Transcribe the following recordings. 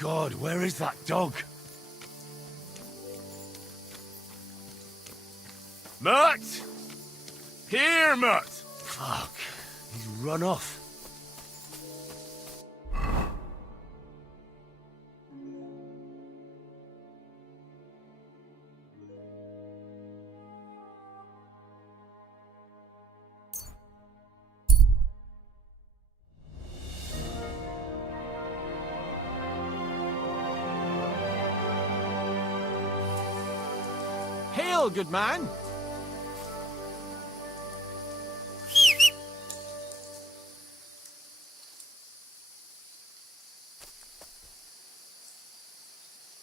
God, where is that dog? Mutt! Here, Mutt! Fuck, he's run off. Hail, good man!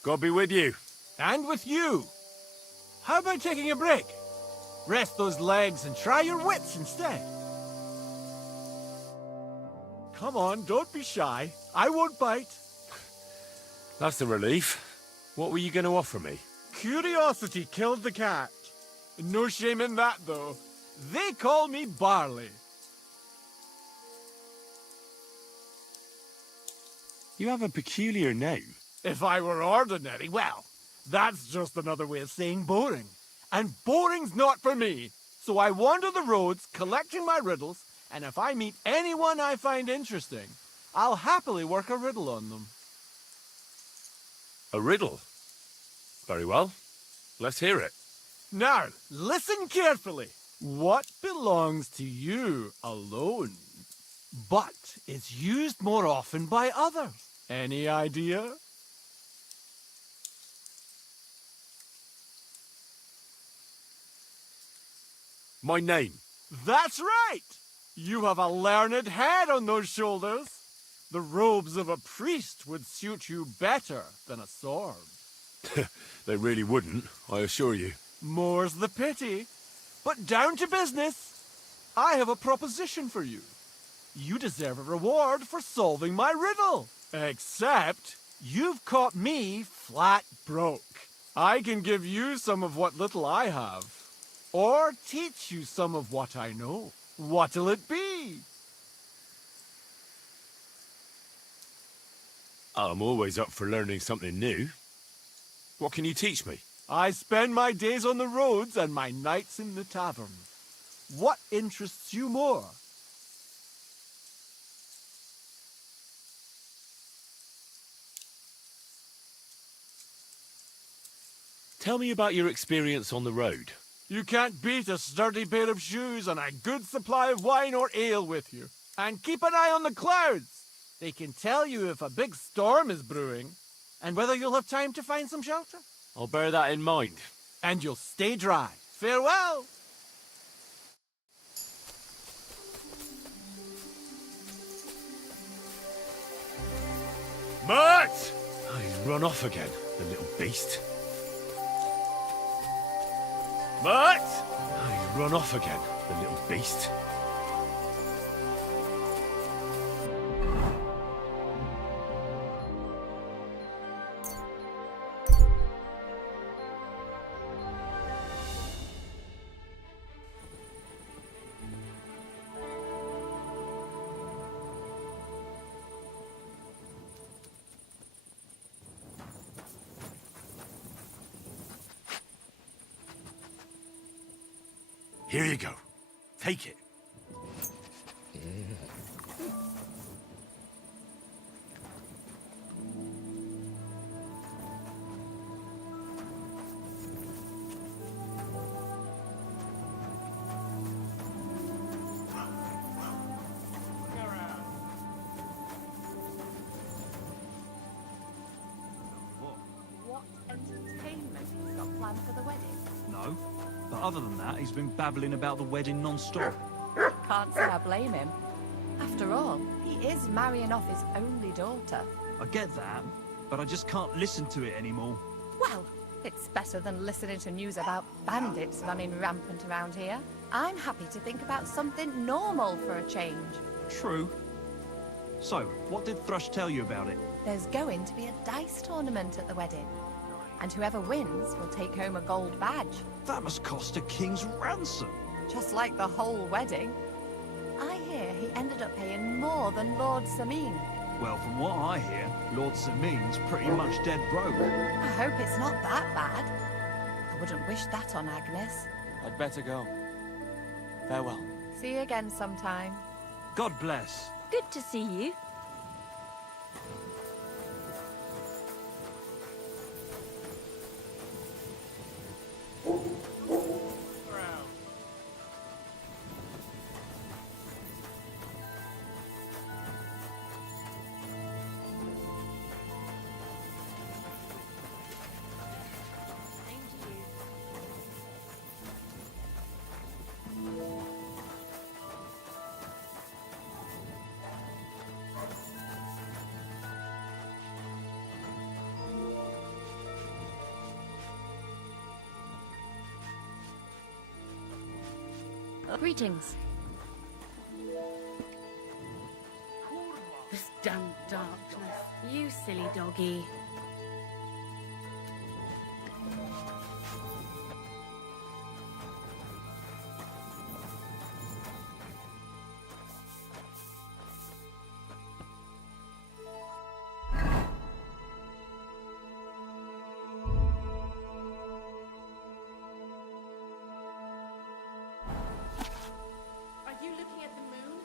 God be with you. And with you. How about taking a break? Rest those legs and try your wits instead. Come on, don't be shy. I won't bite. That's the relief. What were you going to offer me? Curiosity killed the cat. No shame in that, though. They call me Barley. You have a peculiar name. If I were ordinary, well, that's just another way of saying boring. And boring's not for me. So I wander the roads collecting my riddles, and if I meet anyone I find interesting, I'll happily work a riddle on them. A riddle? Very well. Let's hear it. Now, listen carefully. What belongs to you alone, but is used more often by others? Any idea? My name. That's right! You have a learned head on those shoulders. The robes of a priest would suit you better than a sword. They really wouldn't, I assure you. More's the pity. But down to business. I have a proposition for you. You deserve a reward for solving my riddle. Except, you've caught me flat broke. I can give you some of what little I have. Or teach you some of what I know. What'll it be? I'm always up for learning something new. What can you teach me? I spend my days on the roads and my nights in the tavern. What interests you more? Tell me about your experience on the road. You can't beat a sturdy pair of shoes and a good supply of wine or ale with you. And keep an eye on the clouds. They can tell you if a big storm is brewing, and whether you'll have time to find some shelter. I'll bear that in mind. And you'll stay dry. Farewell! Mutt! Oh, he's run off again, the little beast. Mutt! Oh, he's run off again, the little beast. Here you go. Take it. What entertainment he's got planned for the wedding? No. But other than that, he's been babbling about the wedding non-stop. Can't say I blame him. After all, he is marrying off his only daughter. I get that, but I just can't listen to it anymore. Well, it's better than listening to news about bandits running rampant around here. I'm happy to think about something normal for a change. True. So, what did Thrush tell you about it? There's going to be a dice tournament at the wedding. And whoever wins will take home a gold badge. That must cost a king's ransom. Just like the whole wedding. I hear he ended up paying more than Lord Ceann. Well, from what I hear, Lord Ceann's pretty much dead broke. I hope it's not that bad. I wouldn't wish that on Agnes. I'd better go. Farewell. See you again sometime. God bless. Good to see you. Greetings. This damn darkness. You silly doggy. Are you looking at the moon?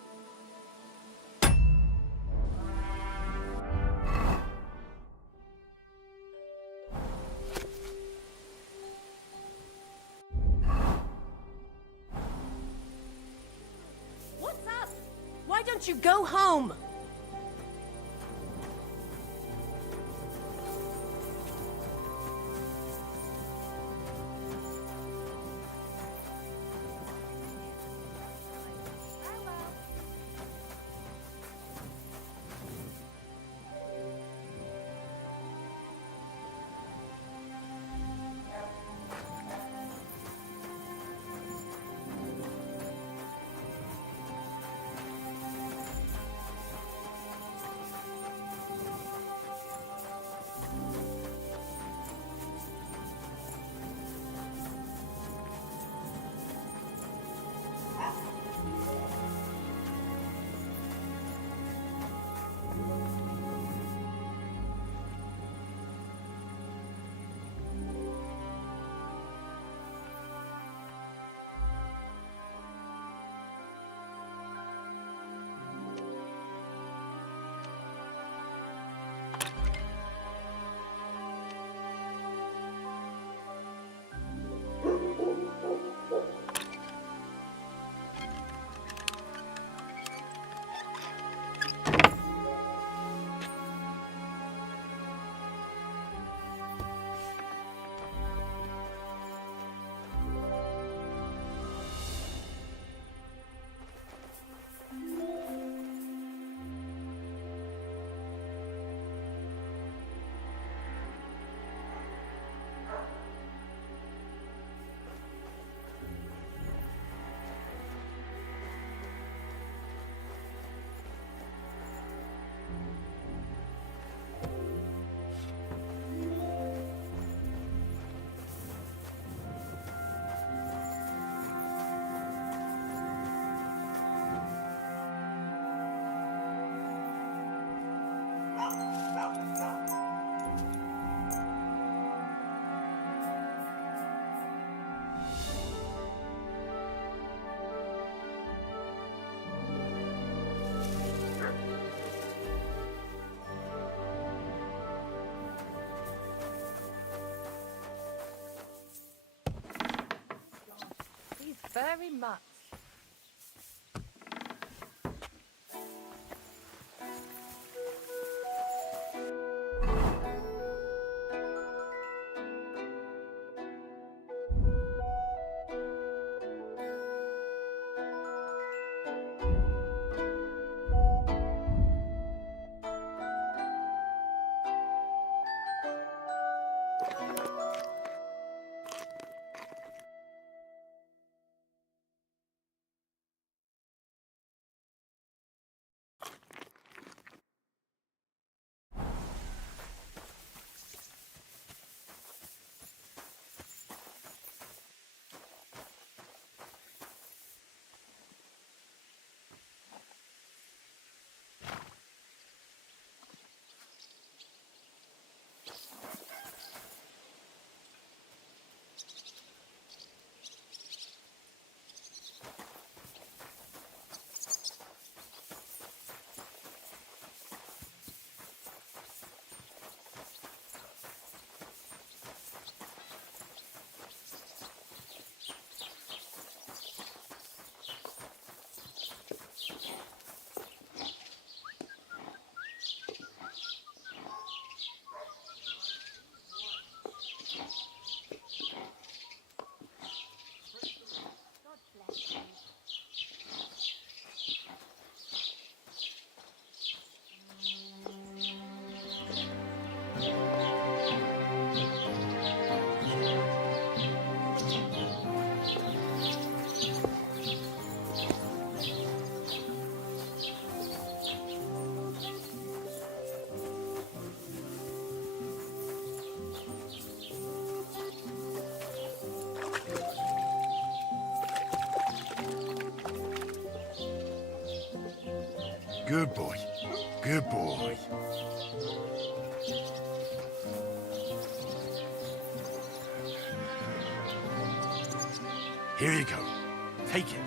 What's up? Why don't you go home? Very much. Good boy. Good boy. Here you go. Take it.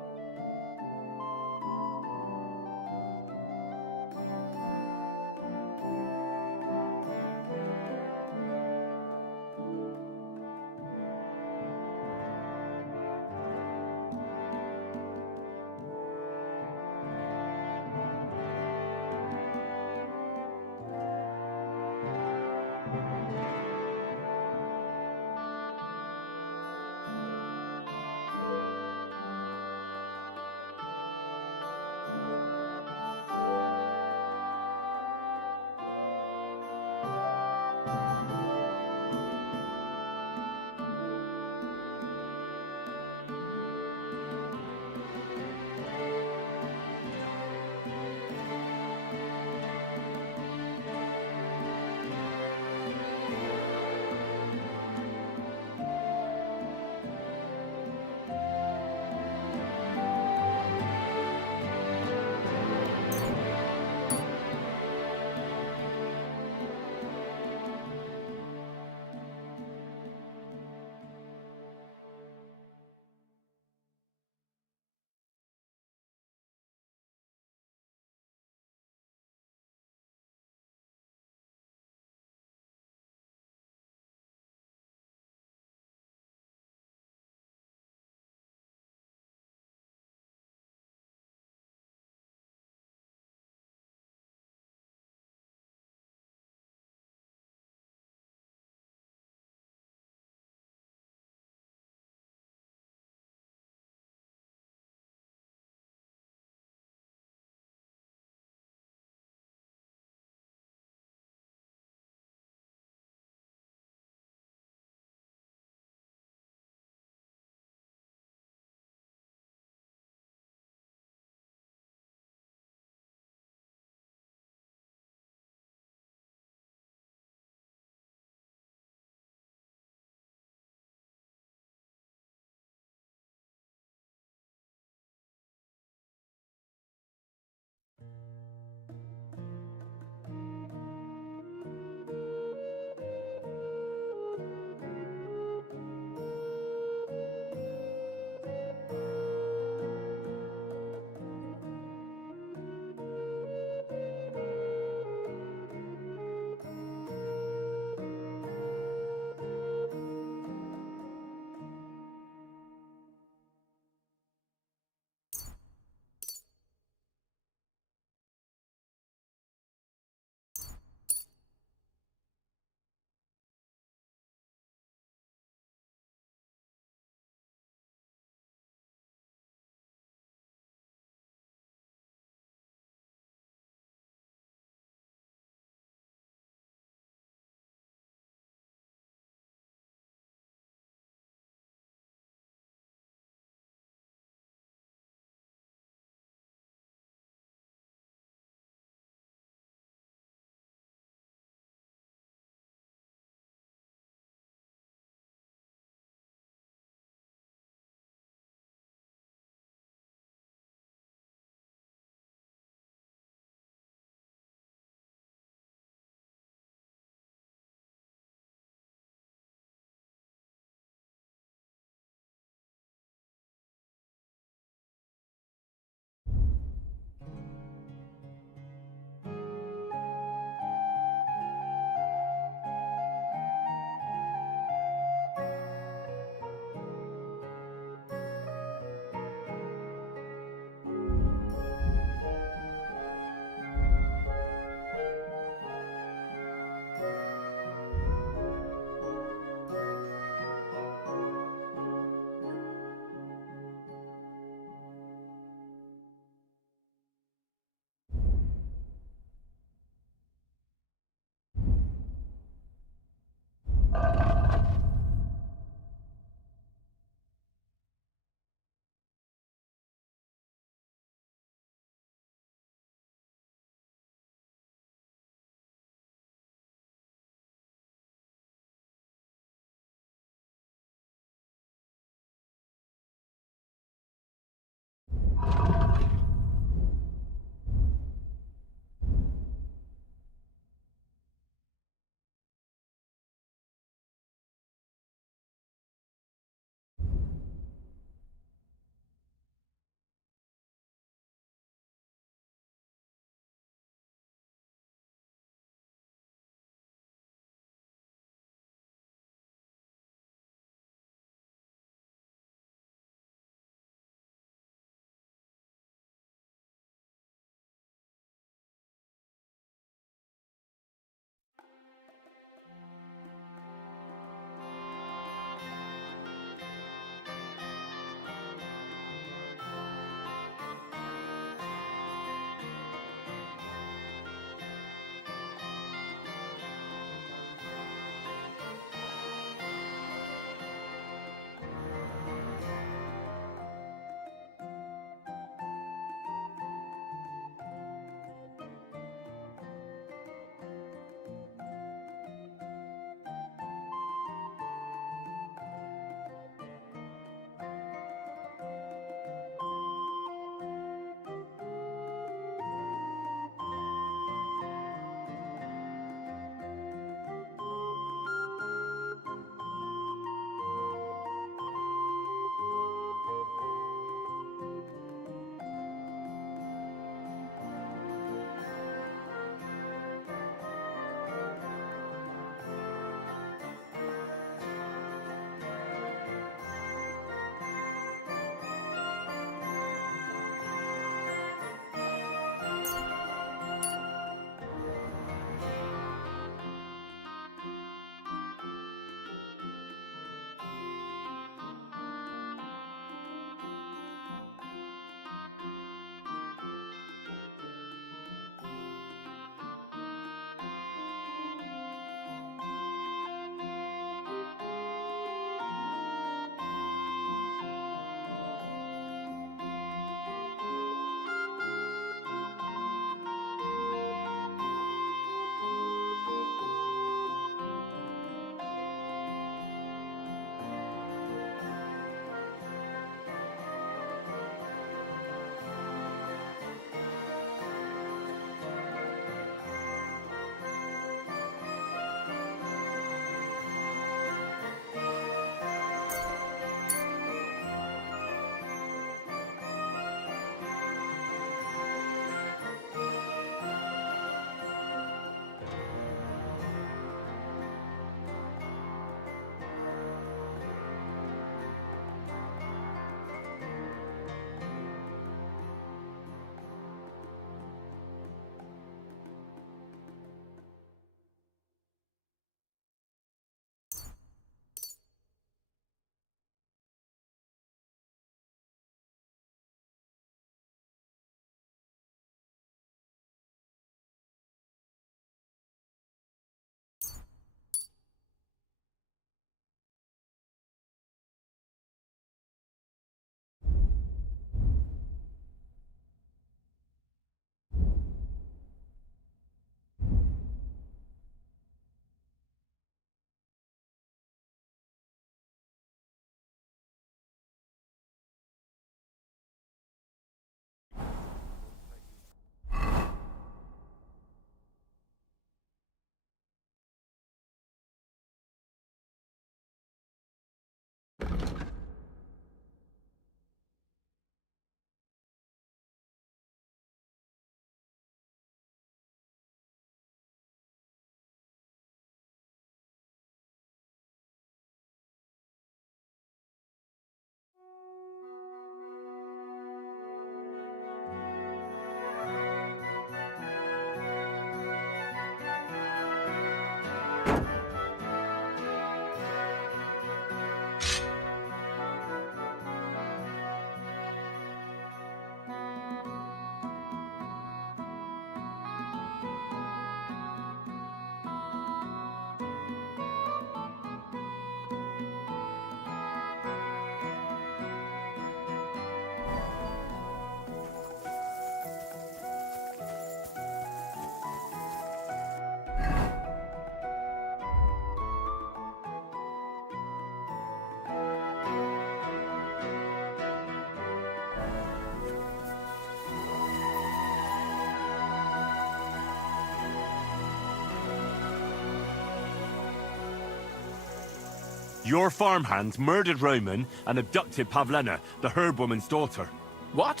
Your farmhands murdered Roman and abducted Pavlena, the herb woman's daughter. What?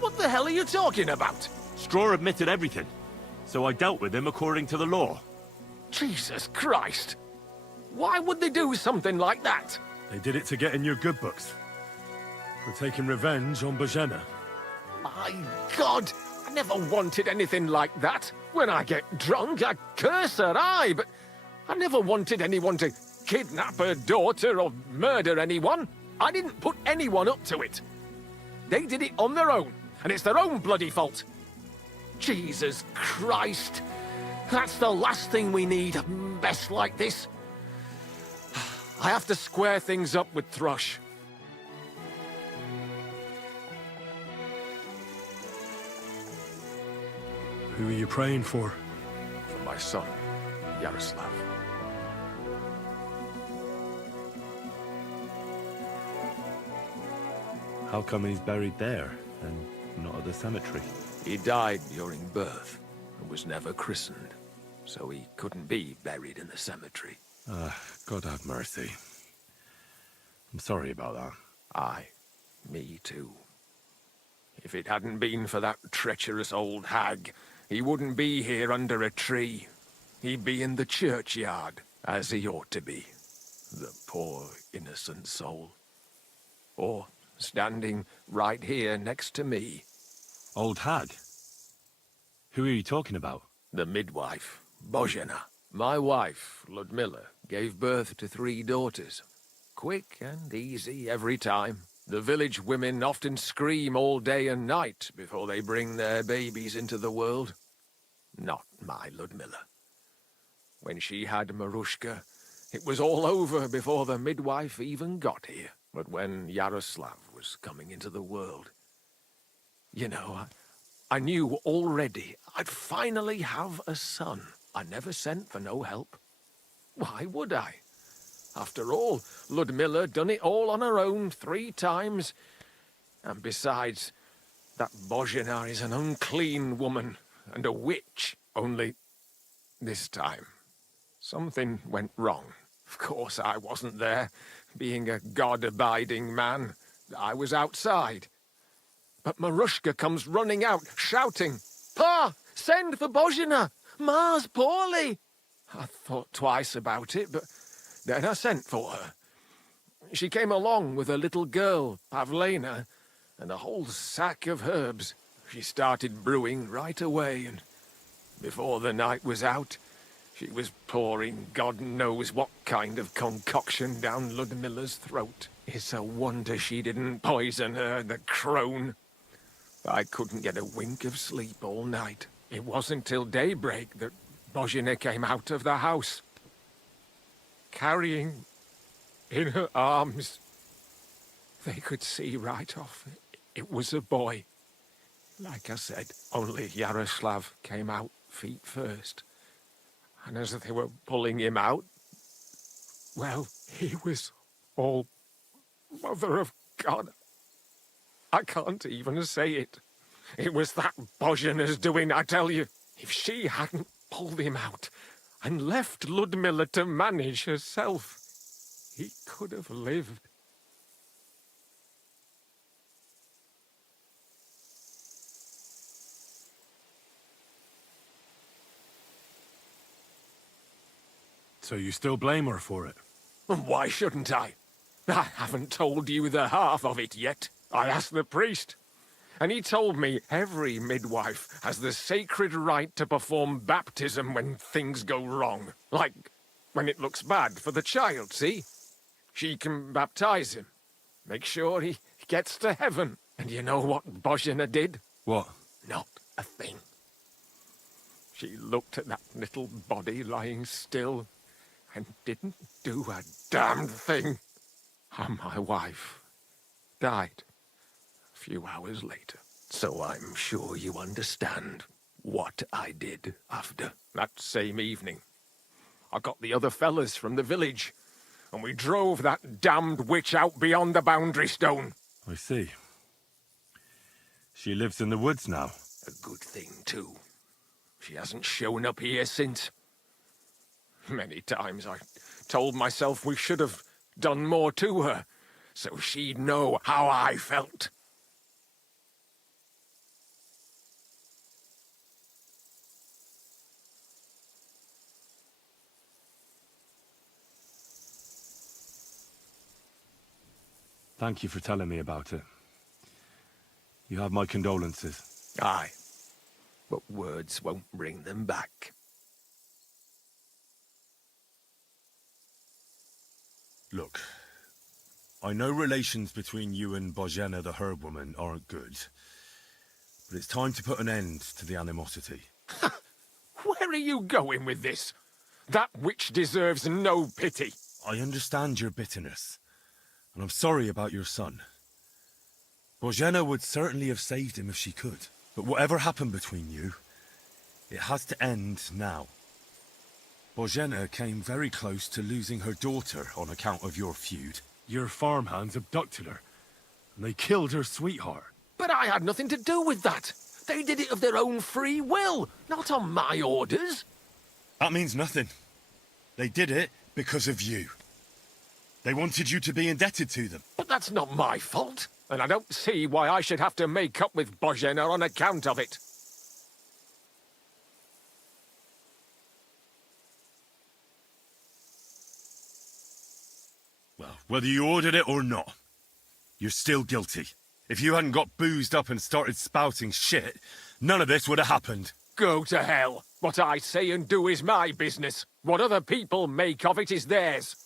What the hell are you talking about? Straw admitted everything, so I dealt with him according to the law. Jesus Christ! Why would they do something like that? They did it to get in your good books. For taking revenge on Bohemia. My God! I never wanted anything like that. When I get drunk, I curse her, aye, but I never wanted anyone to kidnap her daughter or murder anyone. I didn't put anyone up to it. They did it on their own, and it's their own bloody fault. Jesus Christ! That's the last thing we need, a mess like this. I have to square things up with Thrush. Who are you praying for? For my son, Yaroslav. How come he's buried there, and not at the cemetery? He died during birth and was never christened, so he couldn't be buried in the cemetery. God have mercy. I'm sorry about that. Aye, me too. If it hadn't been for that treacherous old hag, he wouldn't be here under a tree. He'd be in the churchyard, as he ought to be. The poor, innocent soul. Or standing right here next to me. Old hag? Who are you talking about? The midwife, Bohemia. My wife, Ludmilla, gave birth to 3 daughters. Quick and easy every time. The village women often scream all day and night before they bring their babies into the world. Not my Ludmilla. When she had Marushka, it was all over before the midwife even got here. But when Yaroslav was coming into the world, you know, I knew already I'd finally have a son. I never sent for no help. Why would I? After all, Ludmilla done it all on her own 3 times. And besides, that Bohemia is an unclean woman and a witch. Only this time, something went wrong. Of course, I wasn't there. Being a God-abiding man, I was outside. But Marushka comes running out, shouting, "Pa, send for Bohemia! Ma's poorly!" I thought twice about it, but then I sent for her. She came along with a little girl, Pavlena, and a whole sack of herbs. She started brewing right away, and before the night was out, she was pouring God knows what kind of concoction down Ludmilla's throat. It's a wonder she didn't poison her, the crone. I couldn't get a wink of sleep all night. It wasn't till daybreak that Bohemia came out of the house, carrying in her arms. They could see right off it was a boy. Like I said, only Yaroslav came out feet first. And as they were pulling him out, well, he was all Mother of God. I can't even say it. It was that Bohemia's doing, I tell you. If she hadn't pulled him out and left Ludmilla to manage herself, he could have lived. So you still blame her for it? And why shouldn't I? I haven't told you the half of it yet. I asked the priest, and he told me every midwife has the sacred right to perform baptism when things go wrong. Like when it looks bad for the child, see? She can baptize him, make sure he gets to heaven. And you know what Bohemia did? What? Not a thing. She looked at that little body lying still and didn't do a damned thing. And my wife died a few hours later. So I'm sure you understand what I did after. That same evening, I got the other fellas from the village, and we drove that damned witch out beyond the boundary stone. I see. She lives in the woods now. A good thing, too. She hasn't shown up here since. Many times I told myself we should have done more to her, so she'd know how I felt. Thank you for telling me about it. You have my condolences. Aye, but words won't bring them back. Look, I know relations between you and Bohemia the herb woman aren't good, but it's time to put an end to the animosity. Where are you going with this? That witch deserves no pity. I understand your bitterness, and I'm sorry about your son. Bohemia would certainly have saved him if she could, but whatever happened between you, it has to end now. Bohemia came very close to losing her daughter on account of your feud. Your farmhands abducted her, and they killed her sweetheart. But I had nothing to do with that. They did it of their own free will, not on my orders. That means nothing. They did it because of you. They wanted you to be indebted to them. But that's not my fault, and I don't see why I should have to make up with Bohemia on account of it. Well, whether you ordered it or not, you're still guilty. If you hadn't got boozed up and started spouting shit, none of this would have happened. Go to hell. What I say and do is my business. What other people make of it is theirs.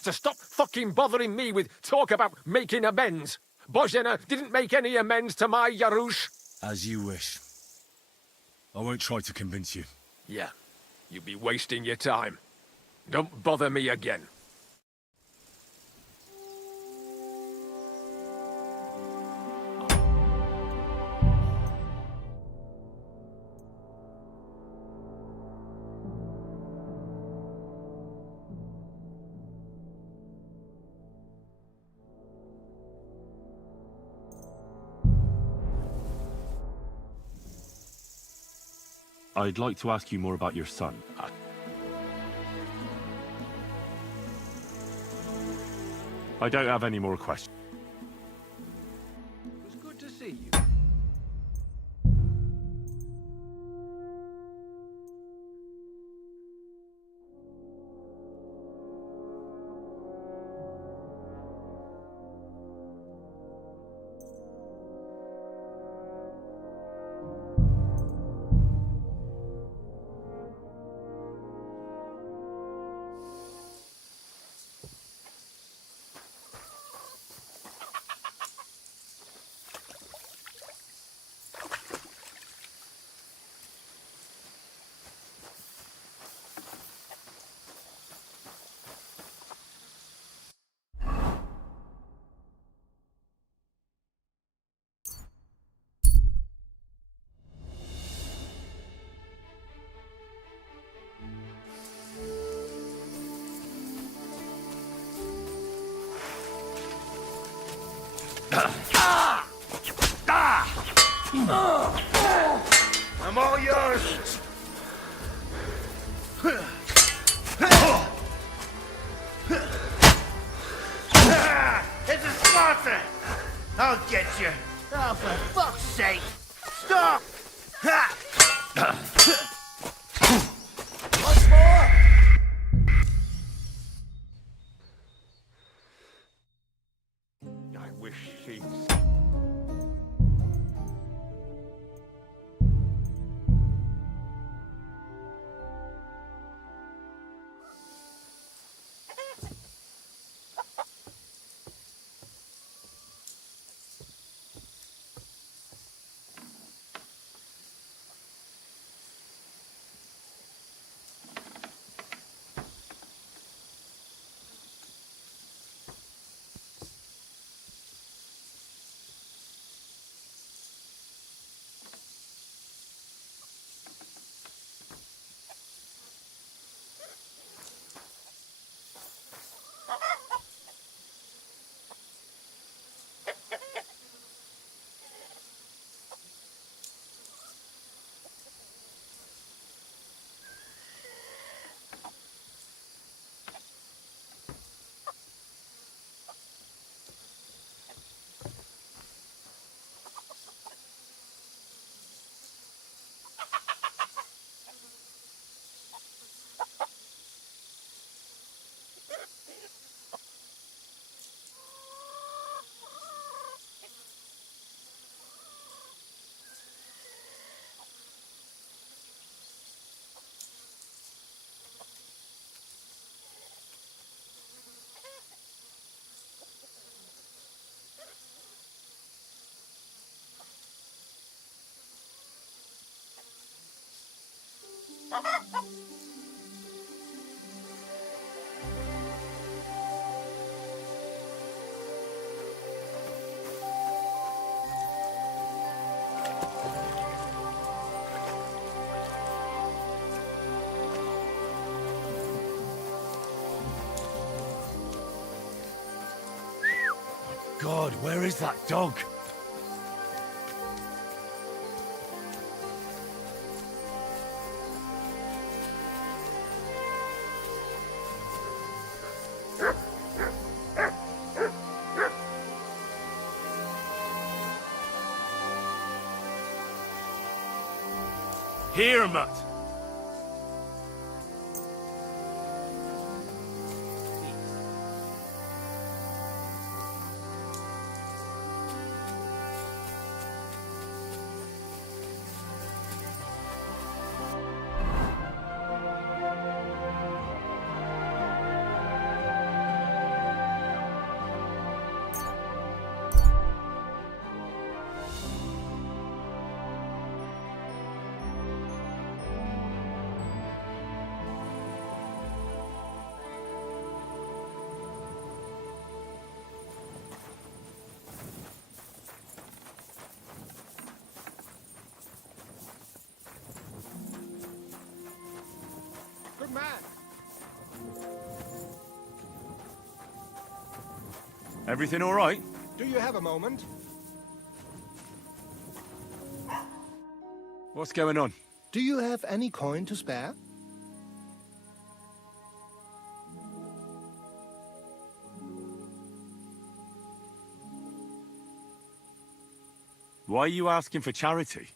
So stop fucking bothering me with talk about making amends. Bohemia didn't make any amends to my Yarouche. As you wish. I won't try to convince you. Yeah, you'd be wasting your time. Don't bother me again. I'd like to ask you more about your son. I don't have any more questions. It was good to see you. I'm all yours. It's a sponsor. I'll get you. Oh, for fuck's sake. Stop. Once more. I wish she'd... God, where is that dog? Here, Mutt. Good man. Everything all right? Do you have a moment? What's going on? Do you have any coin to spare? Why are you asking for charity?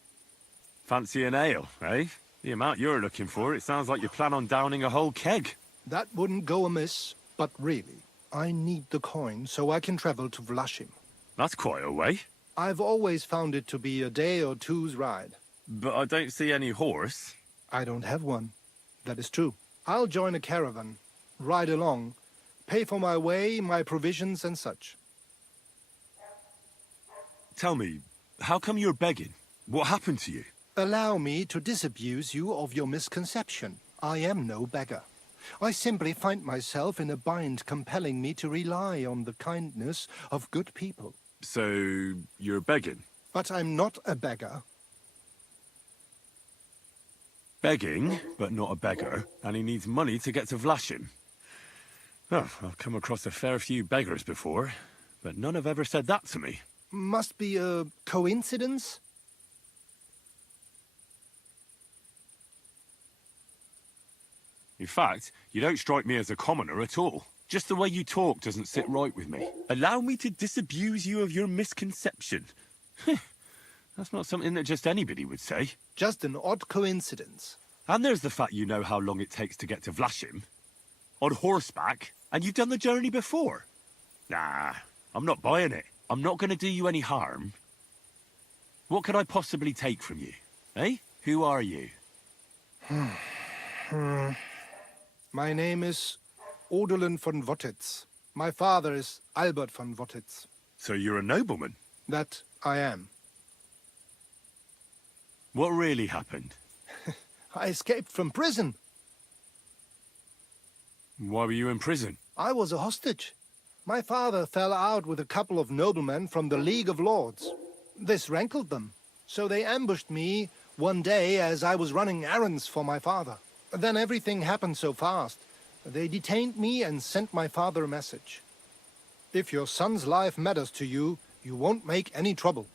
Fancy an ale, eh? The amount you're looking for, it sounds like you plan on downing a whole keg. That wouldn't go amiss, but really, I need the coin so I can travel to Vlashim. That's quite a way. I've always found it to be a day or two's ride. But I don't see any horse. I don't have one. That is true. I'll join a caravan, ride along, pay for my way, my provisions and such. Tell me, how come you're begging? What happened to you? Allow me to disabuse you of your misconception. I am no beggar. I simply find myself in a bind compelling me to rely on the kindness of good people. So, you're begging? But I'm not a beggar. Begging, but not a beggar, and he needs money to get to Vlashim. Oh, I've come across a fair few beggars before, but none have ever said that to me. Must be a coincidence? In fact, you don't strike me as a commoner at all. Just the way you talk doesn't sit right with me. Allow me to disabuse you of your misconception. That's not something that just anybody would say. Just an odd coincidence. And there's the fact you know how long it takes to get to Vlashim. On horseback, and you've done the journey before. Nah, I'm not buying it. I'm not going to do you any harm. What could I possibly take from you? Eh? Who are you? My name is Odelin von Wottitz. My father is Albert von Wottitz. So you're a nobleman? That I am. What really happened? I escaped from prison. Why were you in prison? I was a hostage. My father fell out with a couple of noblemen from the League of Lords. This rankled them, so they ambushed me one day as I was running errands for my father. Then everything happened so fast. They detained me and sent my father a message. If your son's life matters to you, you won't make any trouble.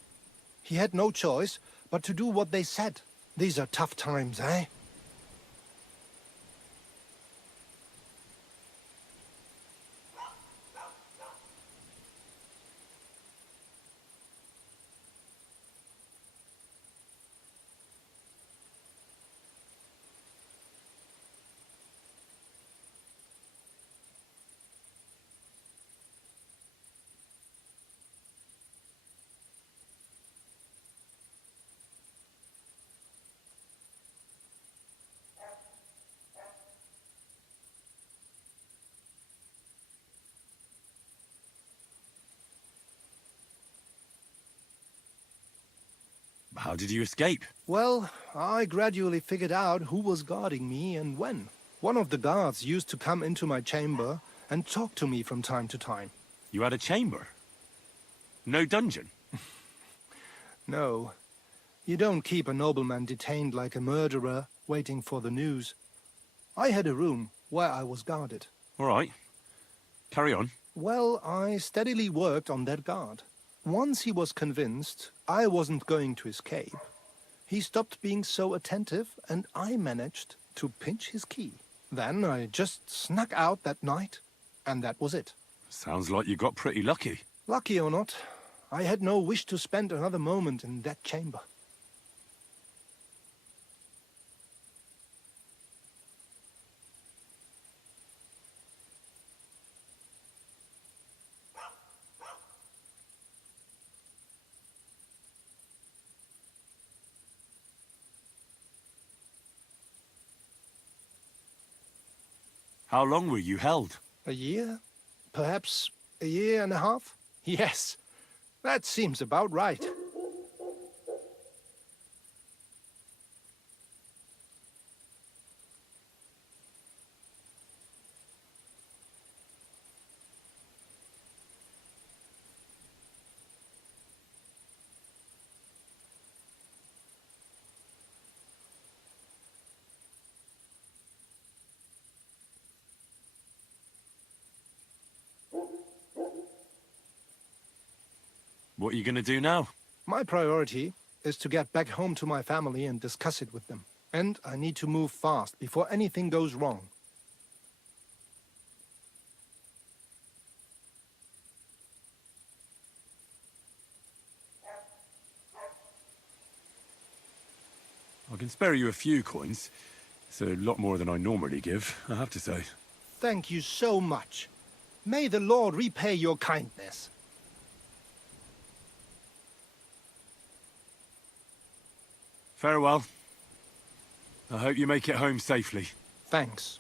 He had no choice but to do what they said. These are tough times, eh? How did you escape? Well, I gradually figured out who was guarding me and when. One of the guards used to come into my chamber and talk to me from time to time. You had a chamber? No dungeon? No. You don't keep a nobleman detained like a murderer, waiting for the news. I had a room where I was guarded. All right. Carry on. Well, I steadily worked on that guard. Once he was convinced I wasn't going to escape, he stopped being so attentive, and I managed to pinch his key. Then I just snuck out that night, and that was it. Sounds like you got pretty lucky. Lucky or not, I had no wish to spend another moment in that chamber. How long were you held? A year? Perhaps a year and a half? Yes, that seems about right. What are you going to do now? My priority is to get back home to my family and discuss it with them. And I need to move fast before anything goes wrong. I can spare you a few coins. It's a lot more than I normally give, I have to say. Thank you so much. May the Lord repay your kindness. Farewell. I hope you make it home safely. Thanks.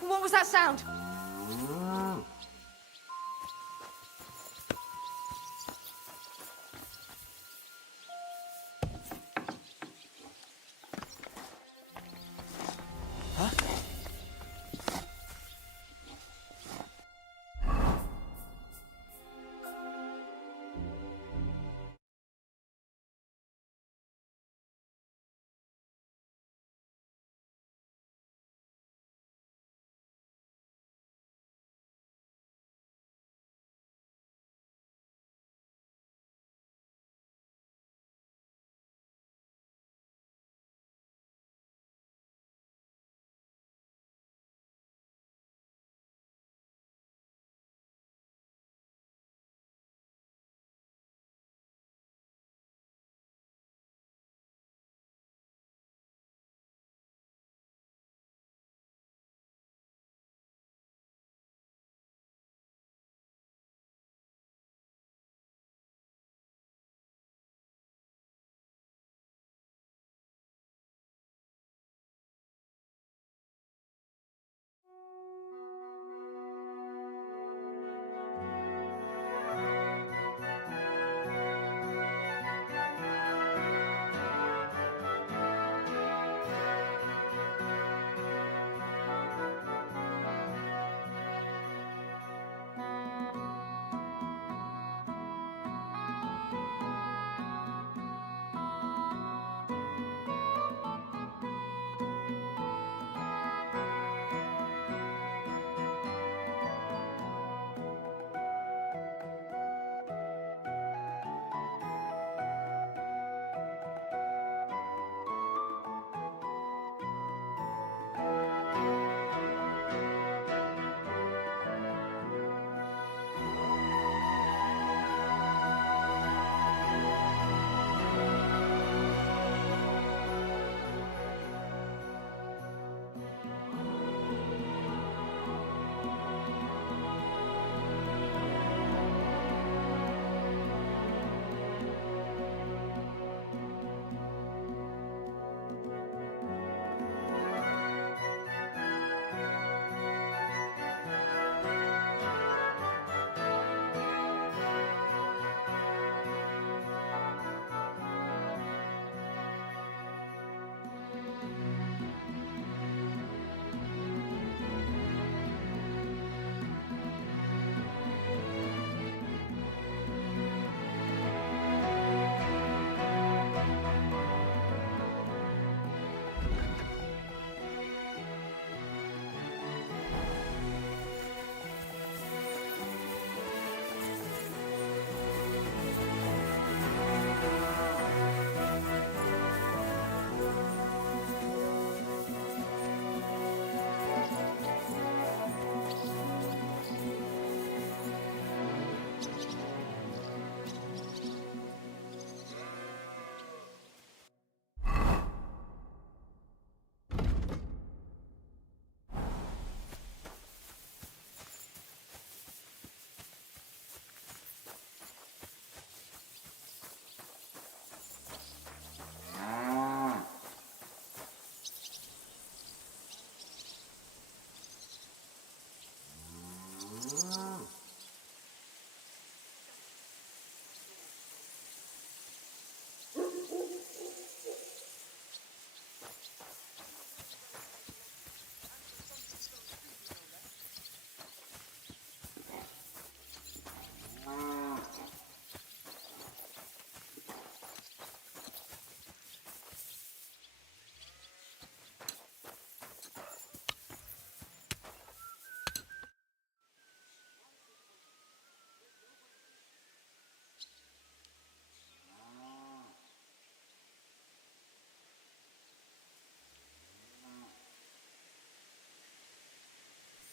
What was that sound?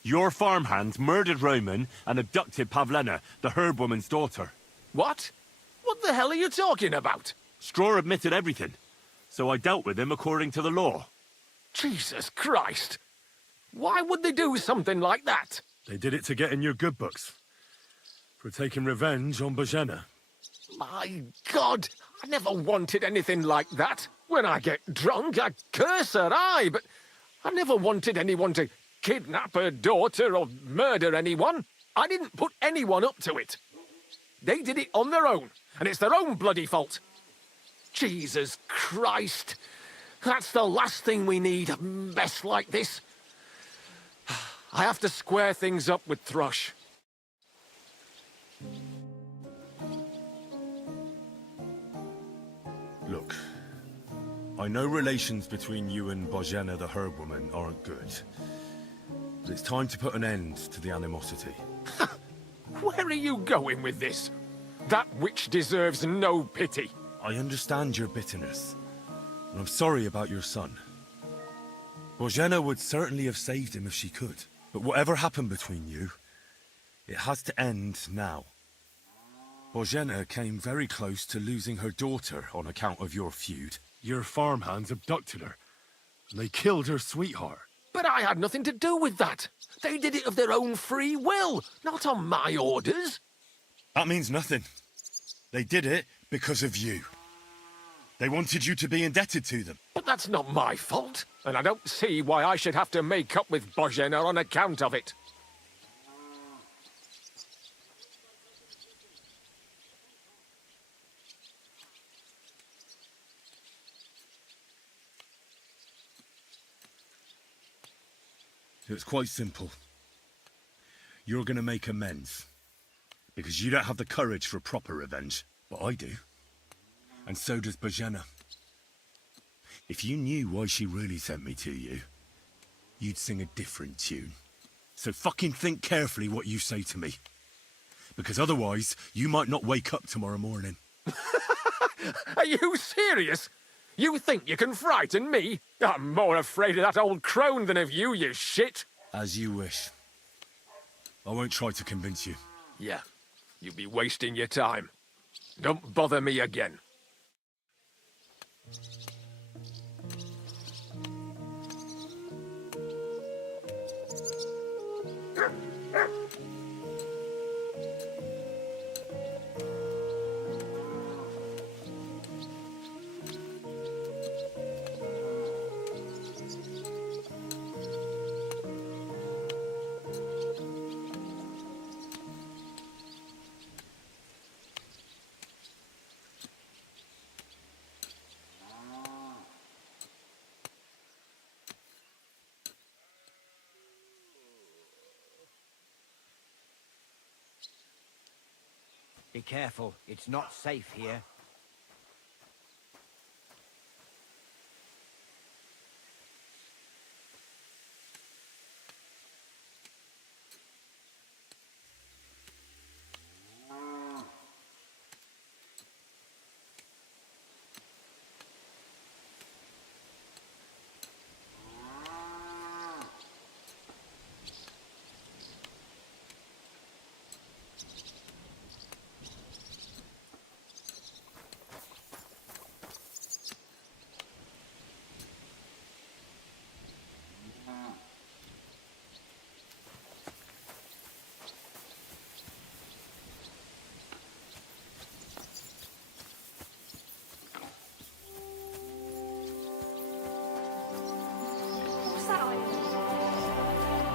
Your farmhands murdered Roman and abducted Pavlena, the herb woman's daughter. What? What the hell are you talking about? Straw admitted everything, so I dealt with him according to the law. Jesus Christ! Why would they do something like that? They did it to get in your good books. For taking revenge on Bohemia. My God! I never wanted anything like that. When I get drunk, I curse her, aye, but I never wanted anyone to kidnap her daughter or murder anyone. I didn't put anyone up to it. They did it on their own, and it's their own bloody fault. Jesus Christ. That's the last thing we need, a mess like this. I have to square things up with Thrush. Look, I know relations between you and Bohemia the herb woman aren't good. But it's time to put an end to the animosity. Where are you going with this? That witch deserves no pity. I understand your bitterness, and I'm sorry about your son. Bohemia would certainly have saved him if she could. But whatever happened between you, it has to end now. Bohemia came very close to losing her daughter on account of your feud. Your farmhands abducted her, and they killed her sweetheart. But I had nothing to do with that. They did it of their own free will, not on my orders. That means nothing. They did it because of you. They wanted you to be indebted to them. But that's not my fault, and I don't see why I should have to make up with Bohemia on account of it. It's quite simple. You're gonna make amends. Because you don't have the courage for proper revenge. But I do. And so does Bohemia. If you knew why she really sent me to you, you'd sing a different tune. So fucking think carefully what you say to me. Because otherwise, you might not wake up tomorrow morning. Are you serious? You think you can frighten me? I'm more afraid of that old crone than of you, you shit. As you wish. I won't try to convince you. Yeah, you'd be wasting your time. Don't bother me again. Be careful, it's not safe here.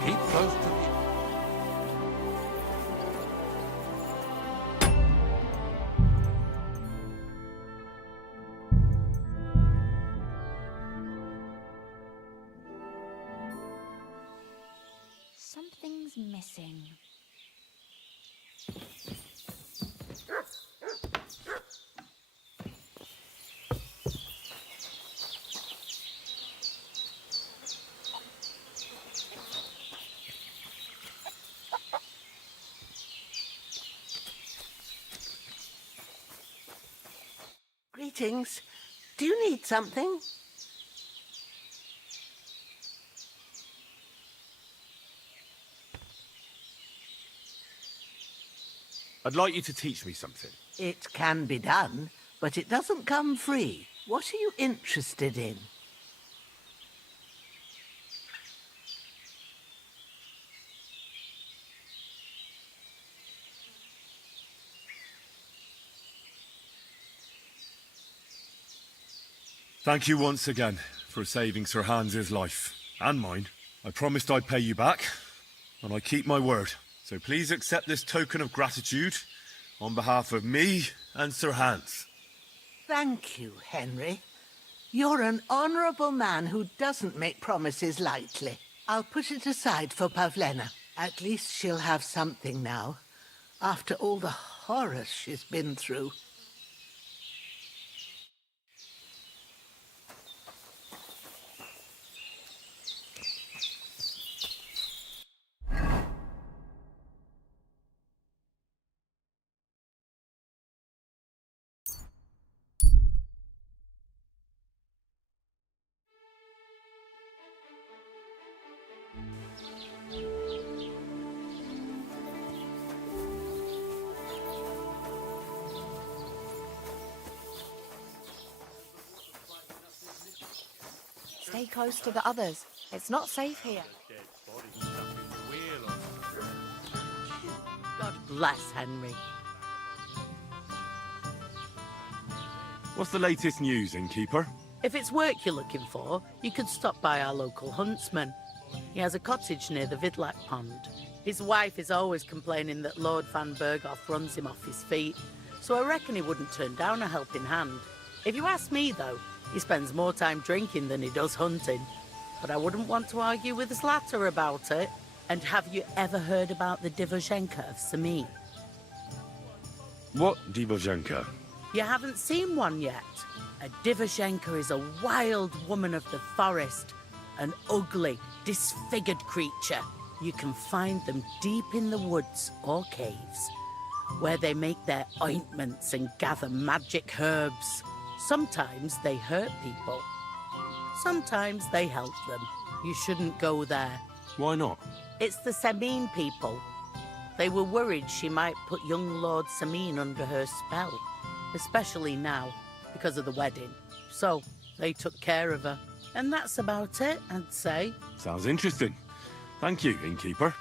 Keep close to the... Something's missing. Greetings. Do you need something? I'd like you to teach me something. It can be done, but it doesn't come free. What are you interested in? Thank you once again for saving Sir Hans's life. And mine. I promised I'd pay you back, and I keep my word. So please accept this token of gratitude on behalf of me and Sir Hans. Thank you, Henry. You're an honourable man who doesn't make promises lightly. I'll put it aside for Pavlena. At least she'll have something now, after all the horrors she's been through. Stay close to the others. It's not safe here. God bless Henry. What's the latest news, innkeeper? If it's work you're looking for, you could stop by our local huntsman. He has a cottage near the Vidlac pond. His wife is always complaining that Lord Van Berghoff runs him off his feet, so I reckon he wouldn't turn down a helping hand. If you ask me, though, he spends more time drinking than he does hunting. But I wouldn't want to argue with his latter about it. And have you ever heard about the Divozhenka of Samin? What Divozhenka? You haven't seen one yet. A Divozhenka is a wild woman of the forest. An ugly, disfigured creature. You can find them deep in the woods or caves, where they make their ointments and gather magic herbs. Sometimes they hurt people. Sometimes they help them. You shouldn't go there. Why not? It's the Samin people. They were worried she might put young Lord Samin under her spell, especially now, because of the wedding. So, they took care of her. And that's about it, I'd say. Sounds interesting. Thank you, innkeeper.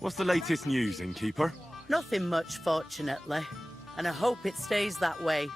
What's the latest news, innkeeper? Nothing much, fortunately. And I hope it stays that way.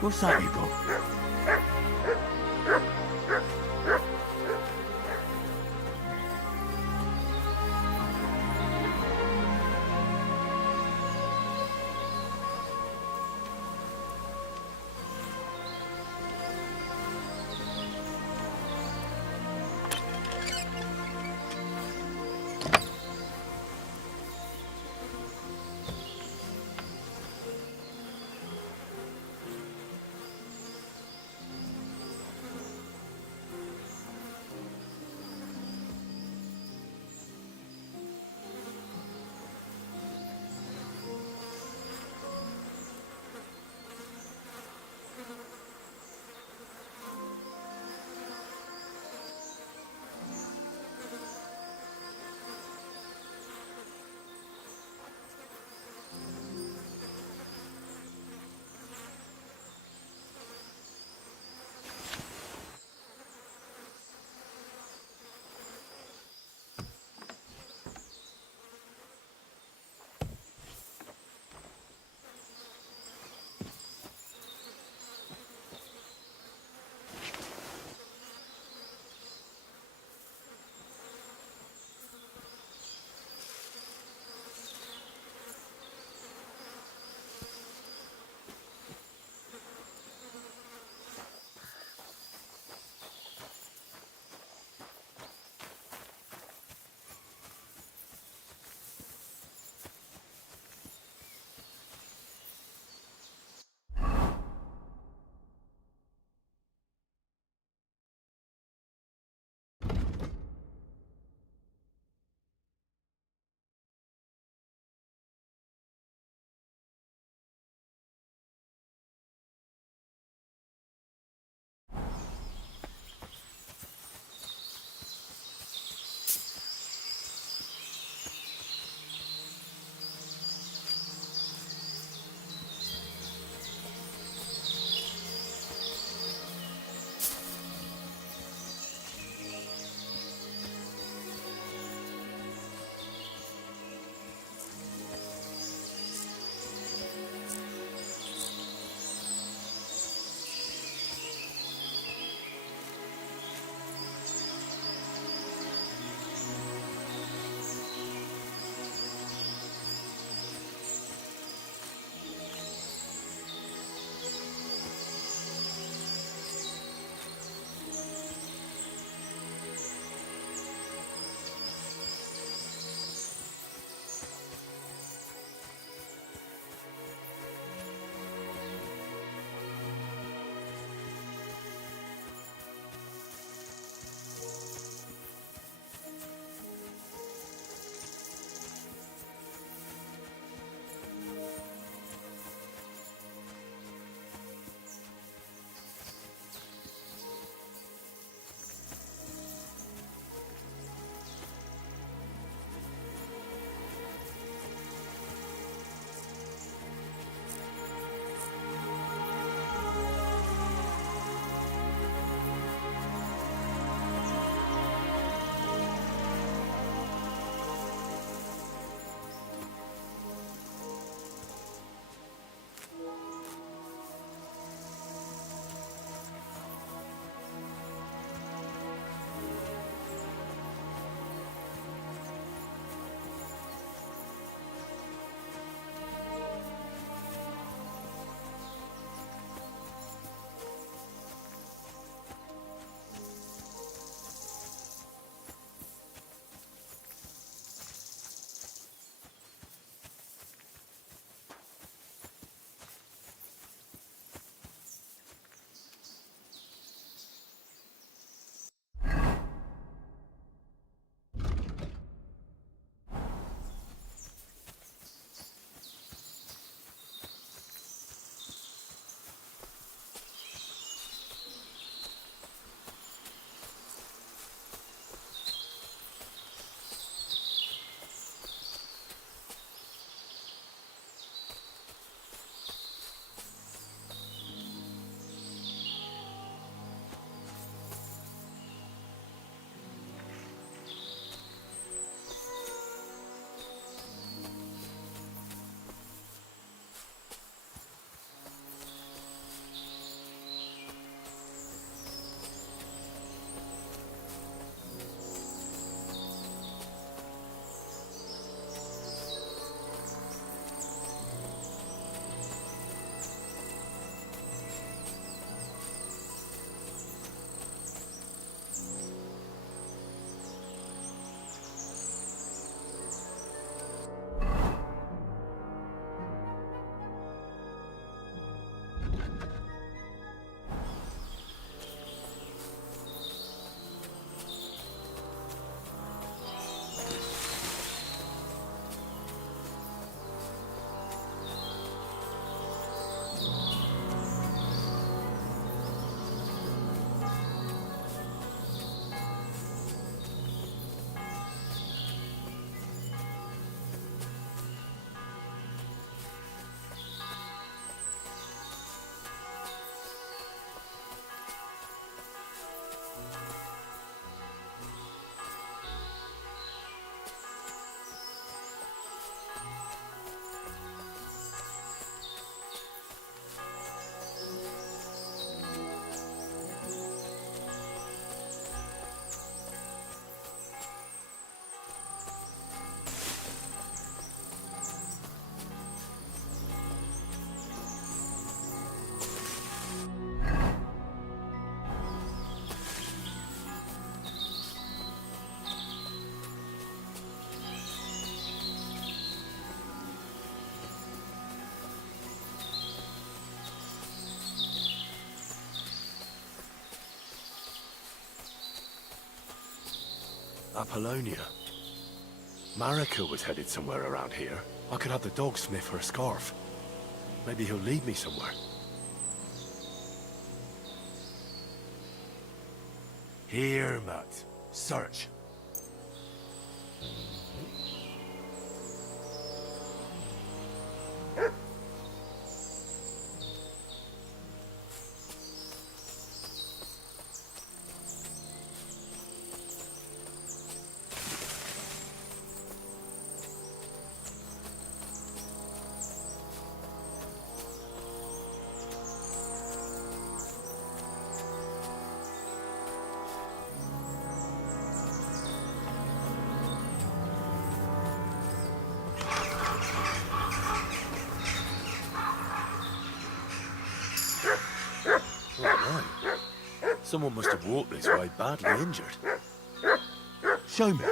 What's that you got? Apollonia. Marika was headed somewhere around here. I could have the dog sniff her scarf. Maybe he'll lead me somewhere. Here, Matt. Search. Someone must have walked this way badly injured. Show me.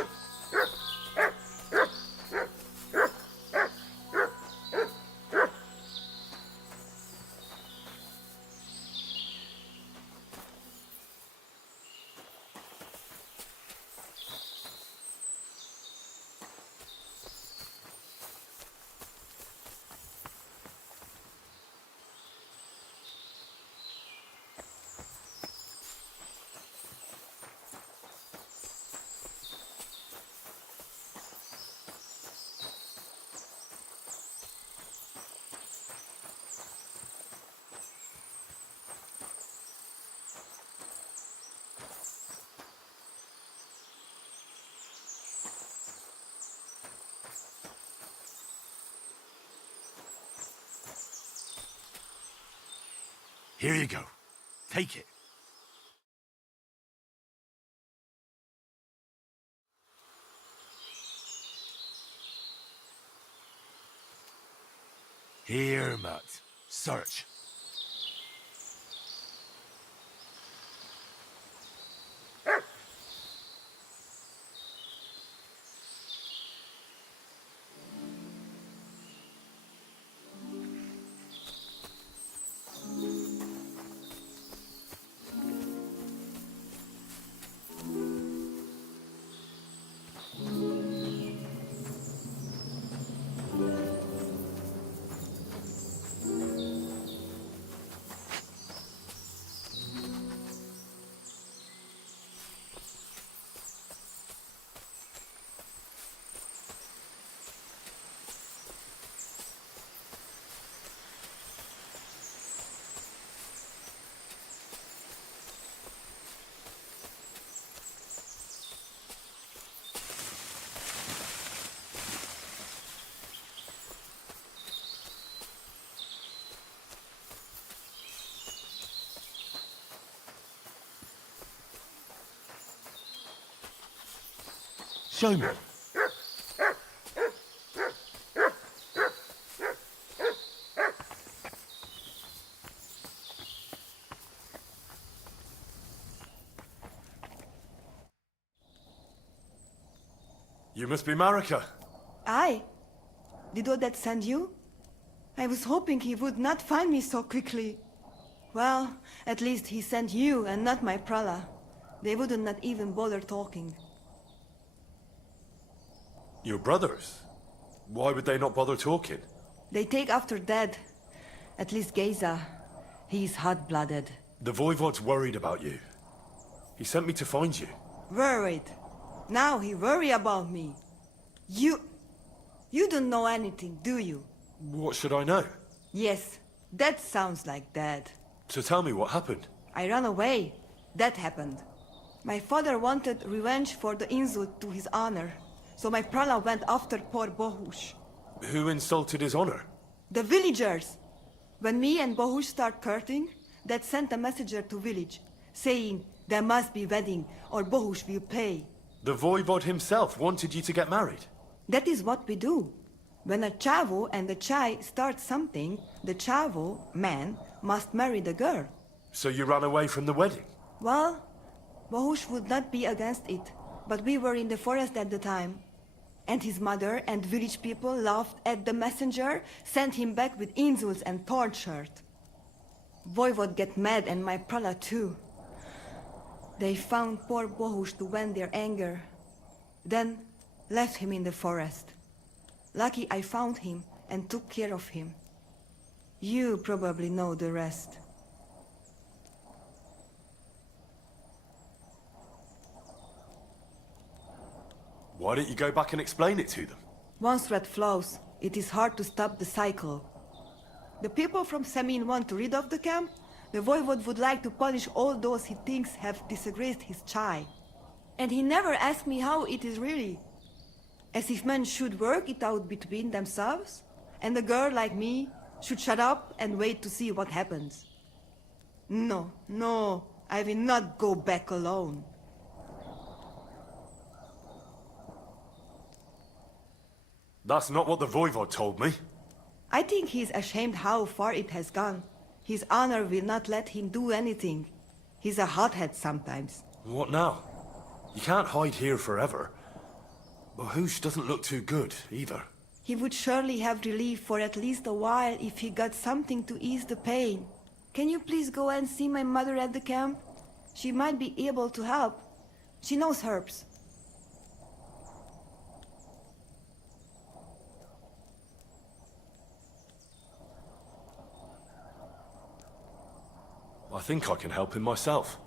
Here you go. Take it. Here, Matt. Search. Show me. You must be Marika. Aye. Did Odette send you? I was hoping he would not find me so quickly. Well, at least he sent you and not my prala. They would not even bother talking. Your brothers? Why would they not bother talking? They take after dead. At least Geza. He's hot-blooded. The Voivod's worried about you. He sent me to find you. Worried? Now he worry about me. You don't know anything, do you? What should I know? Yes, that sounds like Dad. So tell me what happened. I ran away. That happened. My father wanted revenge for the insult to his honor. So my prala went after poor Bohush. Who insulted his honor? The villagers! When me and Bohush start courting, Dad sent a messenger to village, saying there must be wedding or Bohush will pay. The Voivod himself wanted you to get married? That is what we do. When a chavo and a chai start something, the chavo, man, must marry the girl. So you ran away from the wedding? Well, Bohush would not be against it, but we were in the forest at the time. And his mother and village people laughed at the messenger, sent him back with insults and tortured. Voivod get mad and my prala too. They found poor Bohush to vent their anger. then left him in the forest. Lucky I found him and took care of him. You probably know the rest. Why don't you go back and explain it to them? Once threat flows, it is hard to stop the cycle. The people from Samin want to rid of the camp. The voivode would like to punish all those he thinks have disgraced his child. And he never asked me how it is really. As if men should work it out between themselves, and a girl like me should shut up and wait to see what happens. No, no, I will not go back alone. That's not what the voivode told me. I think he's ashamed how far it has gone. His honor will not let him do anything. He's a hothead sometimes. What now? You can't hide here forever. Bohemia doesn't look too good, either. He would surely have relief for at least a while if he got something to ease the pain. Can you please go and see my mother at the camp? She might be able to help. She knows herbs. I think I can help him myself.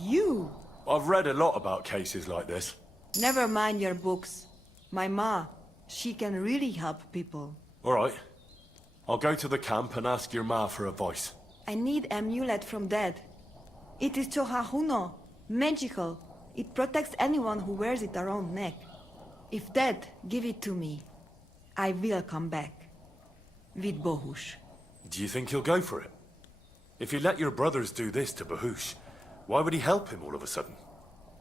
You? I've read a lot about cases like this. Never mind your books. My ma, she can really help people. All right. I'll go to the camp and ask your ma for advice. I need an amulet from Dad. It is ceann-feadhna, magical. It protects anyone who wears it around neck. If Dad give it to me, I will come back. With Bohus. Do you think he'll go for it? If he let your brothers do this to Bohus, why would he help him all of a sudden?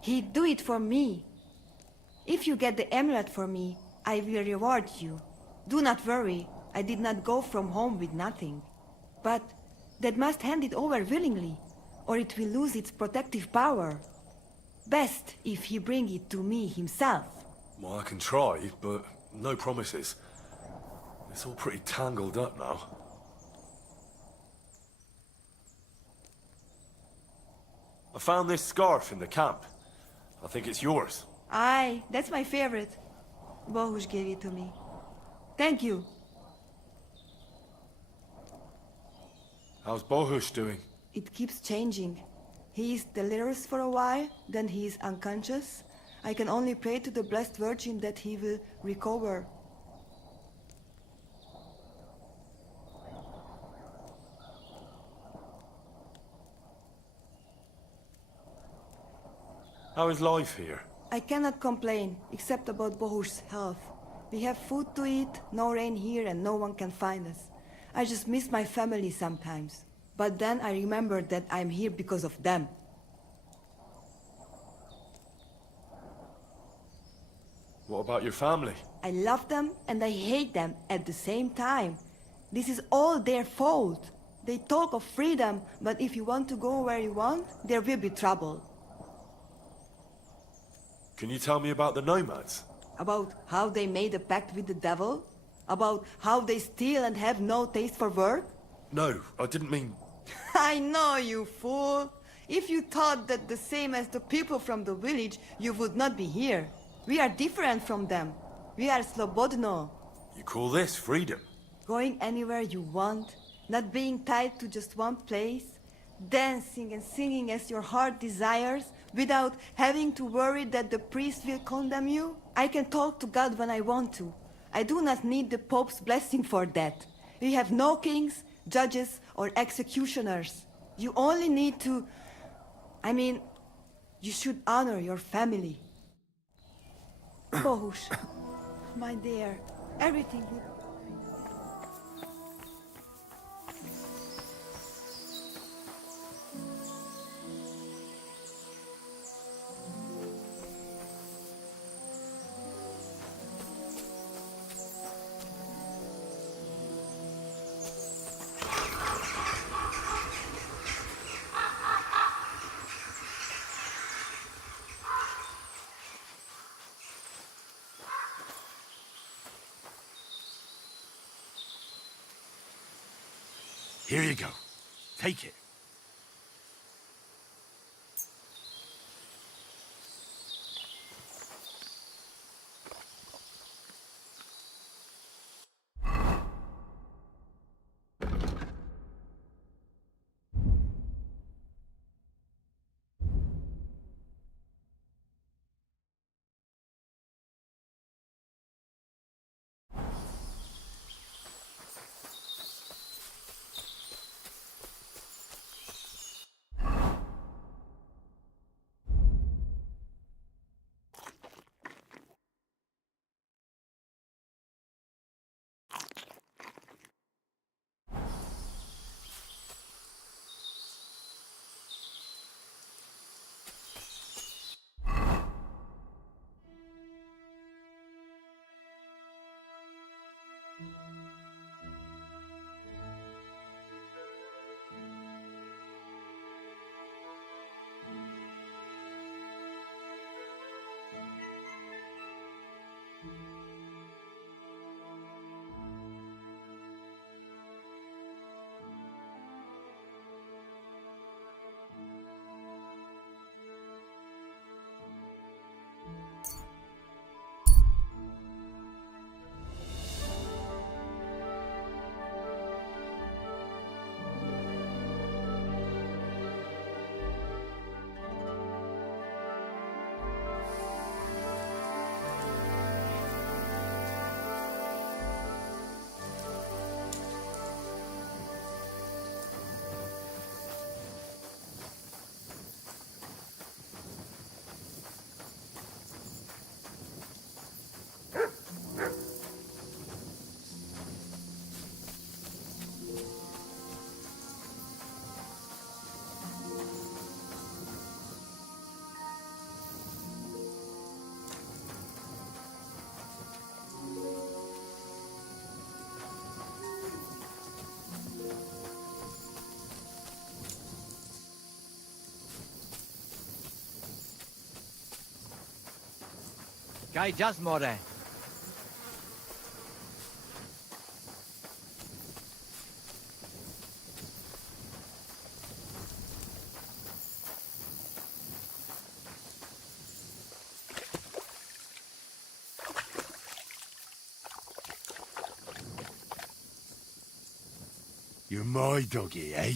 He'd do it for me. If you get the amulet for me, I will reward you. Do not worry, I did not go from home with nothing. But Dad must hand it over willingly, or it will lose its protective power. Best if he bring it to me himself. Well, I can try, but no promises. It's all pretty tangled up now. I found this scarf in the camp. I think it's yours. Aye, that's my favorite. Bohus gave it to me. Thank you. How's Bohus doing? It keeps changing. He is delirious for a while, then he is unconscious. I can only pray to the Blessed Virgin that he will recover. How is life here? I cannot complain, except about Bohus's health. We have food to eat, no rain here, and no one can find us. I just miss my family sometimes. But then I remember that I'm here because of them. What about your family? I love them and I hate them at the same time. This is all their fault. They talk of freedom, but if you want to go where you want, there will be trouble. Can you tell me about the nomads? About how they made a pact with the devil? About how they steal and have no taste for work? No, I didn't mean... I know, you fool! If you thought that the same as the people from the village, you would not be here. We are different from them. We are slobodno. You call this freedom? Going anywhere you want, not being tied to just one place, dancing and singing as your heart desires, without having to worry that the priest will condemn you. I can talk to God when I want to. I do not need the Pope's blessing for that. We have no kings, judges, or executioners. You only need to... you should honor your family. Bohus, my dear, everything will... Here you go. Take it. Gai jas more. You're my doggy, eh?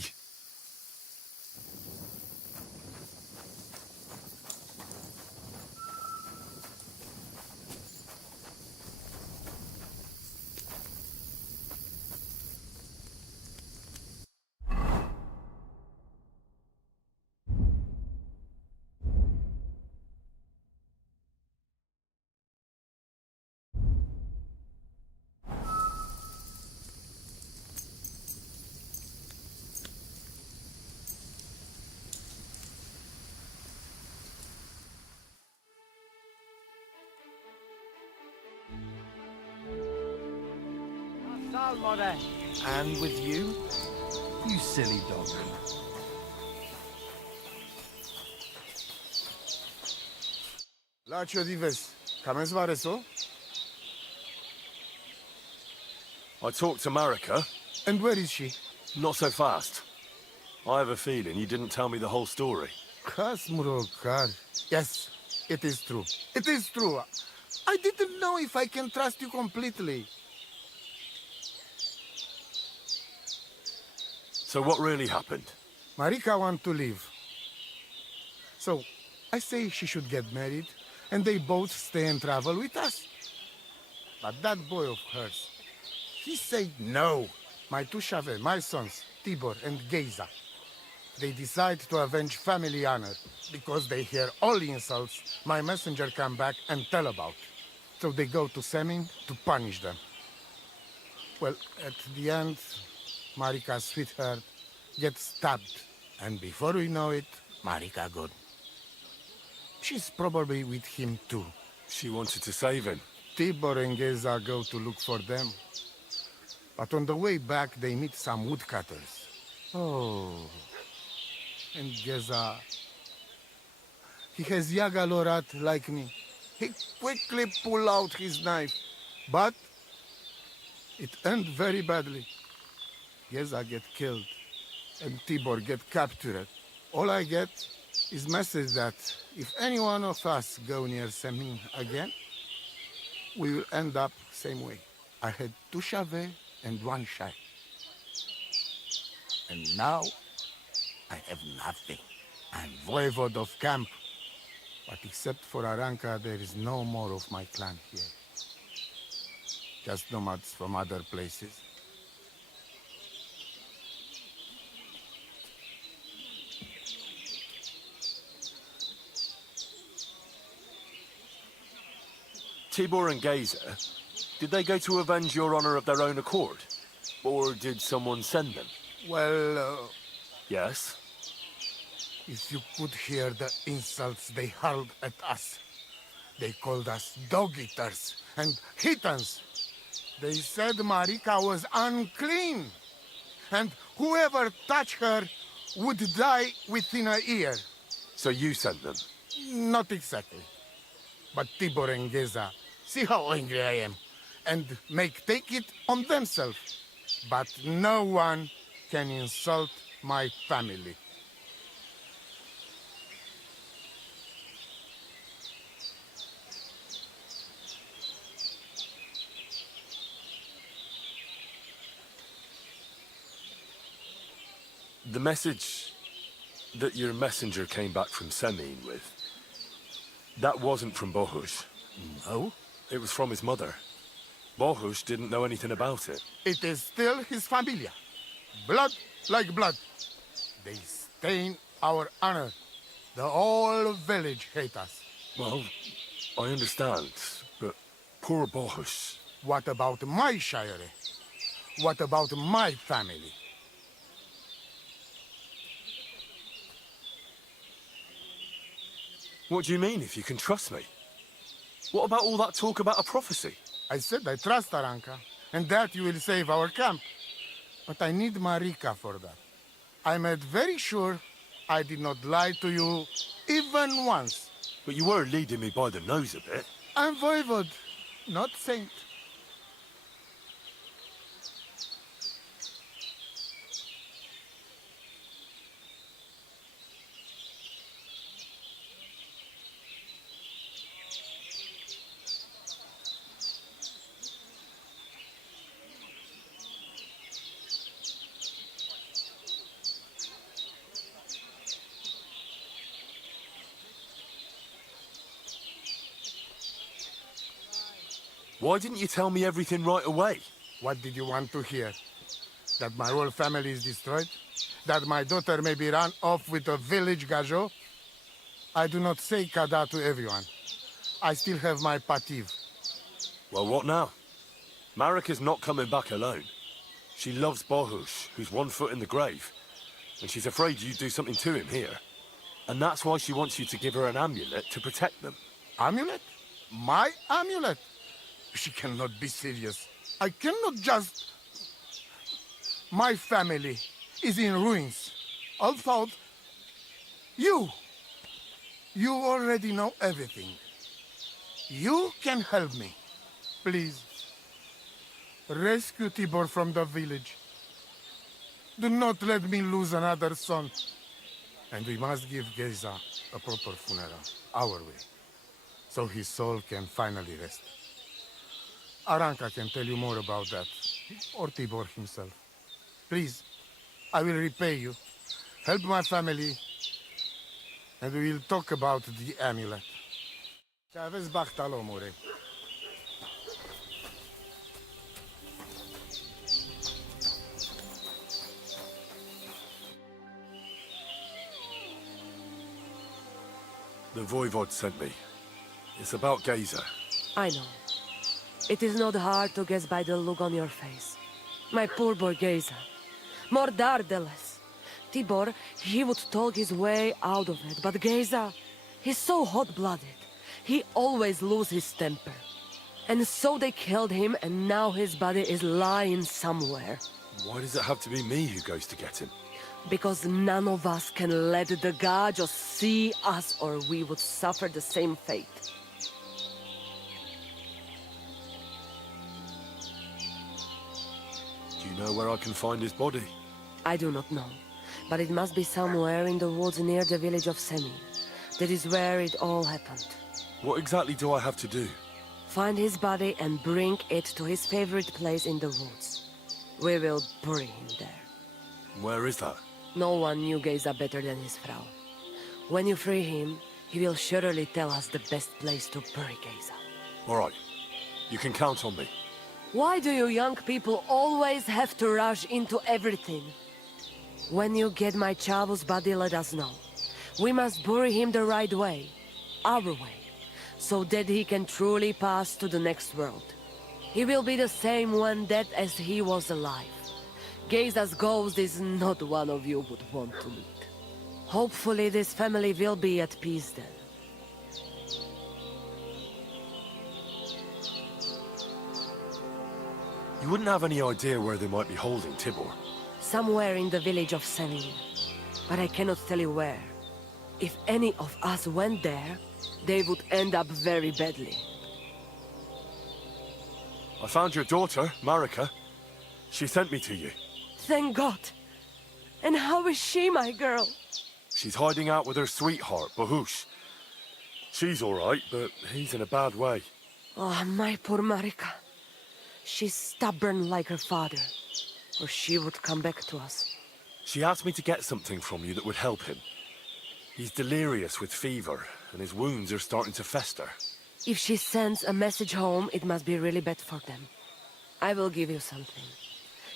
And with you? You silly dog. Lacio dives, kames vareso? I talked to Marika. And where is she? Not so fast. I have a feeling you didn't tell me the whole story. Kasmurokar. Yes, it is true. It is true. I didn't know if I can trust you completely. So what really happened? Marika wants to leave. So, I say she should get married, and they both stay and travel with us. But that boy of hers, he said no. My two Shave, my sons, Tibor and Geza, they decide to avenge family honor because they hear all insults my messenger come back and tell about. So they go to Semin to punish them. Well, at the end, Marika's sweetheart gets stabbed. And before we know it, Marika gone. She's probably with him too. She wanted to save him. Tibor and Geza go to look for them. But on the way back, they meet some woodcutters. Oh. And Geza... he has Yaga Lorat like me. He quickly pull out his knife. But it ends very badly. Geza get killed, and Tibor get captured. All I get is message that if any one of us go near Semin again, we will end up same way. I had 2 Shave and 1 Shai. And now, I have nothing. I'm voivode of camp. But except for Aranka, there is no more of my clan here. Just nomads from other places. Tibor and Geza, did they go to avenge your honor of their own accord? Or did someone send them? Well, Yes? if you could hear the insults they hurled at us. They called us dog-eaters and heathens. They said Marika was unclean. And whoever touched her would die within a year. So you sent them? Not exactly. But Tibor and Geza, see how angry I am, and take it on themselves. But no one can insult my family. The message that your messenger came back from Semin with, that wasn't from Bohus. No? It was from his mother. Bohus didn't know anything about it. It is still his familia. Blood like blood. They stain our honor. The whole village hate us. Well, I understand, but poor Bohus. What about my shire? What about my family? What do you mean, if you can trust me? What about all that talk about a prophecy? I said I trust Aranka, and that you will save our camp. But I need Marika for that. I made very sure I did not lie to you even once. But you were leading me by the nose a bit. I'm voivod, not saint. Why didn't you tell me everything right away? What did you want to hear? That my whole family is destroyed? That my daughter may be run off with a village gajo? I do not say kada to everyone. I still have my pativ. Well, what now? Marika's not coming back alone. She loves Bohush, who's 1 foot in the grave. And she's afraid you'd do something to him here. And that's why she wants you to give her an amulet to protect them. Amulet? My amulet? She cannot be serious. I cannot just... My family is in ruins. Although... You already know everything. You can help me. Please. Rescue Tibor from the village. Do not let me lose another son. And we must give Geza a proper funeral, our way, so his soul can finally rest. Aranka can tell you more about that, or Tibor himself. Please, I will repay you. Help my family, and we will talk about the amulet. Chavez Bachtalo, More. The Voivod sent me. It's about Geza. I know. It is not hard to guess by the look on your face. My poor boy Geza. More dardeles. Tibor, he would talk his way out of it, but Geza, he's so hot-blooded. He always loses his temper. And so they killed him, and now his body is lying somewhere. Why does it have to be me who goes to get him? Because none of us can let the Gajos see us, or we would suffer the same fate. Do you know where I can find his body? I do not know, but it must be somewhere in the woods near the village of Semi. That is where it all happened. What exactly do I have to do? Find his body and bring it to his favorite place in the woods. We will bury him there. Where is that? No one knew Geza better than his Frau. When you free him, he will surely tell us the best place to bury Geza. All right. You can count on me. Why do you young people always have to rush into everything? When you get my Chavo's body, let us know. We must bury him the right way. Our way. So that he can truly pass to the next world. He will be the same when dead as he was alive. Geza's ghost is not one of you would want to meet. Hopefully this family will be at peace then. You wouldn't have any idea where they might be holding Tibor? Somewhere in the village of Semin. But I cannot tell you where. If any of us went there, they would end up very badly. I found your daughter, Marika. She sent me to you. Thank God. And how is she, my girl? She's hiding out with her sweetheart, Bohush. She's all right, but he's in a bad way. Oh, my poor Marika. She's stubborn like her father. Or she would come back to us. She asked me to get something from you that would help him. He's delirious with fever, and his wounds are starting to fester. If she sends a message home, it must be really bad for them. I will give you something.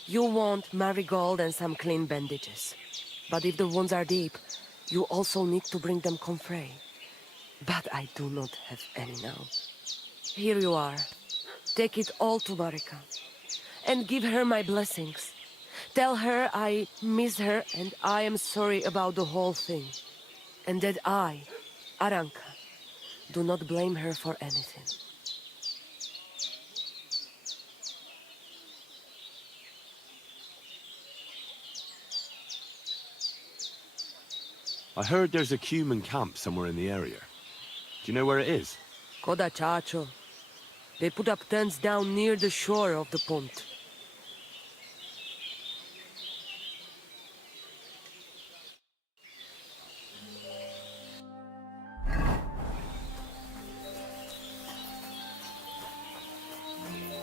You want marigold and some clean bandages. But if the wounds are deep, you also need to bring them comfrey. But I do not have any now. Here you are. Take it all to Marika. And give her my blessings. Tell her I miss her and I am sorry about the whole thing. And that I, Aranka, do not blame her for anything. I heard there's a Cuman camp somewhere in the area. Do you know where it is? Koda chacho. They put up tents down near the shore of the pond.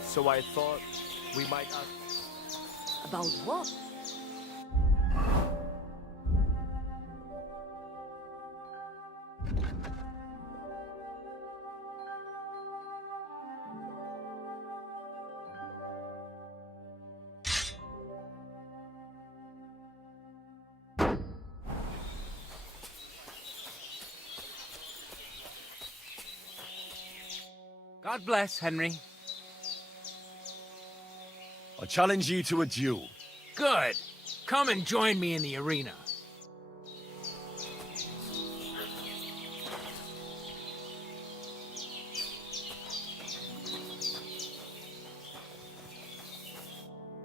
So I thought we might ask... About what? God bless, Henry. I challenge you to a duel. Good. Come and join me in the arena.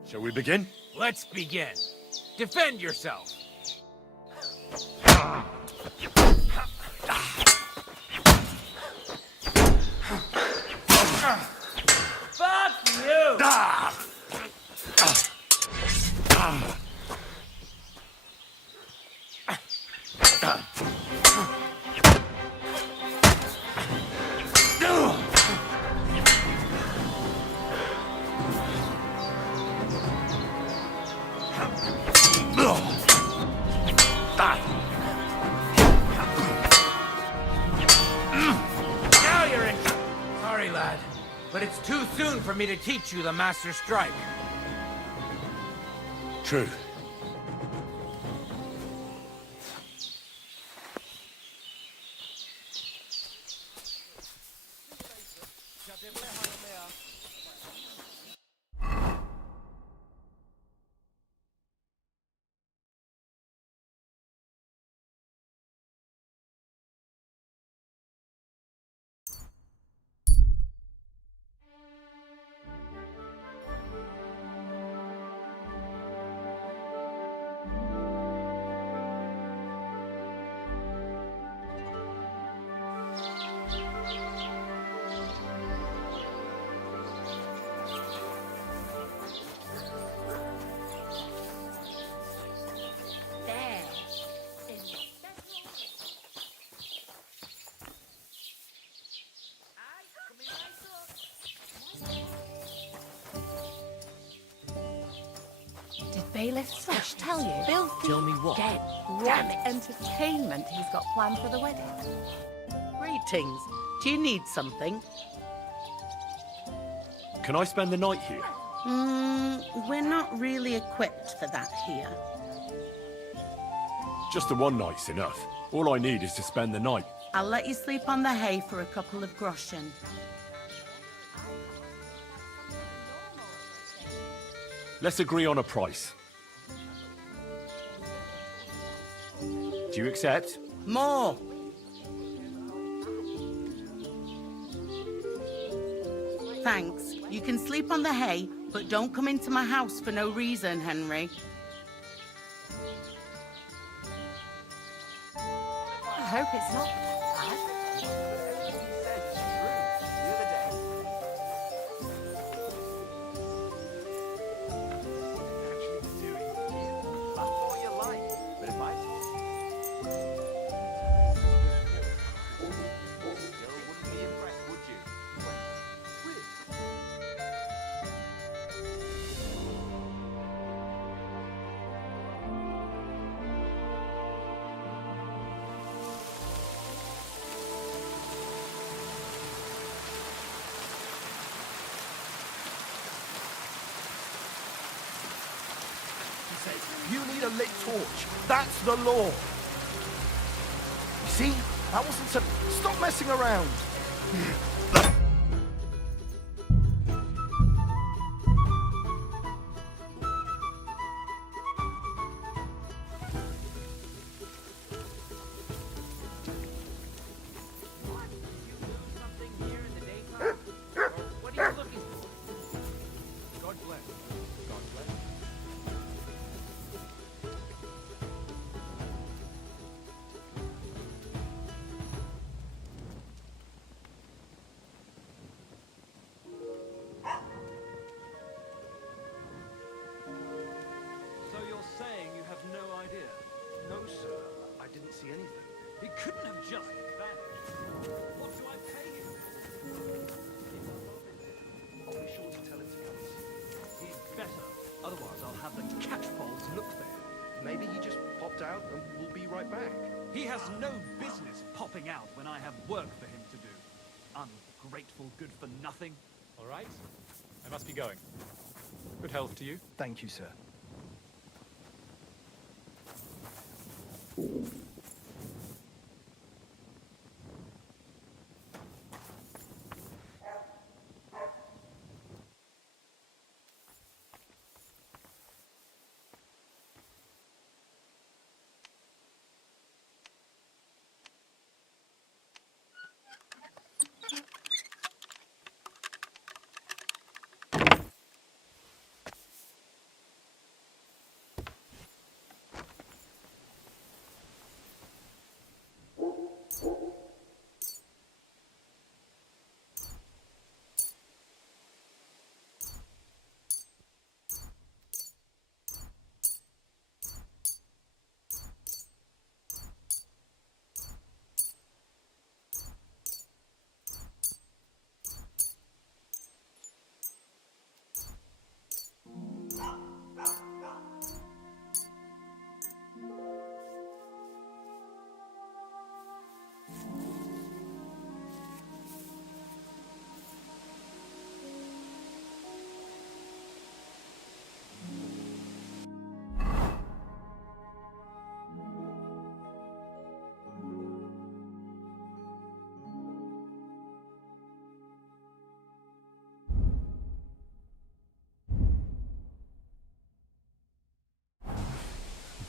Shall we begin? Let's begin. Defend yourself. Fuck you! Now you're in. Sorry, lad, but it's too soon for me to teach you the Master Strike. True. Did Bailiff Slush tell you? Filthy, Tell me what? dead, Damn rotten entertainment he's got planned for the wedding. Greetings. Do you need something? Can I spend the night here? We're not really equipped for that here. Just the one night's enough. All I need is to spend the night. I'll let you sleep on the hay for a couple of groschen. Let's agree on a price. Do you accept? More! Thanks. You can sleep on the hay, but don't come into my house for no reason, Henry. I hope it's not bad. You need a lit torch. That's the law. You see? That wasn't so... Stop messing around. What are you looking for? God bless. God bless. see anything. He couldn't have just vanished. What do I pay you? I'll be sure to tell him to come and see you. He'd better. Otherwise, I'll have the catchpoles look for him. Maybe he just popped out and we'll be right back. He has no business popping out when I have work for him to do. Ungrateful good-for-nothing. All right. I must be going. Good health to you. Thank you, sir.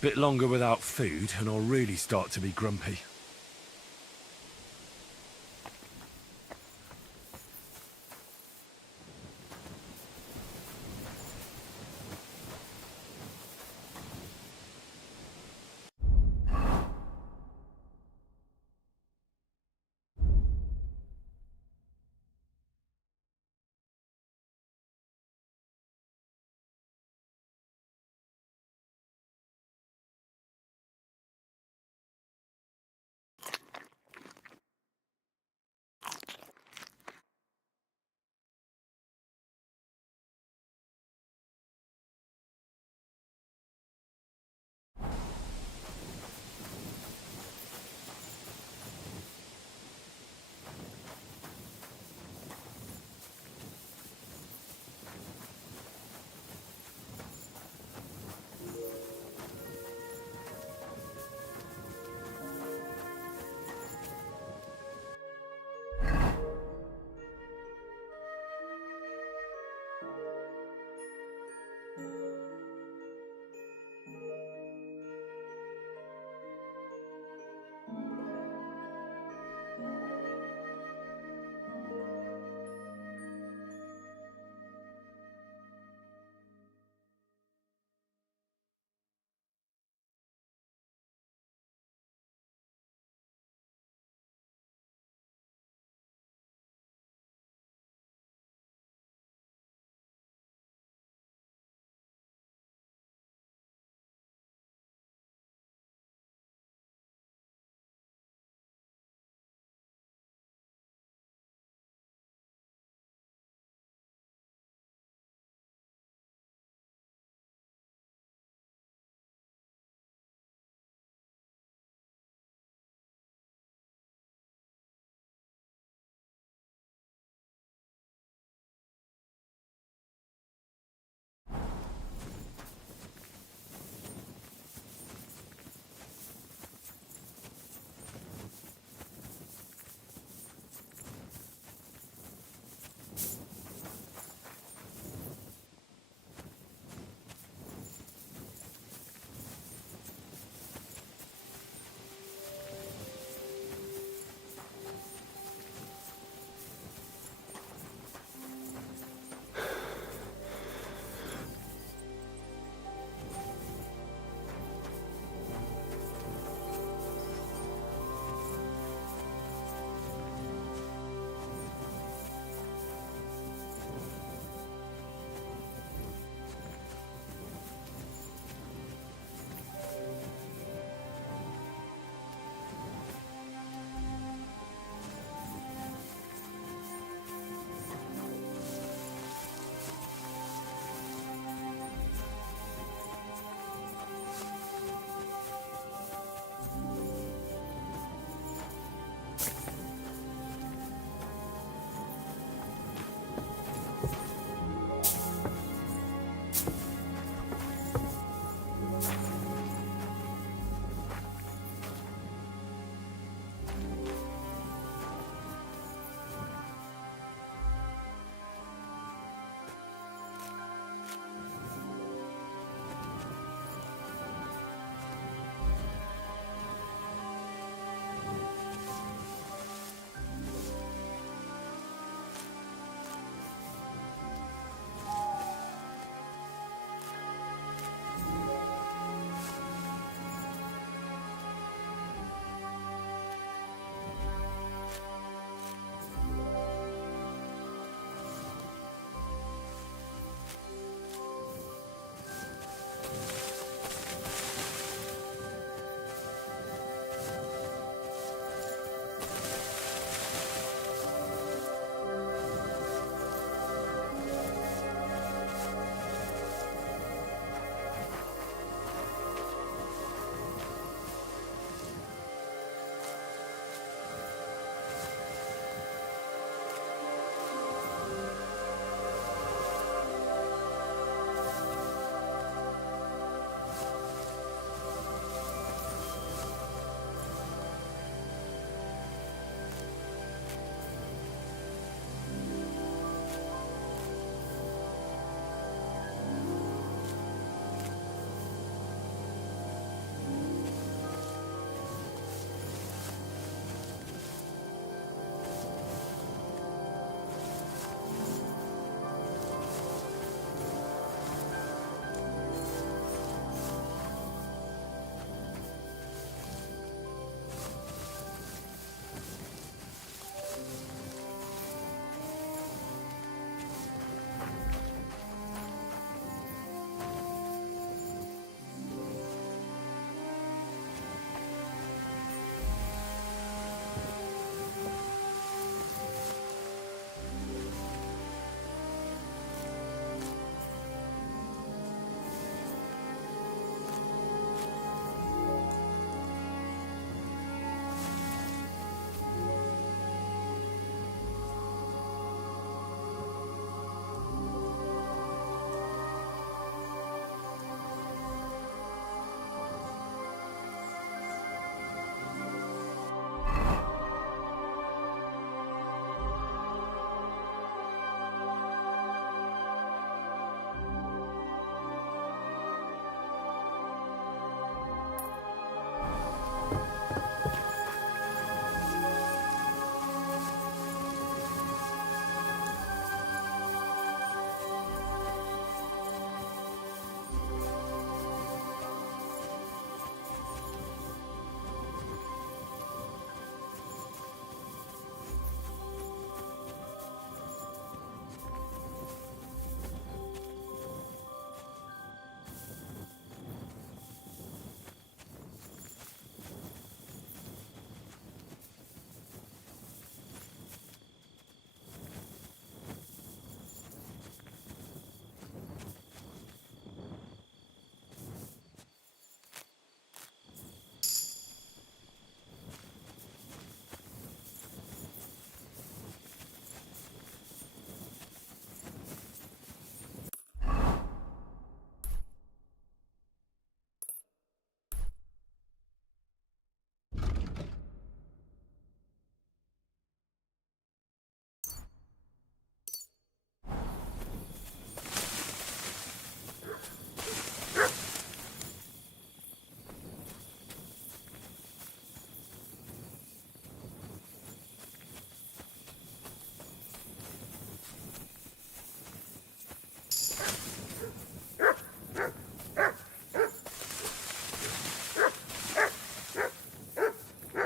Bit longer without food, and I'll really start to be grumpy.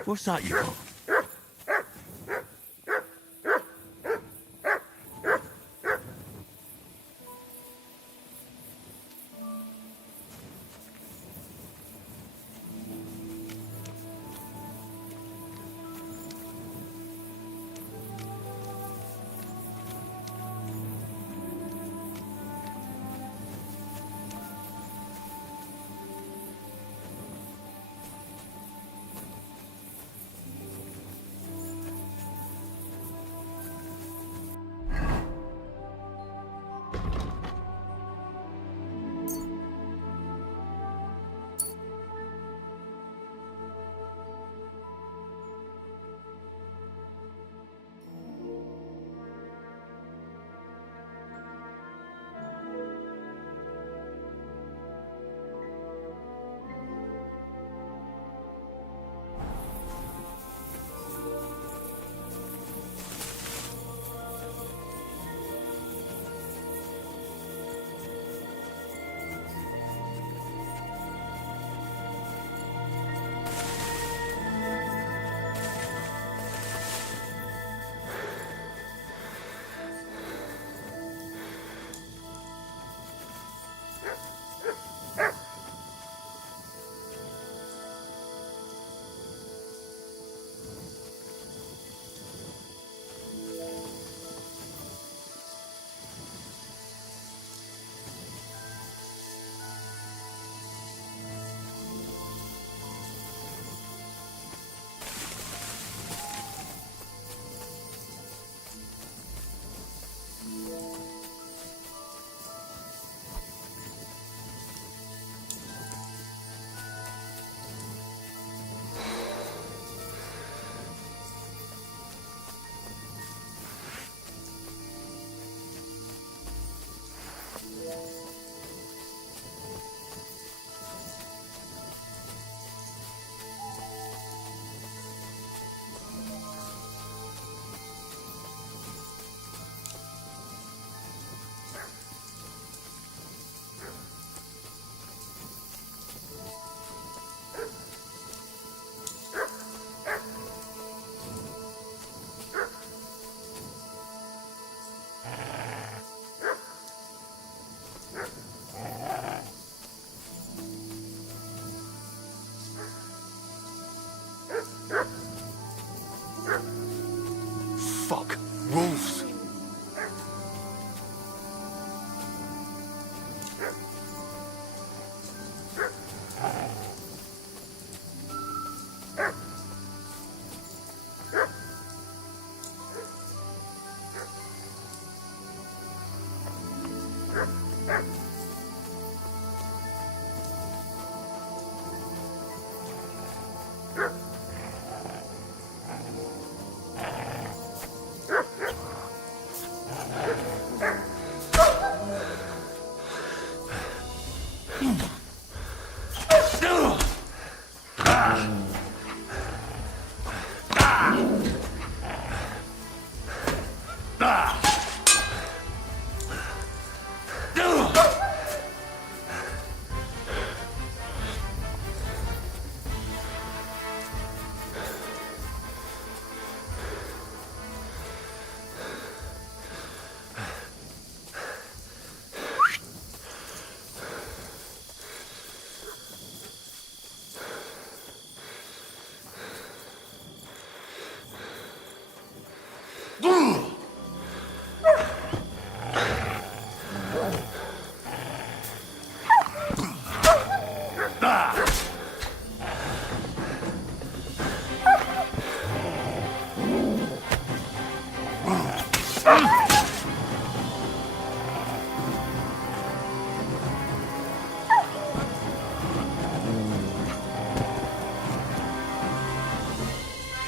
What's that you got? Fuck! Wolves!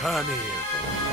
Come here, boy.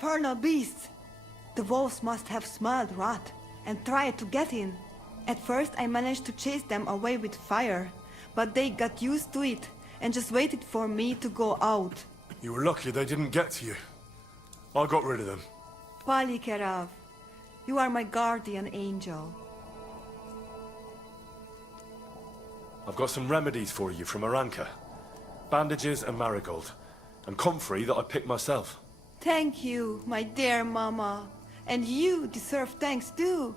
infernal beasts! The wolves must have smelled rot and tried to get in. At first I managed to chase them away with fire, but they got used to it and just waited for me to go out. You were lucky they didn't get to you. I got rid of them. Palikerav, you are my guardian angel. I've got some remedies for you from Aranka. Bandages and marigold. And comfrey that I picked myself. Thank you, my dear mama. And you deserve thanks too.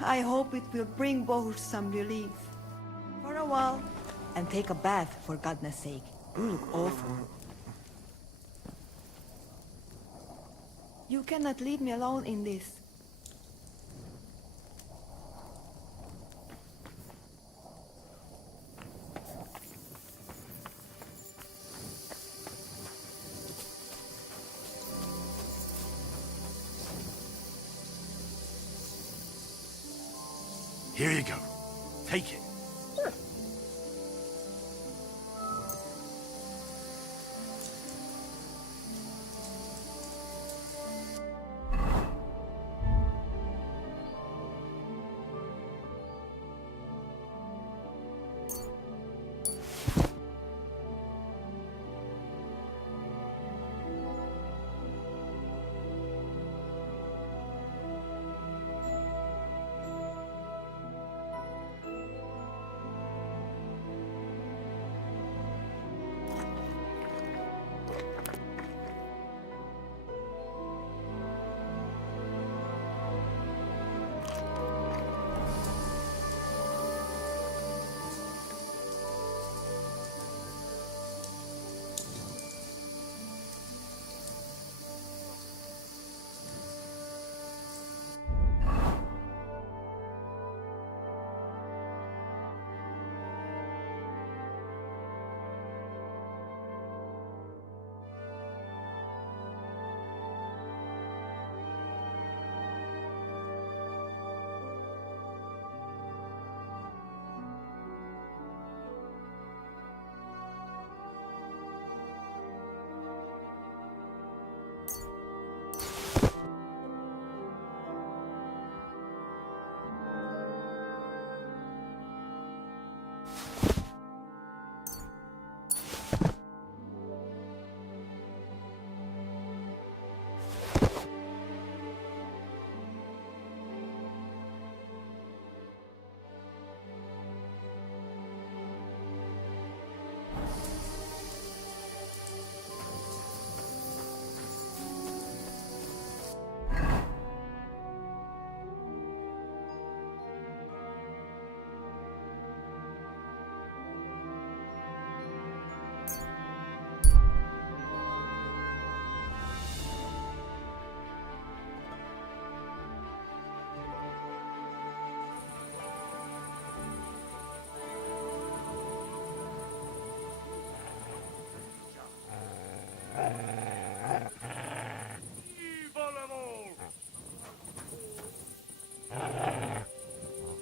I hope it will bring Bohush some relief. For a while. And take a bath, for goodness sake. You look awful. You cannot leave me alone in this. Here you go. Take it.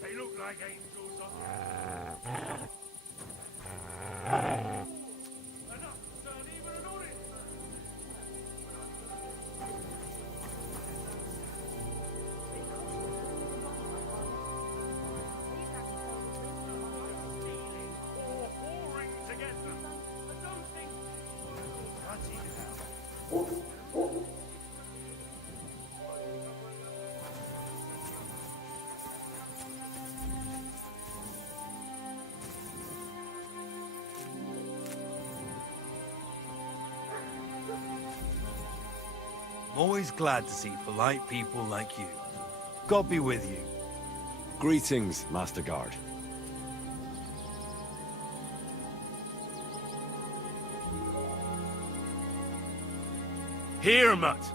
They look like angels on I'm always glad to see polite people like you. God be with you. Greetings, Master Guard. Here, Mutt.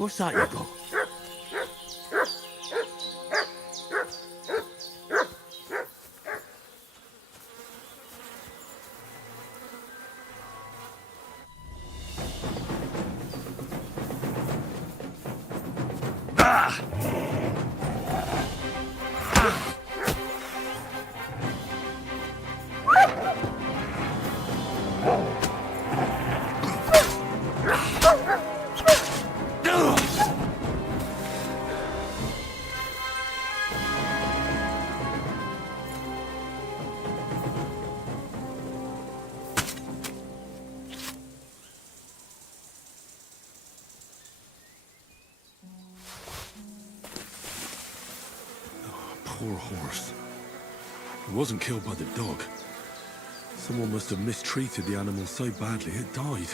What's that you got? Poor horse. It wasn't killed by the dog. Someone must have mistreated the animal so badly it died.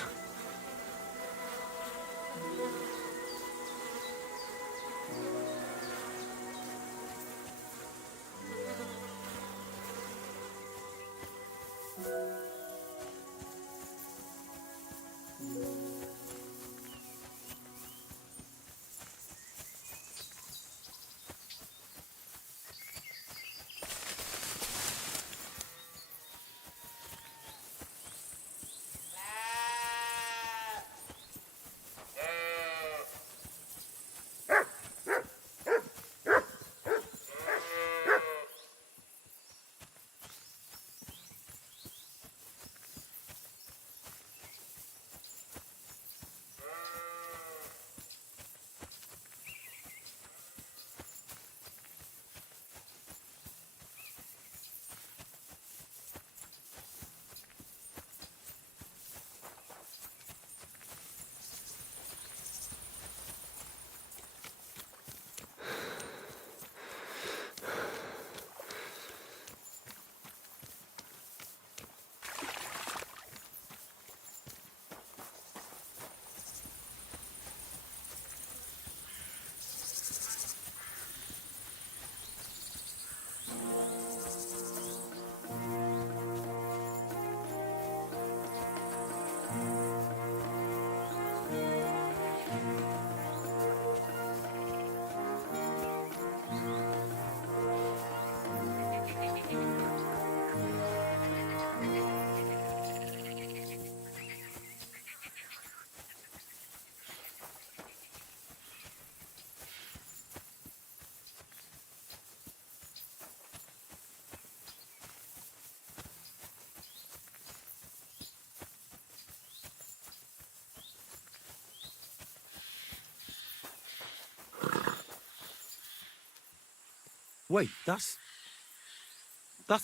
Wait, that's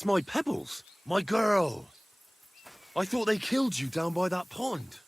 my Pebbles. My girl. I thought they killed you down by that pond.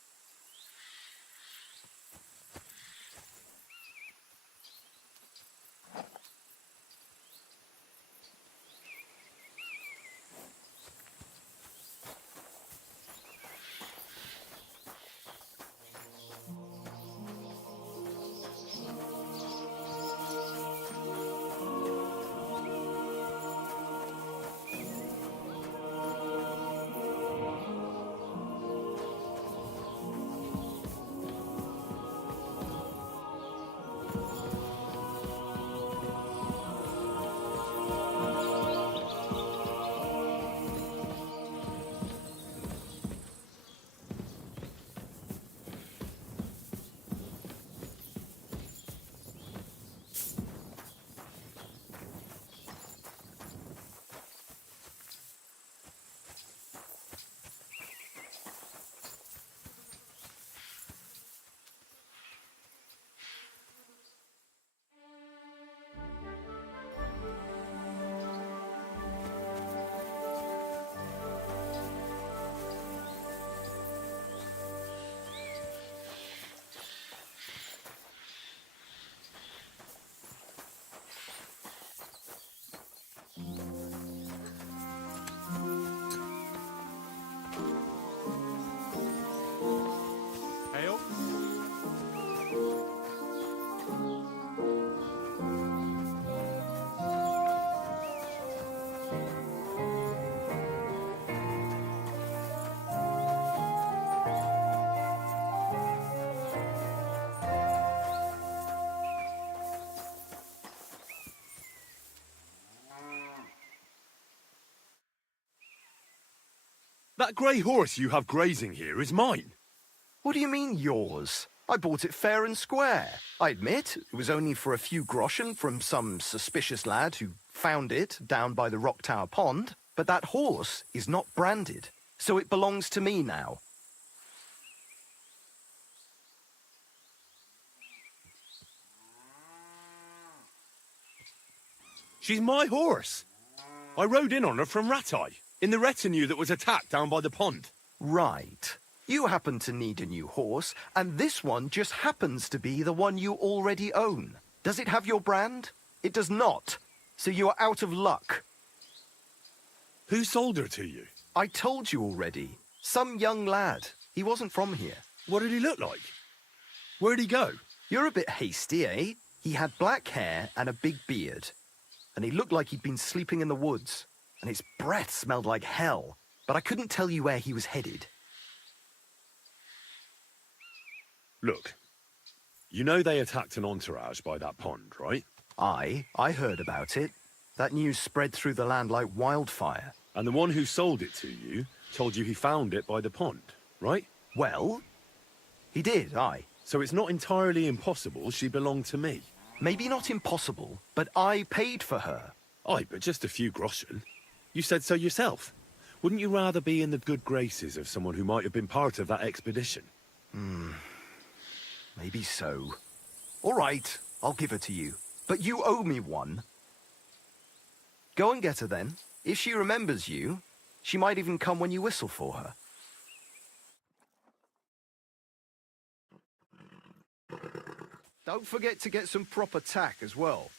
That grey horse you have grazing here is mine. What do you mean, yours? I bought it fair and square. I admit, it was only for a few groschen from some suspicious lad who found it down by the Rock Tower Pond, but that horse is not branded, so it belongs to me now. She's my horse. I rode in on her from Ratai, in the retinue that was attacked down by the pond. Right. You happen to need a new horse, and this one just happens to be the one you already own. Does it have your brand? It does not. So you are out of luck. Who sold her to you? I told you already. Some young lad. He wasn't from here. What did he look like? Where'd he go? You're a bit hasty, eh? He had black hair and a big beard. And he looked like he'd been sleeping in the woods. And his breath smelled like hell. But I couldn't tell you where he was headed. Look, you know they attacked an entourage by that pond, right? I heard about it. That news spread through the land like wildfire. And the one who sold it to you told you he found it by the pond, right? Well, he did, aye. So it's not entirely impossible she belonged to me. Maybe not impossible, but I paid for her. Aye, but just a few groschen. You said so yourself. Wouldn't you rather be in the good graces of someone who might have been part of that expedition? Maybe so. All right, I'll give her to you. But you owe me one. Go and get her then. If she remembers you, she might even come when you whistle for her. Don't forget to get some proper tack as well.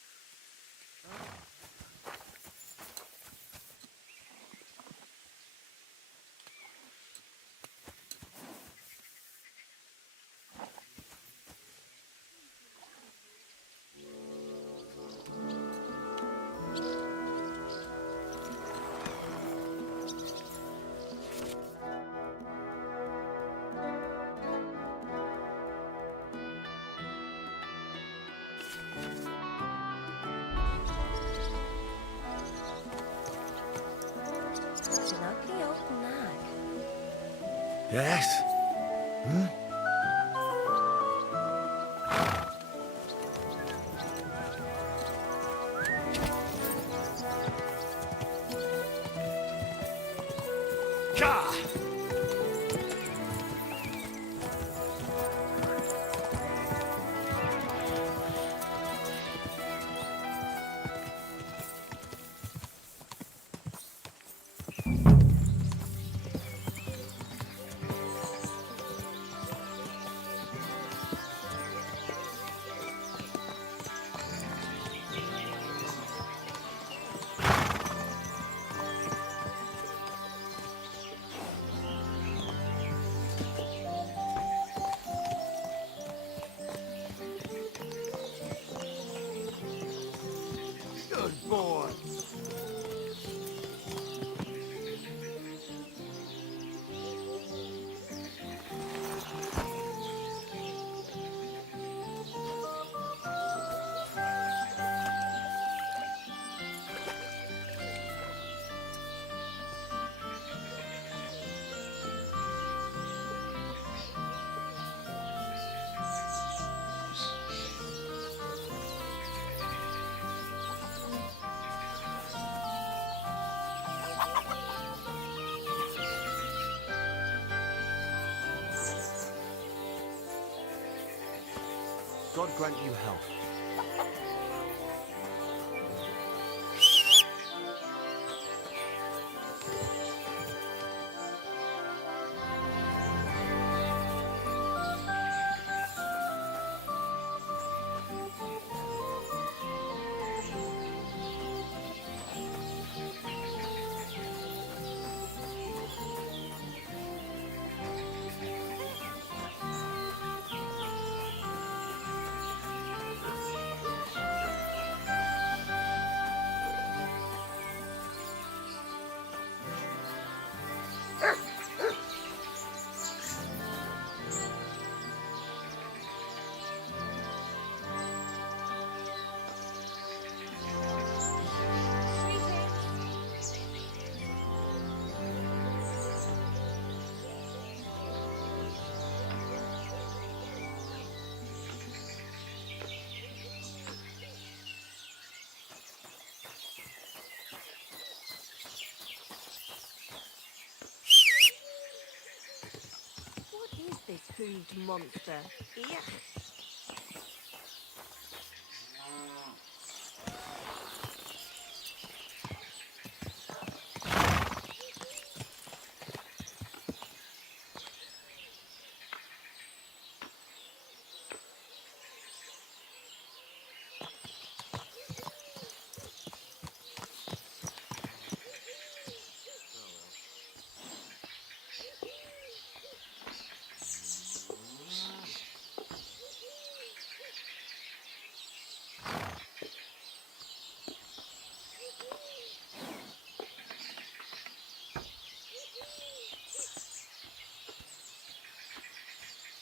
Yes? Hmm? Good boy. God grant you health. Food monster. Yeah.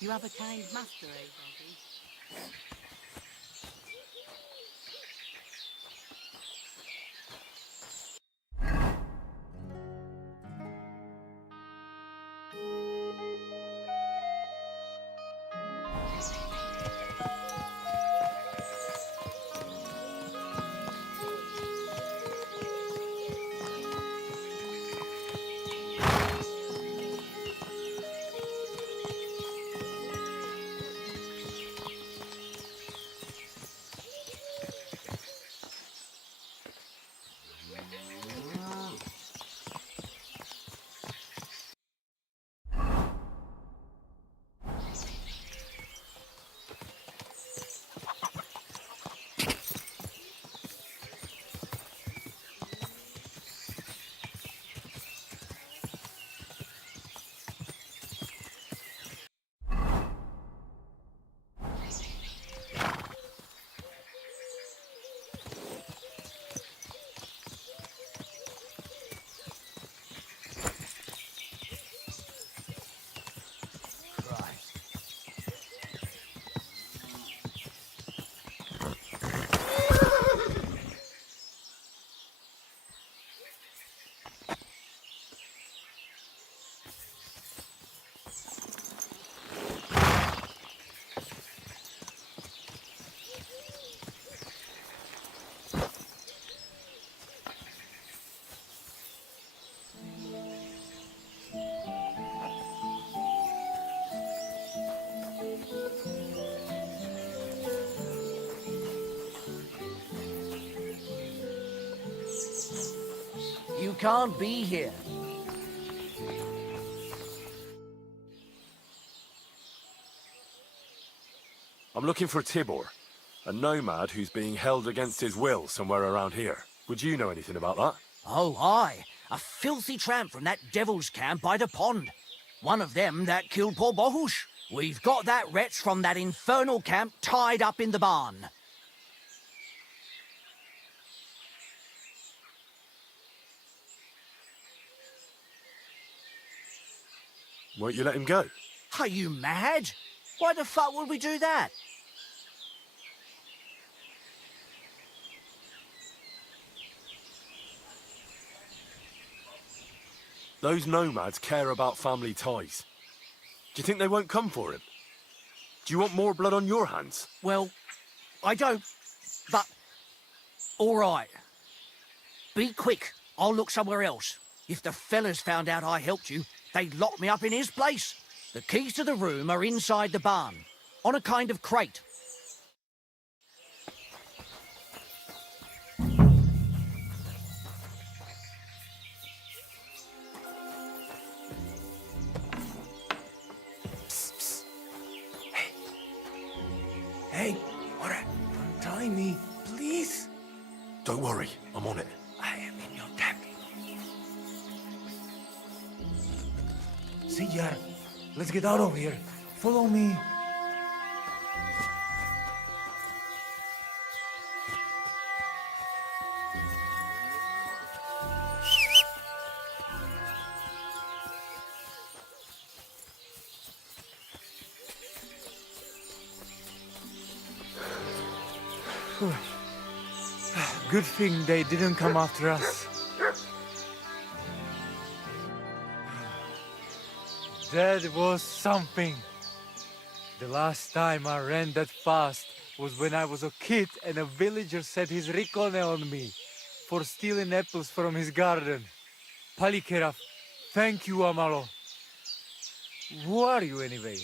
You have a kind master, eh, Bobby? You can't be here. I'm looking for Tibor, a nomad who's being held against his will somewhere around here. Would you know anything about that? Oh, aye. A filthy tramp from that devil's camp by the pond. One of them that killed poor Bohush. We've got that wretch from that infernal camp tied up in the barn. Won't you let him go? Are you mad? Why the fuck would we do that? Those nomads care about family ties. Do you think they won't come for him? Do you want more blood on your hands? Well, I don't, but... all right. Be quick. I'll look somewhere else. If the fellas found out I helped you, they'd lock me up in his place. The keys to the room are inside the barn, on a kind of crate. Hey, alright, untie me, please. Don't worry, I'm on it. I am in your debt. Siyar, let's get out of here. Follow me. Good thing they didn't come after us. That was something. The last time I ran that fast was when I was a kid and a villager set his ricone on me for stealing apples from his garden. Palikeraf, thank you, Amalo. Who are you anyway?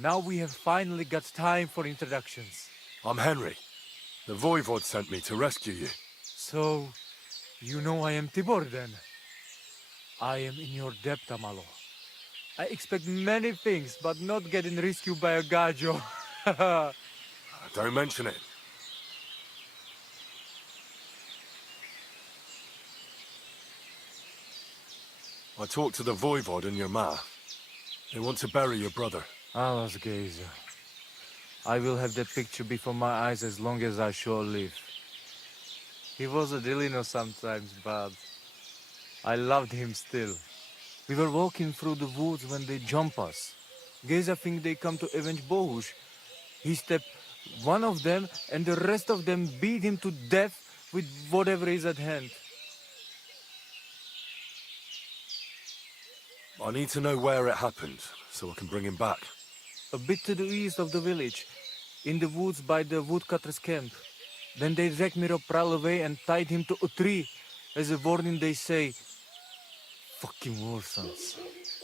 Now we have finally got time for introductions. I'm Henry. The Voivod sent me to rescue you. So, you know I am Tibor then? I am in your debt, Amalo. I expect many things, but not getting rescued by a gajo. Don't mention it. I talked to the Voivod and your ma. They want to bury your brother. Alas, Geza. I will have that picture before my eyes as long as I shall live. He was a Delino sometimes, but I loved him still. We were walking through the woods when they jump us. Geza think they come to avenge Bohush. He stepped one of them, and the rest of them beat him to death with whatever is at hand. I need to know where it happened, so I can bring him back. A bit to the east of the village, in the woods by the woodcutter's camp. Then they dragged Miropral away and tied him to a tree. As a warning, they say, fucking war sons.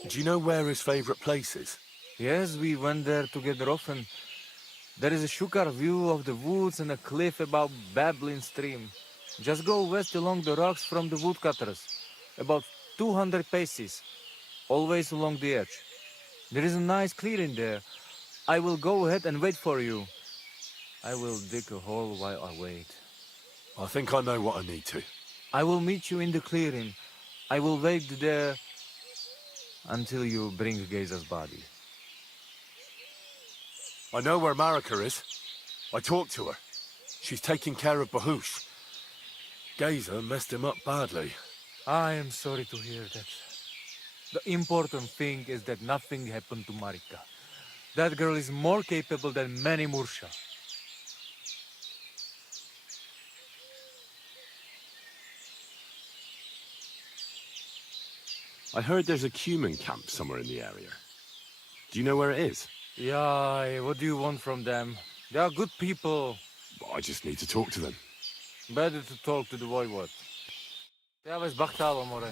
Do you know where his favorite place is? Yes, we went there together often. There is a shukar view of the woods and a cliff above babbling stream. Just go west along the rocks from the woodcutters. About 200 paces. Always along the edge. There is a nice clearing there. I will go ahead and wait for you. I will dig a hole while I wait. I think I know what I need to. I will meet you in the clearing. I will wait there until you bring Geza's body. I know where Marika is. I talked to her. She's taking care of Bahush. Geza messed him up badly. I am sorry to hear that. The important thing is that nothing happened to Marika. That girl is more capable than many Mursha. I heard there's a cumin camp somewhere in the area. Do you know where it is? Yeah, what do you want from them? They are good people. I just need to talk to them. Better to talk to the voivod. Ja, wees bachthalen, more.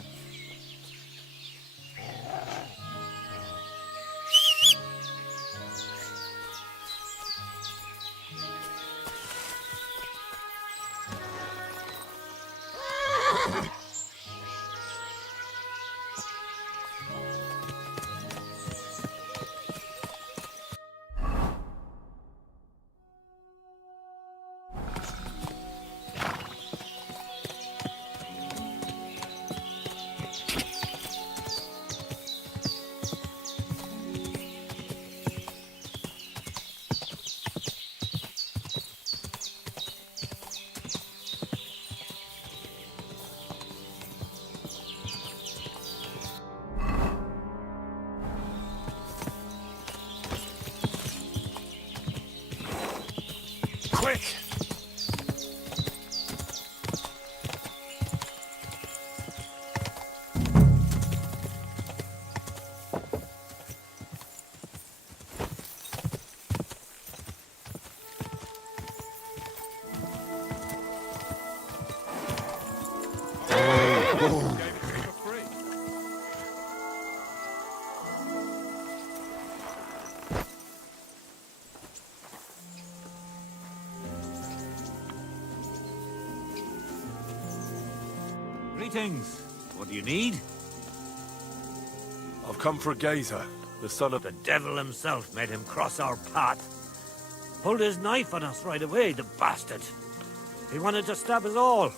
Quick! Greetings. What do you need? I've come for Geza, the son of... The devil himself made him cross our path. Pulled his knife on us right away, the bastard. He wanted to stab us all.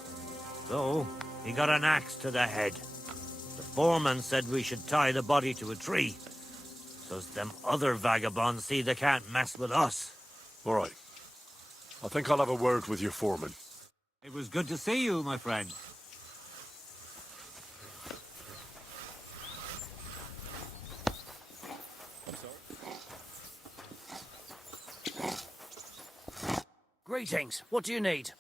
So, he got an axe to the head. The foreman said we should tie the body to a tree. So them other vagabonds see they can't mess with us. All right. I think I'll have a word with your foreman. It was good to see you, my friend. Greetings. What do you need?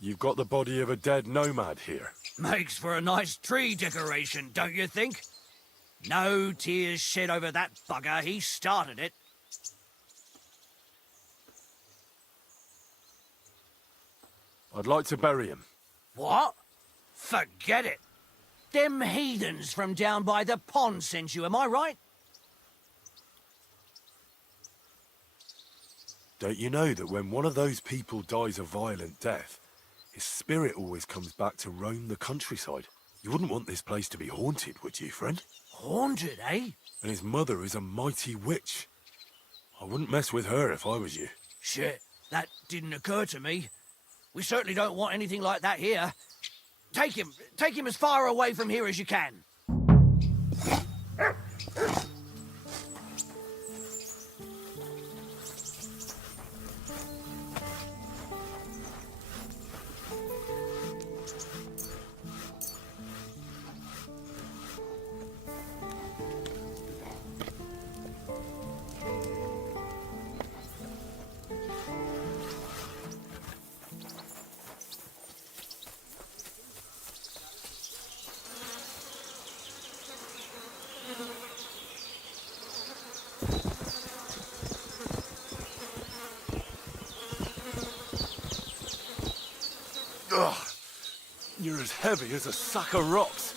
You've got the body of a dead nomad here. Makes for a nice tree decoration, don't you think? No tears shed over that bugger. He started it. I'd like to bury him. What? Forget it. Them heathens from down by the pond sent you, am I right? Don't you know that when one of those people dies a violent death, his spirit always comes back to roam the countryside? You wouldn't want this place to be haunted, would you, friend? Haunted, eh? And his mother is a mighty witch. I wouldn't mess with her if I was you. Shit, that didn't occur to me. We certainly don't want anything like that here. Take him as far away from here as you can. Ugh, you're as heavy as a sack of rocks.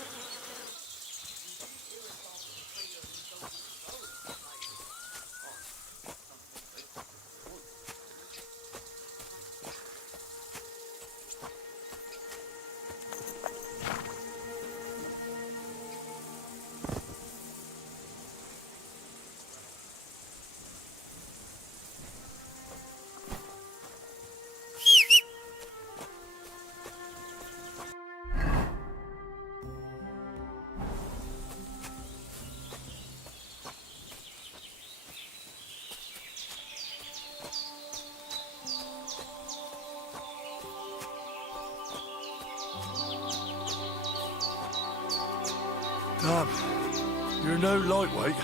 Damn, you're no lightweight.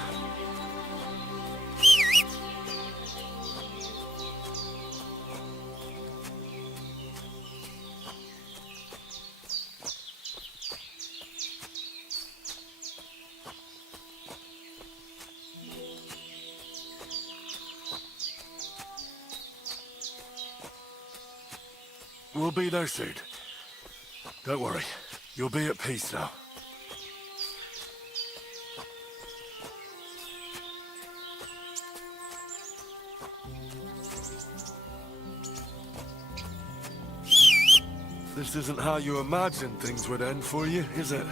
We'll be there soon. Don't worry, you'll be at peace now. This isn't how you imagined things would end for you, is it?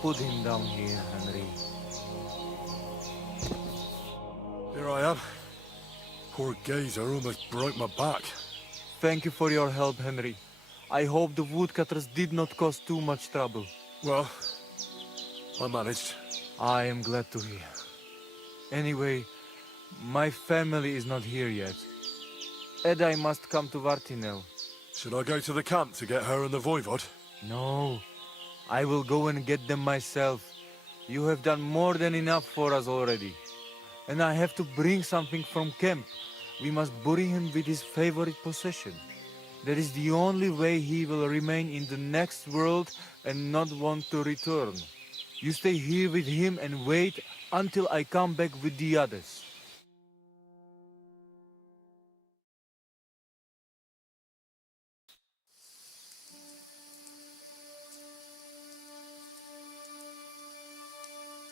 Put him down here, Henry. Here I am. Poor gazer almost broke my back. Thank you for your help, Henry. I hope the woodcutters did not cause too much trouble. Well, I managed. I am glad to hear. Anyway, my family is not here yet. Edai must come to Vartinel. Should I go to the camp to get her and the voivod? No, I will go and get them myself. You have done more than enough for us already. And I have to bring something from camp. We must bury him with his favorite possession. That is the only way he will remain in the next world and not want to return. You stay here with him and wait until I come back with the others.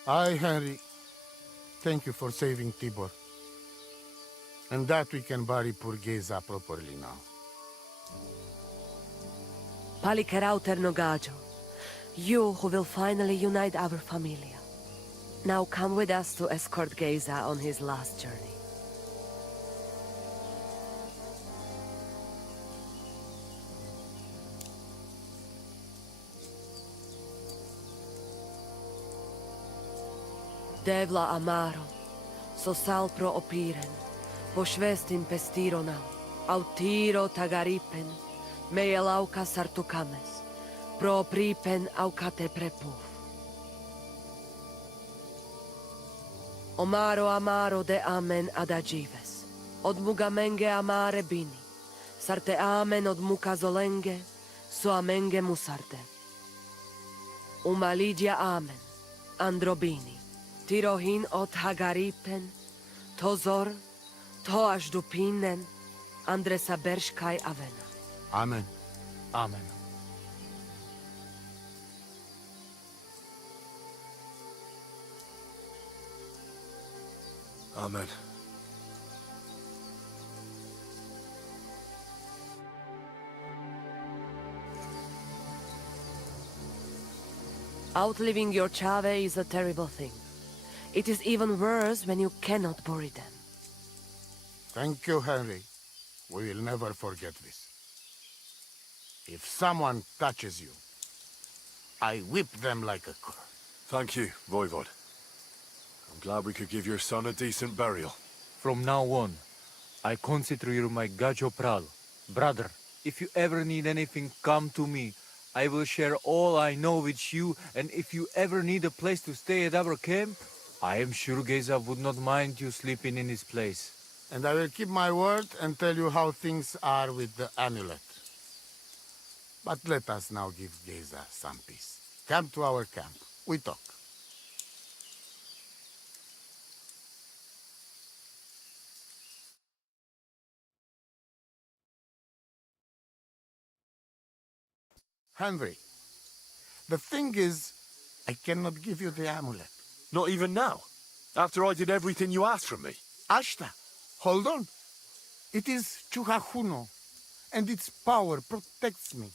Henry, thank you for saving Tibor. And that we can bury poor Geza properly now. Palikerauter Nogajo, you who will finally unite our familia. Now come with us to escort Geza on his last journey. Devla amaro, so sal pro opiren, pošvestin pestironam, autiro tagaripen, mejelauka sartukames, pro pripen aukate prepuf. Omaro amaro de amen adagives, od mugamenge amare bini, sarte amen od mukazolenge, so amenge musarte. Umalidia amen, androbini. Tirohin od Hagaripen, Tozor, Toaš Dupinen, Andresa Berškaj Avena. Amen. Amen. Amen. Outliving your chave is a terrible thing. It is even worse when you cannot bury them. Thank you, Henry. We will never forget this. If someone touches you, I whip them like a cur. Thank you, voivod. I'm glad we could give your son a decent burial. From now on, I consider you my Gajo Pral. Brother, if you ever need anything, come to me. I will share all I know with you, and if you ever need a place to stay at our camp, I am sure Geza would not mind you sleeping in his place. And I will keep my word and tell you how things are with the amulet. But let us now give Geza some peace. Come to our camp. We talk. Henry, the thing is, I cannot give you the amulet. Not even now? After I did everything you asked from me? Ashta, hold on. It is Chuhajuno, and its power protects me.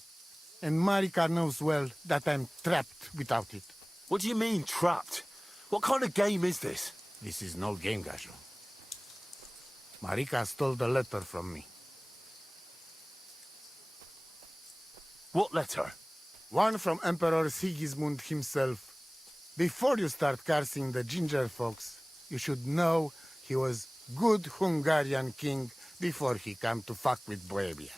And Marika knows well that I'm trapped without it. What do you mean, trapped? What kind of game is this? This is no game, Gajo. Marika stole the letter from me. What letter? One from Emperor Sigismund himself. Before you start cursing the ginger folks, you should know he was good Hungarian king before he came to fuck with Bohemia.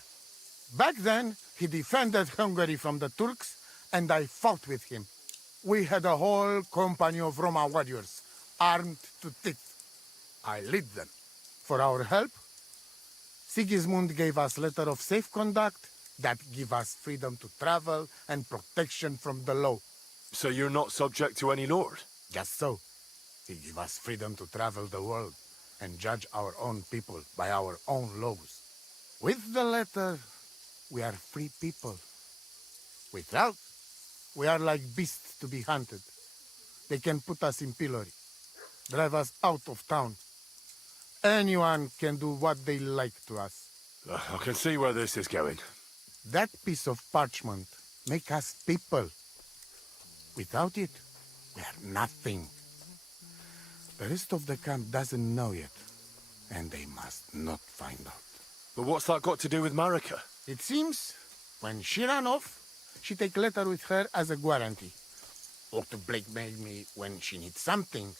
Back then, he defended Hungary from the Turks, and I fought with him. We had a whole company of Roma warriors, armed to teeth. I led them. For our help, Sigismund gave us letter of safe conduct that give us freedom to travel and protection from the law. So you're not subject to any lord? Just so. He give us freedom to travel the world and judge our own people by our own laws. With the letter, we are free people. Without, we are like beasts to be hunted. They can put us in pillory, drive us out of town. Anyone can do what they like to us. I can see where this is going. That piece of parchment make us people. Without it, we are nothing. The rest of the camp doesn't know yet, and they must not find out. But what's that got to do with Marika? It seems, when she ran off, she take letter with her as a guarantee. or to blackmail me when she needs something.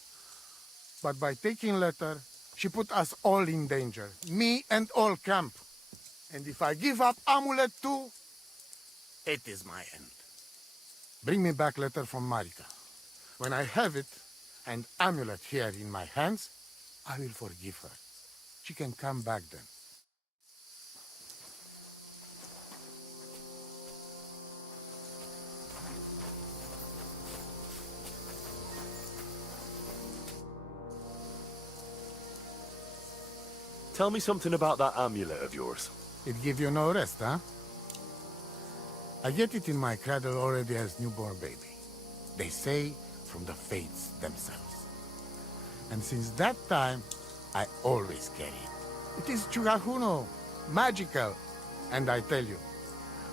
But by taking letter, she put us all in danger, me and all camp. And if I give up amulet too, it is my end. Bring me back letter from Marika. When I have it, and amulet here in my hands, I will forgive her. She can come back then. Tell me something about that amulet of yours. It give you no rest, huh? I get it in my cradle already as newborn baby. They say from the fates themselves. And since that time, I always carry it. It is churahuno, magical. And I tell you,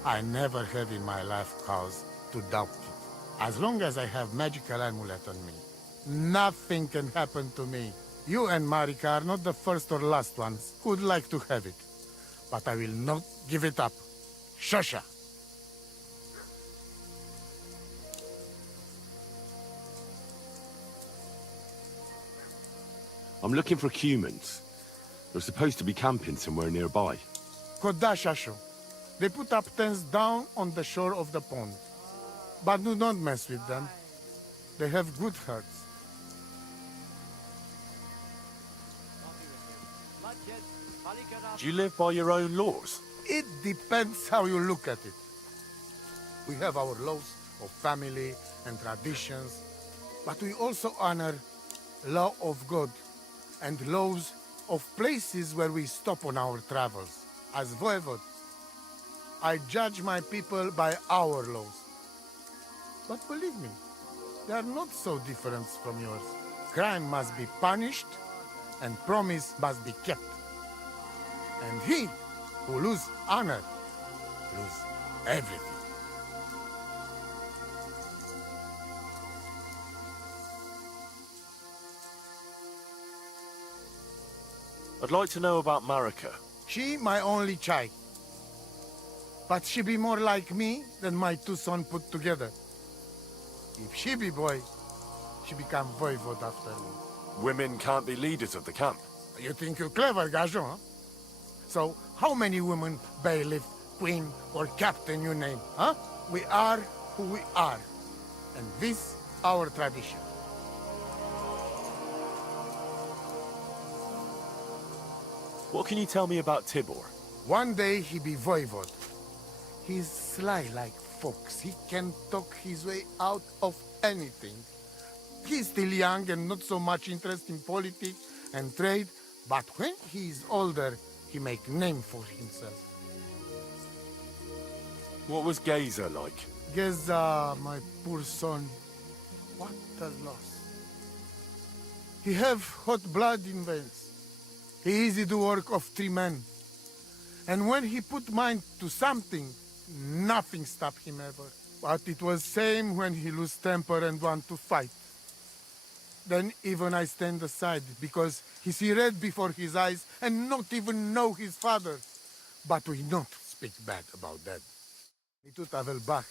I never had in my life cause to doubt it. As long as I have magical amulet on me, nothing can happen to me. You and Marika are not the first or last ones who would like to have it. But I will not give it up. Shosha! I'm looking for humans. They're supposed to be camping somewhere nearby. Kodashasho. They put up tents down on the shore of the pond. But do not mess with them. They have good hearts. Do you live by your own laws? It depends how you look at it. We have our laws of family and traditions, but we also honor law of God and laws of places where we stop on our travels. As voivod, I judge my people by our laws. But believe me, they are not so different from yours. Crime must be punished, and promise must be kept. And he who loses honor, loses everything. I'd like to know about Marika. She my only child. But she be more like me than my two sons put together. If she be boy, she become voivod after me. Women can't be leaders of the camp. You think you're clever, Gajon, huh? So, how many women, bailiff, queen, or captain you name, huh? We are who we are. And this, our tradition. What can you tell me about Tibor? One day he be voivod. He's sly like fox. He can talk his way out of anything. He's still young and not so much interested in politics and trade, but when he is older, he make name for himself. What was Geza like? Geza, my poor son, what a loss. He have hot blood in veins. He easy to work of 3 men. And when he put mind to something, nothing stop him ever. But it was same when he lose temper and want to fight. Then even I stand aside, because he see red before his eyes and not even know his father. But we not speak bad about that. Mi tu tavel bach,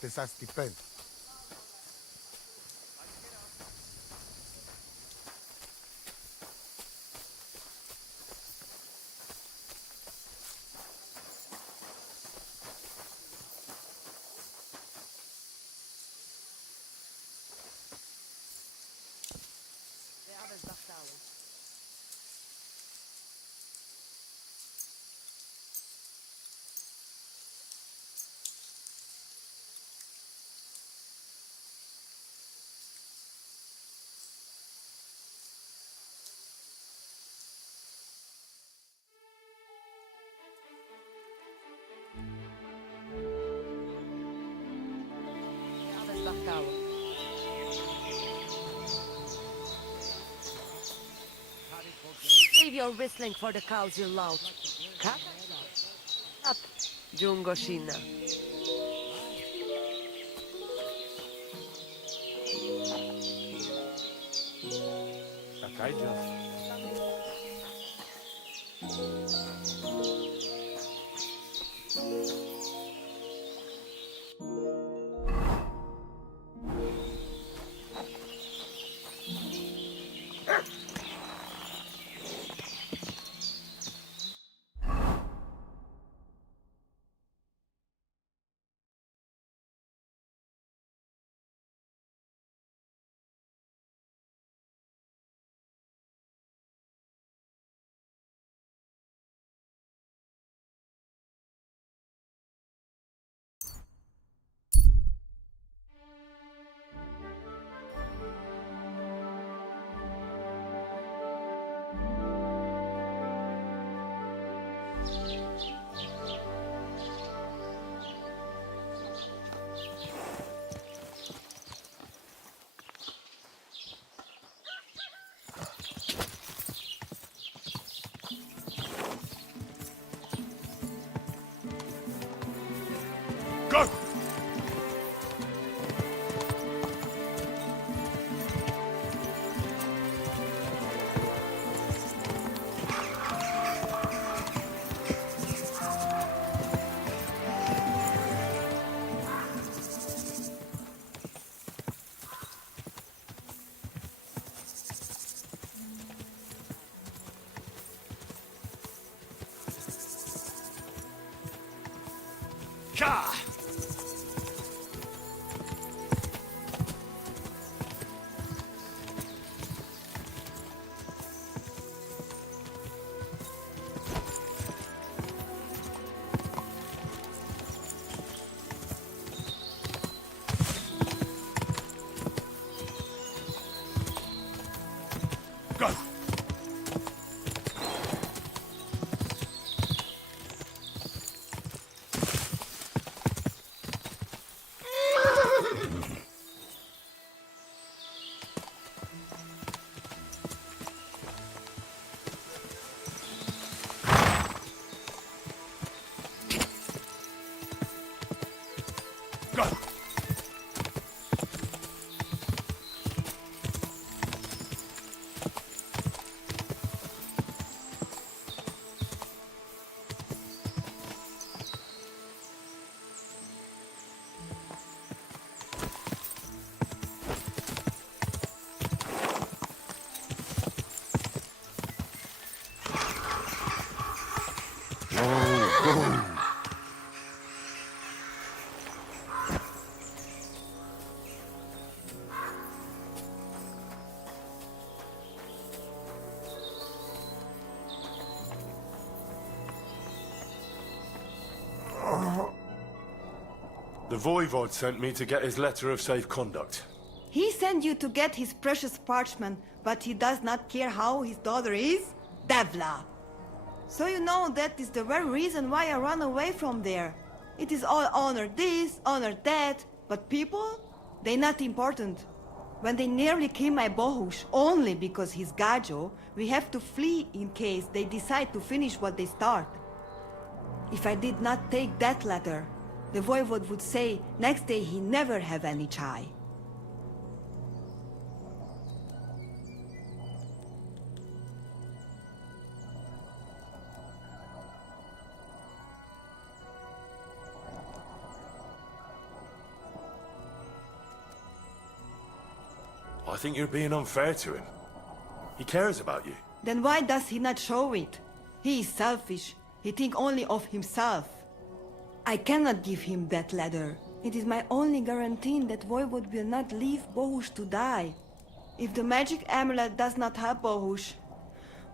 te sa stipend. Save your whistling for the cows, you lout. Cut up, Jungoshina. Ka! Go! Go! The Voivod sent me to get his letter of safe conduct. He sent you to get his precious parchment, but he does not care how his daughter is? Devla! So you know that is the very reason why I run away from there. It is all honor this, honor that, but people? They not important. When they nearly kill my Bohush only because he's Gajo, we have to flee in case they decide to finish what they start. If I did not take that letter, the Voivod would say next day he never have any chai. I think you're being unfair to him. He cares about you. Then why does he not show it? He is selfish. He think only of himself. I cannot give him that letter. It is my only guarantee that Voivod will not leave Bohush to die. If the magic amulet does not help Bohush,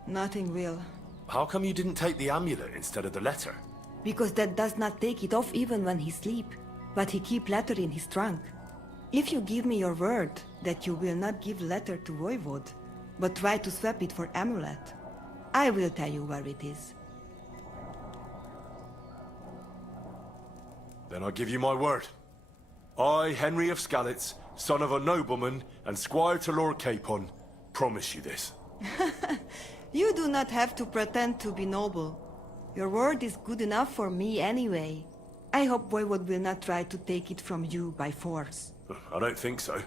nothing will. How come you didn't take the amulet instead of the letter? Because that does not take it off even when he sleep. But he keep letter in his trunk. If you give me your word that you will not give letter to Voivod, but try to swap it for amulet, I will tell you where it is. Then I give you my word. I, Henry of Skalitz, son of a nobleman and squire to Lord Capon, promise you this. You do not have to pretend to be noble. Your word is good enough for me anyway. I hope Voivod will not try to take it from you by force. I don't think so.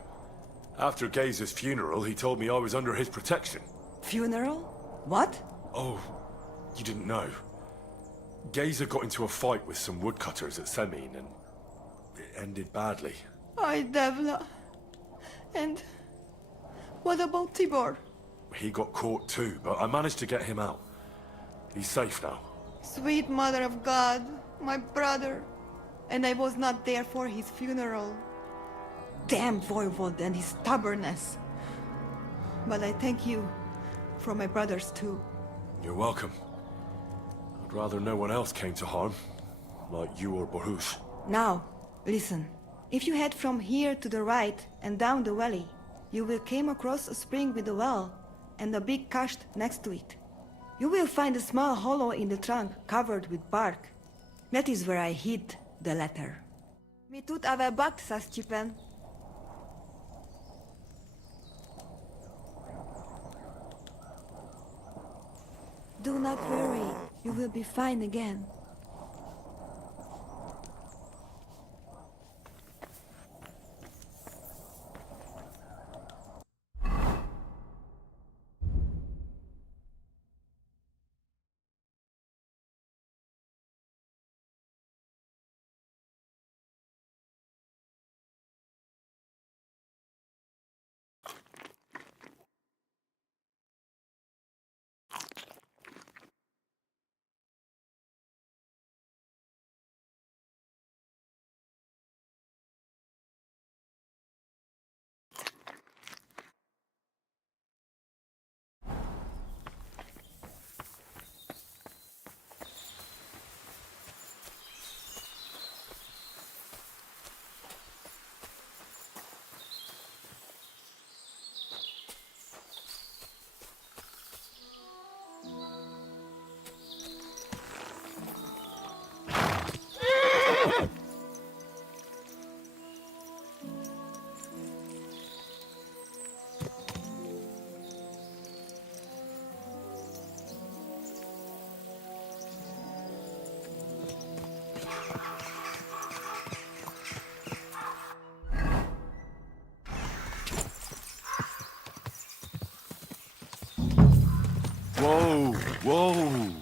After Gaze's funeral, he told me I was under his protection. Funeral? What? Oh, you didn't know. Gazer got into a fight with some woodcutters at Ceann, and it ended badly. Ay, Devla. And what about Tibor? He got caught too, but I managed to get him out. He's safe now. Sweet Mother of God, my brother. And I was not there for his funeral. Damn Voivod and his stubbornness. But I thank you for my brothers too. You're welcome. I'd rather no one else came to harm, like you or Bohush. Now, listen. If you head from here to the right and down the valley, you will come across a spring with a well and a big kasht next to it. You will find a small hollow in the trunk covered with bark. That is where I hid the letter. Mi tut avea bakt, Saschipen. Do not worry, you will be fine again. Whoa!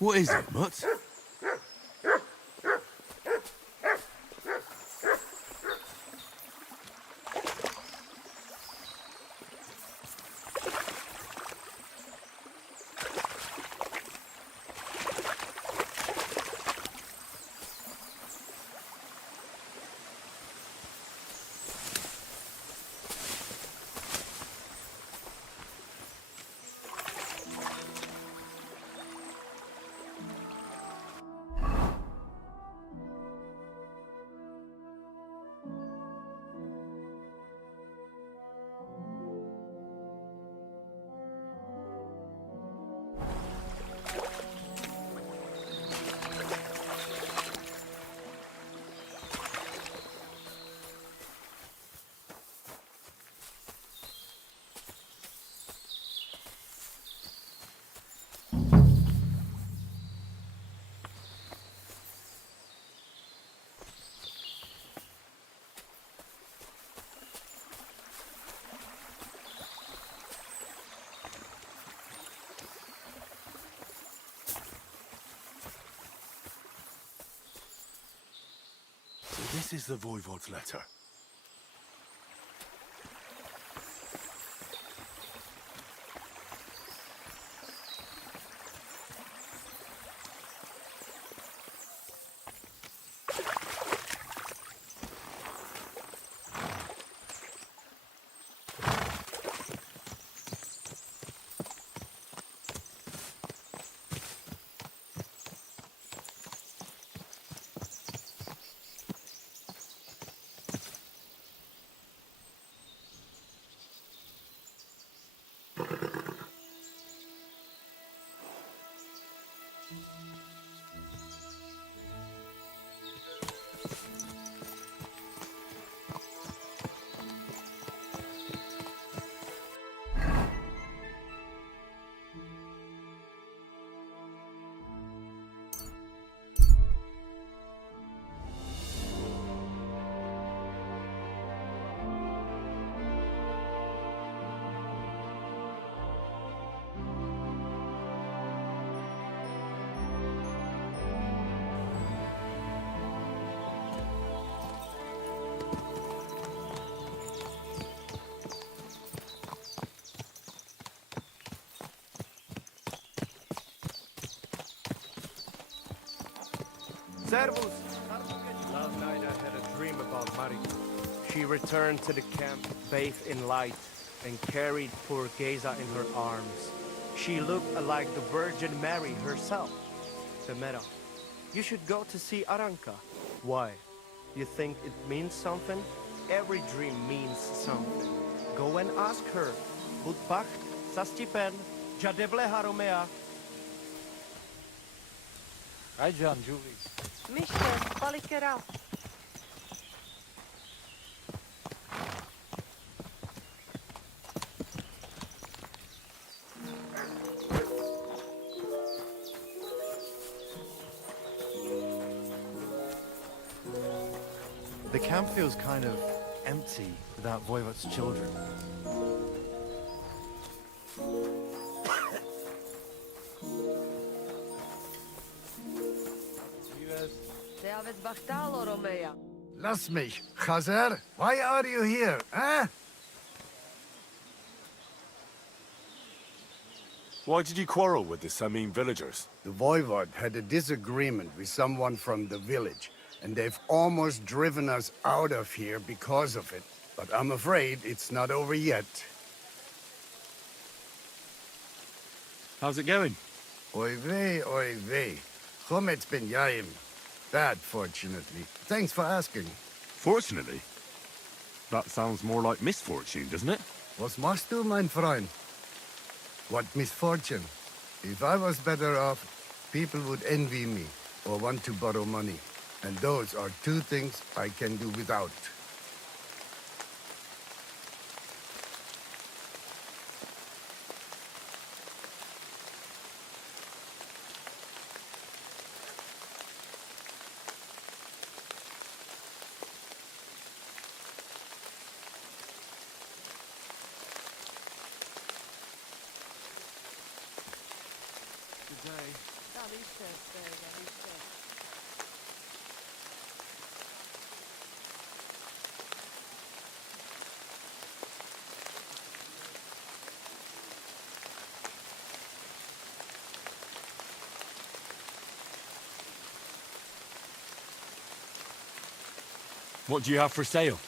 What is it, Mutt? So this is the Voivode's letter. Servus! Last night I had a dream about Mari. She returned to the camp bathed in light and carried poor Geza in her arms. She looked like the Virgin Mary herself. Femera, you should go to see Aranka. Why? You think it means something? Every dream means something. Go and ask her. Budpacht, sastipen, jadeble haromea. Hi, John, Julie. Mistress, palikera. The camp feels kind of empty without Voivod's children. Lass mich. Chazer, why are you here, eh? Why did you quarrel with the Samin villagers? The Voivod had a disagreement with someone from the village, and they've almost driven us out of here because of it. But I'm afraid it's not over yet. How's it going? Oy vey. Chometz ben Yaim. Bad, fortunately. Thanks for asking. Fortunately? That sounds more like misfortune, doesn't it? Was machst du, mein Freund? What misfortune? If I was better off, people would envy me or want to borrow money. And those are two things I can do without. What do you have for sale?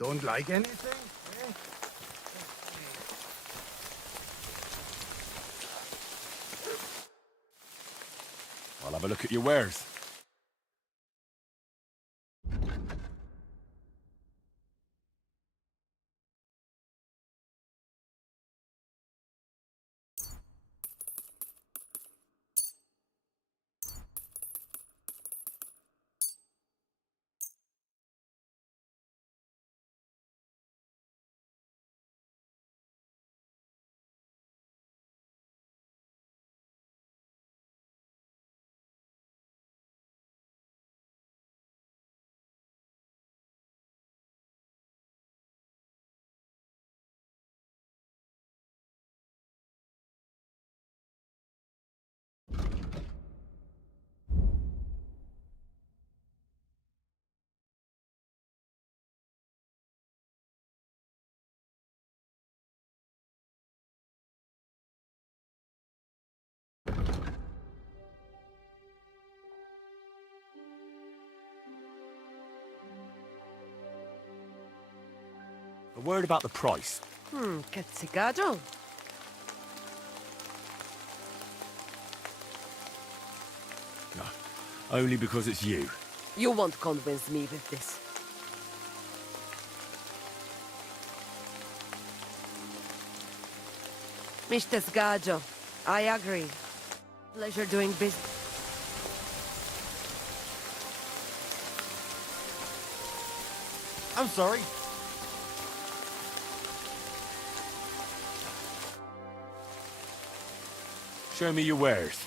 Don't like anything? Eh? I'll have a look at your wares. A word about the price. Cazzicaggio. No, only because it's you. You won't convince me with this. Mr. Sgaggio, I agree. Pleasure doing business. I'm sorry. Show me your wares.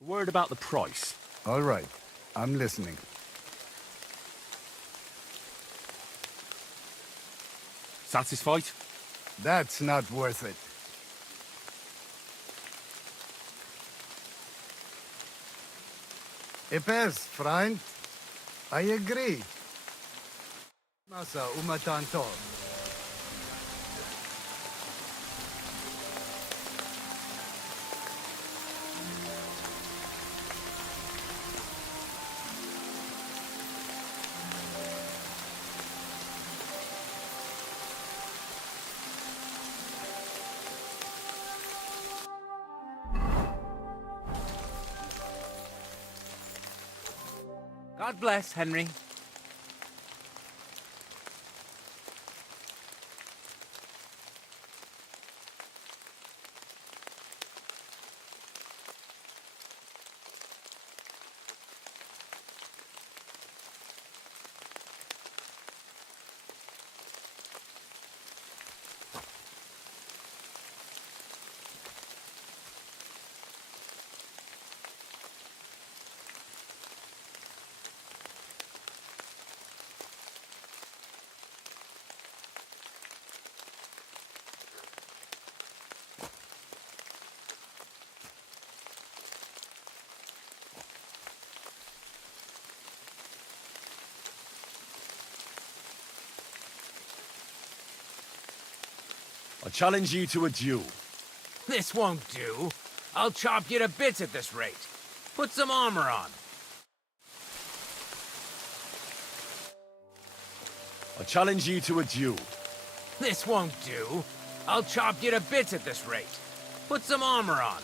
A word about the price. All right, I'm listening. Satisfied? That's not worth it. Epes, friend. I agree. Masa umatanto. God bless, Henry. I challenge you to a duel. This won't do. I'll chop you to bits at this rate. Put some armor on. I challenge you to a duel. This won't do. I'll chop you to bits at this rate. Put some armor on.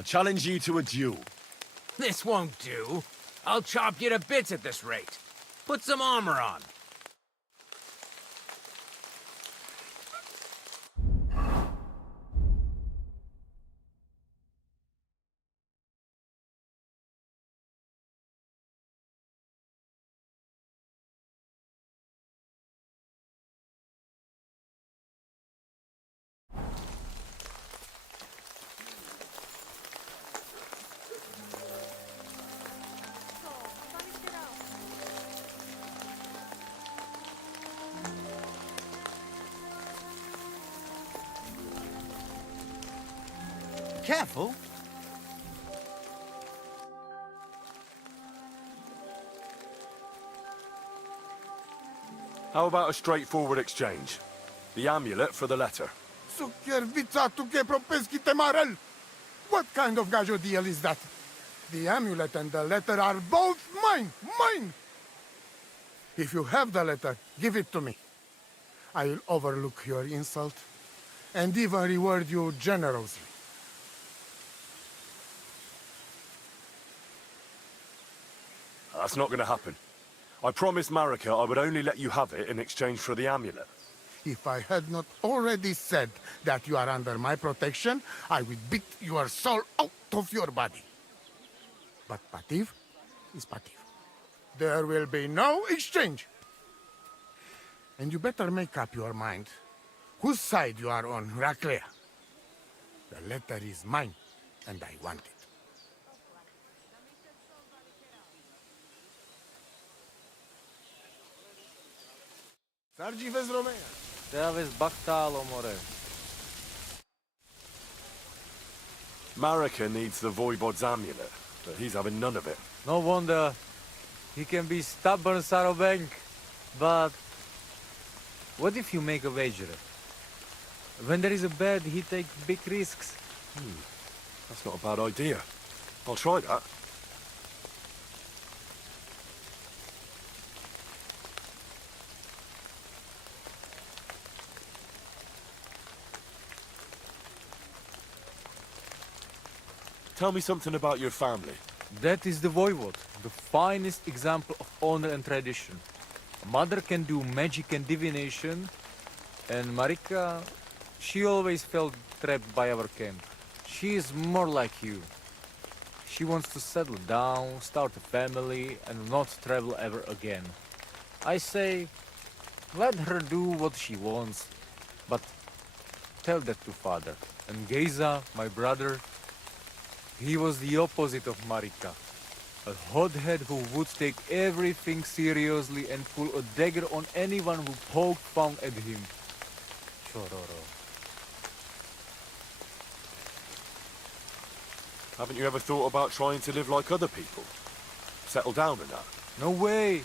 I challenge you to a duel. This won't do. I'll chop you to bits at this rate. Put some armor on. Careful. How about a straightforward exchange? The amulet for the letter. What kind of gajo deal is that? The amulet and the letter are both mine! Mine! If you have the letter, give it to me. I'll overlook your insult and even reward you generously. That's not going to happen. I promised Marika I would only let you have it in exchange for the amulet. If I had not already said that you are under my protection, I would beat your soul out of your body. But Pativ is Pativ. There will be no exchange. And you better make up your mind whose side you are on, Raclea. The letter is mine, and I want it. Sargi vez Romea. Teaves Baktalo more. Marika needs the Voivod's amulet, but he's having none of it. No wonder. He can be stubborn, Sarobank. But what if you make a wager? When there is a bet, he takes big risks. That's not a bad idea. I'll try that. Tell me something about your family. That is the Voivod, the finest example of honor and tradition. Mother can do magic and divination, and Marika, she always felt trapped by our camp. She is more like you. She wants to settle down, start a family, and not travel ever again. I say, let her do what she wants, but tell that to father. And Geza, my brother, he was the opposite of Marika. A hothead who would take everything seriously and pull a dagger on anyone who poked fun at him. Chororo. Haven't you ever thought about trying to live like other people? Settle down and that? No way!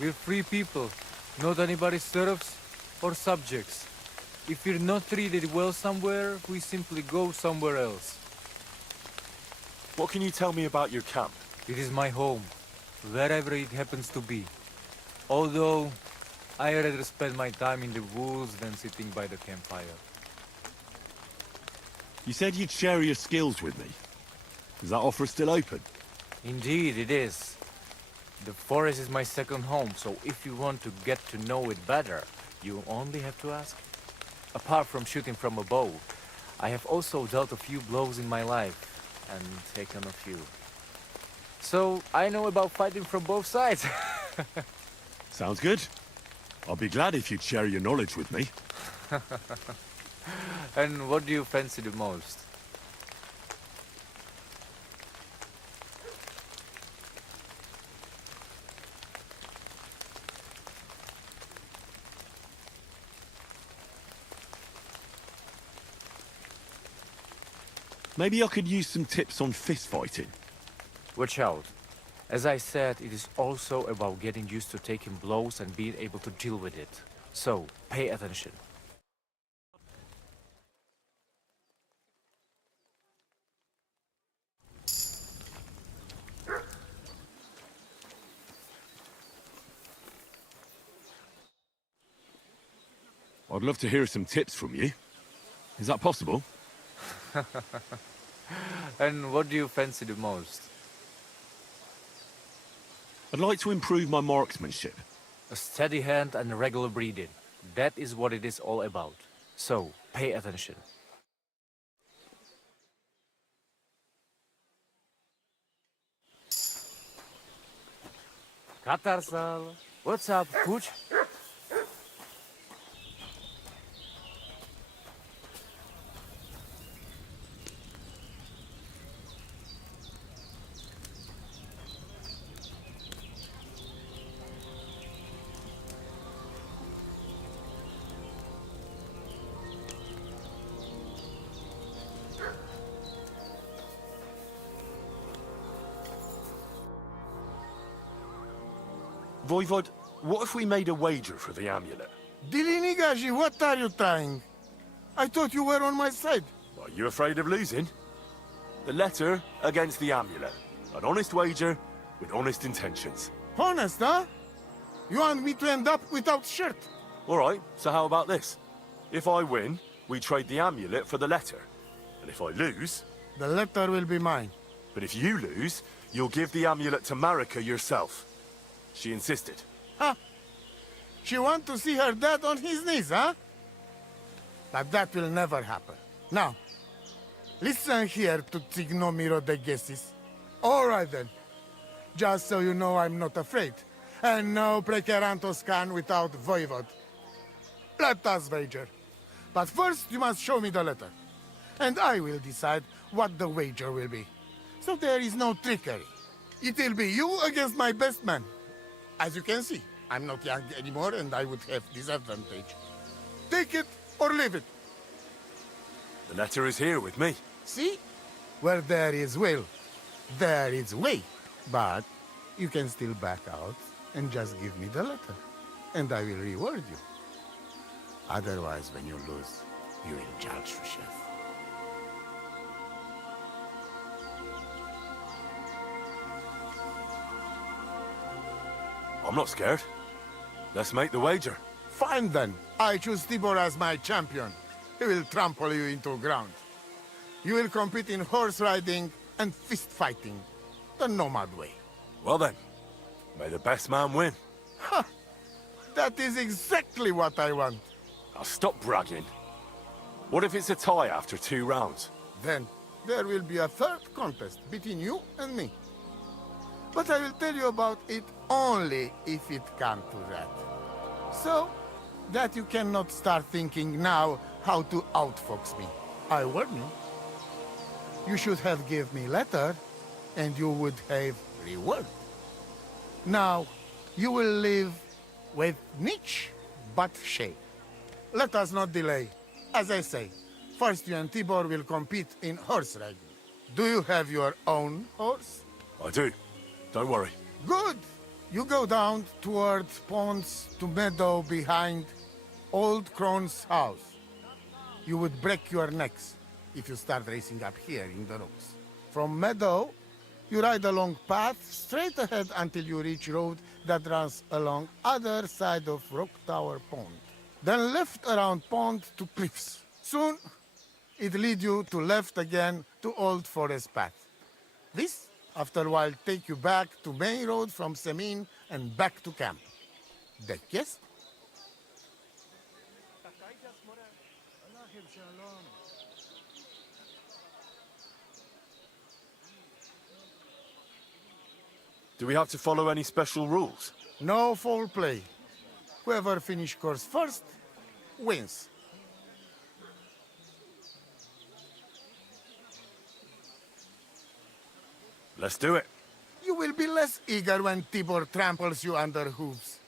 We're free people. Not anybody's serfs or subjects. If we're not treated well somewhere, we simply go somewhere else. What can you tell me about your camp? It is my home, wherever it happens to be. Although, I rather spend my time in the woods than sitting by the campfire. You said you'd share your skills with me. Is that offer still open? Indeed, it is. The forest is my second home, so if you want to get to know it better, You only have to ask. Apart from shooting from a bow, I have also dealt a few blows in my life and taken a few. So I know about fighting from both sides. Sounds good. I'll be glad if you'd share your knowledge with me. And what do you fancy the most? Maybe I could use some tips on fist fighting. Watch out. As I said, it is also about getting used to taking blows and being able to deal with it. So, pay attention. I'd love to hear some tips from you. Is that possible? And what do you fancy the most? I'd like to improve my marksmanship. A steady hand and regular breathing. That is what it is all about. So, pay attention. Katarsal, what's up, Pooch? Voivod, what if we made a wager for the amulet? Dilinigaji, what are you trying? I thought you were on my side. Are you afraid of losing? The letter against the amulet. An honest wager with honest intentions. Honest, huh? You want me to end up without shirt? All right, so how about this? If I win, we trade the amulet for the letter. And if I lose... The letter will be mine. But if you lose, you'll give the amulet to Marika yourself. She insisted. Huh? She want to see her dad on his knees, huh? But that will never happen. Now, listen here to Tignomiro de Gessis. All right then. Just so you know I'm not afraid. And no Prekerantos can without Voivod. Let us wager. But first you must show me the letter. And I will decide what the wager will be. So there is no trickery. It will be you against my best man. As you can see, I'm not young anymore and I would have disadvantage. Take it or leave it. The letter is here with me. See? Where there is will, there is way. But you can still back out and just give me the letter. And I will reward you. Otherwise, when you lose, you will judge, chef. I'm not scared. Let's make the wager. Fine then. I choose Tibor as my champion. He will trample you into ground. You will compete in horse riding and fist fighting. The nomad way. Well then, may the best man win. Ha! That is exactly what I want. Now stop bragging. What if it's a tie after 2 rounds? Then there will be a third contest between you and me. But I will tell you about it only if it comes to that. So, that you cannot start thinking now how to outfox me. I warn you. You should have give me letter, and you would have reward. Now, you will live with niche but shame. Let us not delay. As I say, first you and Tibor will compete in horse riding. Do you have your own horse? I do. Don't worry. Good. You go down toward ponds to meadow behind Old Crone's house. You would break your necks if you start racing up here in the rocks. From meadow, you ride along path straight ahead until you reach road that runs along other side of Rock Tower Pond. Then left around pond to cliffs. Soon, it lead you to left again to Old Forest Path. This, after a while, take you back to main road from Semin and back to camp. That yes? Do we have to follow any special rules? No foul play. Whoever finishes course first wins. Let's do it. You will be less eager when Tibor tramples you under hooves.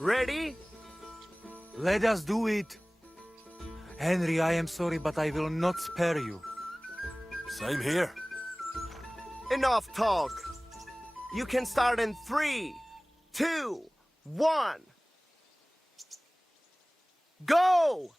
Ready? Let us do it. Henry, I am sorry, but I will not spare you. Same here. Enough talk. You can start in 3, 2, 1. Go!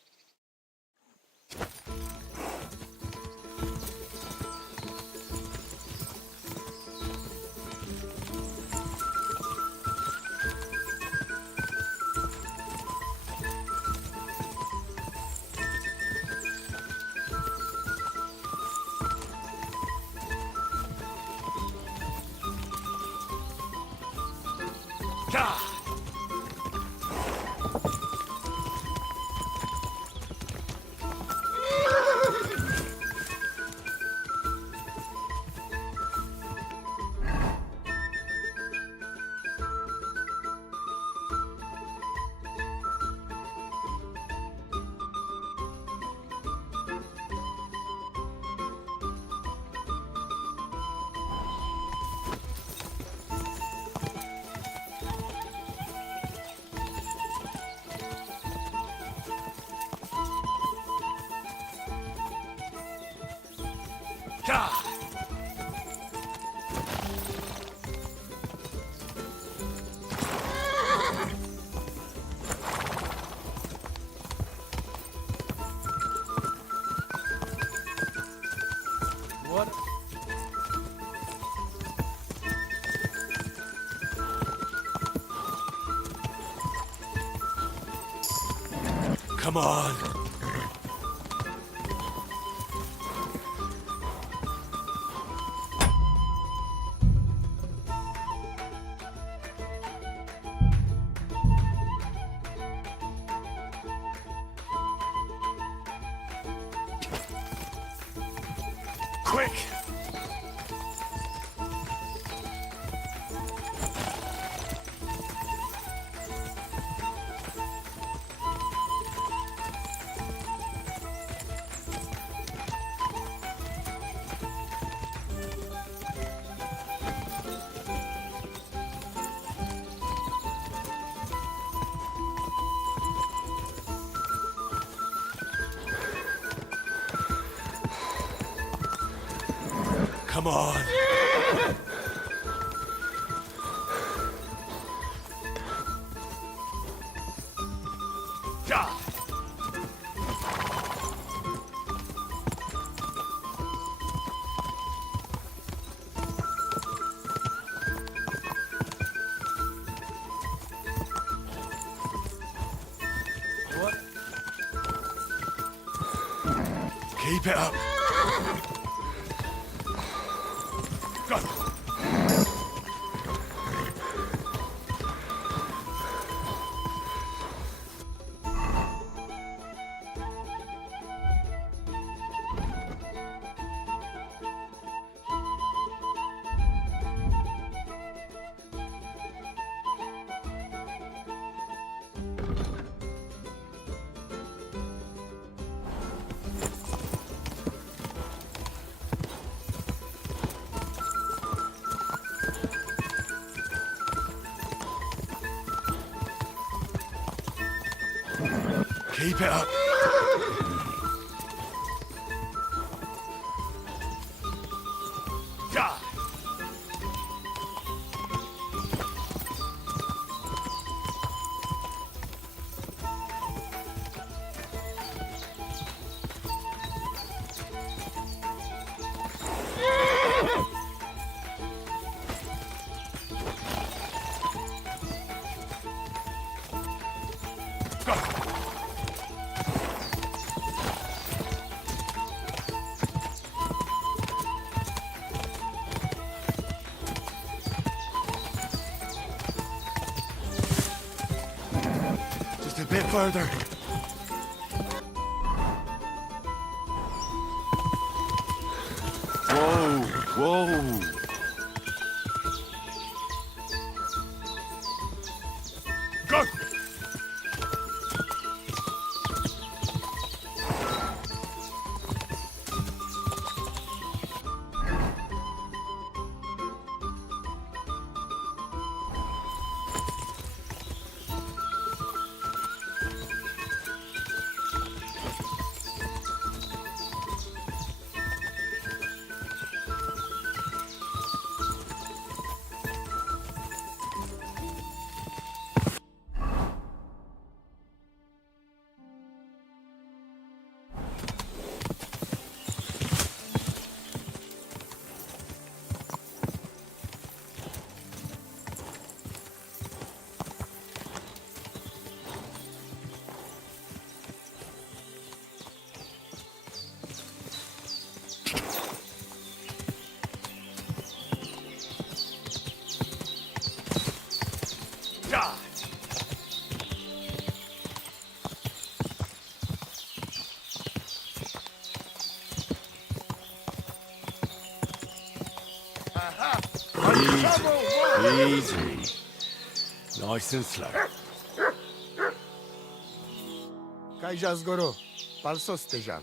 What? Come on. Quick! Come on. What? Keep it up. Go. Keep it up. Yeah. further. Whoa, whoa. Go! Easy. Nice and slow. Kaijas goro. Palsos tejan.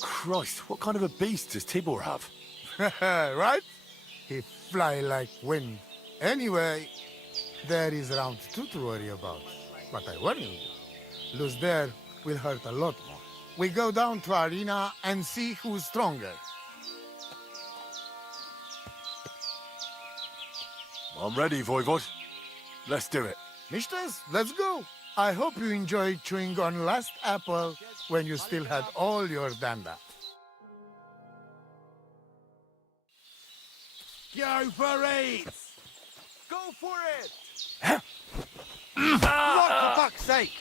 Christ, what kind of a beast does Tibor have? Right? He fly like wind. Anyway, there is round 2 to worry about. But I warn you, lose there will hurt a lot more. We go down to arena and see who's stronger. I'm ready, Voivod. Let's do it. Mistress, let's go. I hope you enjoyed chewing on last apple when you still had all your danda. Go for it! Go for it! What for fuck's sake?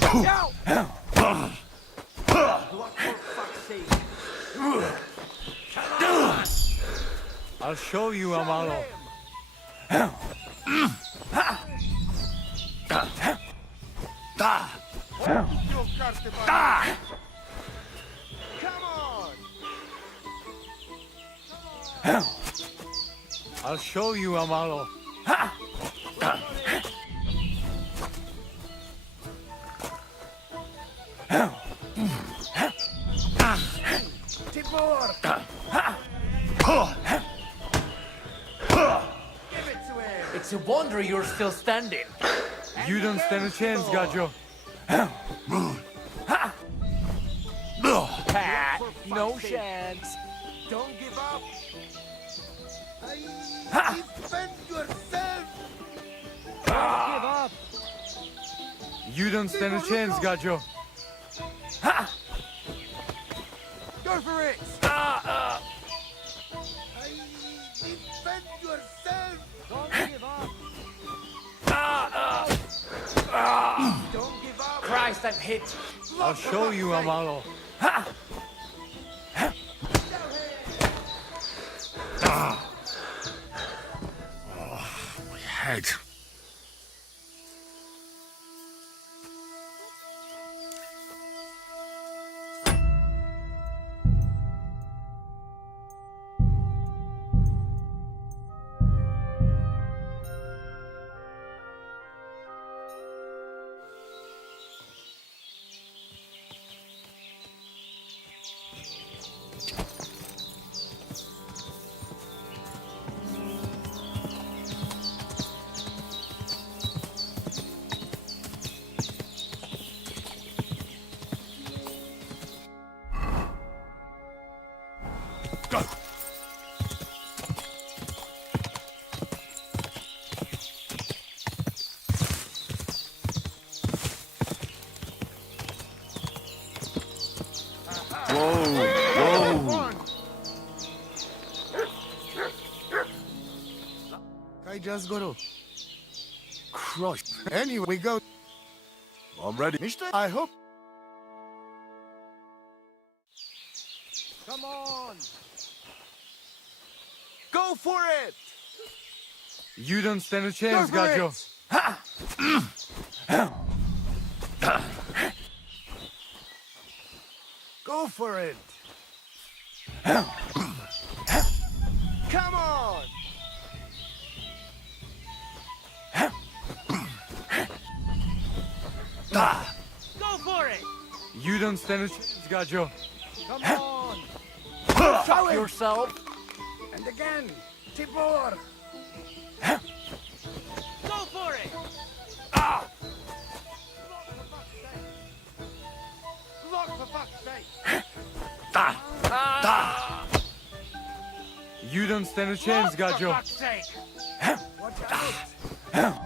Go! What for fuck's sake? I'll show you, Amalo. Come on! I'll show you, Amalo. Tibor! It's a wonder you're still standing. You don't stand a chance, Gajo. Pat, no chance. Don't give up! Defend yourself! Don't give up! You don't stand a chance, Gajo. Go for it! Defend yourself! Don't give up! Don't give up! Christ, I'm hit. I'll show you, Amalo. My head. Go! Whoa! Kaijas goro. Christ. Anyway, we go. I'm ready. Mister, I hope. Come on! Go for it! You don't stand a chance, Go for Gajo. Go for it. Come on! Go for it! You don't stand a chance, Gajo. Come on! Show yourself. And again, Tibor. Go for it! Look for fuck's sake. You don't stand a chance, Gajo. fuck's sake. Watch out.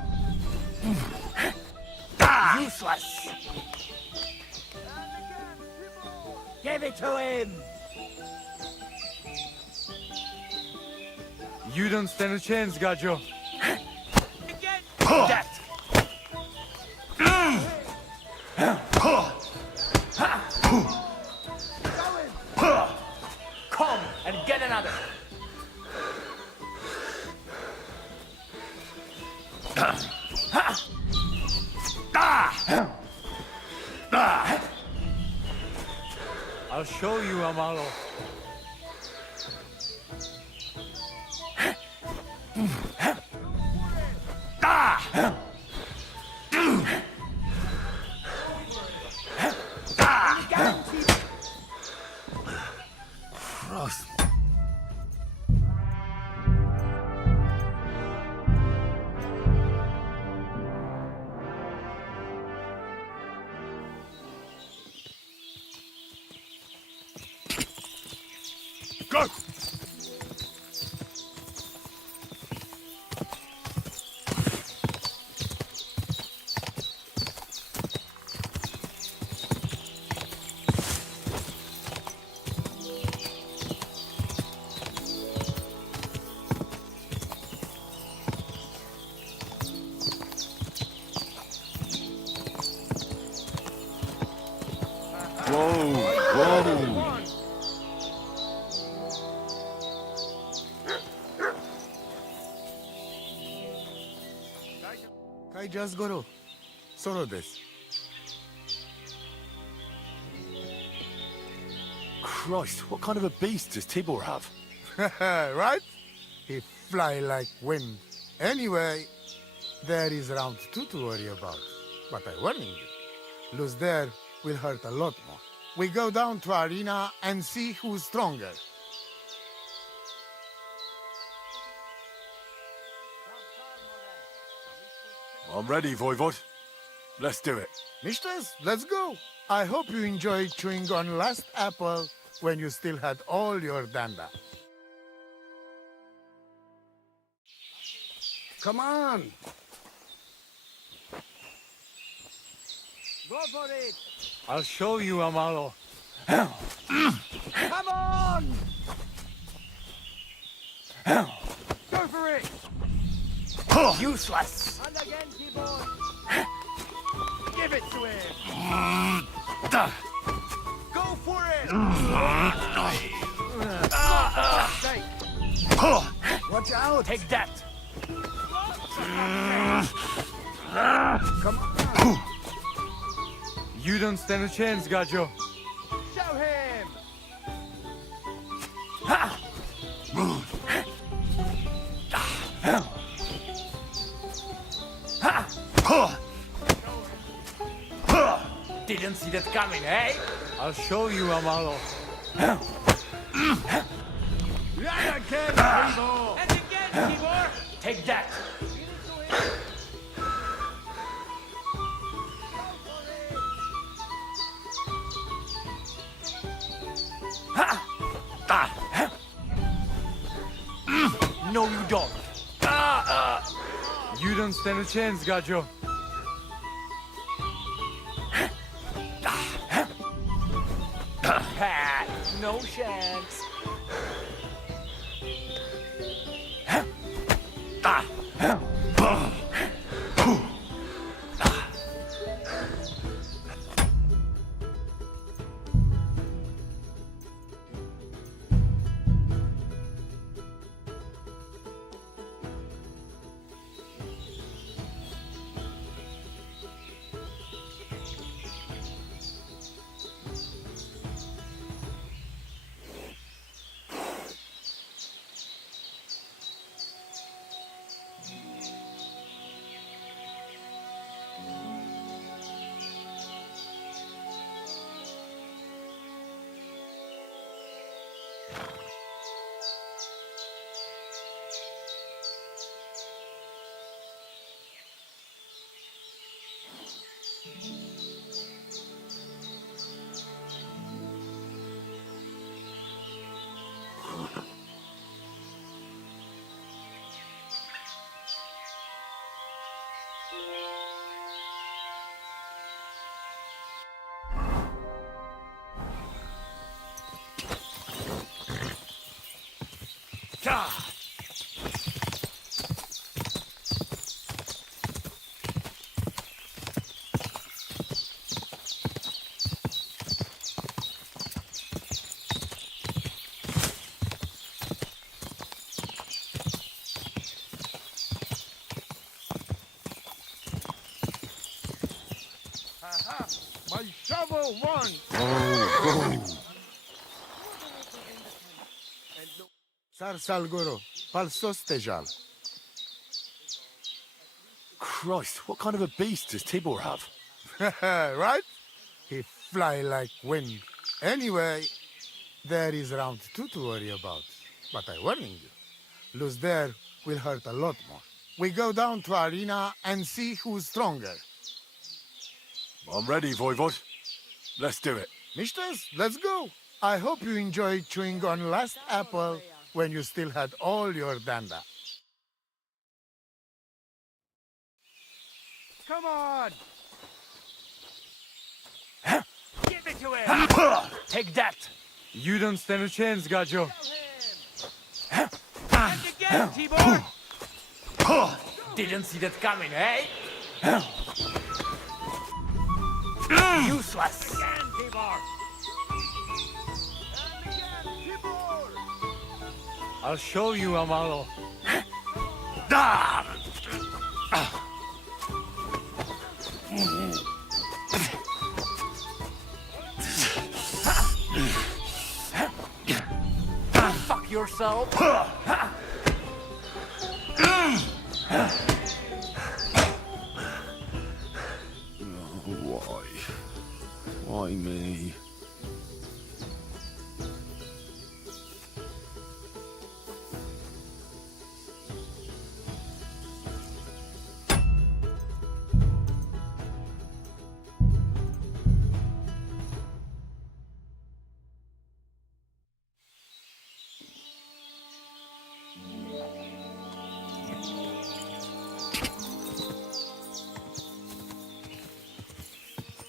Useless! Give it to him! You don't stand a chance, Gajo. That! Come and get another! I'll show you, Amalo. Cross. Go! Whoa! Kai just goro. Solo this. Christ, what kind of a beast does Tibor have? Right? He fly like wind. Anyway, there is round 2 to worry about. But I warning you, lose there will hurt a lot more. We go down to arena and see who's stronger. I'm ready, Voivod. Let's do it. Mistress, let's go. I hope you enjoyed chewing on last apple when you still had all your danda. Come on. Go for it! I'll show you, Amalo. Come on! Go for it. Useless! And again, Tibor! Give it to him! Go for it! Watch out. Take that! Come on. You don't stand a chance, Gajo. Show him! Didn't see that coming, eh? I'll show you, Amalo. And again, Tibor! And again, Tibor! Take that! No, you don't. You don't stand a chance, Gajo. Pat, no chance. Aha! My shovel won! Sarsalgoro, palsostejal. Christ, what kind of a beast does Tibor have? Right? He fly like wind. Anyway, there is round 2 to worry about. But I warning you, lose there will hurt a lot more. We go down to arena and see who's stronger. I'm ready, Voivod. Let's do it. Mistress, let's go. I hope you enjoyed chewing on last apple when you still had all your danda. Come on! Give it to him! Take that! You don't stand a chance, Gajo. And again, Tibor! Didn't see that coming, eh? Useless! Again, Tibor! I'll show you, Amalo. Fuck yourself! Why? Why me?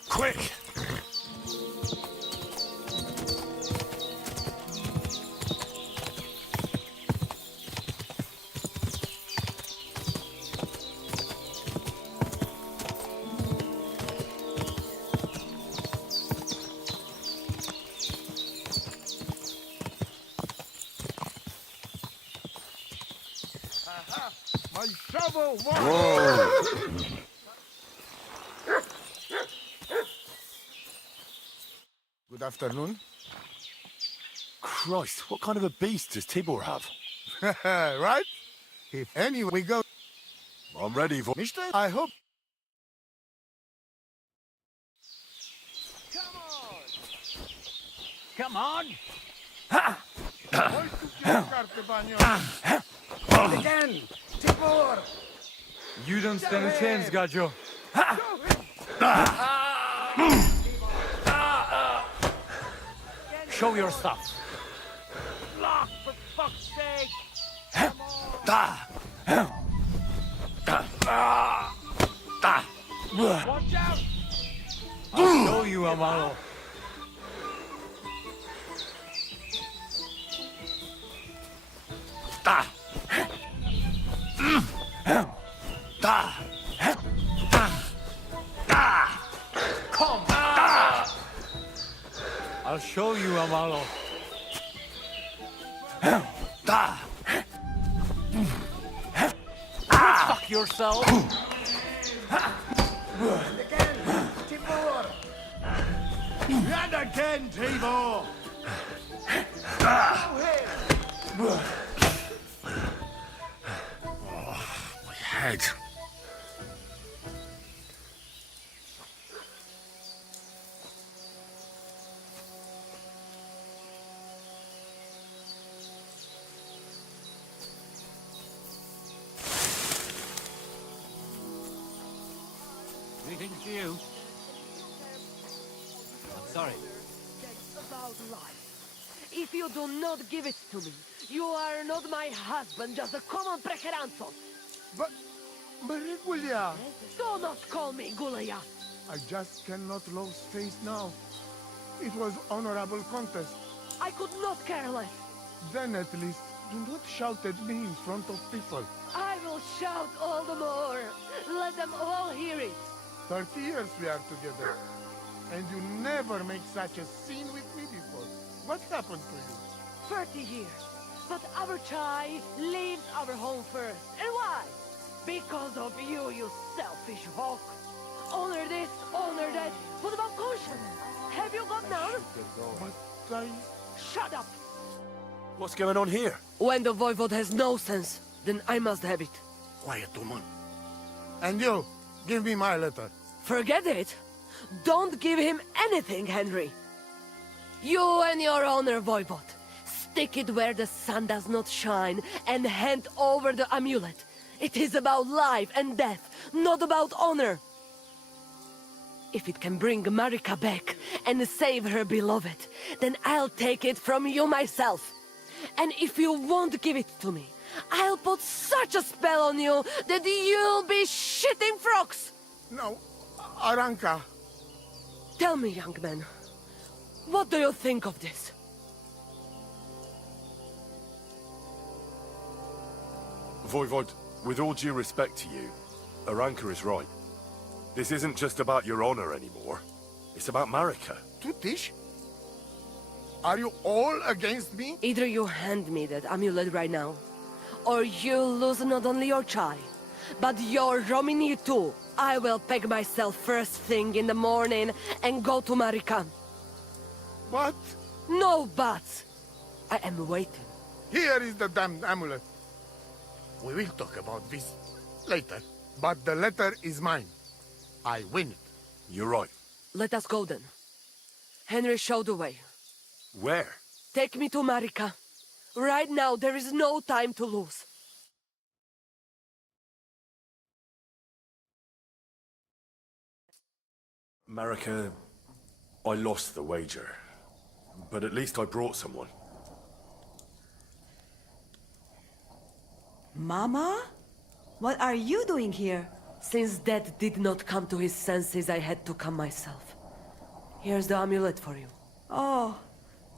Quick! My shovel won! Whoa! Good afternoon. Christ, what kind of a beast does Tibor have? Right? If anyway we go... I'm ready, Mister, I hope... Come on! Again! Tibor! You don't stand a chance, Gajo. Show your stuff. Lock, for fuck's sake! Watch out! I'll show you, Amalo. Come! I'll show you, Amalo. Fuck yourself! Again, Tibor! And again, Tibor! My head. Greetings to you. Sorry. About life. If you do not give it to me, you are not my husband, just a common precheranzo. But Gulia, Do not call me Gulaya. I just cannot lose face now. It was honorable contest. I could not care less. Then at least do not shout at me in front of people. I will shout all the more. Let them all hear it. 30 years we are together. And you never make such a scene with me before. What happened to you? 30 years. But our child leaves our home first. And why? Because of you, you selfish hawk. Honor this, honor that. What about conscience? Have you got none? But I... Shut up! What's going on here? When the voivode has no sense, then I must have it. Quiet, woman. And you, give me my letter. Forget it. Don't give him anything, Henry. You and your honor, voivode. Stick it where the sun does not shine and hand over the amulet. It is about life and death, not about honor. If it can bring Marika back and save her beloved, then I'll take it from you myself. And if you won't give it to me, I'll put such a spell on you that you'll be shitting frogs. No, Aranka. Tell me, young man, what do you think of this? Voivode, with all due respect to you, Aranka is right. This isn't just about your honor anymore. It's about Marika. Tutish? Are you all against me? Either you hand me that amulet right now, or you lose not only your child, but your Romini too. I will pack myself first thing in the morning and go to Marika. What? No buts. I am waiting. Here is the damned amulet. We will talk about this later, but the letter is mine. I win it. You're right. Let us go then. Henry showed the way. Where? Take me to Marika. Right now, there is no time to lose. Marika, I lost the wager. But at least I brought someone. Mama? What are you doing here? Since Dad did not come to his senses, I had to come myself. Here's the amulet for you. Oh,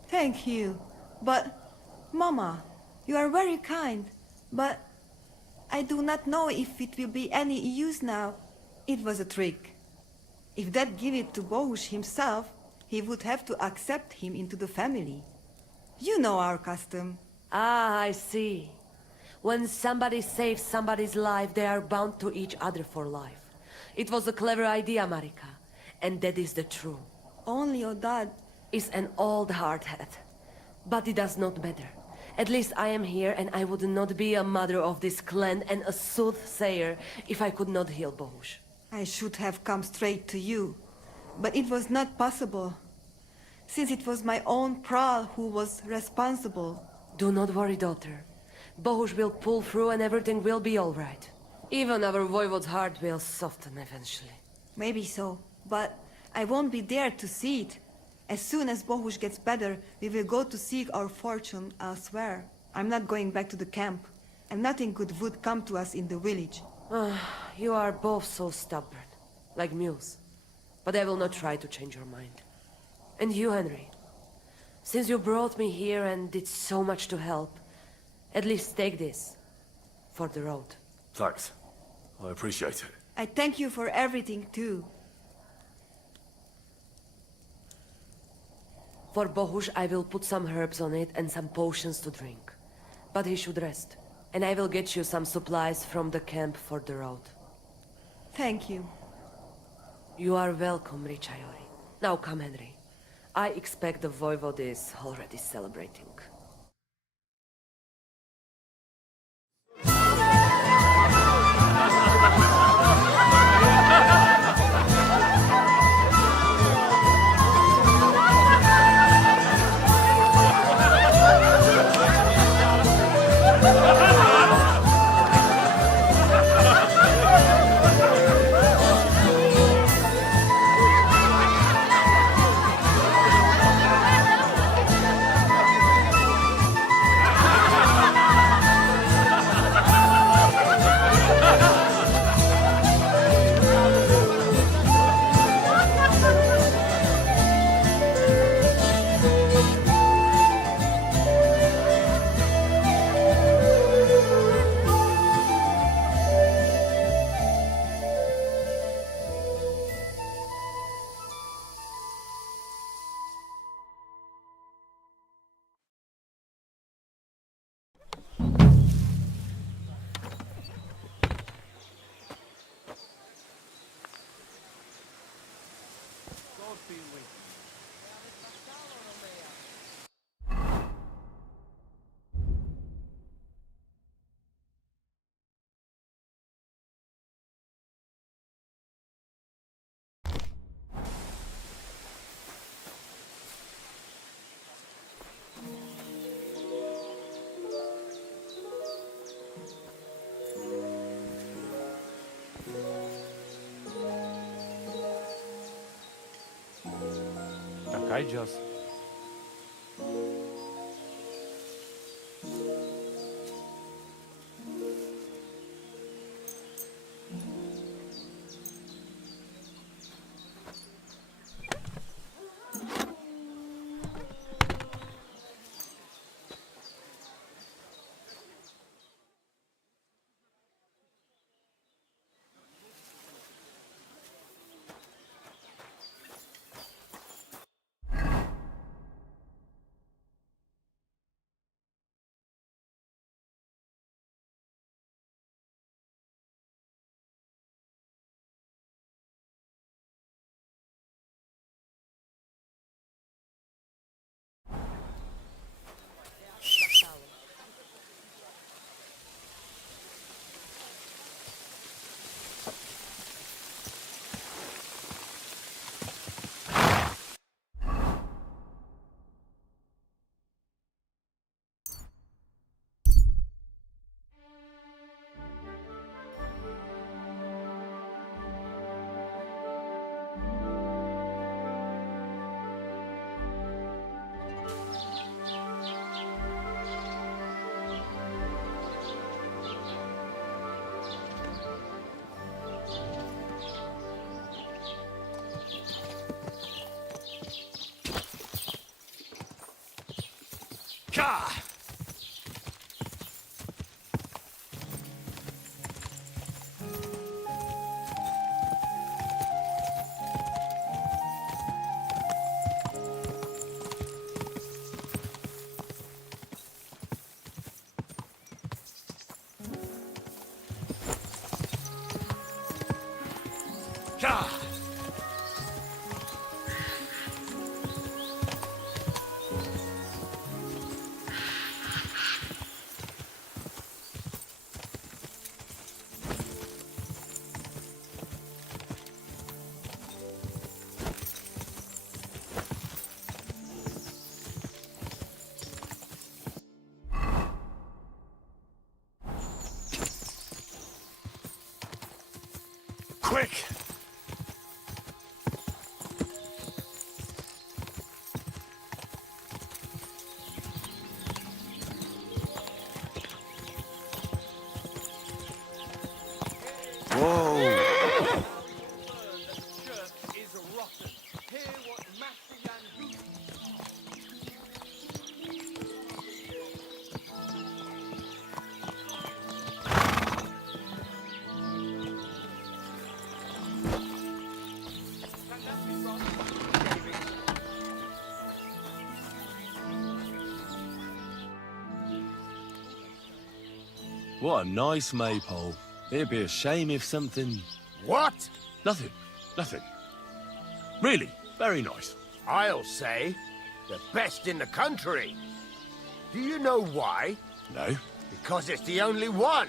thank you. But, Mama, you are very kind. But I do not know if it will be any use now. It was a trick. If Dad gave it to Bohush himself, he would have to accept him into the family. You know our custom. Ah, I see. When somebody saves somebody's life, they are bound to each other for life. It was a clever idea, Marika. And that is the truth. Only your dad is an old hardhead. But it does not matter. At least I am here, and I would not be a mother of this clan and a soothsayer if I could not heal Bohush. I should have come straight to you. But it was not possible. Since it was my own Pral who was responsible. Do not worry, daughter. Bohush will pull through and everything will be all right. Even our voivode's heart will soften eventually. Maybe so, but I won't be there to see it. As soon as Bohush gets better, we will go to seek our fortune elsewhere. I'm not going back to the camp, and nothing good would come to us in the village. You are both so stubborn, like mules. But I will not try to change your mind. And you, Henry, since you brought me here and did so much to help, at least take this, for the road. Thanks. I appreciate it. I thank you for everything, too. For Bohush, I will put some herbs on it and some potions to drink. But he should rest. And I will get you some supplies from the camp for the road. Thank you. You are welcome, Richayori. Now come, Henry. I expect the voivode is already celebrating. righteous. Quick! Whoa! What a nice maypole. It'd be a shame if something... What? Nothing. Nothing. Really, very nice. I'll say, the best in the country. Do you know why? No. Because it's the only one.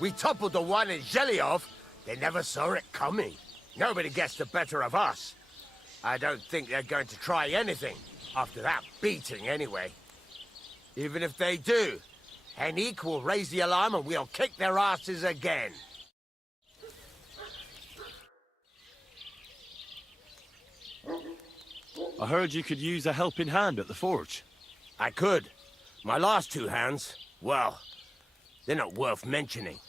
We toppled the one in Zhelyov. They never saw it coming. Nobody gets the better of us. I don't think they're going to try anything after that beating anyway. Even if they do, Henrik will raise the alarm and we'll kick their asses again. I heard you could use a helping hand at the forge. I could. My last two hands, well, they're not worth mentioning.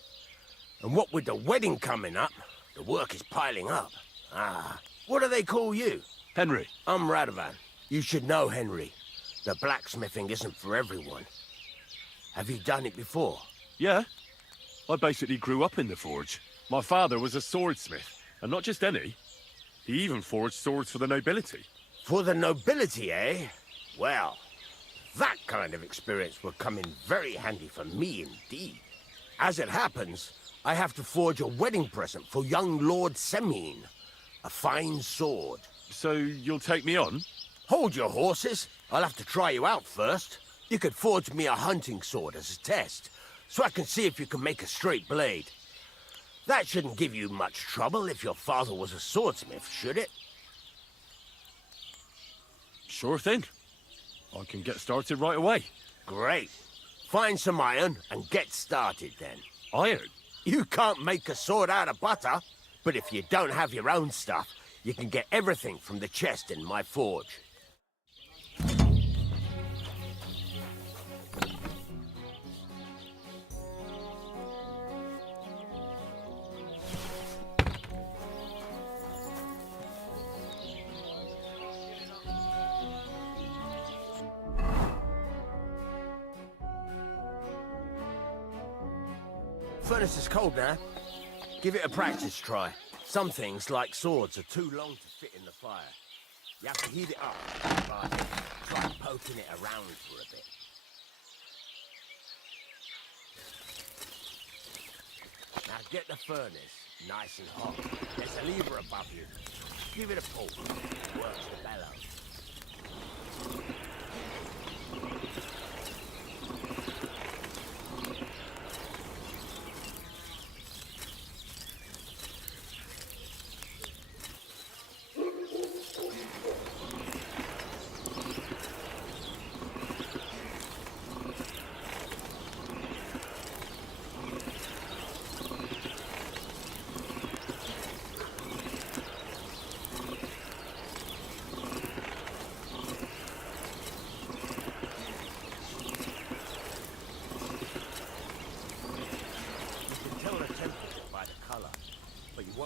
And what with the wedding coming up, the work is piling up. What do they call you? Henry. I'm Radovan. You should know, Henry. The blacksmithing isn't for everyone. Have you done it before? Yeah. I basically grew up in the forge. My father was a swordsmith, and not just any. He even forged swords for the nobility. For the nobility, eh? Well, that kind of experience will come in very handy for me indeed. As it happens, I have to forge a wedding present for young Lord Semine. A fine sword. So you'll take me on? Hold your horses. I'll have to try you out first. You could forge me a hunting sword as a test, so I can see if you can make a straight blade. That shouldn't give you much trouble if your father was a swordsmith, should it? Sure thing. I can get started right away. Great. Find some iron and get started then. Iron? You can't make a sword out of butter, but if you don't have your own stuff, You can get everything from the chest in my forge. Furnace is cold now. Give it a practice try. Some things, like swords, are too long to fit in the fire. You have to heat it up, but try poking it around for a bit. Now get the furnace nice and hot. There's a lever above you. Give it a pull. Works the bellows.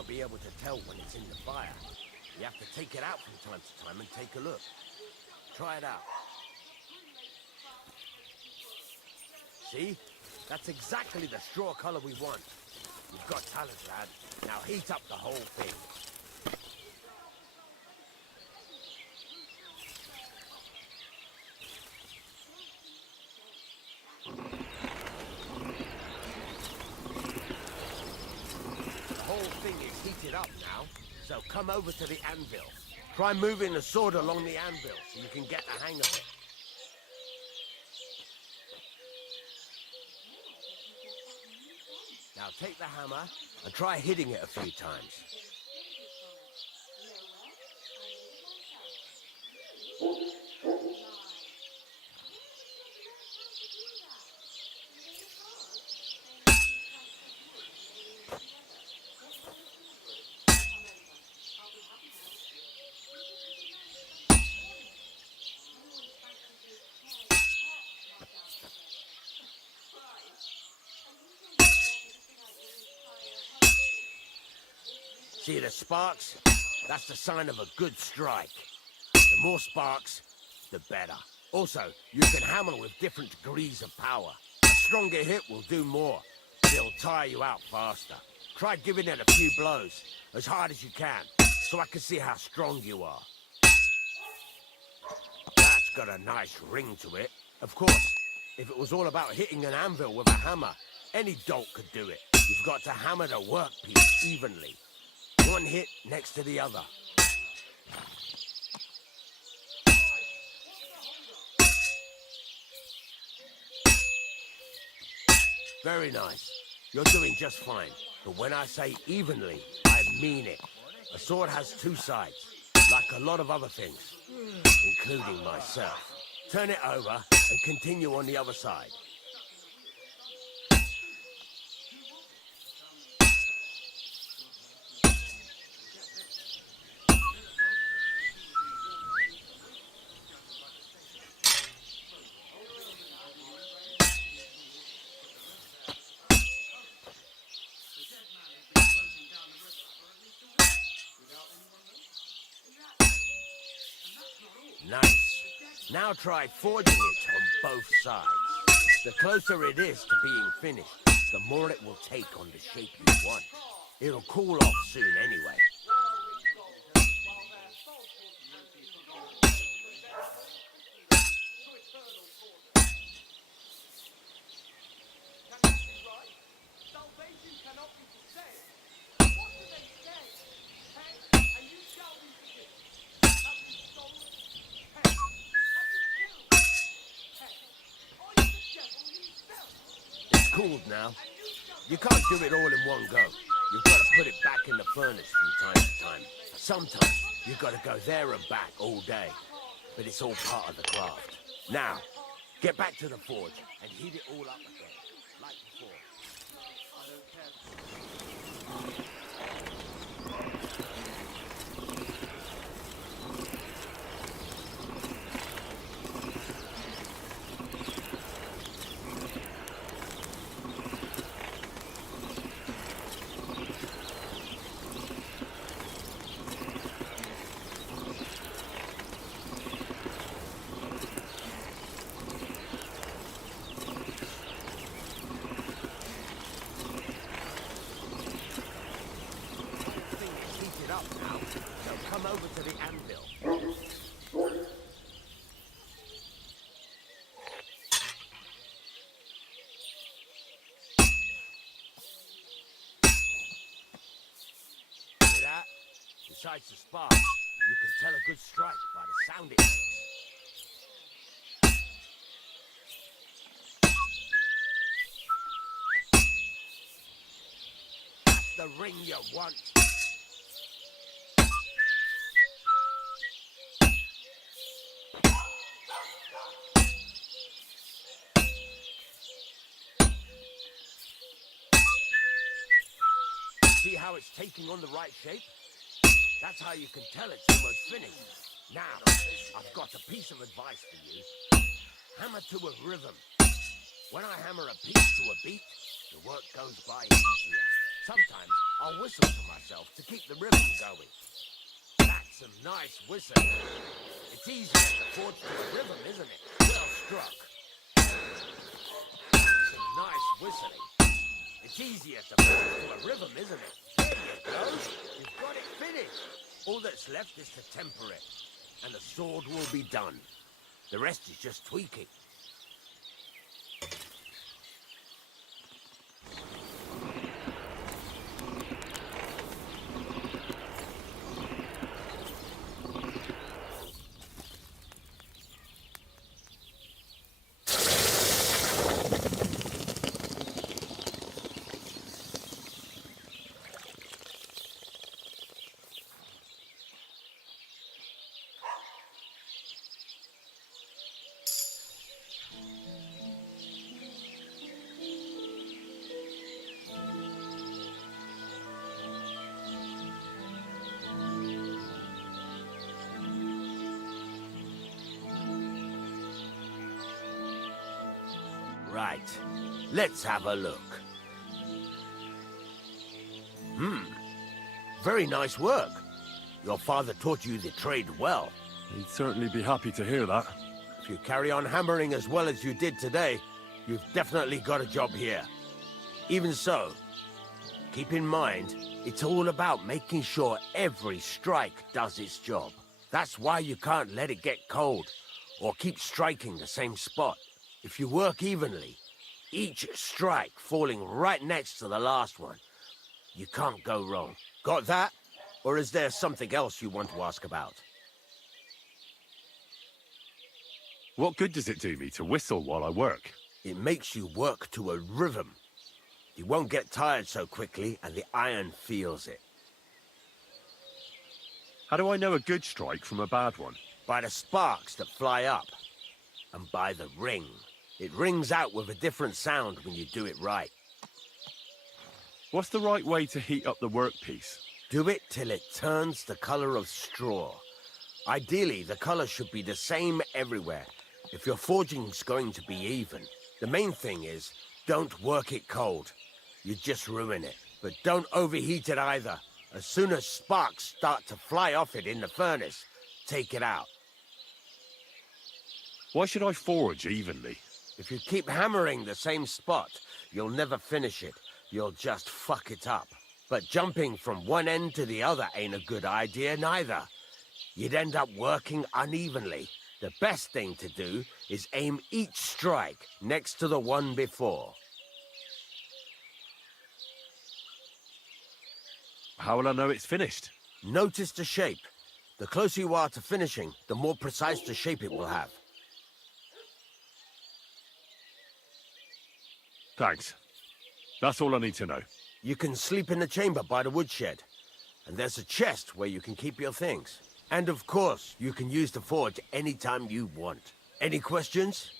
Be able to tell when it's in the fire. You have to take it out from time to time and take a look. Try it out. See? That's exactly the straw color we want. You've got talent, lad. Now heat up the whole thing. Heated up now, so come over to the anvil. Try moving the sword along the anvil so you can get the hang of it. Now take the hammer and try hitting it a few times. See the sparks? That's the sign of a good strike. The more sparks, the better. Also, you can hammer with different degrees of power. A stronger hit will do more, but it'll tire you out faster. Try giving it a few blows, as hard as you can, so I can see how strong you are. That's got a nice ring to it. Of course, if it was all about hitting an anvil with a hammer, any dolt could do it. You've got to hammer the workpiece evenly. One hit next to the other. Very nice. You're doing just fine. But when I say evenly, I mean it. A sword has two sides, like a lot of other things, including myself. Turn it over and continue on the other side. Nice. Now try forging it on both sides. The closer it is to being finished, the more it will take on the shape you want. It'll cool off soon anyway. Cooled now. You can't do it all in one go. You've got to put it back in the furnace from time to time. Sometimes you've got to go there and back all day. But it's all part of the craft. Now, get back to the forge and heat it all up again, like before. I don't care. over to the anvil. See that? Besides the sparks, you can tell a good strike by the sound it makes. That's the ring you want. See how it's taking on the right shape? That's how you can tell it's almost finished. Now, I've got a piece of advice for you. Hammer to a rhythm. When I hammer a piece to a beat, the work goes by easier. Sometimes I'll whistle to myself to keep the rhythm going. That's some nice whistling. It's easier to forge to a rhythm, isn't it? Well struck. That's some nice whistling. It's easier to forge to a rhythm, isn't it? There you go. You've got it finished. All that's left is to temper it, and the sword will be done. The rest is just tweaking. Right, let's have a look. Very nice work. Your father taught you the trade well. He'd certainly be happy to hear that. If you carry on hammering as well as you did today, you've definitely got a job here. Even so, keep in mind, it's all about making sure every strike does its job. That's why you can't let it get cold, or keep striking the same spot. If you work evenly, each strike falling right next to the last one, you can't go wrong. Got that? Or is there something else you want to ask about? What good does it do me to whistle while I work? It makes you work to a rhythm. You won't get tired so quickly, and the iron feels it. How do I know a good strike from a bad one? By the sparks that fly up, and by the ring. It rings out with a different sound when you do it right. What's the right way to heat up the workpiece? Do it till it turns the color of straw. Ideally, the color should be the same everywhere, if your forging's going to be even. The main thing is, don't work it cold. You just ruin it. But don't overheat it either. As soon as sparks start to fly off it in the furnace, take it out. Why should I forge evenly? If you keep hammering the same spot, you'll never finish it. You'll just fuck it up. But jumping from one end to the other ain't a good idea neither. You'd end up working unevenly. The best thing to do is aim each strike next to the one before. How will I know it's finished? Notice the shape. The closer you are to finishing, the more precise the shape it will have. Thanks. That's all I need to know. You can sleep in the chamber by the woodshed. And there's a chest where you can keep your things. And of course, you can use the forge anytime you want. Any questions?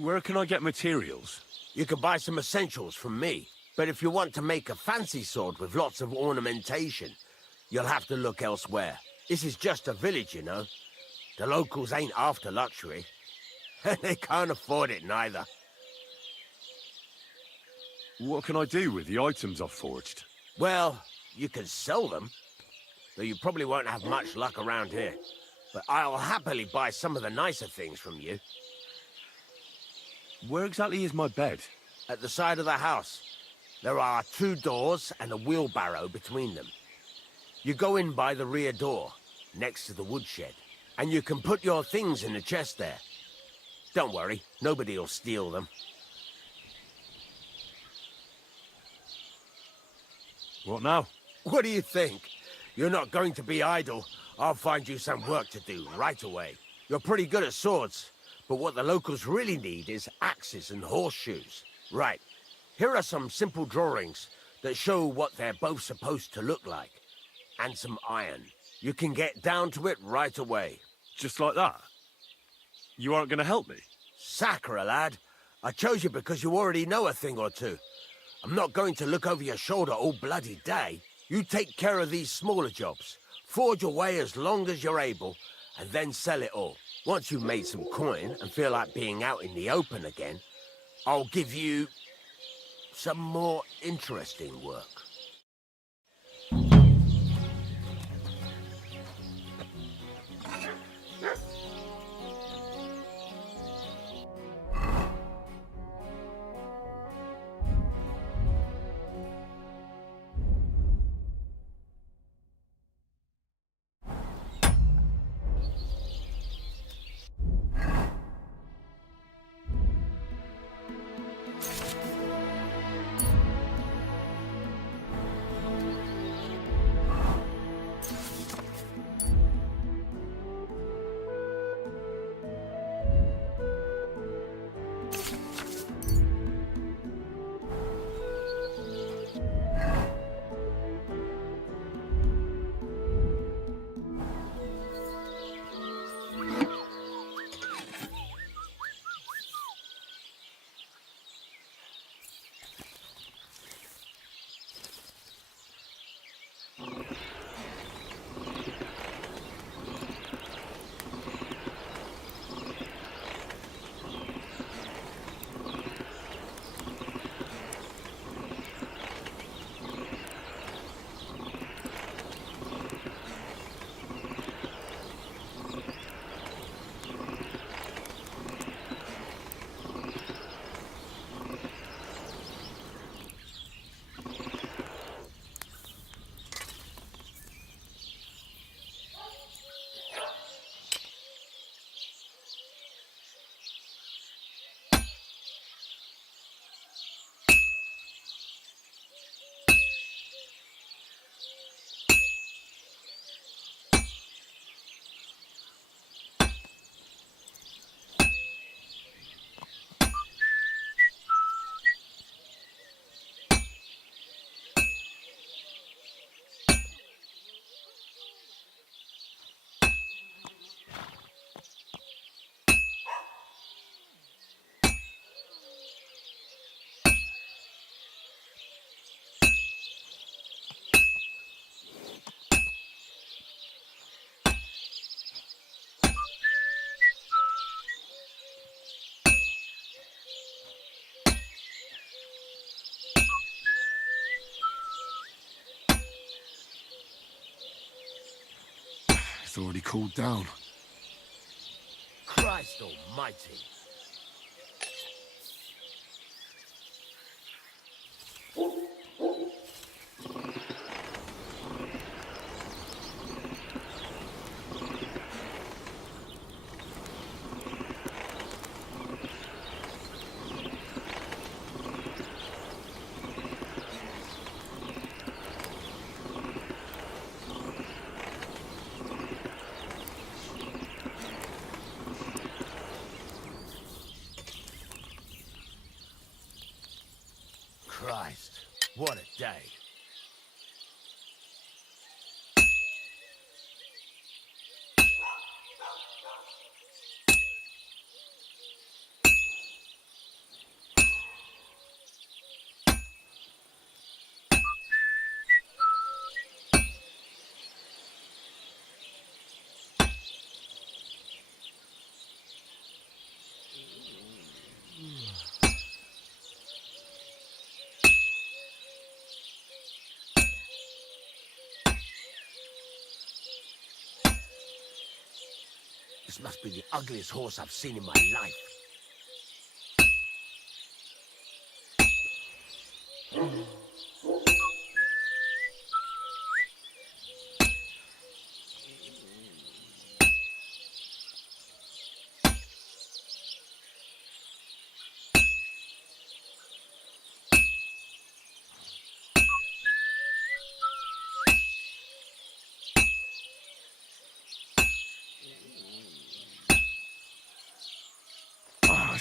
Where can I get materials? You can buy some essentials from me. But if you want to make a fancy sword with lots of ornamentation, you'll have to look elsewhere. This is just a village, you know. The locals ain't after luxury. They can't afford it neither. What can I do with the items I've forged? Well, you can sell them. Though you probably won't have much luck around here. But I'll happily buy some of the nicer things from you. Where exactly is my bed? At the side of the house. There are 2 doors and a wheelbarrow between them. You go in by the rear door, next to the woodshed, and you can put your things in the chest there. Don't worry, nobody'll steal them. What now? What do you think? You're not going to be idle. I'll find you some work to do right away. You're pretty good at swords, but what the locals really need is axes and horseshoes. Right, here are some simple drawings that show what they're both supposed to look like. And some iron. You can get down to it right away. Just like that? You aren't going to help me? Sacre, lad. I chose you because you already know a thing or two. I'm not going to look over your shoulder all bloody day. You take care of these smaller jobs. Forge away as long as you're able, and then sell it all. Once you've made some coin and feel like being out in the open again, I'll give you some more interesting work. It's already cooled down. Christ almighty. Christ, what a day. This must be the ugliest horse I've seen in my life.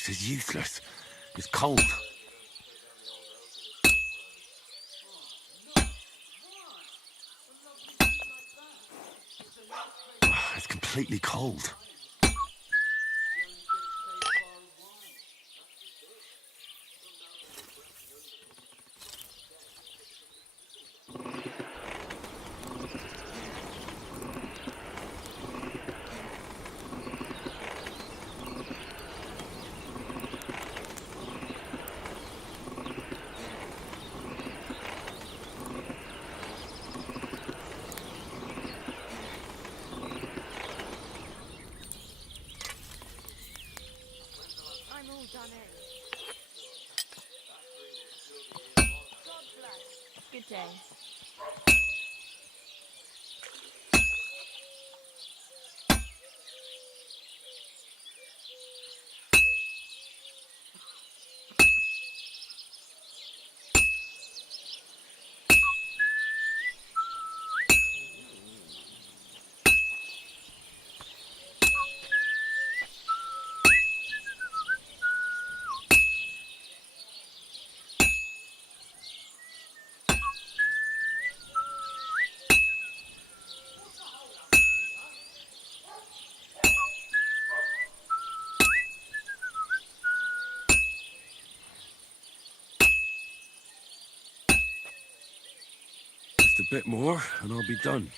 This is useless. It's cold. It's completely cold. I'm all done in. Good day. Just a bit more, and I'll be done.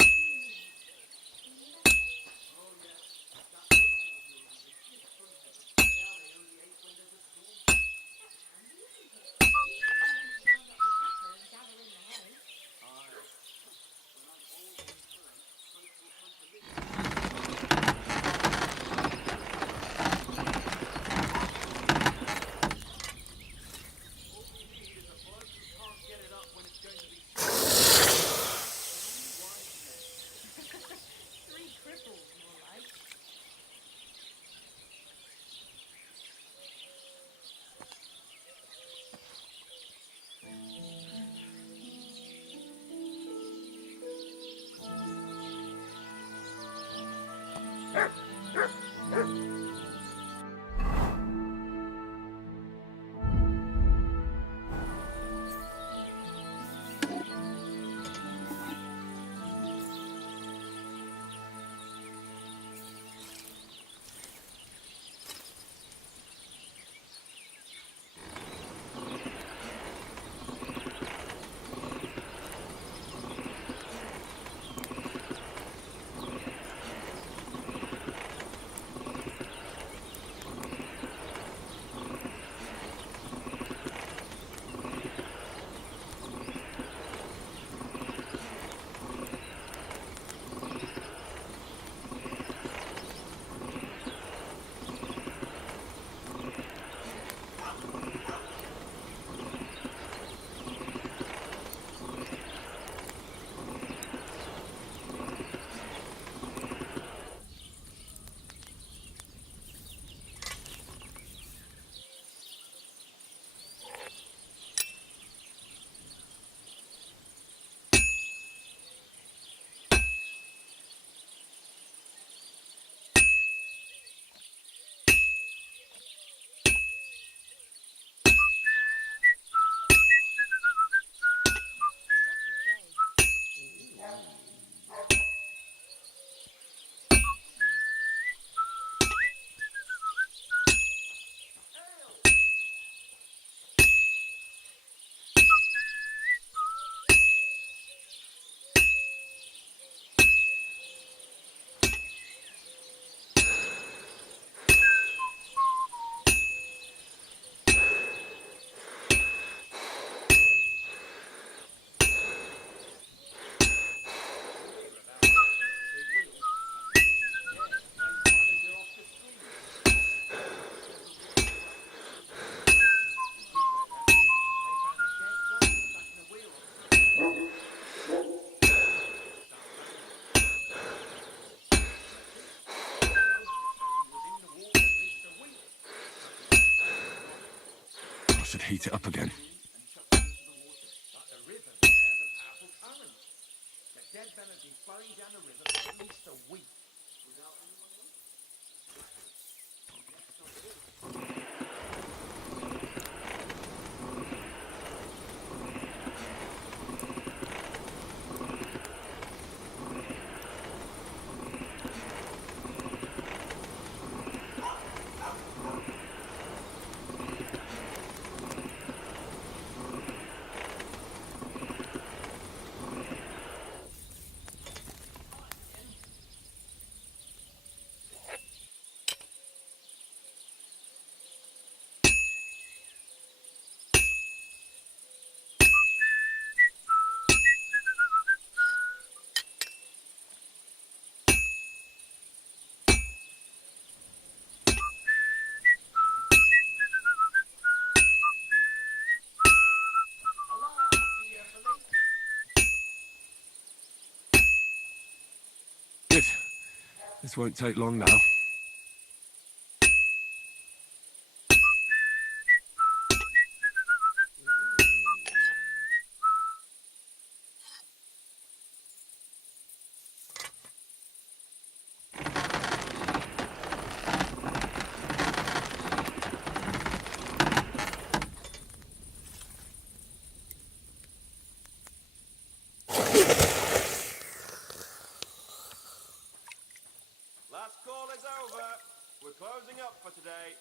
I should heat it up again. This won't take long now. Last call is over. We're closing up for today.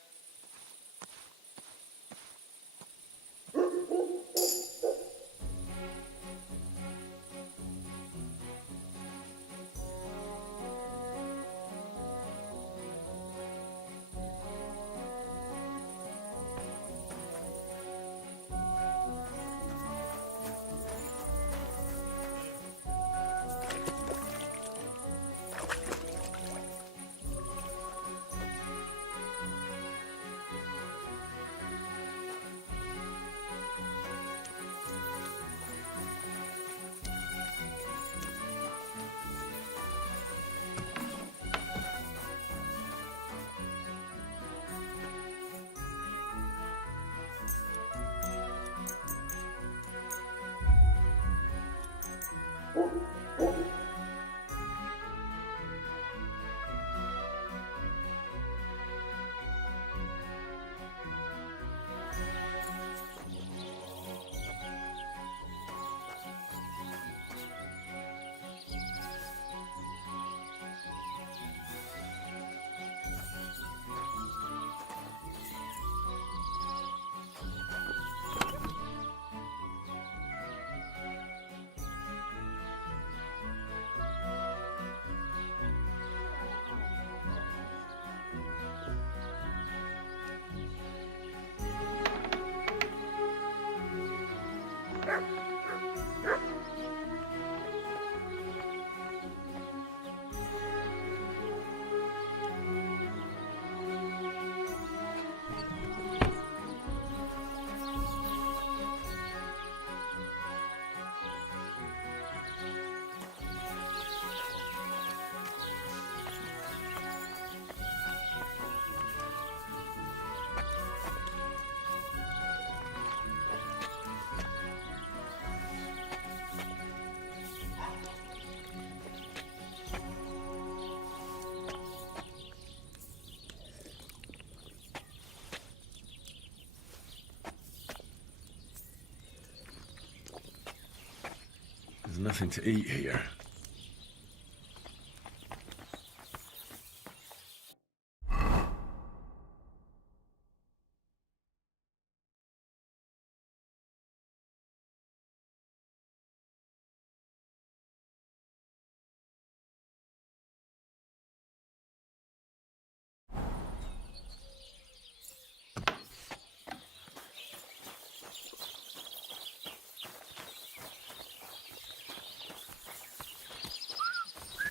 There's nothing to eat here.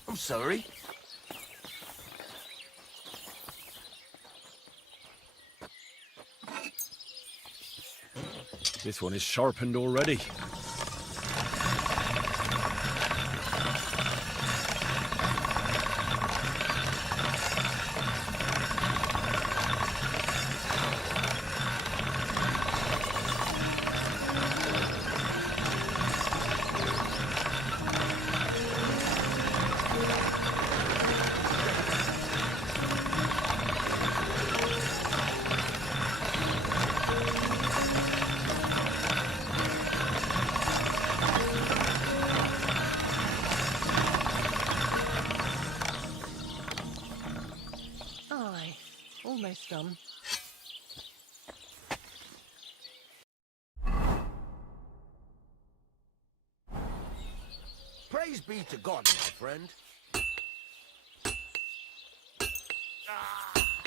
I'm sorry. This one is sharpened already. Aye, almost done. Praise be to God, my friend.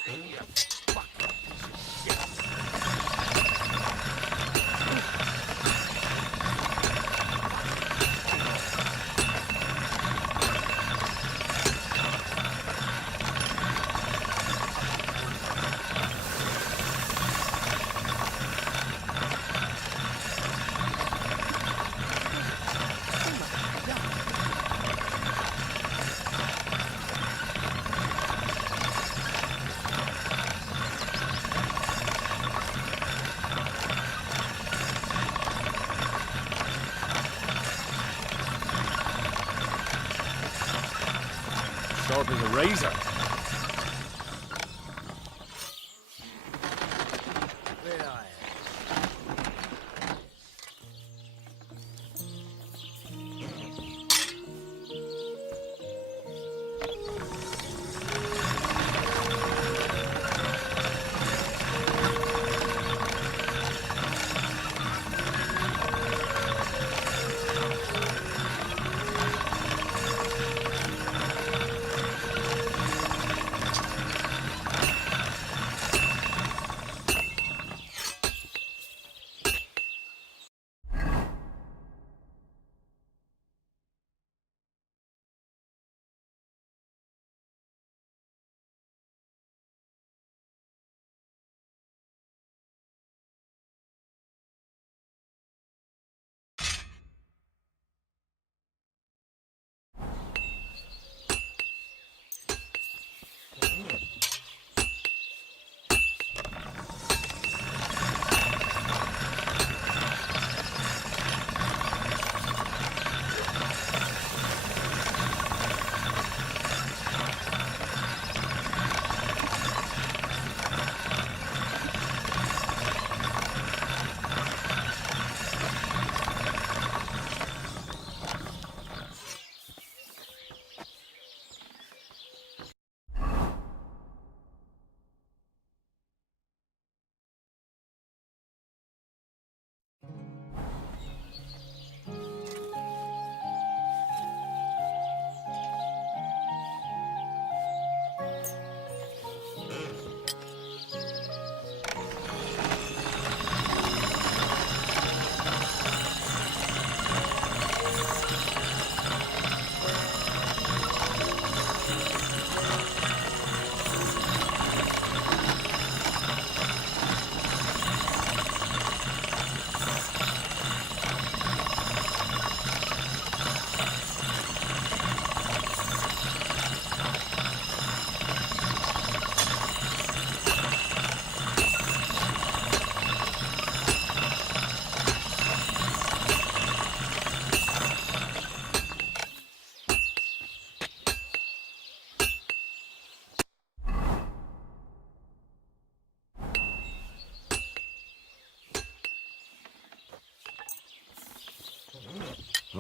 You fucking piece of shit. Sharp as a razor.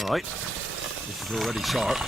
All right, this is already sharp.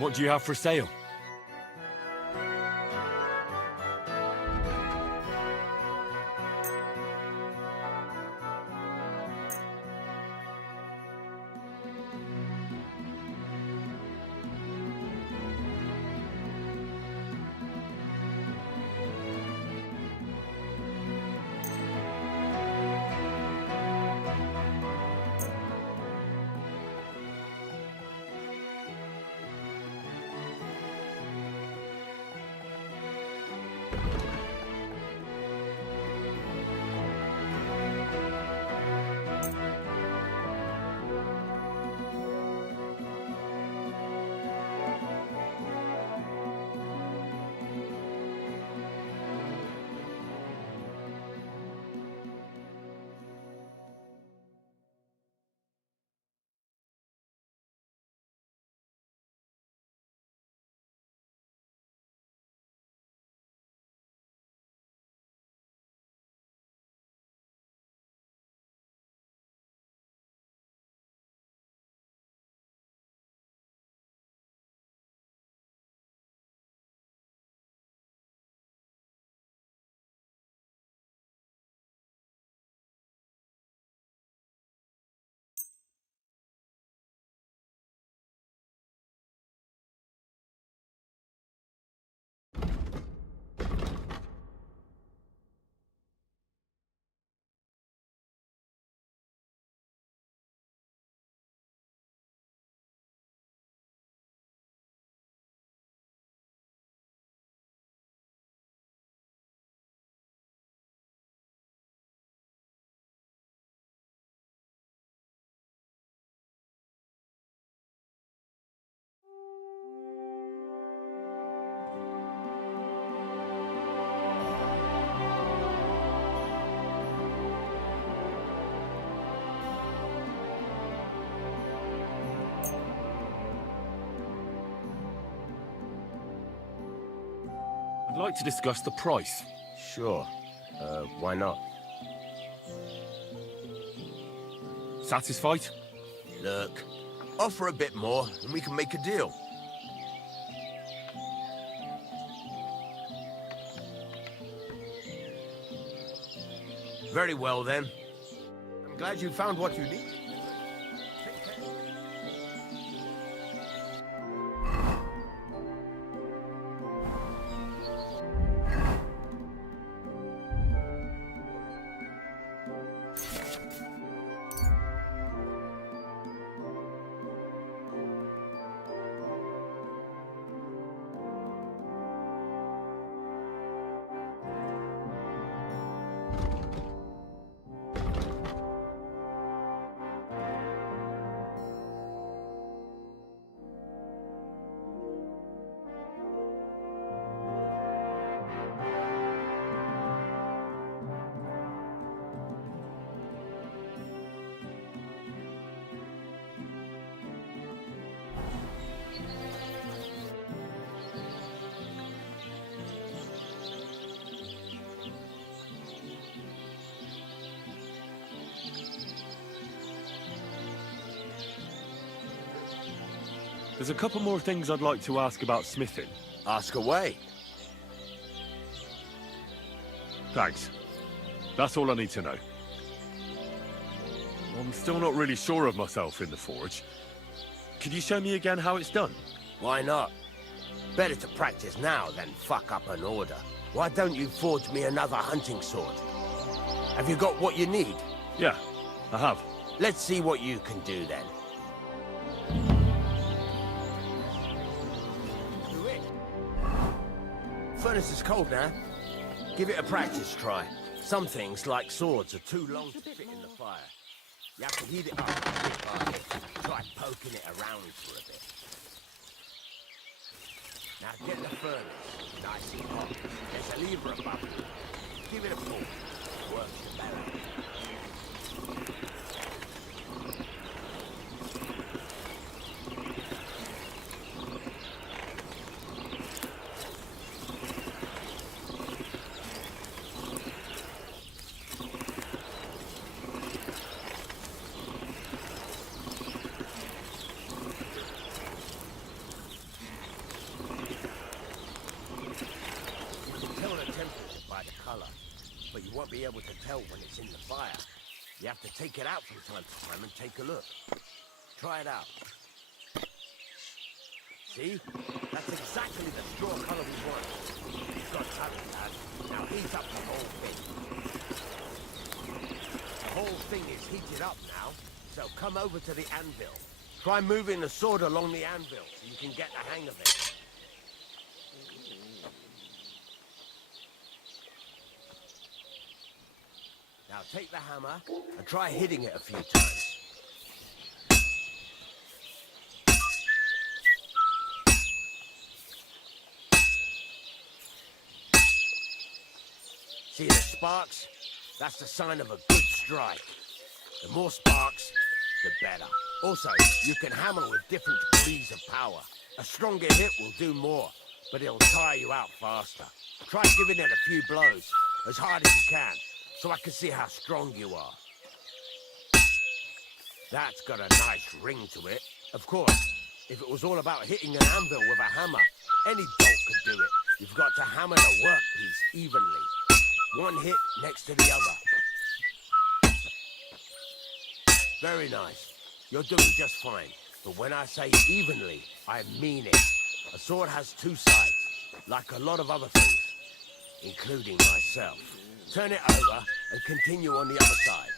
What do you have for sale? like to discuss the price. Sure. Why not? Satisfied? Look, offer a bit more and we can make a deal. Very well then. I'm glad you found what you need. There's a couple more things I'd like to ask about smithing. Ask away. Thanks. That's all I need to know. I'm still not really sure of myself in the forge. Could you show me again how it's done? Why not? Better to practice now than fuck up an order. Why don't you forge me another hunting sword? Have you got what you need? Yeah, I have. Let's see what you can do then. Do it. Furnace is cold now. Give it a practice try. Some things, like swords, are too long to fit in the fire. You have to heat it up a bit by bit. Try poking it around for a bit. Now get the furnace nice and hot. There's a lever above it. Give it a pull. Works the better. But you won't be able to tell when it's in the fire. You have to take it out from time to time and take a look. Try it out. See? That's exactly the straw color we want. You've got talent, lad. Now heat up the whole thing. The whole thing is heated up now, so come over to the anvil. Try moving the sword along the anvil so you can get the hang of it. Now take the hammer and try hitting it a few times. See the sparks? That's the sign of a good strike. The more sparks, the better. Also, you can hammer with different degrees of power. A stronger hit will do more, but it'll tire you out faster. Try giving it a few blows, as hard as you can, so I can see how strong you are. That's got a nice ring to it. Of course, if it was all about hitting an anvil with a hammer, any dolt could do it. You've got to hammer the workpiece evenly. One hit next to the other. Very nice. You're doing just fine. But when I say evenly, I mean it. A sword has two sides, like a lot of other things, including myself. Turn it over and continue on the other side.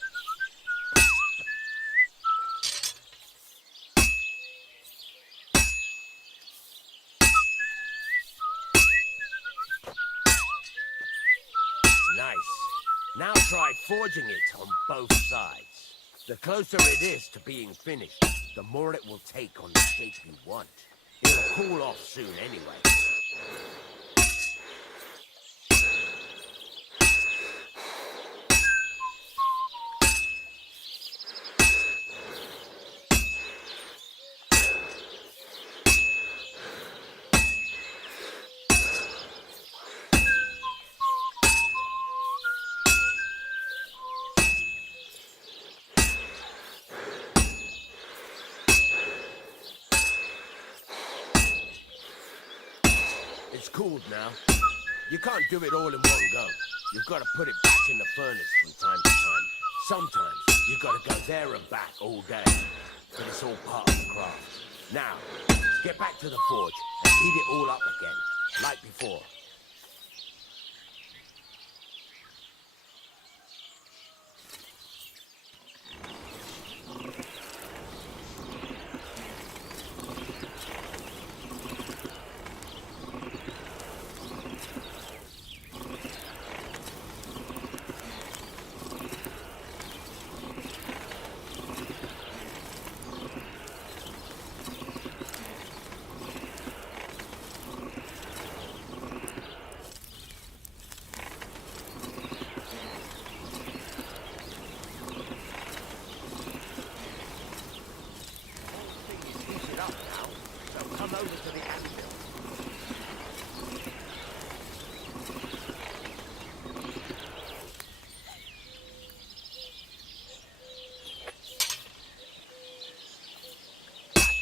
Nice. Now try forging it on both sides. The closer it is to being finished, the more it will take on the shape you want. It'll cool off soon anyway. it's cooled now. You can't do it all in one go. You've got to put it back in the furnace from time to time. Sometimes you've got to go there and back all day. But it's all part of the craft. Now, get back to the forge and heat it all up again, like before.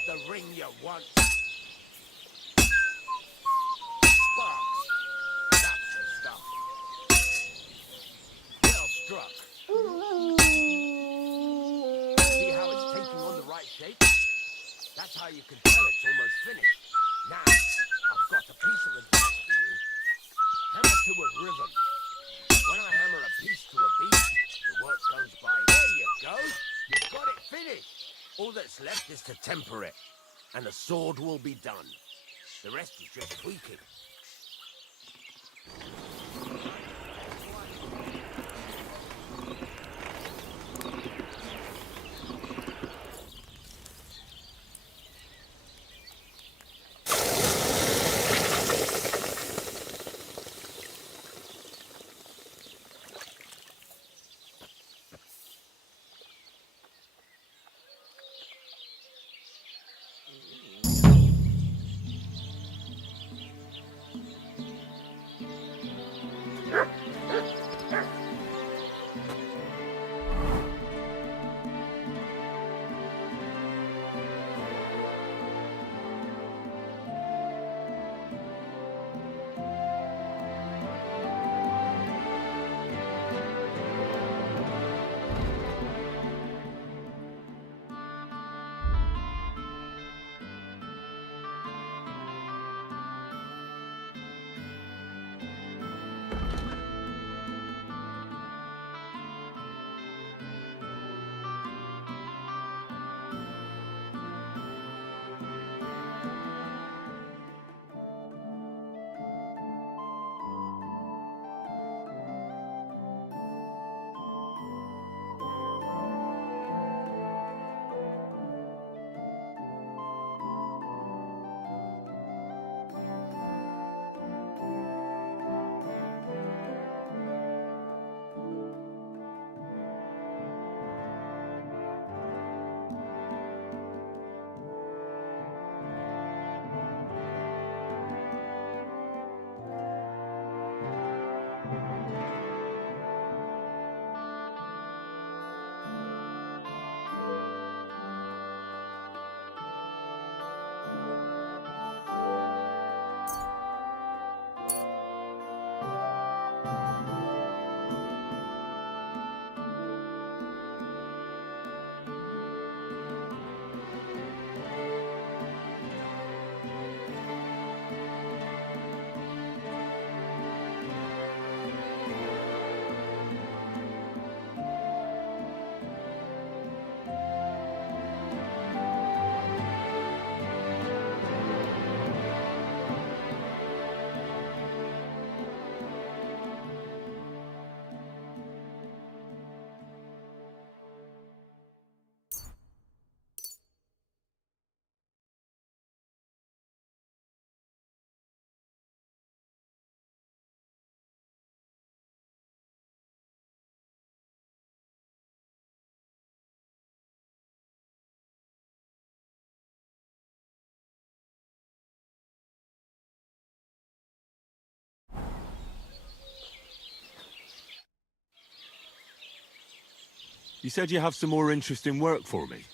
The ring you want. Sparks. That's the stuff. Well struck. See how it's taking on the right shape? That's how you can tell it's almost finished. Now, I've got a piece of advice for you. Hammer to a rhythm. When I hammer a piece to a beat, the work goes by. There you go. You've got it finished. All that's left is to temper it, and the sword will be done. The rest is just tweaking. You said you have some more interesting work for me.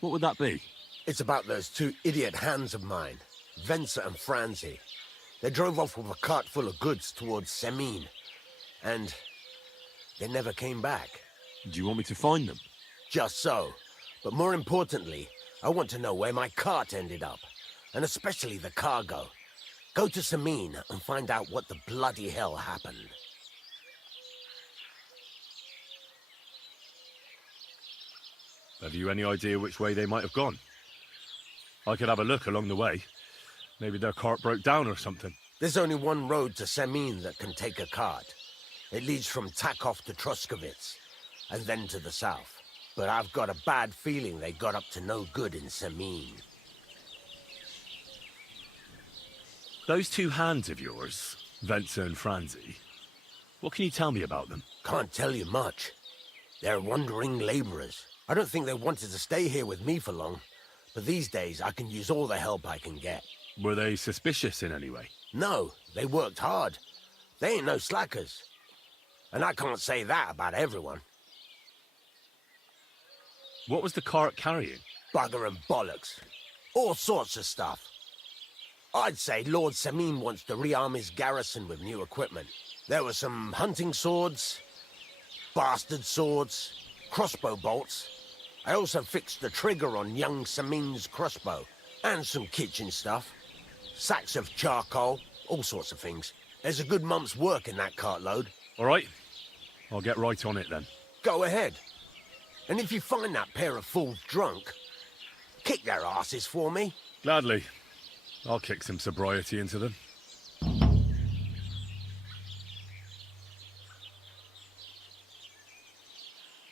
What would that be? It's about those two idiot hands of mine, Venser and Franzi. They drove off with a cart full of goods towards Ceann, and they never came back. Do you want me to find them? Just so. But more importantly, I want to know where my cart ended up, and especially the cargo. Go to Ceann and find out what the bloody hell happened. Have you any idea which way they might have gone? I could have a look along the way. Maybe their cart broke down or something. There's only one road to Ceann that can take a cart. It leads from Takov to Troskovitz, and then to the south. But I've got a bad feeling they got up to no good in Ceann. Those two hands of yours, Ventsa and Franzi, what can you tell me about them? Can't tell you much. They're wandering laborers. I don't think they wanted to stay here with me for long, but these days I can use all the help I can get. Were they suspicious in any way? No, they worked hard. They ain't no slackers. And I can't say that about everyone. What was the cart carrying? Bugger and bollocks. All sorts of stuff. I'd say Lord Ceann wants to rearm his garrison with new equipment. There were some hunting swords, bastard swords, crossbow bolts. I also fixed the trigger on young Ceann's crossbow, and some kitchen stuff. Sacks of charcoal, all sorts of things. There's a good month's work in that cartload. All right. I'll get right on it then. Go ahead. And if you find that pair of fools drunk, kick their asses for me. Gladly. I'll kick some sobriety into them.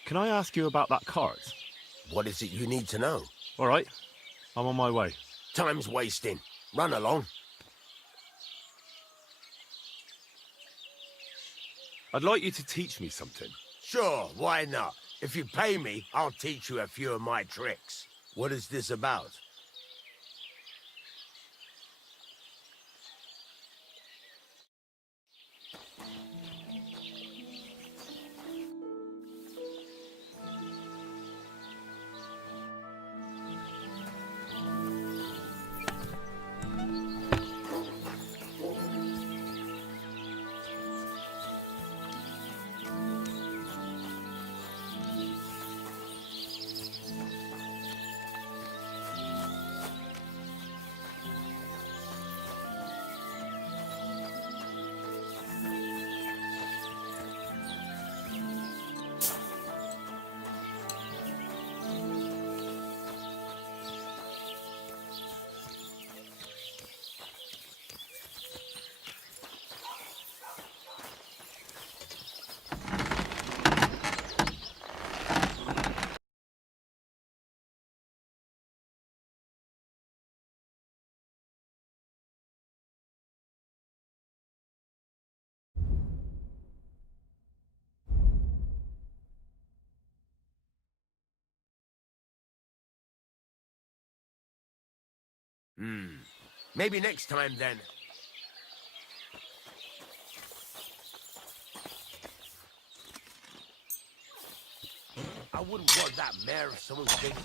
Can I ask you about that cart? What is it you need to know? All right. I'm on my way. Time's wasting. Run along. I'd like you to teach me something. Sure, why not? If you pay me, I'll teach you a few of my tricks. What is this about? Maybe next time, then. I wouldn't want that mare if someone's taking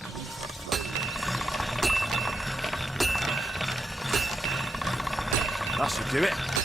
That should do it.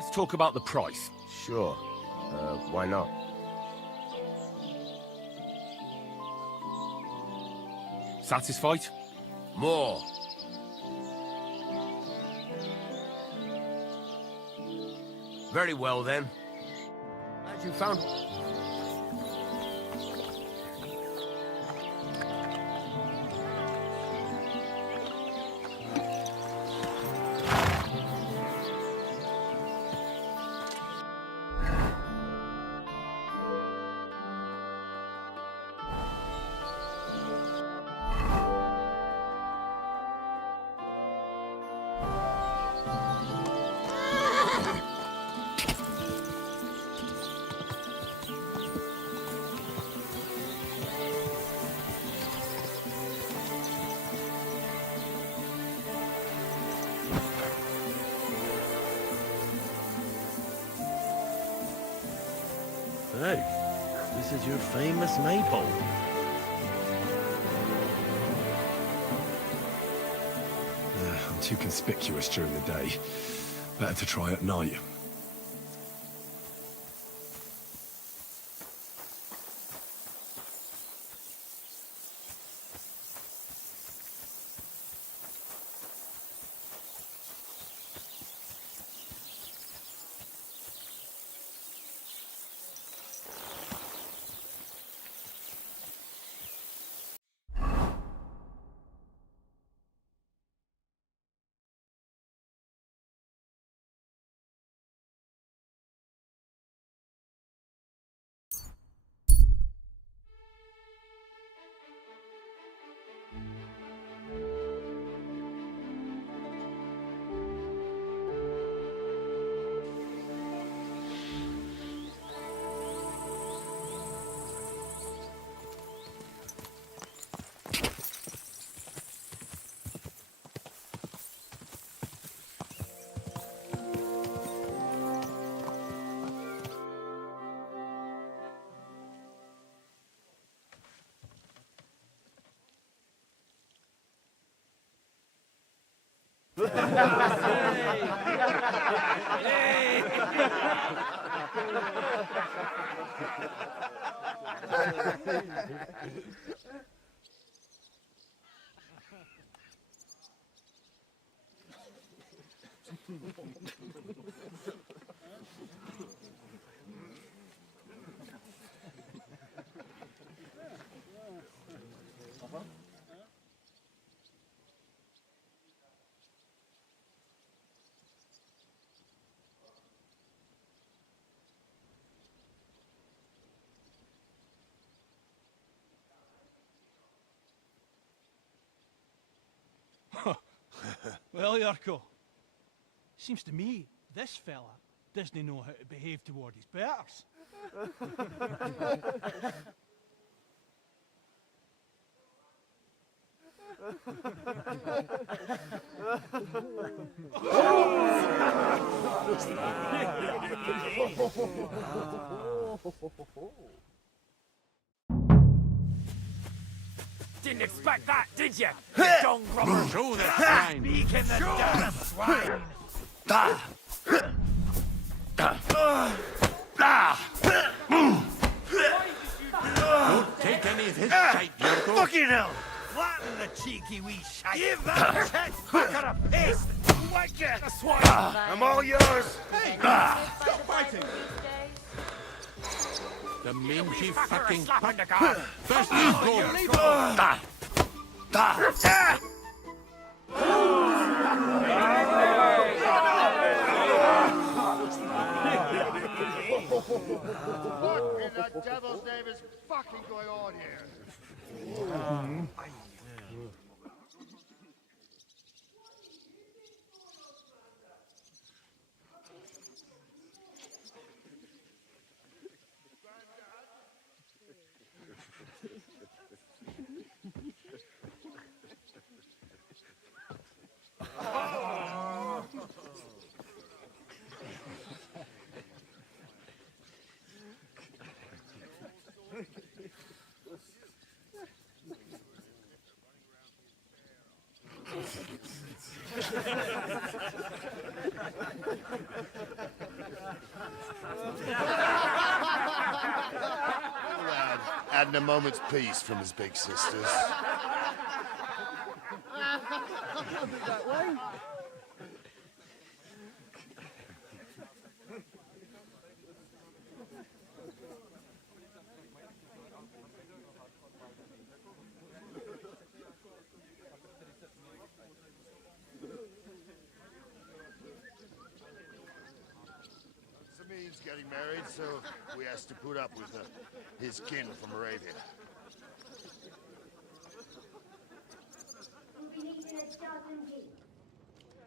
Let's talk about the price. Sure. Why not? Satisfied? More. Very well, then. Glad you found... Hey, this is your famous maypole. I'm too conspicuous during the day. Better to try at night. Well, Yarko, seems to me this fella doesn't know how to behave toward his betters. Didn't expect that, did you? You dung grubber! Show the swine! Speak in the damn swine! Don't take any of his shite, Yurko. Fucking hell! Flatten the cheeky wee shite! Give that head cracker a paste! Whack it! The swine! I'm all yours! Hey! Stop fighting! The mangy fucking pup. First you go! What in the devil's name is fucking going on here? getting a moment's peace from his big sisters. That way. Samin's getting married, so we has to put up with his kin from Moravia. We need a dozen geese.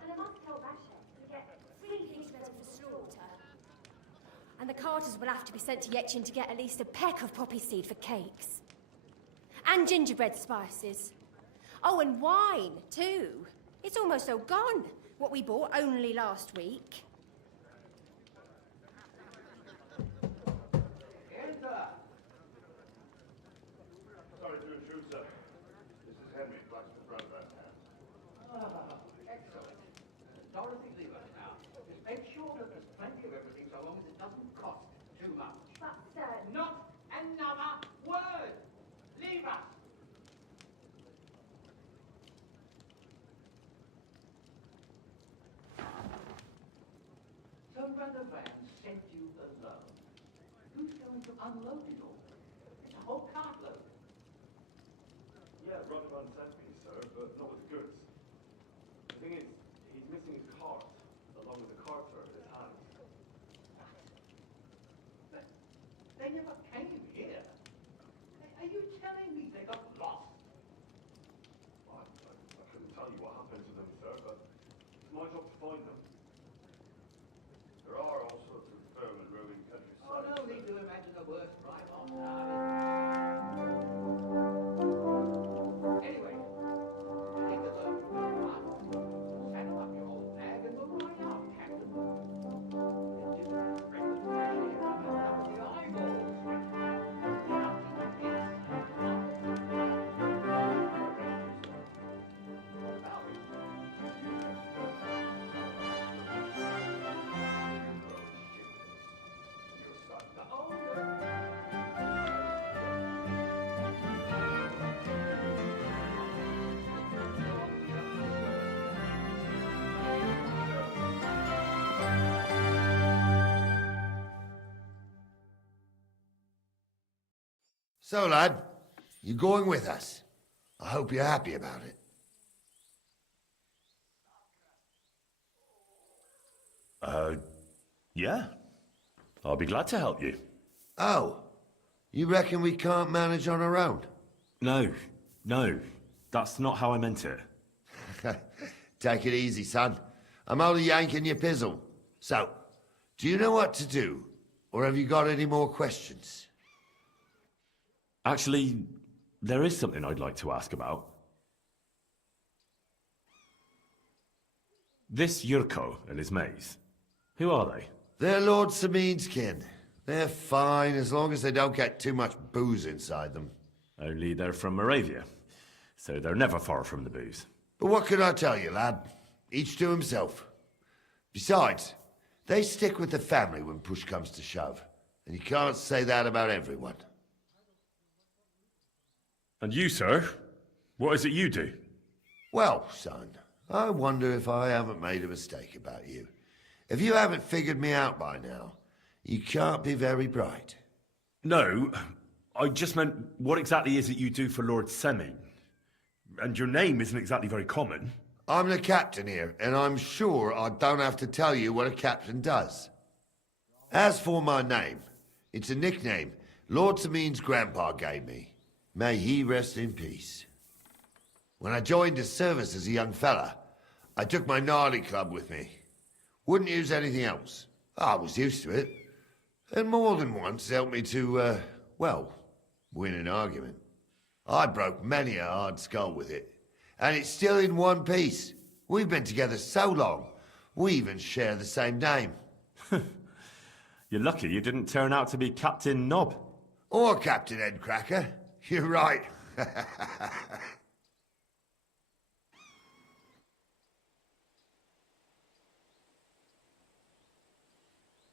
And I must tell Basha to get 3 pigs ready for slaughter. And the carters will have to be sent to Yetchin to get at least a peck of poppy seed for cakes. And gingerbread spices. Oh, and wine, too. It's almost all gone. What we bought only last week. Sorry to intrude, sir. This is Henry, blacksmith brother. Excellent. Dorothy, leave us now. Just make sure that there's plenty of everything so long as it doesn't cost too much. But, sir... Not another word! Leave us! So Brother Van sent you alone. Who's going to unload it all? It's a whole cartload. Yeah, Rodman sent me, sir, but not with the goods. The thing is, he's missing his cart, along with the carter at his hand. But they never came here. Are you telling me they got lost? I couldn't tell you what happened to them, sir, but it's my job to find them. There are all sorts of firm and roving countryside. Oh, no need to imagine the worst right off now. Anyway, take the load from the cart. Saddle up your old nag and look right out, Captain. It's just bring the fresh air coming up with the eyeballs. So, lad, you going with us? I hope you're happy about it. Yeah. I'll be glad to help you. Oh, you reckon we can't manage on our own? No. That's not how I meant it. Take it easy, son. I'm only yanking your pizzle. So, do you know what to do? Or have you got any more questions? Actually, there is something I'd like to ask about. This Yurko and his mates, who are they? They're Lord Samin's kin. They're fine as long as they don't get too much booze inside them. Only they're from Moravia, so they're never far from the booze. But what can I tell you, lad? Each to himself. Besides, they stick with the family when push comes to shove. And you can't say that about everyone. And you, sir? What is it you do? Well, son, I wonder if I haven't made a mistake about you. If you haven't figured me out by now, you can't be very bright. No, I just meant, what exactly is it you do for Lord Semin? And your name isn't exactly very common. I'm the captain here, and I'm sure I don't have to tell you what a captain does. As for my name, it's a nickname Lord Samin's grandpa gave me. May he rest in peace. When I joined his service as a young fella, I took my gnarly club with me. Wouldn't use anything else. I was used to it. And more than once helped me to, well, win an argument. I broke many a hard skull with it. And it's still in one piece. We've been together so long, we even share the same name. You're lucky you didn't turn out to be Captain Knob. Or Captain Headcracker. You're right.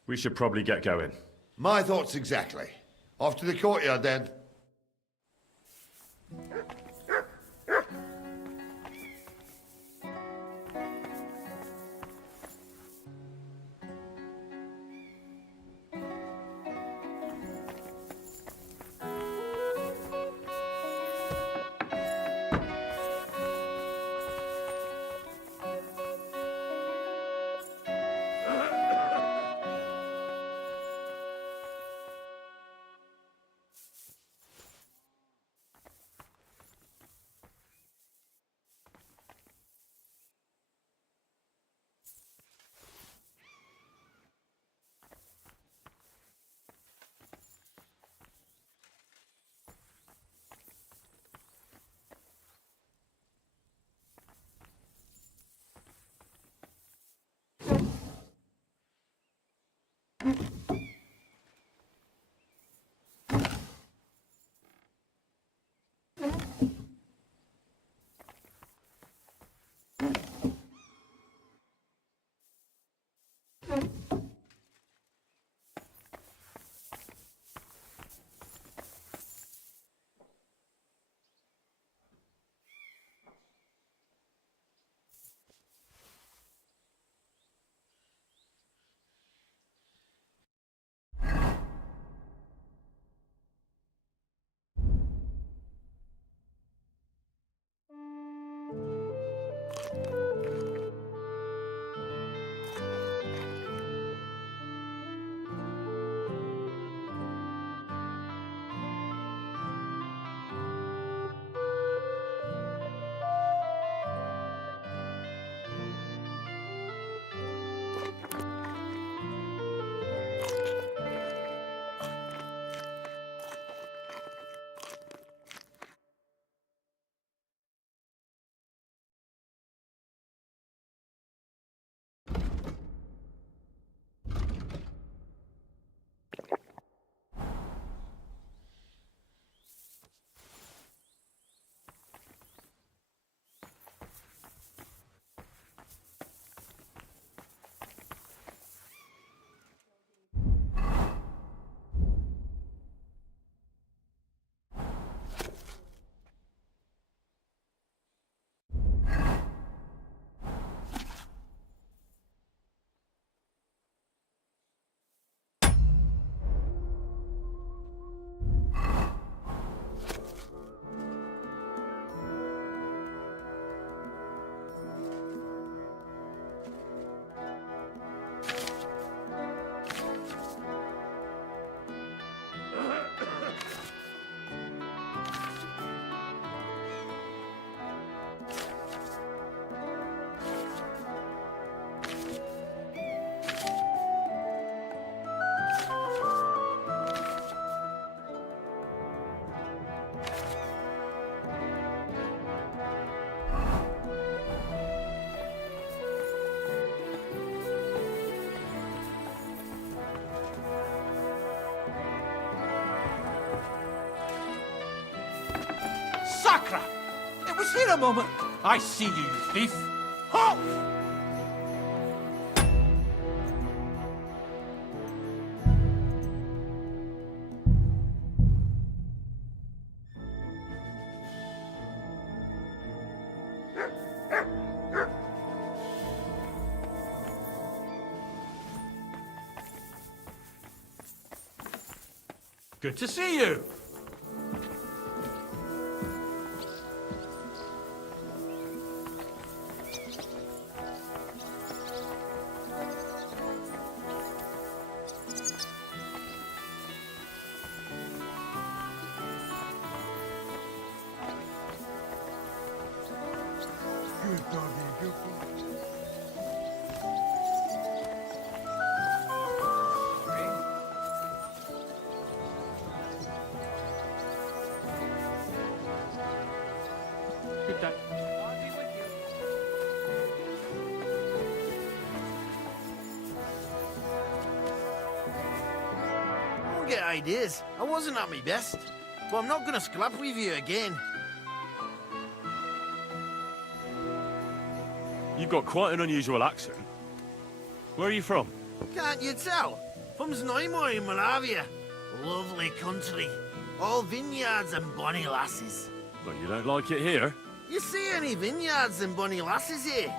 We should probably get going. My thoughts exactly. Off to the courtyard then. Sacra! It was here a moment. I see you, you thief. Halt! Good to see you. Good day. Don't get ideas. I wasn't at my best. But I'm not gonna scrap with you again. You've got quite an unusual accent. Where are you from? Can't you tell? From Znaimor in Moravia. Lovely country. All vineyards and bonny lasses. But you don't like it here? You see any vineyards and bonny lasses here?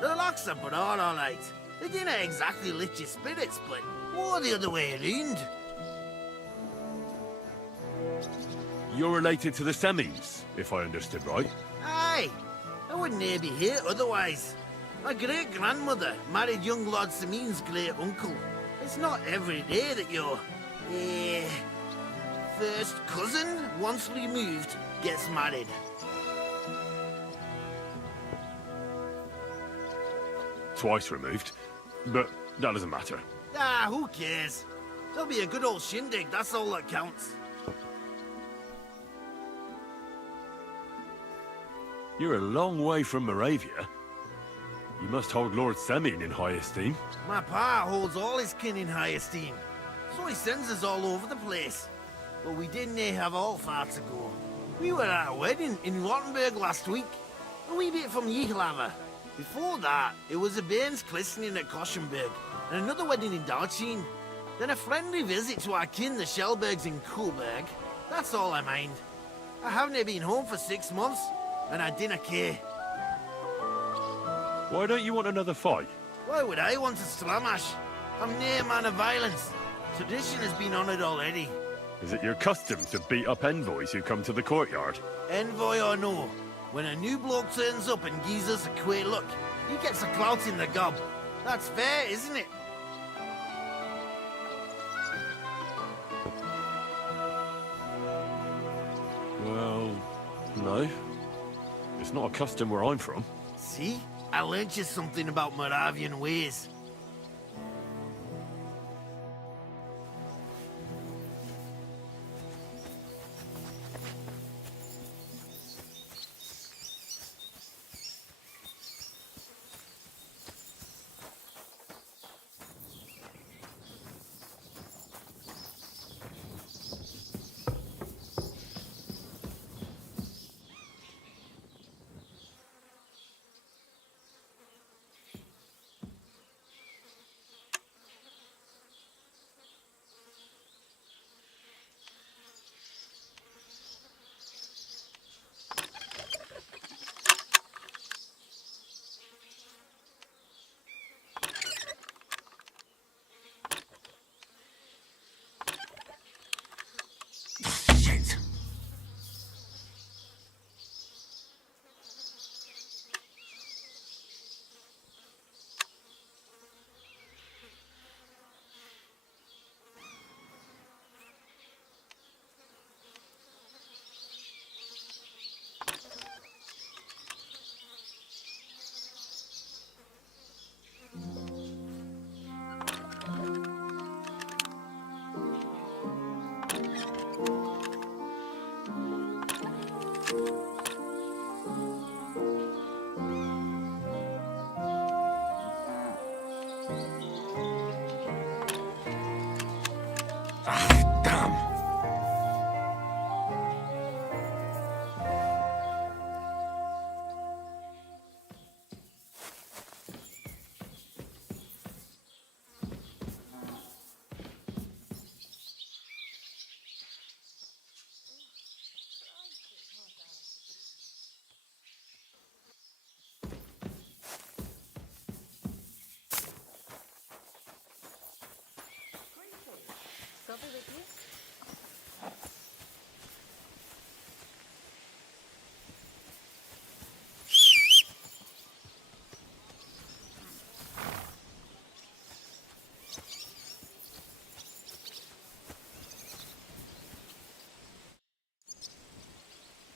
The locks are broad, all right. They didn't exactly lift your spirits, but more the other way around. You're related to the Semmes, if I understood right. Aye, I wouldn't be here otherwise. My great-grandmother married young Lord Semeen's great-uncle. It's not every day that your, first cousin, once removed, gets married. Twice removed, but that doesn't matter. Ah, who cares? There'll be a good old shindig, that's all that counts. You're a long way from Moravia. You must hold Lord Semmin in high esteem. My pa holds all his kin in high esteem, so he sends us all over the place. But we didn't have all far to go. We were at a wedding in Rottenburg last week, a wee bit from Yichlava. Before that, it was a bairn's christening at Koschenberg, and another wedding in Dalchin. Then a friendly visit to our kin, the Schellbergs in Coolberg. That's all I mind. I haven't been home for 6 months, and I didn't care. Why don't you want another fight? Why would I want a slamash? I'm near a man of violence. Tradition has been honoured already. Is it your custom to beat up envoys who come to the courtyard? Envoy or no, when a new bloke turns up and gives us a queer look, he gets a clout in the gob. That's fair, isn't it? Well, no. It's not a custom where I'm from. See? I learnt you something about Moravian ways. I'll be with you.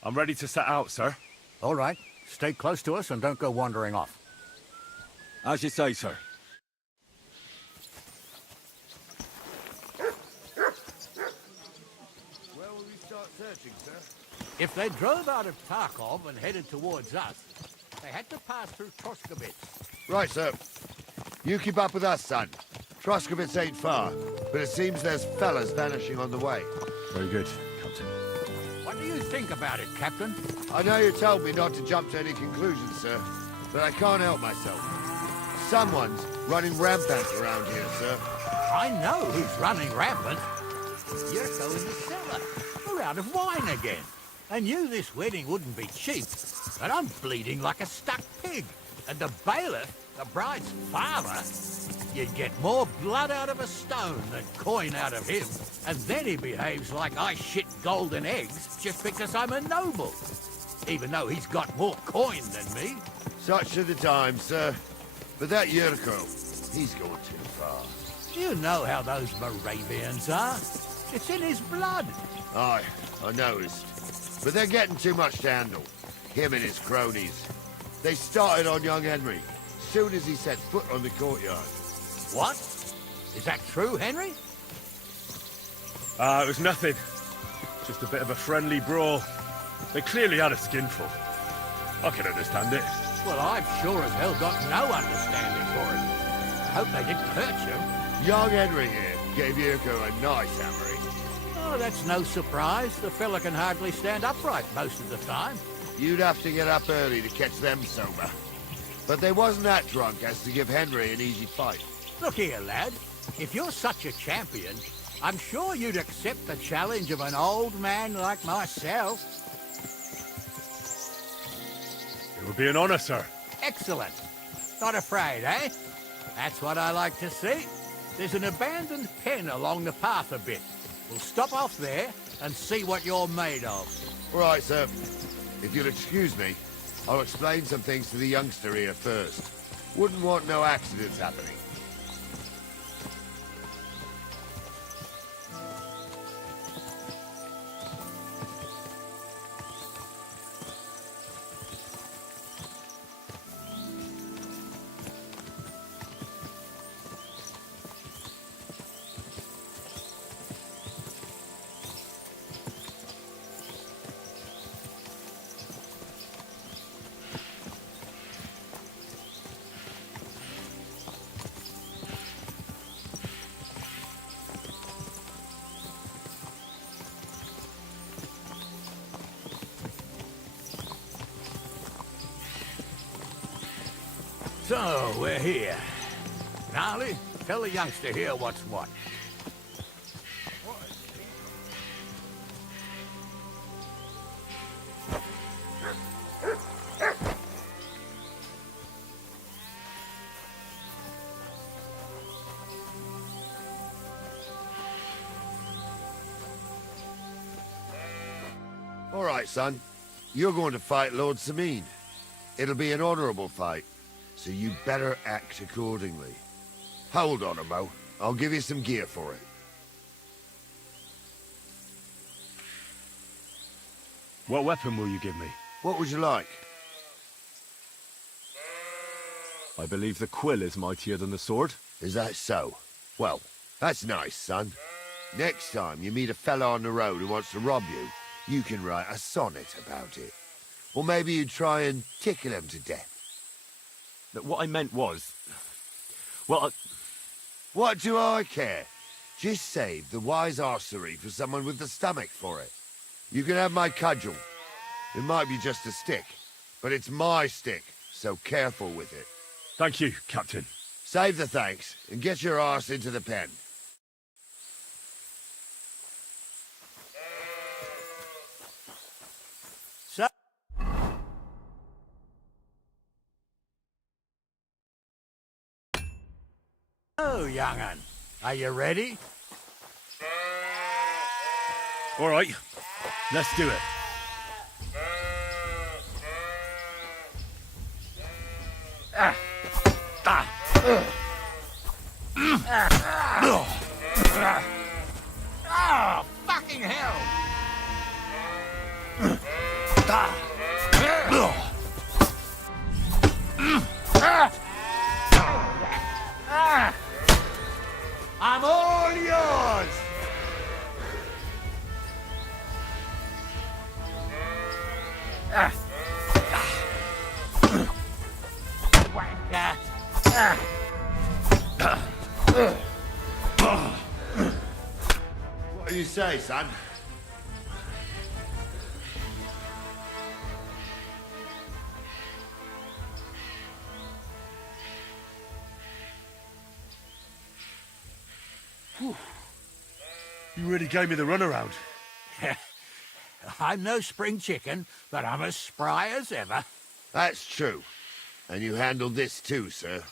I'm ready to set out, sir. All right. Stay close to us and don't go wandering off. As you say, sir. Where will we start searching, sir? If they drove out of Tarkov and headed towards us, they had to pass through Troskowitz. Right, sir. You keep up with us, son. Troskowitz ain't far, but it seems there's fellas vanishing on the way. Very good, Captain. What do you think about it, Captain? I know you told me not to jump to any conclusions, sir, but I can't help myself. Someone's running rampant around here, sir. I know who's running rampant. You're in the cellar. We're out of wine again. I knew this wedding wouldn't be cheap, but I'm bleeding like a stuck pig. And the bailiff, the bride's father, you'd get more blood out of a stone than coin out of him. And then he behaves like I shit golden eggs just because I'm a noble. Even though he's got more coin than me. Such are the times, sir. But that Yurko, he's gone too far. You know how those Moravians are. It's in his blood. Aye, I noticed. But they're getting too much to handle. Him and his cronies. They started on young Henry, soon as he set foot on the courtyard. What? Is that true, Henry? It was nothing. Just a bit of a friendly brawl. They clearly had a skinful. I can understand it. Well, I've sure as hell got no understanding for it. I hope they didn't hurt you. Young Henry here gave Yurko a nice hammering. Oh, that's no surprise. The fella can hardly stand upright most of the time. You'd have to get up early to catch them sober. But they wasn't that drunk as to give Henry an easy fight. Look here, lad. If you're such a champion, I'm sure you'd accept the challenge of an old man like myself. It would be an honor, sir. Excellent. Not afraid, eh? That's what I like to see. There's an abandoned pen along the path a bit. We'll stop off there and see what you're made of. All right, sir. If you'll excuse me, I'll explain some things to the youngster here first. Wouldn't want no accidents happening. So, we're here. Gnarly, tell the youngster here what's what. All right, son. You're going to fight Lord ceann. It'll be an honorable fight, so you'd better act accordingly. Hold on a mo. I'll give you some gear for it. What weapon will you give me? What would you like? I believe the quill is mightier than the sword. Is that so? Well, that's nice, son. Next time you meet a fella on the road who wants to rob you, you can write a sonnet about it. Or maybe you try and tickle him to death. But what I meant was... Well, What do I care? Just save the wise arsery for someone with the stomach for it. You can have my cudgel. It might be just a stick, but it's my stick, so careful with it. Thank you, Captain. Save the thanks, and get your arse into the pen. So... Oh, young'un, are you ready? All right, let's do it. Oh, fucking hell! I'm all yours! Wanker! What do you say, son? Whew. You really gave me the runaround. I'm no spring chicken, but I'm as spry as ever. That's true. And you handled this too, sir.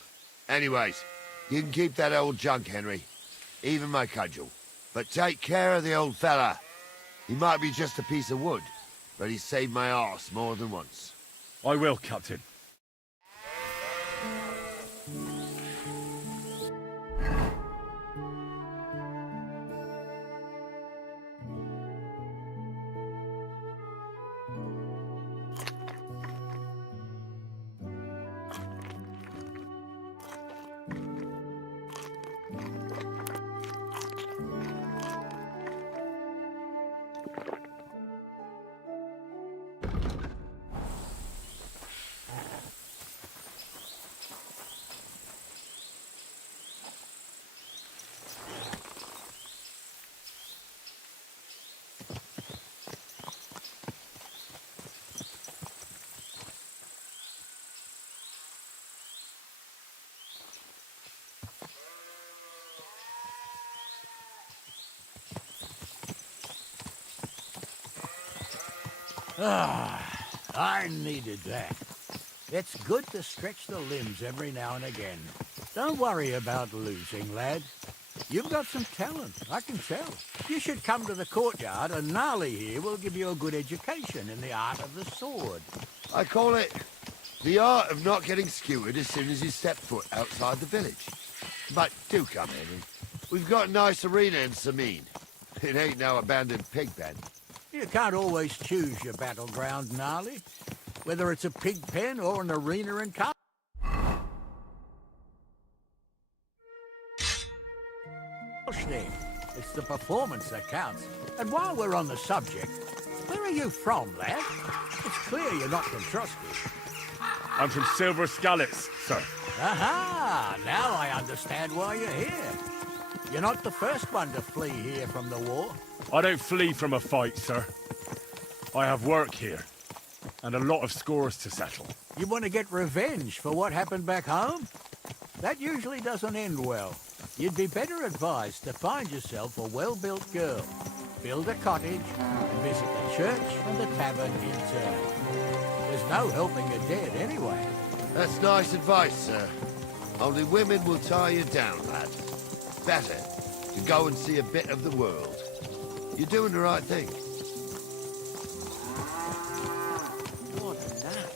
Anyways, you can keep that old junk, Henry. Even my cudgel. But take care of the old fella. He might be just a piece of wood, but he's saved my arse more than once. I will, Captain. Ah, I needed that. It's good to stretch the limbs every now and again. Don't worry about losing, lad. You've got some talent, I can tell. You should come to the courtyard, and Gnarly here will give you a good education in the art of the sword. I call it the art of not getting skewered as soon as you step foot outside the village. But do come, Henry. We've got a nice arena in ceann-feadhna. It ain't no abandoned pig pen. You can't always choose your battleground, Gnarly. Whether it's a pig pen or an arena in car. There. It's the performance that counts. And while we're on the subject, where are you from, lad? It's clear you're not from Trusky. I'm from Silver Scallets, sir. Aha! Now I understand why you're here. You're not the first one to flee here from the war. I don't flee from a fight, sir. I have work here, and a lot of scores to settle. You want to get revenge for what happened back home? That usually doesn't end well. You'd be better advised to find yourself a well-built girl, build a cottage, and visit the church and the tavern in turn. There's no helping a dead anyway. That's nice advice, sir. Only women will tie you down, lad. Better to go and see a bit of the world. You're doing the right thing. What a knack.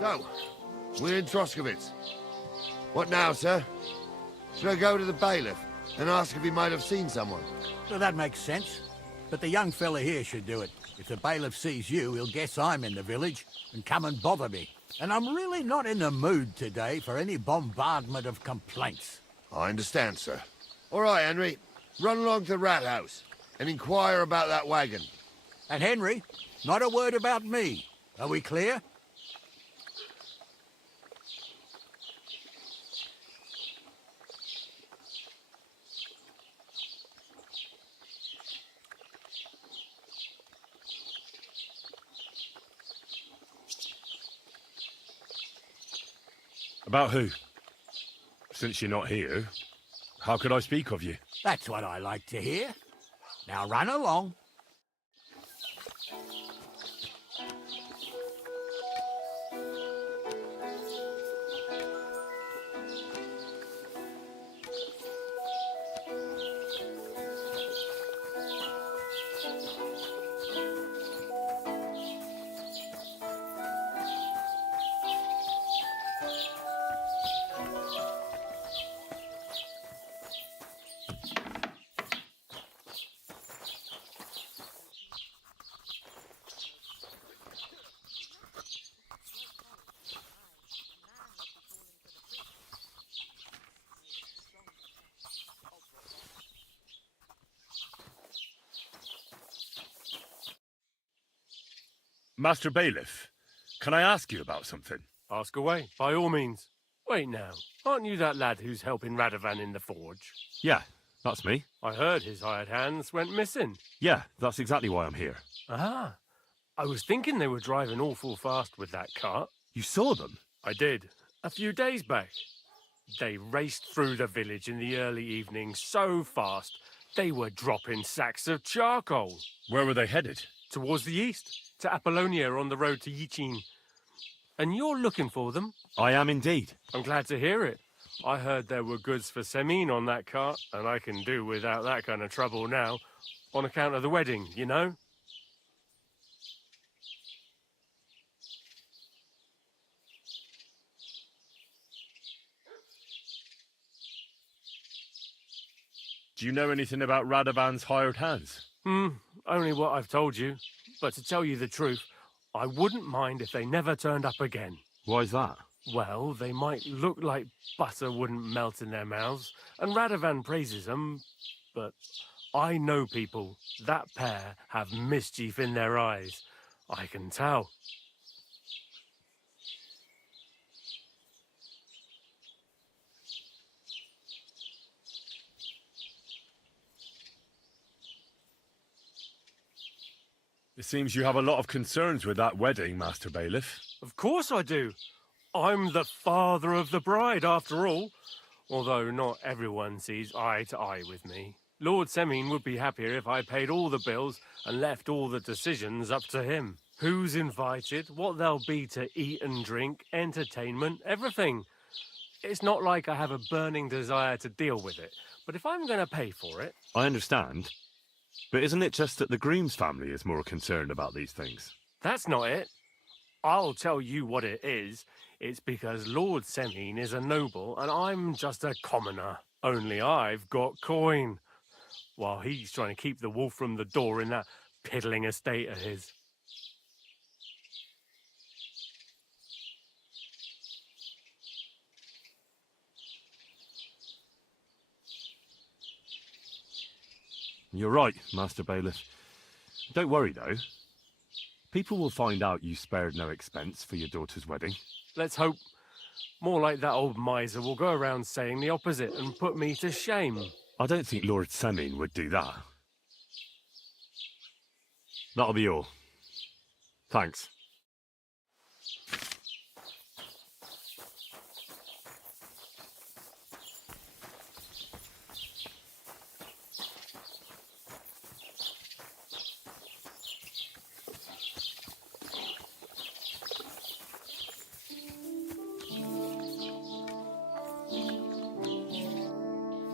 So, we're in Troskowitz. What now, sir? Should I go to the bailiff and ask if he might have seen someone? Well, that makes sense. But the young fella here should do it. If the bailiff sees you, he'll guess I'm in the village and come and bother me. And I'm really not in the mood today for any bombardment of complaints. I understand, sir. All right, Henry. Run along to the rat house and inquire about that wagon. And Henry, not a word about me. Are we clear? About who? Since you're not here, how could I speak of you? That's what I like to hear. Now run along. Master Bailiff, can I ask you about something? Ask away, by all means. Wait now, aren't you that lad who's helping Radovan in the forge? Yeah, that's me. I heard his hired hands went missing. Yeah, that's exactly why I'm here. Ah, I was thinking they were driving awful fast with that cart. You saw them? I did, a few days back. They raced through the village in the early evening so fast, they were dropping sacks of charcoal. Where were they headed? Towards the east, to Apollonia on the road to Yichin. And you're looking for them? I am indeed. I'm glad to hear it. I heard there were goods for ceann on that cart, and I can do without that kind of trouble now, on account of the wedding, you know? Do you know anything about Radovan's hired hands? Only what I've told you. But to tell you the truth, I wouldn't mind if they never turned up again. Why's that? Well, they might look like butter wouldn't melt in their mouths, and Radovan praises them, but I know people. That pair have mischief in their eyes. I can tell. It seems you have a lot of concerns with that wedding, Master Bailiff. Of course I do. I'm the father of the bride, after all. Although not everyone sees eye to eye with me. Lord ceann would be happier if I paid all the bills and left all the decisions up to him. Who's invited, what there'll be to eat and drink, entertainment, everything. It's not like I have a burning desire to deal with it, but if I'm going to pay for it... I understand. But isn't it just that the groom's family is more concerned about these things? That's not it. I'll tell you what it is. It's because Lord ceann is a noble and I'm just a commoner. Only I've got coin. While he's trying to keep the wolf from the door in that piddling estate of his. You're right, Master Bailiff. Don't worry, though. People will find out you spared no expense for your daughter's wedding. Let's hope. More like that old miser will go around saying the opposite and put me to shame. I don't think Lord ceann would do that. That'll be all. Thanks.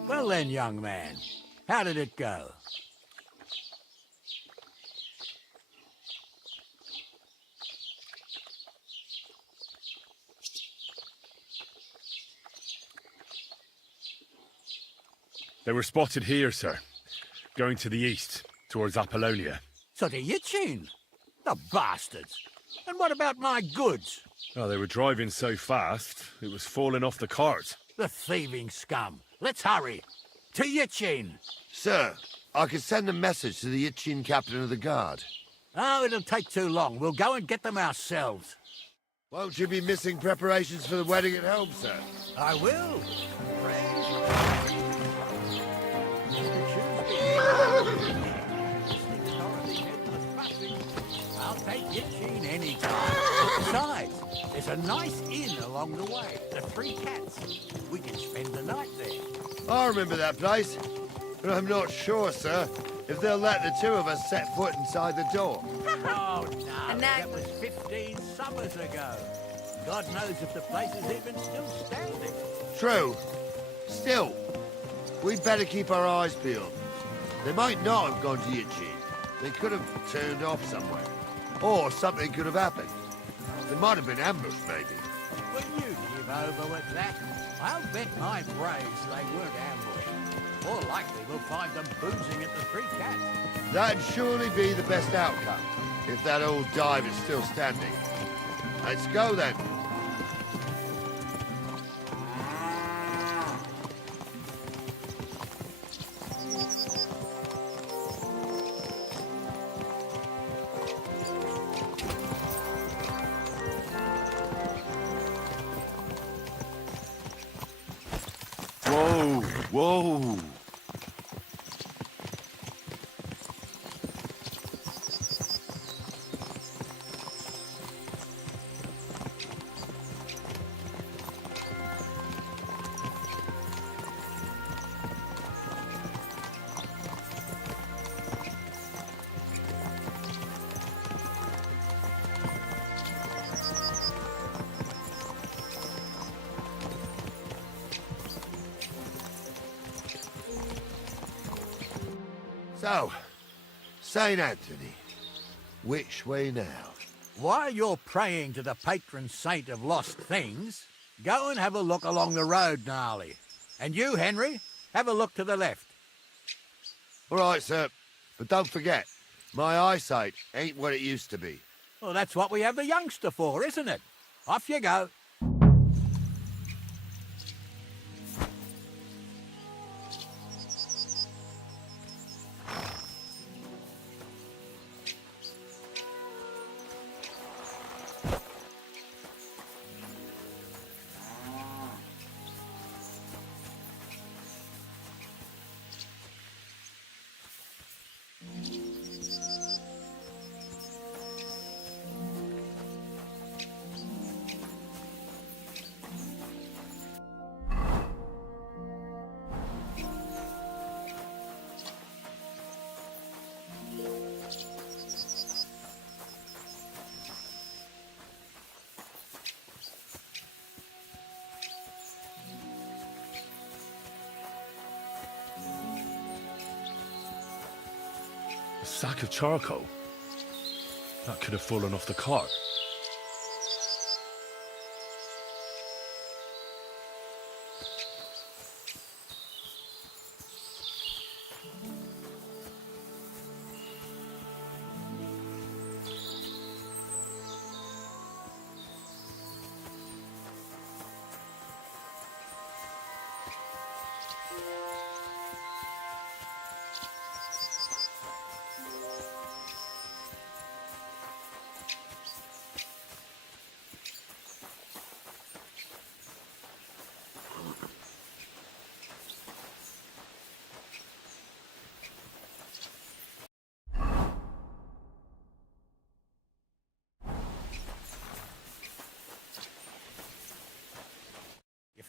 Well then, young man, how did it go? They were spotted here, sir. Going to the east, towards Apollonia. So to Yichin? The bastards! And what about my goods? Oh, they were driving so fast, it was falling off the cart. The thieving scum! Let's hurry! To Yichin! Sir, I could send a message to the Yichin captain of the guard. Oh, it'll take too long. We'll go and get them ourselves. Won't you be missing preparations for the wedding at home, sir? I will. I'll take Yichin any time. Besides, there's a nice inn along the way, the Three Cats. We can spend the night there. I remember that place, but I'm not sure, sir, if they'll let the two of us set foot inside the door. Oh, no, that was 15 summers ago. God knows if the place is even still standing. True. Still, we'd better keep our eyes peeled. They might not have gone to Yichin. They could have turned off somewhere. Or something could have happened. They might have been ambushed, maybe. Will you give over with that? I'll bet my braves they weren't ambushed. More likely we'll find them boozing at the Three Cats. That'd surely be the best outcome, if that old dive is still standing. Let's go, then. Whoa! So, St. Anthony, which way now? While you're praying to the patron saint of lost things, go and have a look along the road, Gnarly. And you, Henry, have a look to the left. All right, sir. But don't forget, my eyesight ain't what it used to be. Well, that's what we have the youngster for, isn't it? Off you go. A sack of charcoal? That could have fallen off the cart.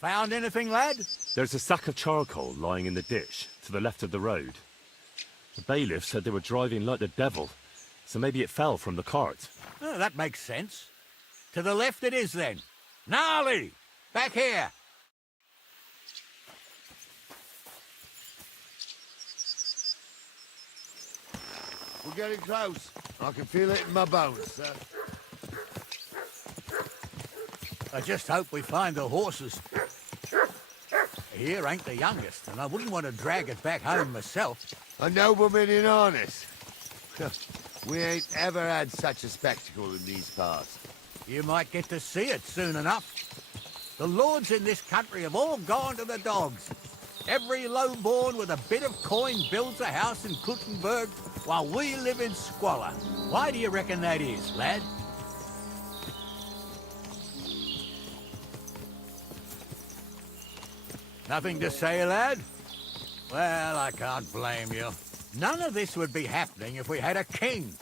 Found anything, lad? There's a sack of charcoal lying in the ditch to the left of the road. The bailiff said they were driving like the devil, so maybe it fell from the cart. Oh, that makes sense. To the left it is, then. Gnarly! Back here! We're getting close. I can feel it in my bones, sir. I just hope we find the horses. Here ain't the youngest, and I wouldn't want to drag it back home myself. A nobleman in harness. We ain't ever had such a spectacle in these parts. You might get to see it soon enough. The lords in this country have all gone to the dogs. Every lowborn with a bit of coin builds a house in Kuttenberg, while we live in squalor. Why do you reckon that is, lad? Nothing to say, lad? Well, I can't blame you. None of this would be happening if we had a king.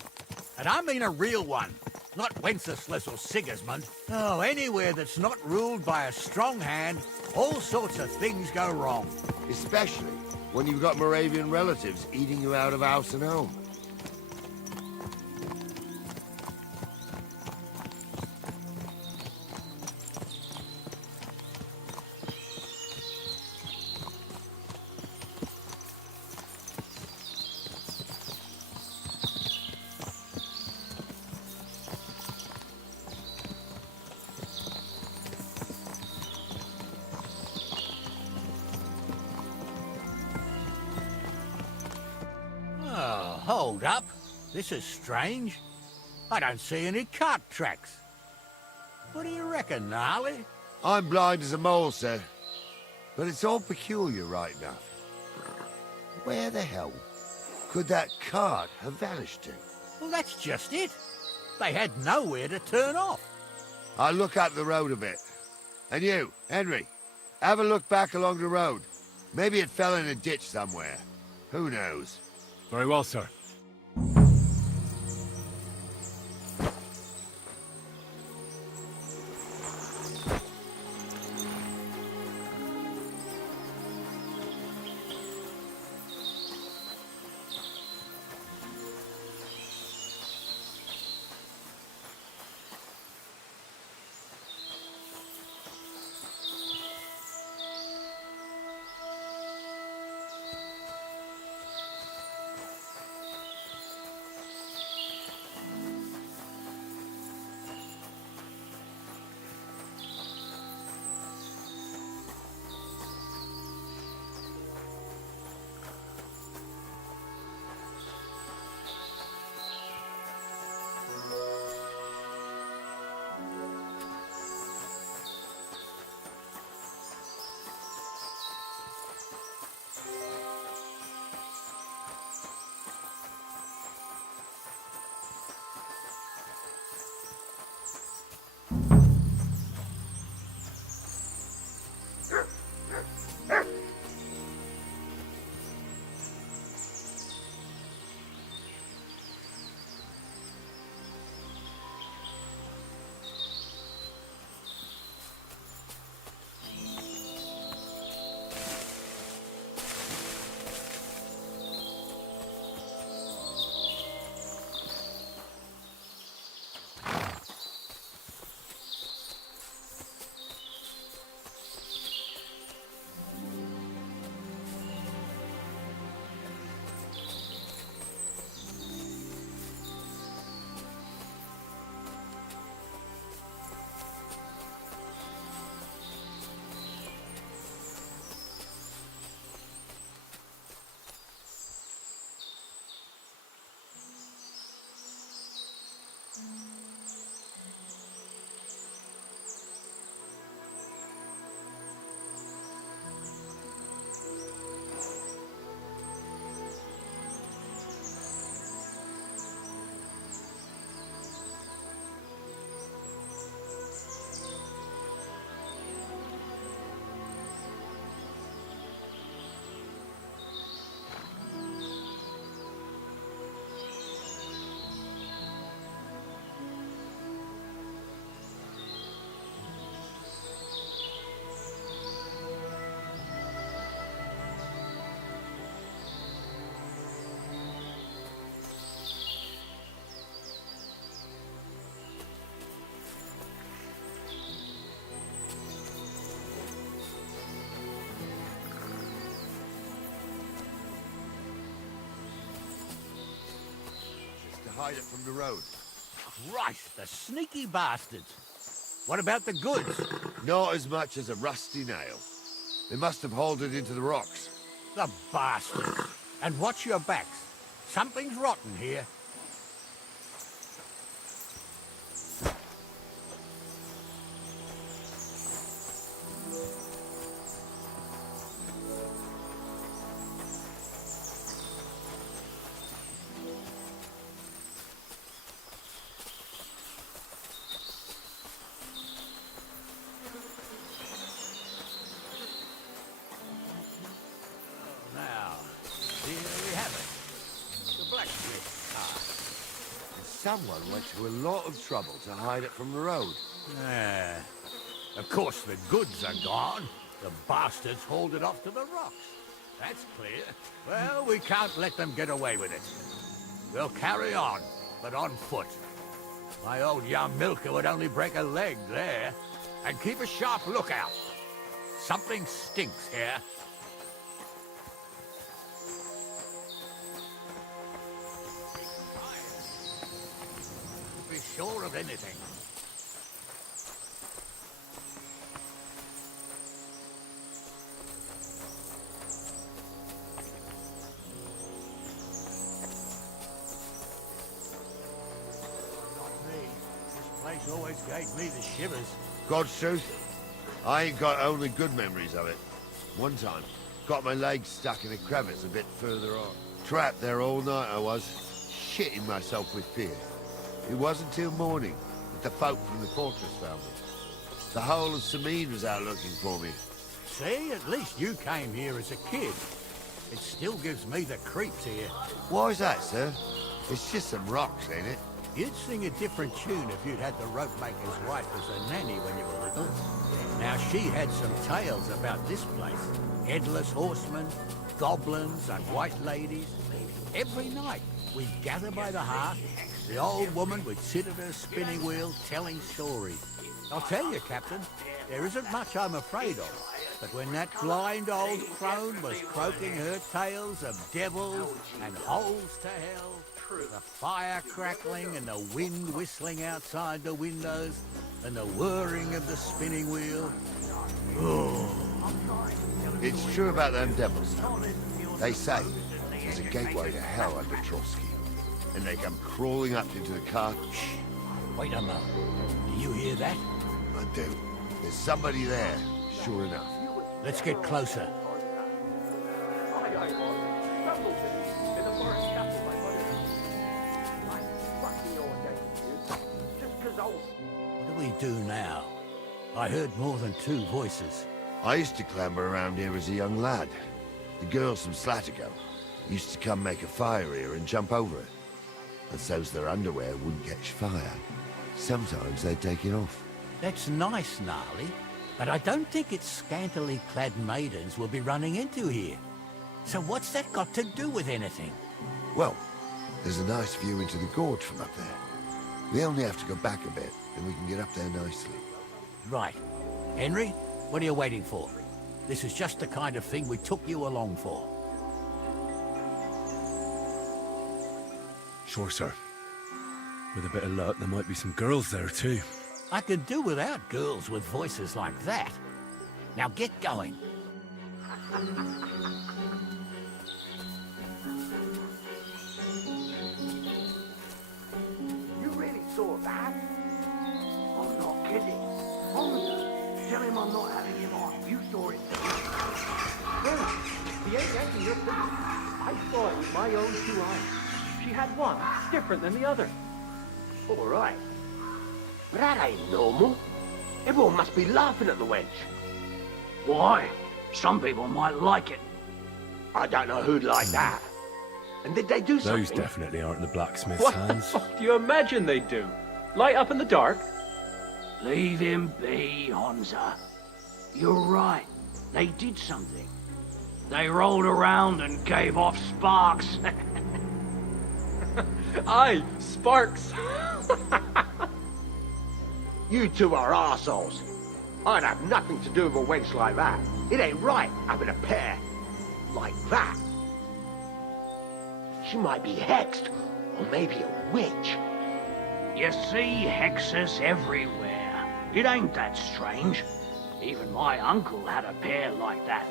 And I mean a real one. Not Wenceslas or Sigismund. Oh, anywhere that's not ruled by a strong hand, all sorts of things go wrong. Especially when you've got Moravian relatives eating you out of house and home. Oh, hold up. This is strange. I don't see any cart tracks. What do you reckon, Gnarly? I'm blind as a mole, sir. But it's all peculiar right enough. Where the hell could that cart have vanished to? Well, that's just it. They had nowhere to turn off. I'll look up the road a bit. And you, Henry, have a look back along the road. Maybe it fell in a ditch somewhere. Who knows? Very well, sir. Hide it from the road. Christ, the sneaky bastards. What about the goods? Not as much as a rusty nail. They must have hauled it into the rocks. The bastards. And watch your backs. Something's rotten here. Someone went to a lot of trouble to hide it from the road. Of course the goods are gone. The bastards hauled it off to the rocks. That's clear. Well, we can't let them get away with it. We'll carry on, but on foot. My old young milker would only break a leg there. And keep a sharp lookout. Something stinks here. Be sure of anything. Not me. This place always gave me the shivers. God's truth, I ain't got only good memories of it. One time, got my leg stuck in a crevice a bit further on. Trapped there all night I was, shitting myself with fear. It wasn't till morning that the folk from the fortress found me. The whole of ceann-feadhna was out looking for me. See, at least you came here as a kid. It still gives me the creeps here. Why is that, sir? It's just some rocks, ain't it? You'd sing a different tune if you'd had the ropemaker's wife as a nanny when you were little. Now, she had some tales about this place. Headless horsemen, goblins, and white ladies. Every night, we'd gather by the hearth. The old woman would sit at her spinning wheel telling stories. I'll tell you, Captain, there isn't much I'm afraid of. But when that blind old crone was croaking her tales of devils and holes to hell, the fire crackling and the wind whistling outside the windows, and the whirring of the spinning wheel. Oh. It's true about them devils. They say there's a gateway to hell under Trotsky, and they come crawling up into the cart. Shh. Wait a moment. Do you hear that? I do. There's somebody there, sure enough. Let's get closer. What do we do now? I heard more than two voices. I used to clamber around here as a young lad. The girls from Slattergo used to come make a fire here and jump over it. And so's their underwear wouldn't catch fire. Sometimes they'd take it off. That's nice, Gnarly, but I don't think it's scantily clad maidens we'll be running into here. So what's that got to do with anything? Well, there's a nice view into the gorge from up there. We only have to go back a bit, and we can get up there nicely. Right. Henry, what are you waiting for? This is just the kind of thing we took you along for. Sure, sir. With a bit of luck, there might be some girls there, too. I could do without girls with voices like that. Now get going. You really saw that? I'm not kidding. Tell him I'm not having him on. You saw it. He ain't acting your priest. I saw it with my own 2 eyes. She had one different than the other. All right. But that ain't normal. Everyone must be laughing at the wench. Why? Some people might like it. I don't know who'd like that. And did they do something? Those definitely aren't the blacksmith's What hands. the fuck do you imagine they'd do? Light up in the dark? Leave him be, Honza. You're right. They did something. They rolled around and gave off sparks. Aye, sparks. You two are arseholes. I'd have nothing to do with a wench like that. It ain't right having a pair like that. She might be hexed, or maybe a witch. You see hexes everywhere. It ain't that strange. Even my uncle had a pair like that.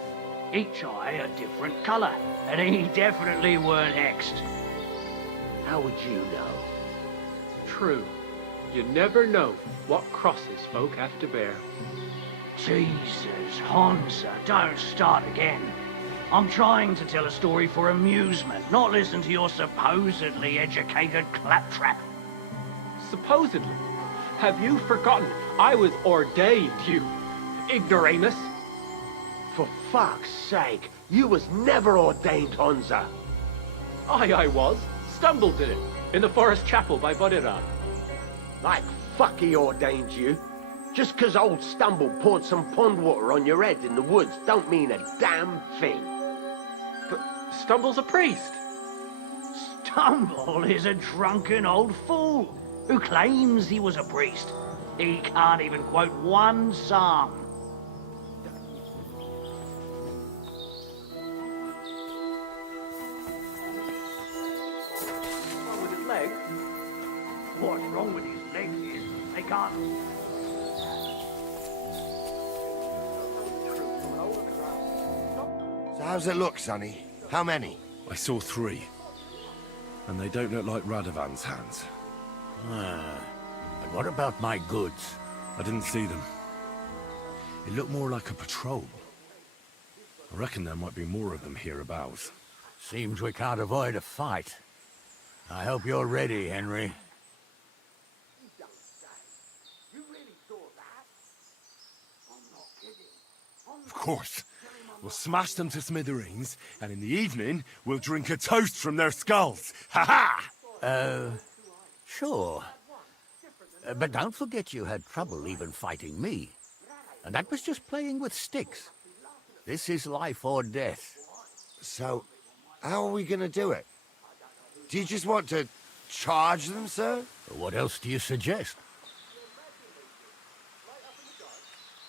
Each eye a different color, and he definitely weren't hexed. How would you know? True. You never know what crosses folk have to bear. Jesus, Honza, don't start again. I'm trying to tell a story for amusement, not listen to your supposedly educated claptrap. Supposedly. Have you forgotten I was ordained, you ignoramus? For fuck's sake, you was never ordained, Honza. Aye, I was. Stumbled in it, in the forest chapel by Bohemia. Like fuck he ordained you. Just 'cause old Stumble poured some pond water on your head in the woods don't mean a damn thing. But Stumble's a priest. Stumble is a drunken old fool who claims he was a priest. He can't even quote one psalm. What's wrong with his legs? What's wrong with his legs is they can't... So how's it look, Sonny? How many? I saw 3. And they don't look like Radovan's hands. And what about my goods? I didn't see them. It looked more like a patrol. I reckon there might be more of them hereabouts. Seems we can't avoid a fight. I hope you're ready, Henry. course. We'll smash them to smithereens, and in the evening, we'll drink a toast from their skulls. Ha-ha! Sure. But don't forget you had trouble even fighting me. And that was just playing with sticks. This is life or death. So, how are we gonna do it? Do you just want to charge them, sir? What else do you suggest?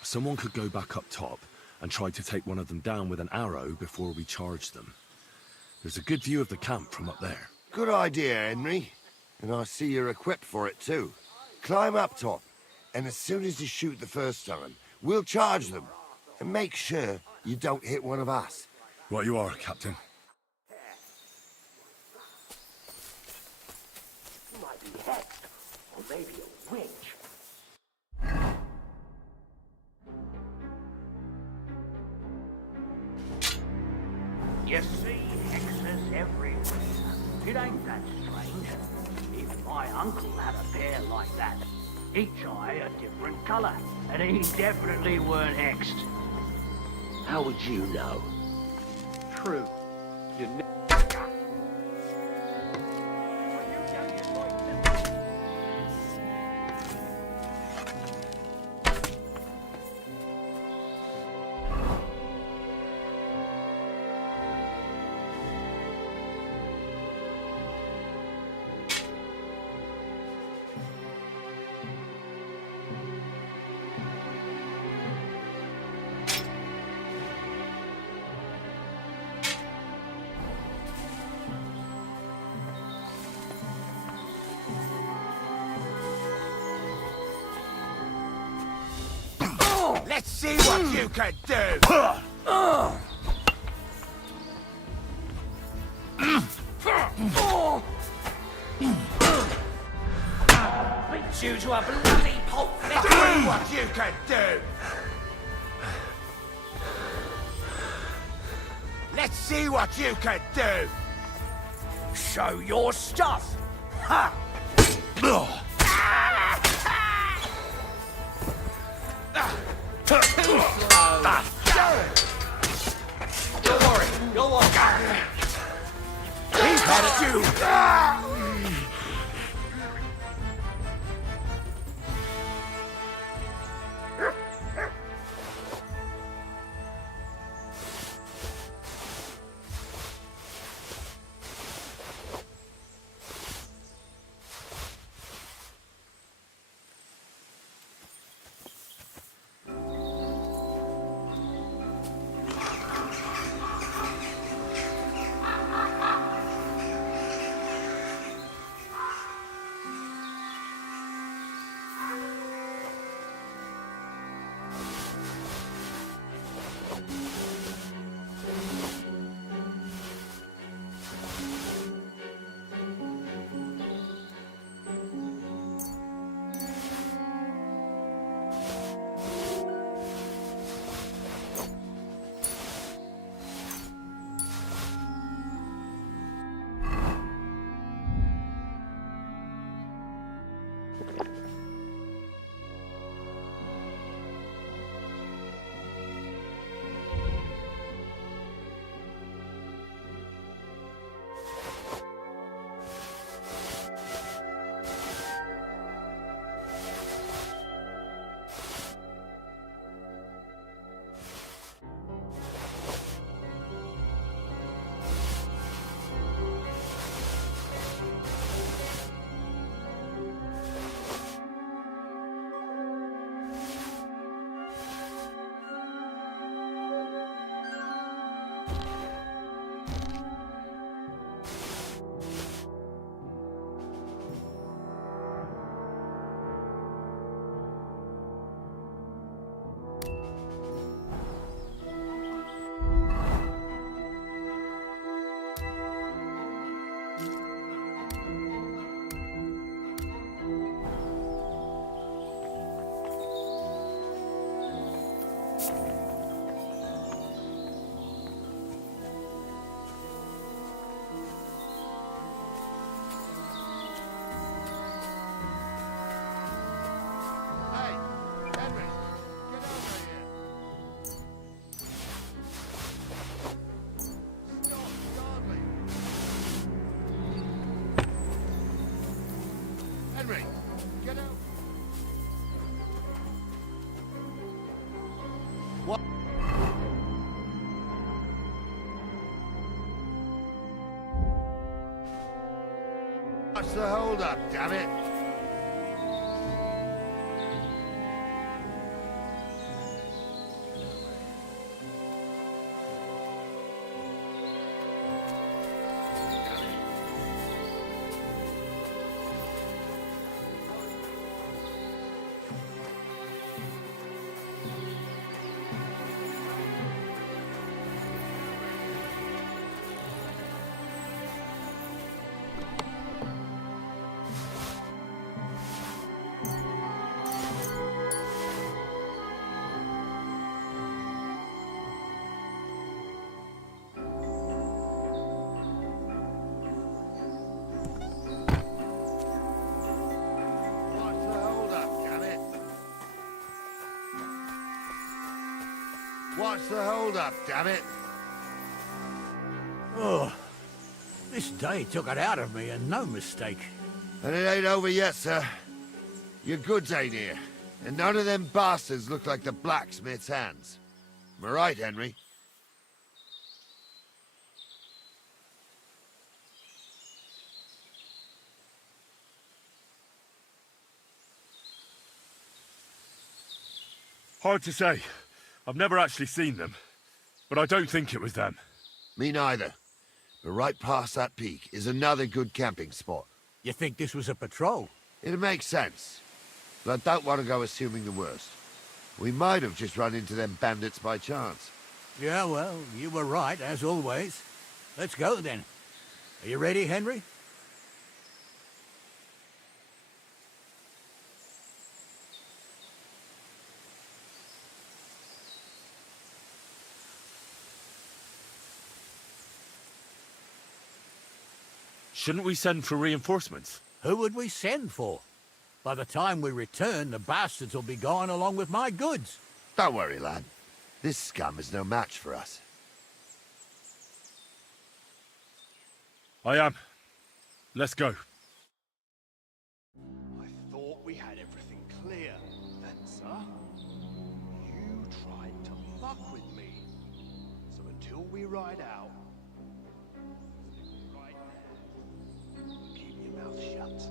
Someone could go back up top and try to take one of them down with an arrow before we charge them. There's a good view of the camp from up there. Good idea, Henry. And I see you're equipped for it, too. Climb up top, and as soon as you shoot the first time, we'll charge them. And make sure you don't hit one of us. Right you are, Captain. You might be hexed, or maybe a witch. You see hexes everywhere. It ain't that strange. Even my uncle had a pair like that. Each eye a different colour, and he definitely weren't hexed. How would you know? True. You Let's see what you can do! Beat you to a bloody pulp! Let's see what you can do! Let's see what you can do! Show your stuff! Ha! Don't worry, you'll walk out. He's had it too! Henry, get out. What? What's the hold up, damn it? What's the hold up, damn it? Oh, this day took it out of me, and no mistake. And it ain't over yet, sir. Your goods ain't here. And none of them bastards look like the blacksmith's hands. Am I right, Henry? Hard to say. I've never actually seen them. But I don't think it was them. Me neither. But right past that peak is another good camping spot. You think this was a patrol? It makes sense. But I don't want to go assuming the worst. We might have just run into them bandits by chance. Yeah, well, you were right, as always. Let's go, then. Are you ready, Henry? Shouldn't we send for reinforcements? Who would we send for? By the time we return, the bastards will be gone along with my goods. Don't worry, lad. This scum is no match for us. I am. Let's go. I thought we had everything clear, Fencer. You tried to fuck with me. So until we ride out, right now, keep your mouth shut.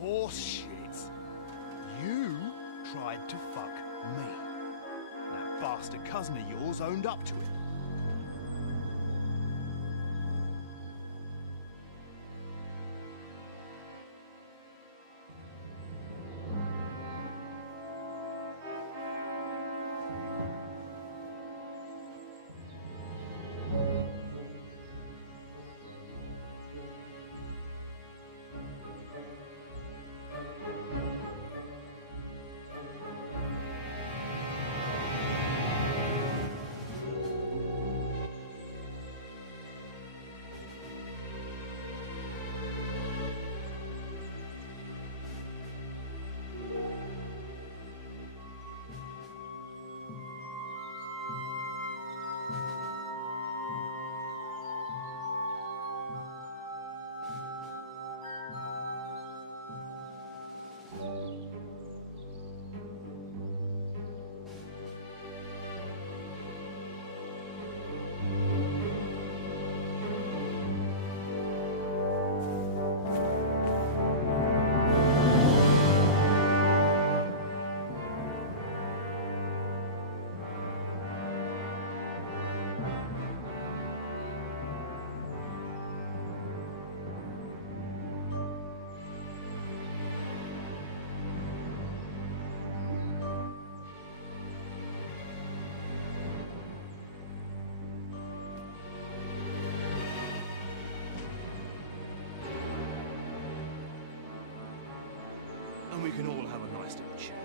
Horse shit. You tried to fuck me. That bastard cousin of yours owned up to it. And we can all have a nice little chat.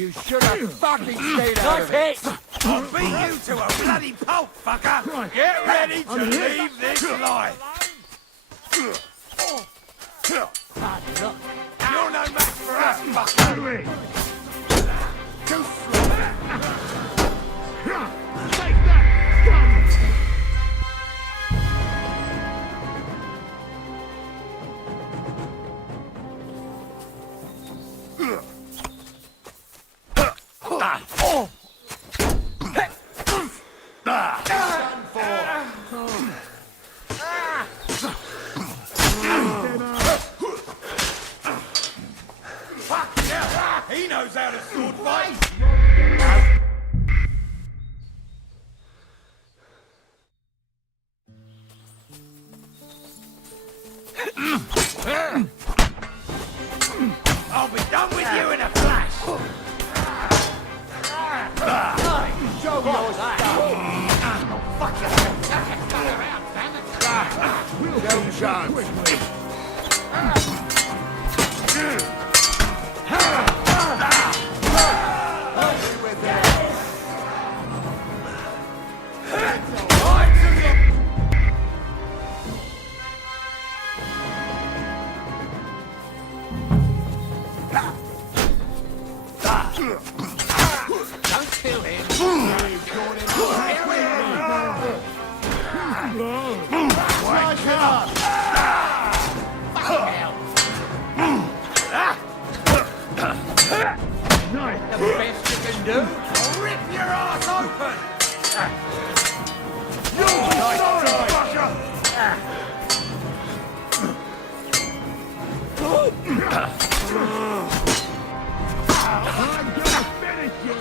You should have fucking stayed out of it. I'll beat you to a bloody pulp, fucker. Get ready to leave this life. You're no match for us, fucker. Too slow. Take that, he knows how to sword fight! I'll be done with you in a flash! Show your stuff! Fuck you! Turn around, damn it! No chance! Don't kill him! Wake up! Nice. The best you can do? I'll rip your ass open! You sorry, fucker! I'm gonna finish you!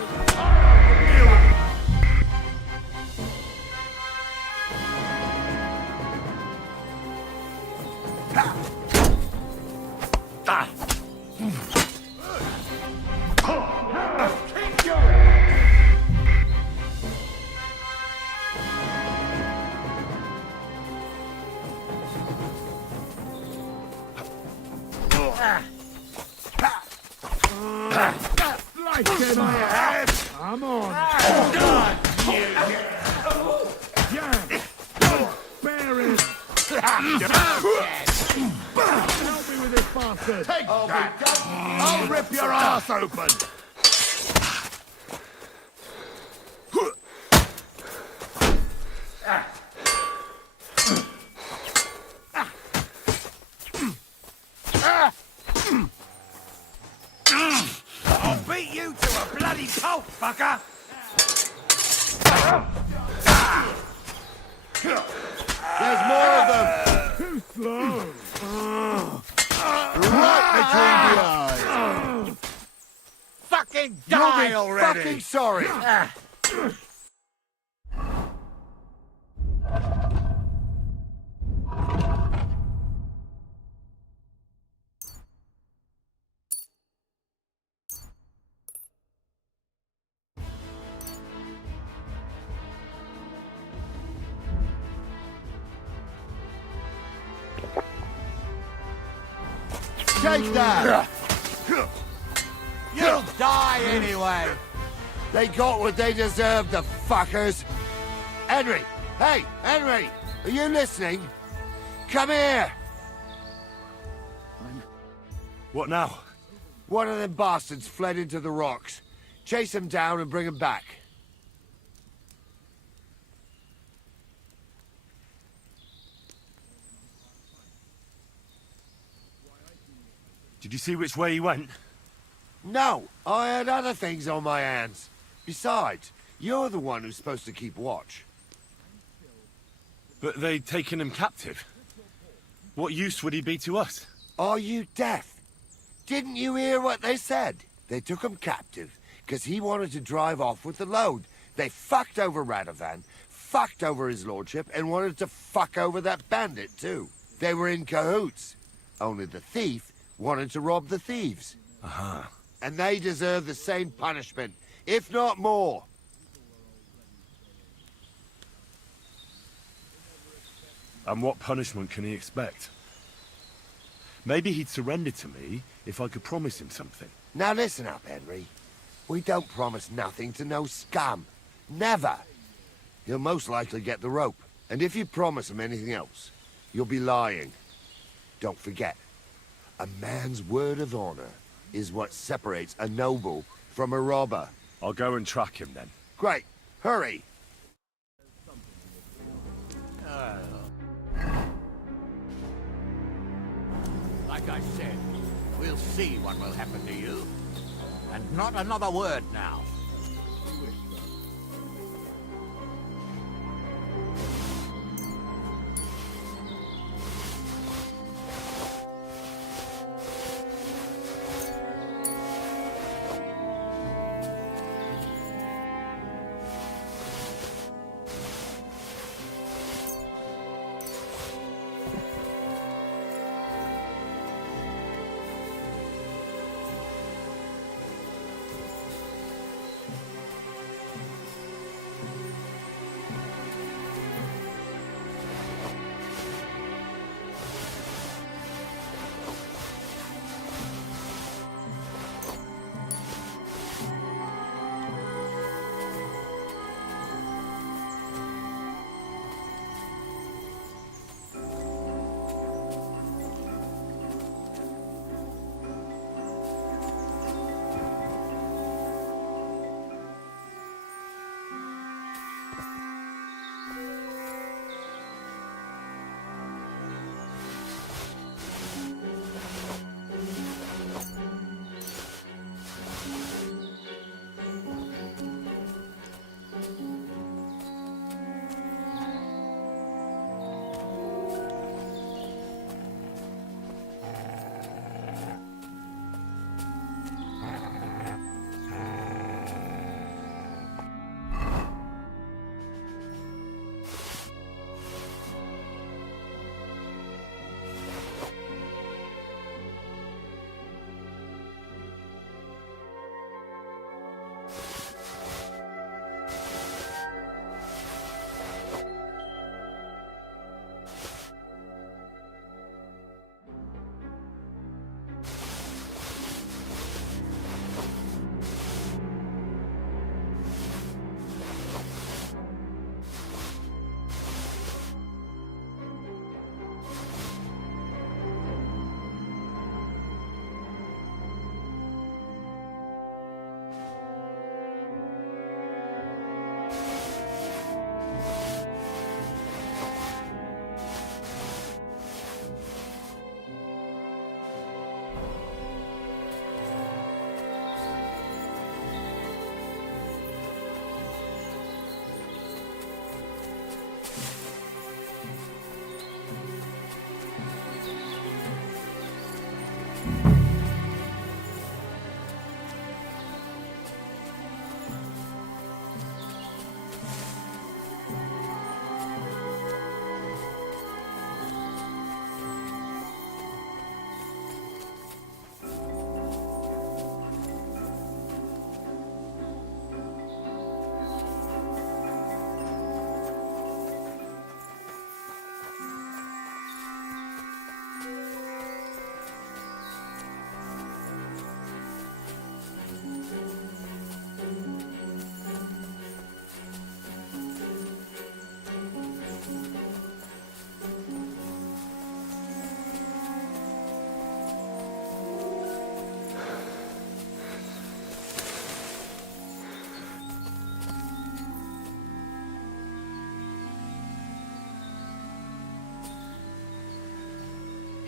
I'm on. Bear it. Help me with this bastard. Take that. I'll rip your ass open. I'll beat you to a bloody pulp, fucker! There's more of them! Too slow! Right between the eyes! Fucking die already! Fucking sorry! Take that! You'll die anyway! They got what they deserved, the fuckers! Henry! Hey, Henry! Are you listening? Come here! What now? One of them bastards fled into the rocks. Chase him down and bring him back. Did you see which way he went? No, I had other things on my hands. Besides, you're the one who's supposed to keep watch. But they'd taken him captive. What use would he be to us? Are you deaf? Didn't you hear what they said? They took him captive because he wanted to drive off with the load. They fucked over Radovan, fucked over his lordship, and wanted to fuck over that bandit too. They were in cahoots. Only the thief wanted to rob the thieves. Uh-huh. And they deserve the same punishment, if not more. And what punishment can he expect? Maybe he'd surrender to me if I could promise him something. Now listen up, Henry. We don't promise nothing to no scum. Never. He'll most likely get the rope. And if you promise him anything else, you'll be lying. Don't forget, a man's word of honor is what separates a noble from a robber. I'll go and track him then. Great. Hurry. Like I said, we'll see what will happen to you. And not another word now.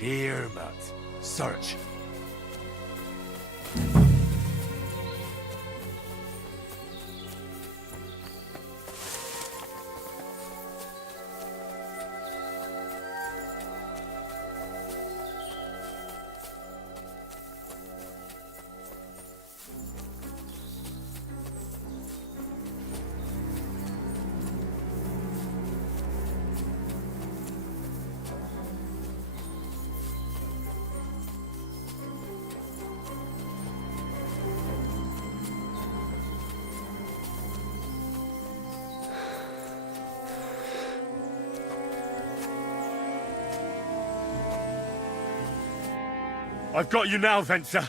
Here, Matt. Search. I've got you now, Venser.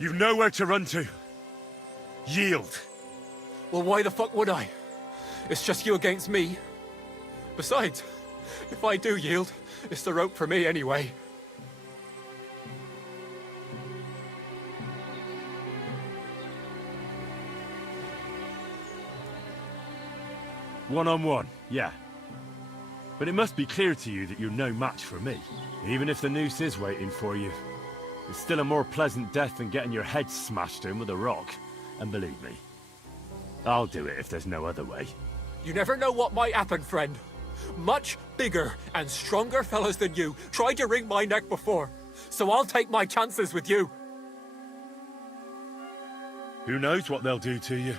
You've nowhere to run to. Yield. Well, why the fuck would I? It's just you against me. Besides, if I do yield, it's the rope for me anyway. One-on-one, yeah. But it must be clear to you that you're no match for me. Even if the noose is waiting for you, it's still a more pleasant death than getting your head smashed in with a rock. And believe me, I'll do it if there's no other way. You never know what might happen, friend. Much bigger and stronger fellas than you tried to wring my neck before, so I'll take my chances with you. Who knows what they'll do to you?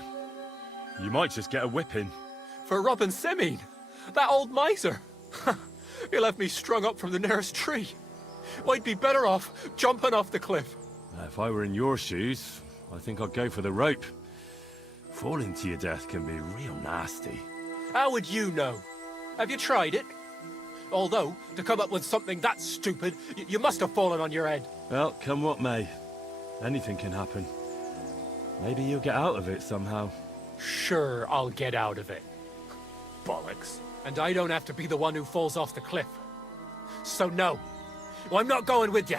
You might just get a whipping. For robbing ceann, that old miser. He'll have me strung up from the nearest tree. I'd be better off jumping off the cliff. If I were in your shoes, I think I'd go for the rope. Falling to your death can be real nasty. How would you know? Have you tried it? Although, to come up with something that stupid, you must have fallen on your head. Well, come what may. Anything can happen. Maybe you'll get out of it somehow. Sure, I'll get out of it. Bollocks. And I don't have to be the one who falls off the cliff. So no, I'm not going with you.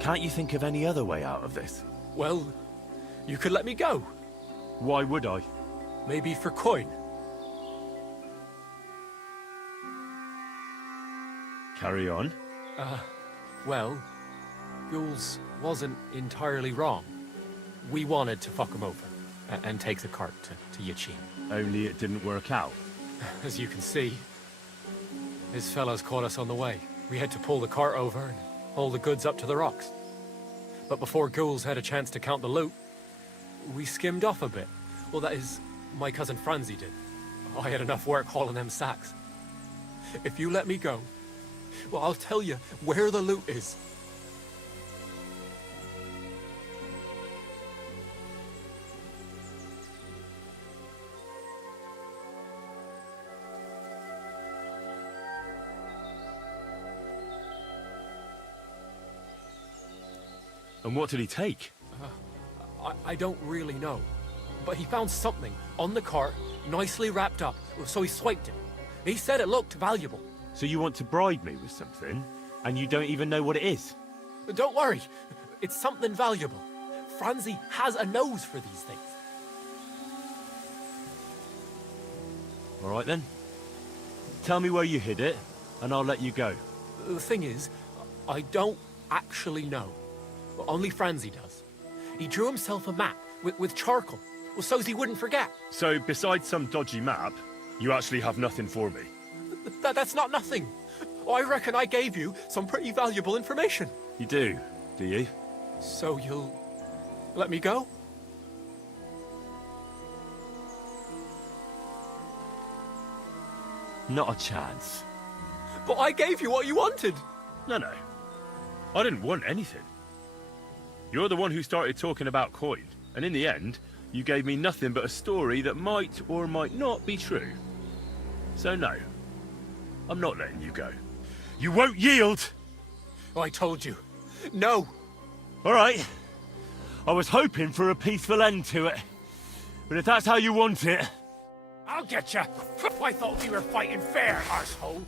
Can't you think of any other way out of this? Well, you could let me go. Why would I? Maybe for coin. Carry on. Well, Jules wasn't entirely wrong. We wanted to fuck him over and take the cart to Yachin. Only it didn't work out. As you can see, his fellows caught us on the way. We had to pull the cart over and haul the goods up to the rocks. But before Jules had a chance to count the loot, we skimmed off a bit. Well, that is, my cousin Franzi did. I had enough work hauling them sacks. If you let me go, well, I'll tell you where the loot is. And what did he take? I don't really know. But he found something on the cart, nicely wrapped up, so he swiped it. He said it looked valuable. So you want to bribe me with something, and you don't even know what it is? Don't worry, it's something valuable. Franzi has a nose for these things. All right then. Tell me where you hid it, and I'll let you go. The thing is, I don't actually know. Only Franzi does. He drew himself a map with charcoal, so's he wouldn't forget. So, besides some dodgy map, you actually have nothing for me? That's not nothing. I reckon I gave you some pretty valuable information. You do you? So you'll let me go? Not a chance. But I gave you what you wanted. No. I didn't want anything. You're the one who started talking about coin, and in the end, you gave me nothing but a story that might or might not be true. So no, I'm not letting you go. You won't yield! I told you. No! All right. I was hoping for a peaceful end to it. But if that's how you want it... I'll get you. I thought we were fighting fair, arsehole.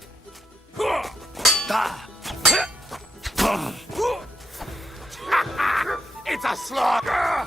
It's a slaughter!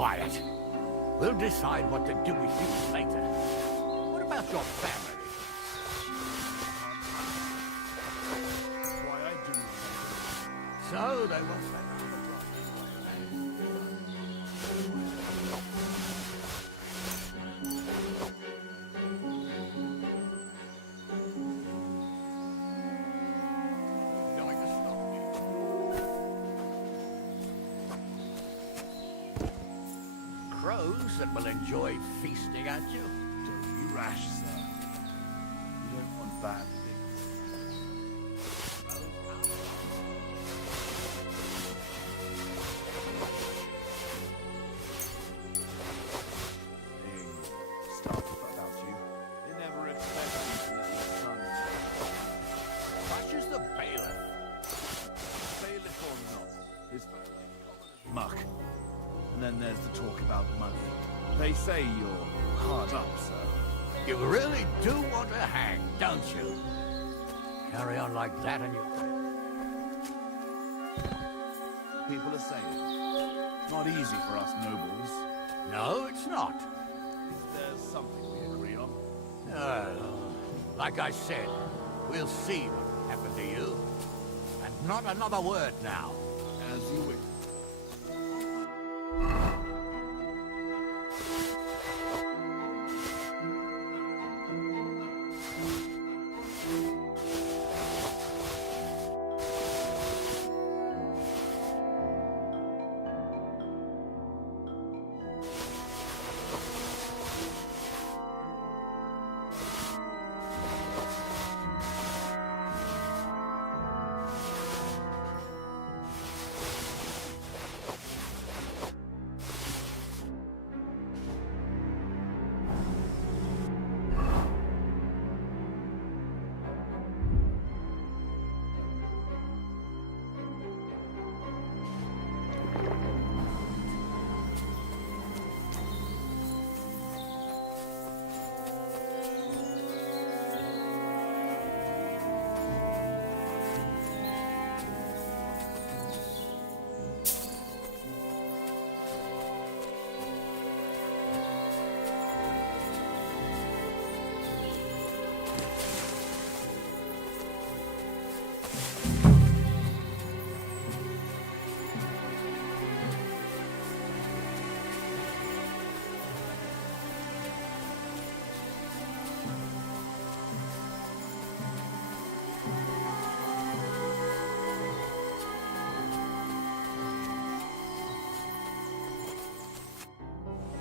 quiet. We'll decide what to do with you later. What about your family? Why I do. So they were fed crows that will enjoy feasting at you. Don't be rash, sir. You don't want bad things. Stuff about you. They never expected you to let your son. Such is the bailiff. Bailiff or not, his family common muck. And then there's the talk about money. They say you're hard up, sir. You really do want to hang, don't you? Carry on like that and you... People are saying it's not easy for us nobles. No, it's not. There's something we agree on. Like I said, we'll see what happened to you. And not another word now. As you wish.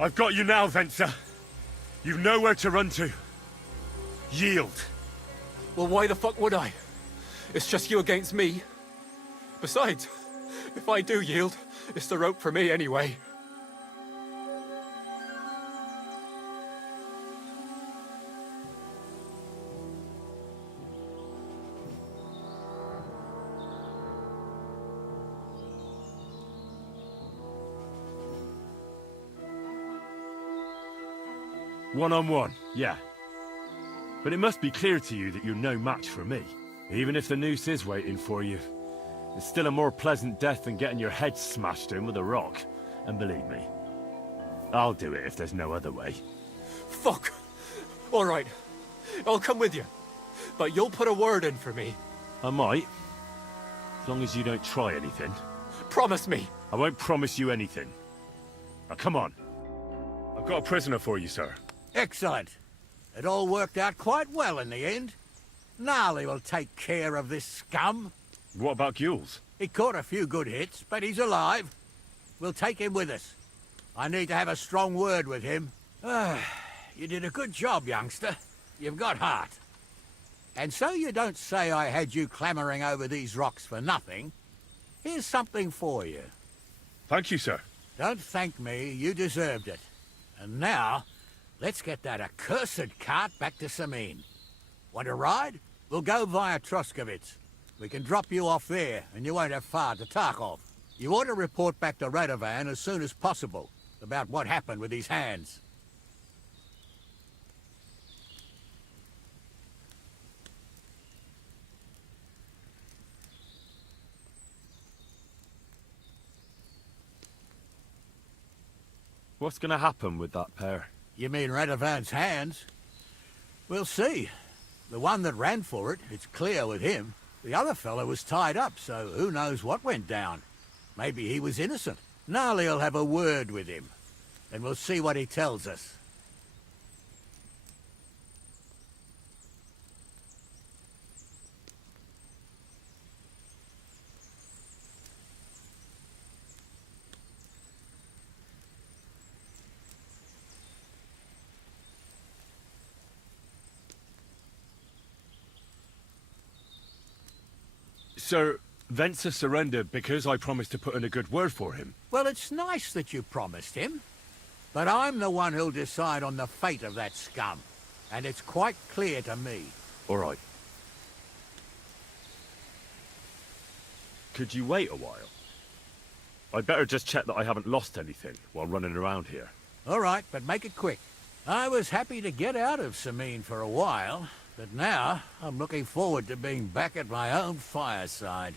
I've got you now, Venser. You've nowhere to run to. Yield. Well, why the fuck would I? It's just you against me. Besides, if I do yield, it's the rope for me anyway. One-on-one, yeah. But it must be clear to you that you're no match for me. Even if the noose is waiting for you, it's still a more pleasant death than getting your head smashed in with a rock. And believe me, I'll do it if there's no other way. Fuck! All right, I'll come with you. But you'll put a word in for me. I might. As long as you don't try anything. Promise me. I won't promise you anything. Now come on. I've got a prisoner for you, sir. Excellent. It all worked out quite well in the end. Gnarly will take care of this scum. What about Gules? He caught a few good hits, but he's alive. We'll take him with us. I need to have a strong word with him. You did a good job, youngster. You've got heart. And so you don't say I had you clambering over these rocks for nothing. Here's something for you. Thank you, sir. Don't thank me, you deserved it. And now, let's get that accursed cart back to ceann. Want a ride? We'll go via Troskovitz. We can drop you off there, and you won't have far to Tarkov. You ought to report back to Radovan as soon as possible about what happened with these hands. What's going to happen with that pair? You mean Radovan's hands? We'll see. The one that ran for it, it's clear with him. The other fellow was tied up, so who knows what went down. Maybe he was innocent. Gnarly'll have a word with him, and we'll see what he tells us. Sir, Venser surrendered because I promised to put in a good word for him. Well, it's nice that you promised him, but I'm the one who'll decide on the fate of that scum, and it's quite clear to me. All right. Could you wait a while? I'd better just check that I haven't lost anything while running around here. All right, but make it quick. I was happy to get out of ceann for a while, but now I'm looking forward to being back at my own fireside.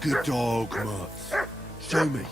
Good dog, Mutz. Show me.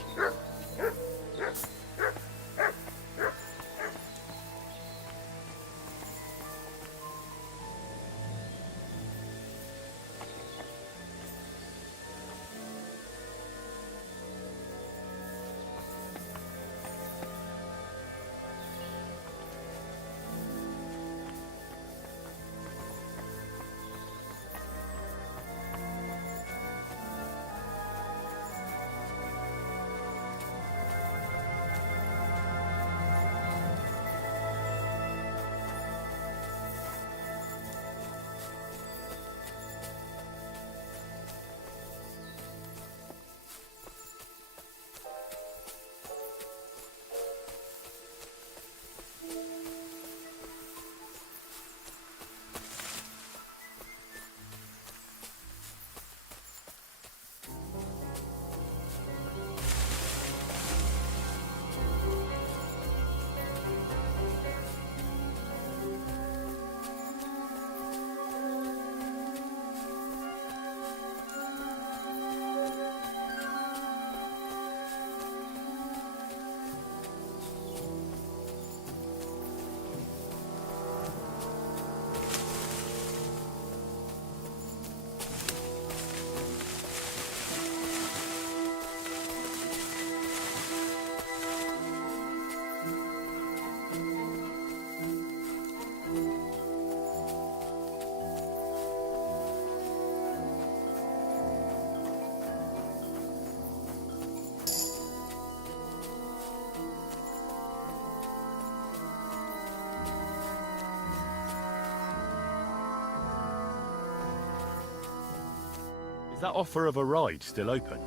Is that offer of a ride still open?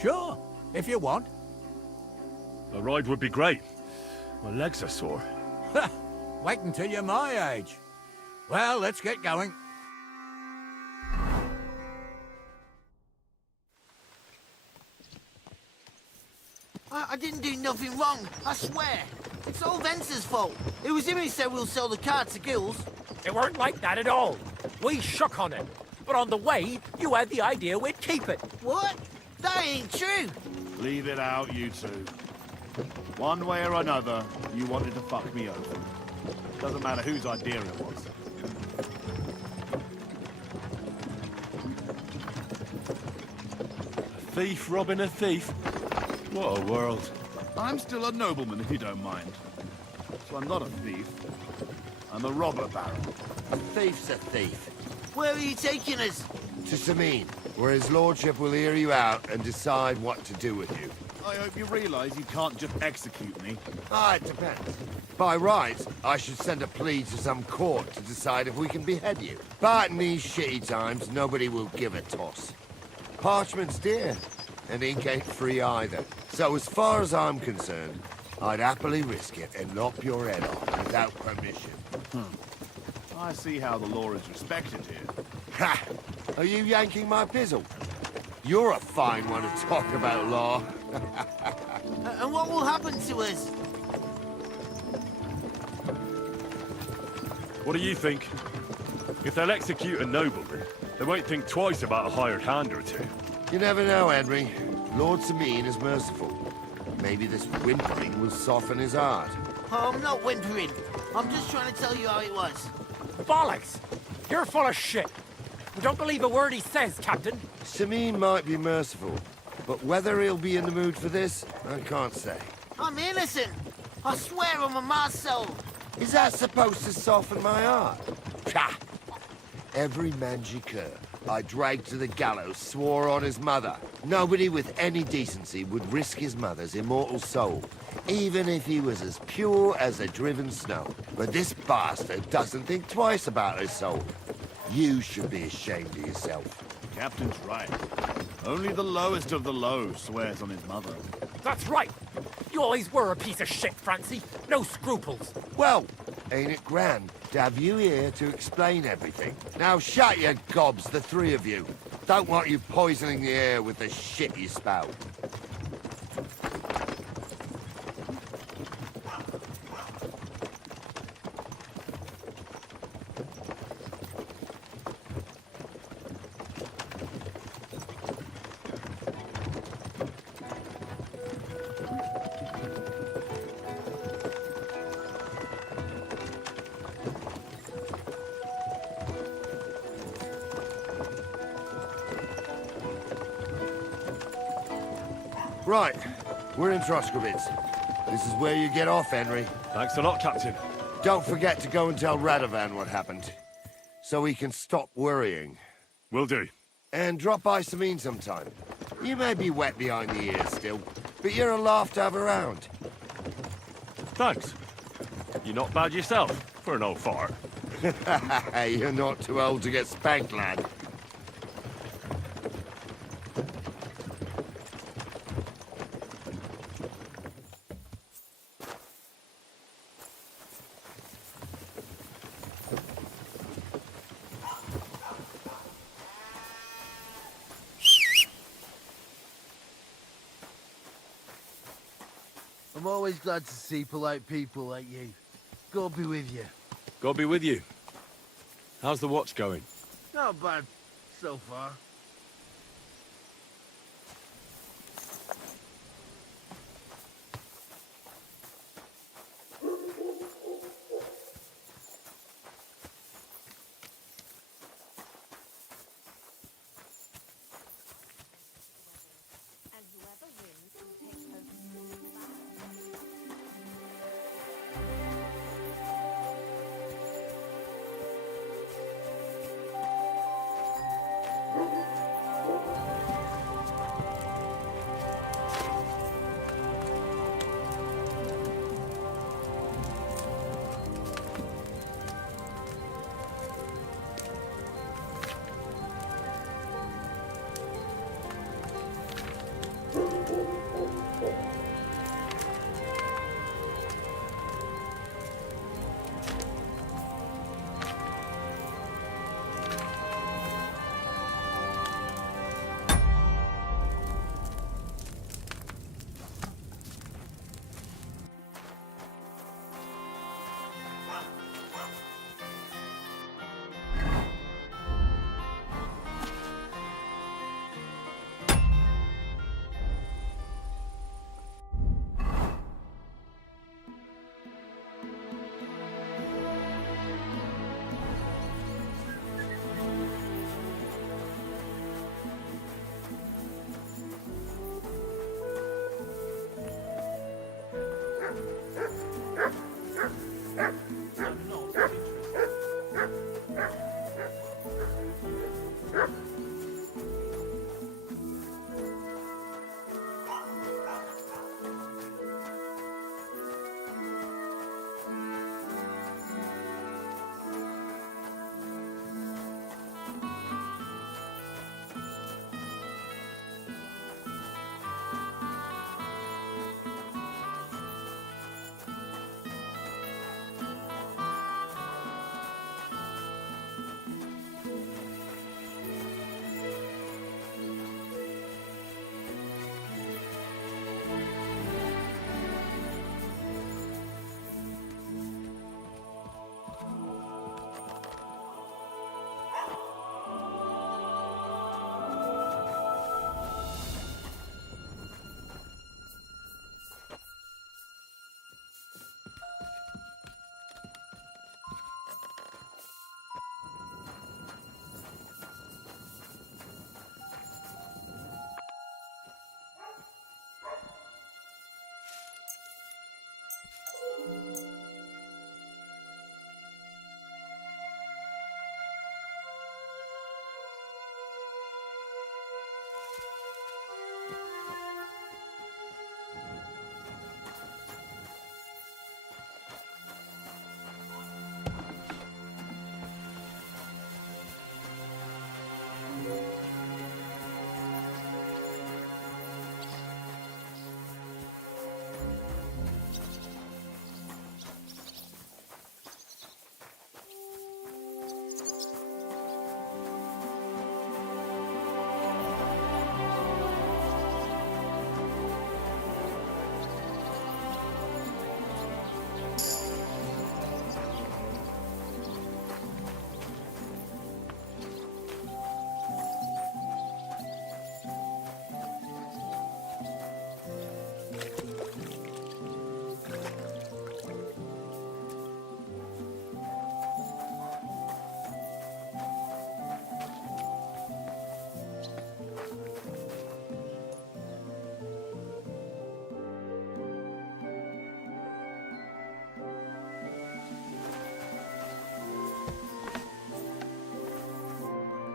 Sure, if you want. A ride would be great. My legs are sore. Wait until you're my age. Well, let's get going. I didn't do nothing wrong, I swear. It's all Vence's fault. It was him who said we'll sell the car to Gills. It weren't like that at all. We shook on it. But on the way, you had the idea we'd keep it. What? That ain't true. Leave it out, you two. One way or another, you wanted to fuck me over. Doesn't matter whose idea it was. A thief robbing a thief? What a world. I'm still a nobleman, if you don't mind. So I'm not a thief. I'm a robber baron. A thief's a thief. Where are you taking us? To Ceann, where his lordship will hear you out and decide what to do with you. I hope you realize you can't just execute me. Ah, it depends. By rights, I should send a plea to some court to decide if we can behead you. But in these shitty times, nobody will give a toss. Parchment's dear, and ink ain't free either. So as far as I'm concerned, I'd happily risk it and lop your head off without permission. I see how the law is respected here. Ha! Are you yanking my pizzle? You're a fine one to talk about law. And what will happen to us? What do you think? If they'll execute a nobleman, they won't think twice about a hired hand or two. You never know, Henry. Lord Ceann is merciful. Maybe this whimpering will soften his heart. Oh, I'm not whimpering. I'm just trying to tell you how it was. Bollocks! You're full of shit. We don't believe a word he says, Captain. Ceann might be merciful, but whether he'll be in the mood for this, I can't say. I'm innocent. I swear on my soul. Is that supposed to soften my heart? Pah! Every mangiker I dragged to the gallows swore on his mother. Nobody with any decency would risk his mother's immortal soul, even if he was as pure as the driven snow. But this bastard doesn't think twice about his soul. You should be ashamed of yourself. Captain's right. Only the lowest of the low swears on his mother. That's right. You always were a piece of shit, Francie. No scruples. Well, ain't it grand to have you here to explain everything? Now shut your gobs, the three of you. Don't want you poisoning the air with the shit you spout. Right, we're in Troskovitz. This is where you get off, Henry. Thanks a lot, Captain. Don't forget to go and tell Radovan what happened, so he can stop worrying. Will do. And drop by Ceann sometime. You may be wet behind the ears still, but you're a laugh to have around. Thanks. You're not bad yourself, for an old fart. You're not too old to get spanked, lad. I'm always glad to see polite people like you. God be with you. God be with you. How's the watch going? Not bad so far.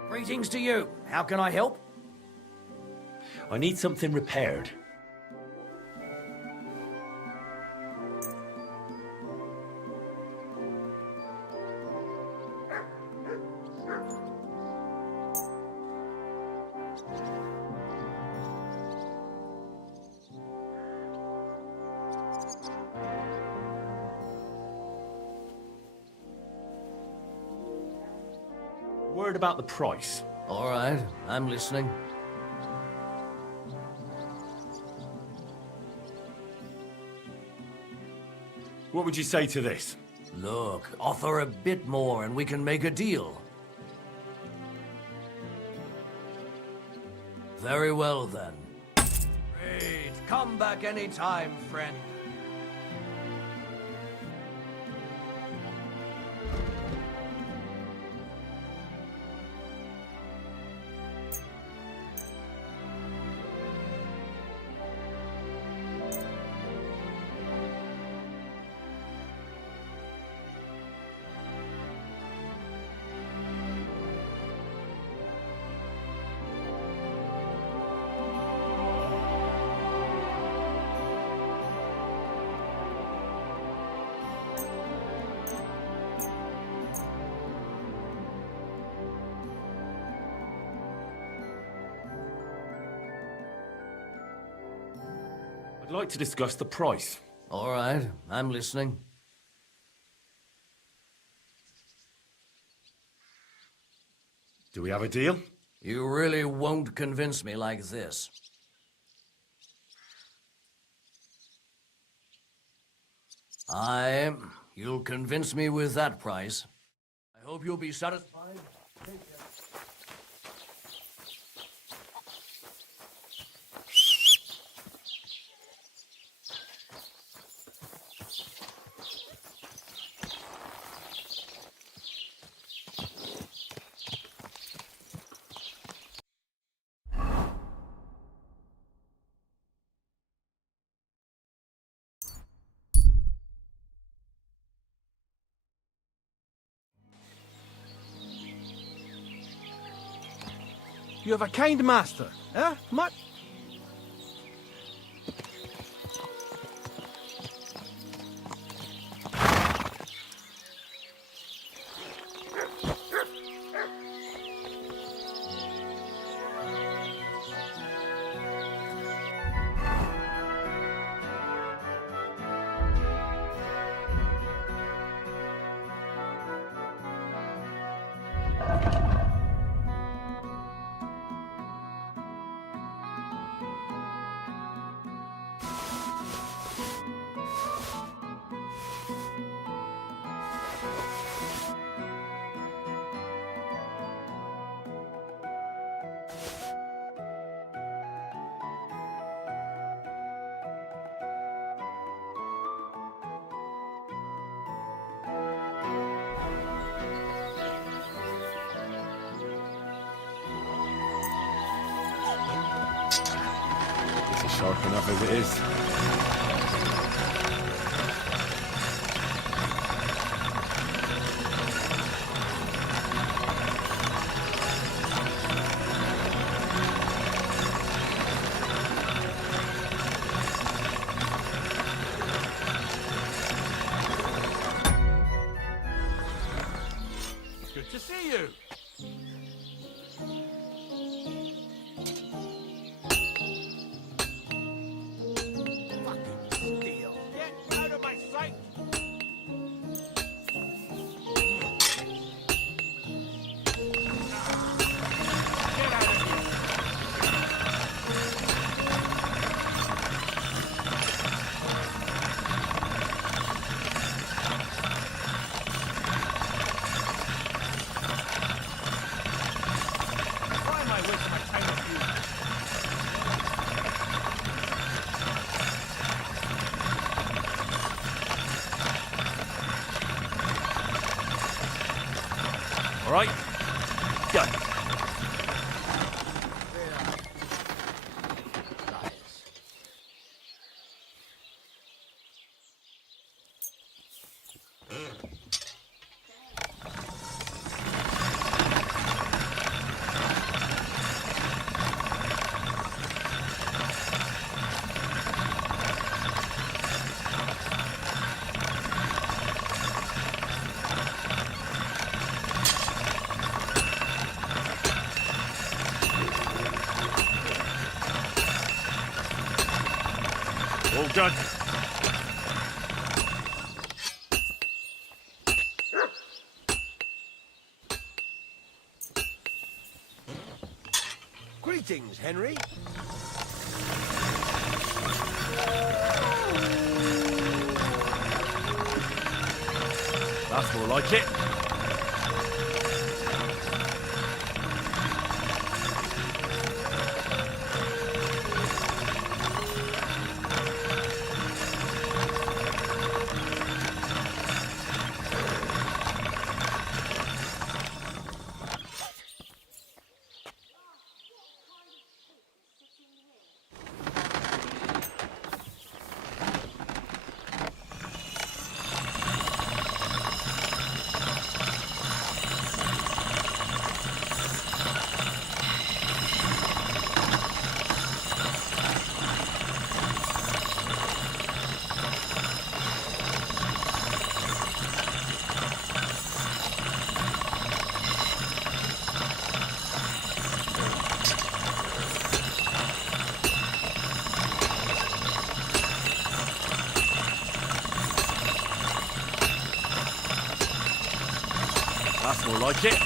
Greetings to you. How can I help? I need something repaired. Word about the price. All right, I'm listening. What would you say to this? Look, offer a bit more and we can make a deal. Very well then. Great. Come back anytime, friend. I'd like to discuss the price. All right, I'm listening. Do we have a deal? You really won't convince me like this. You'll convince me with that price. I hope you'll be satisfied. Take care. You have a kind master, eh? Much. It's sharp enough as it is. Good to see you. Get out of my sight! Why am I wasting my time with you? All right, go. All done. Greetings, Henry. That's more like it. That's more like it.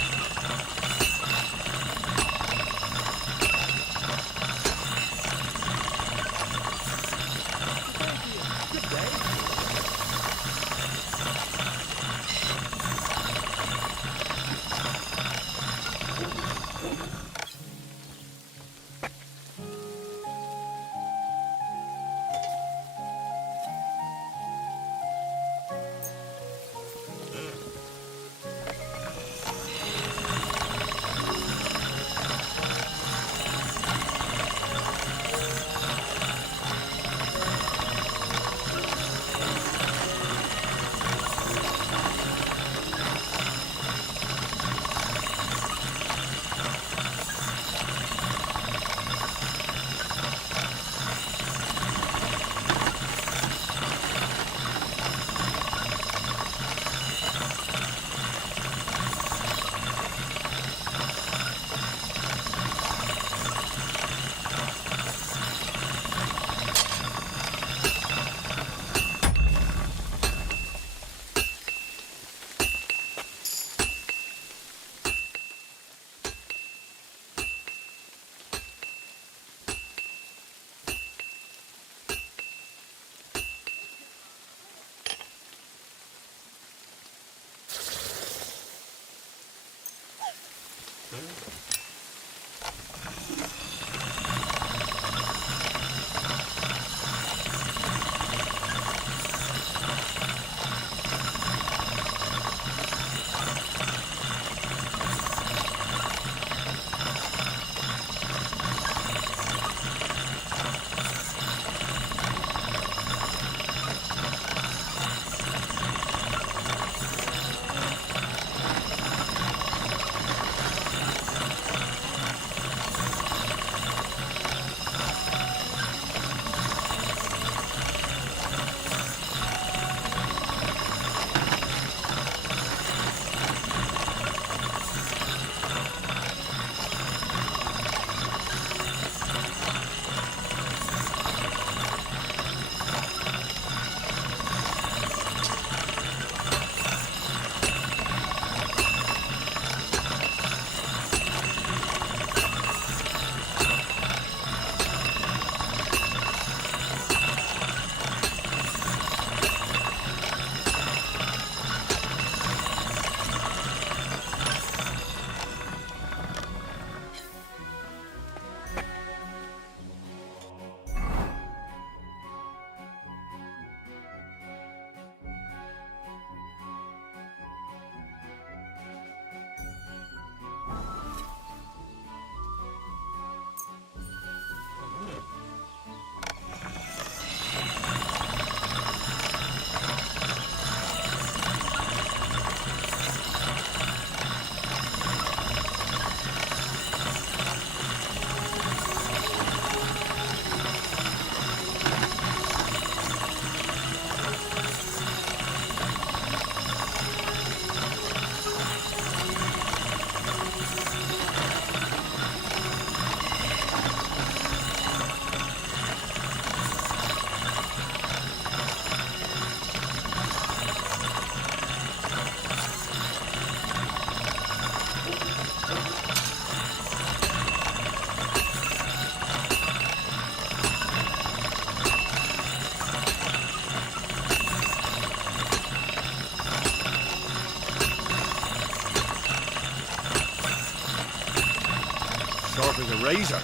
Sharp as a razor.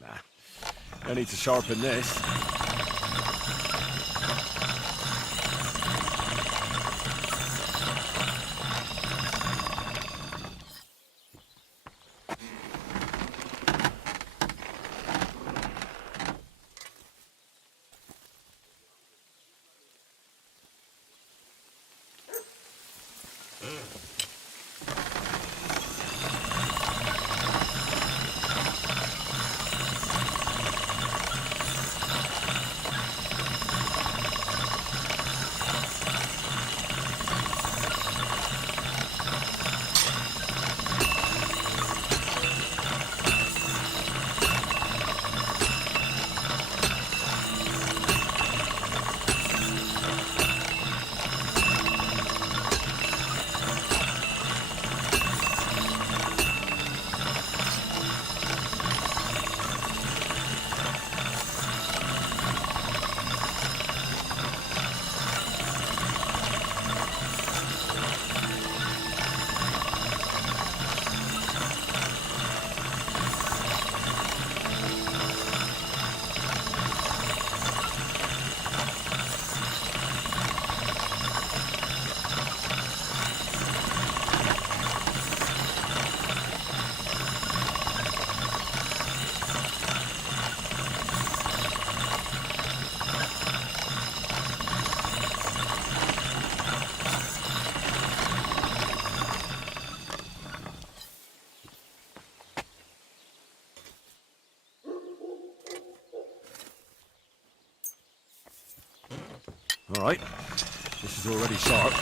Nah, no need to sharpen this. All right, this is already sharp.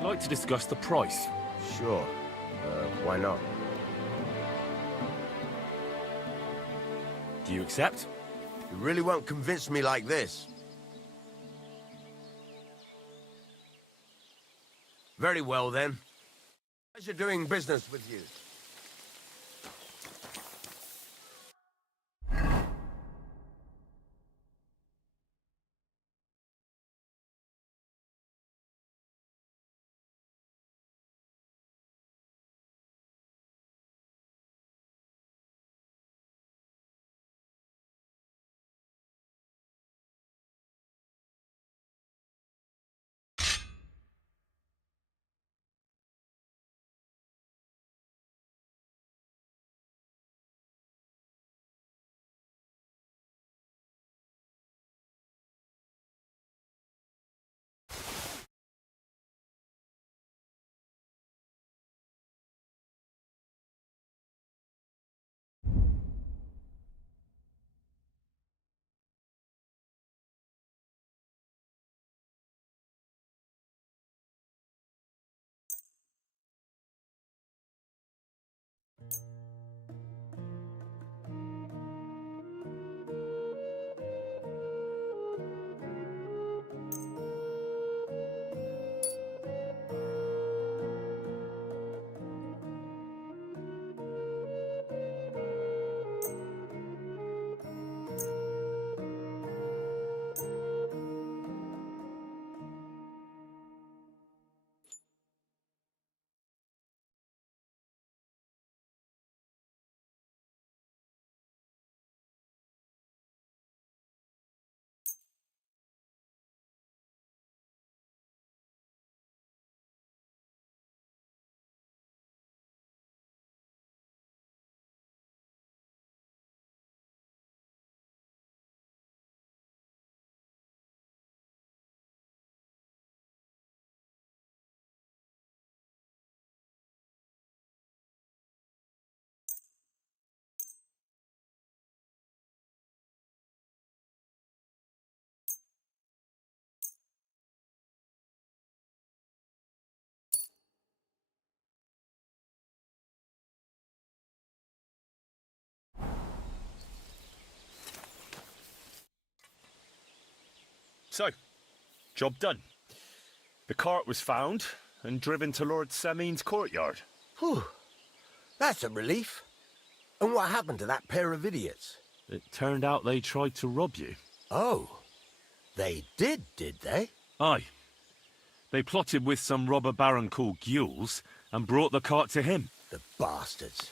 I'd like to discuss the price. Sure. Why not? Do you accept? You really won't convince me like this. Very well, then. Pleasure doing business with you. So, job done. The cart was found and driven to Lord Semein's courtyard. Whew. That's a relief. And what happened to that pair of idiots? It turned out they tried to rob you. Oh. They did they? Aye. They plotted with some robber baron called Gules and brought the cart to him. The bastards.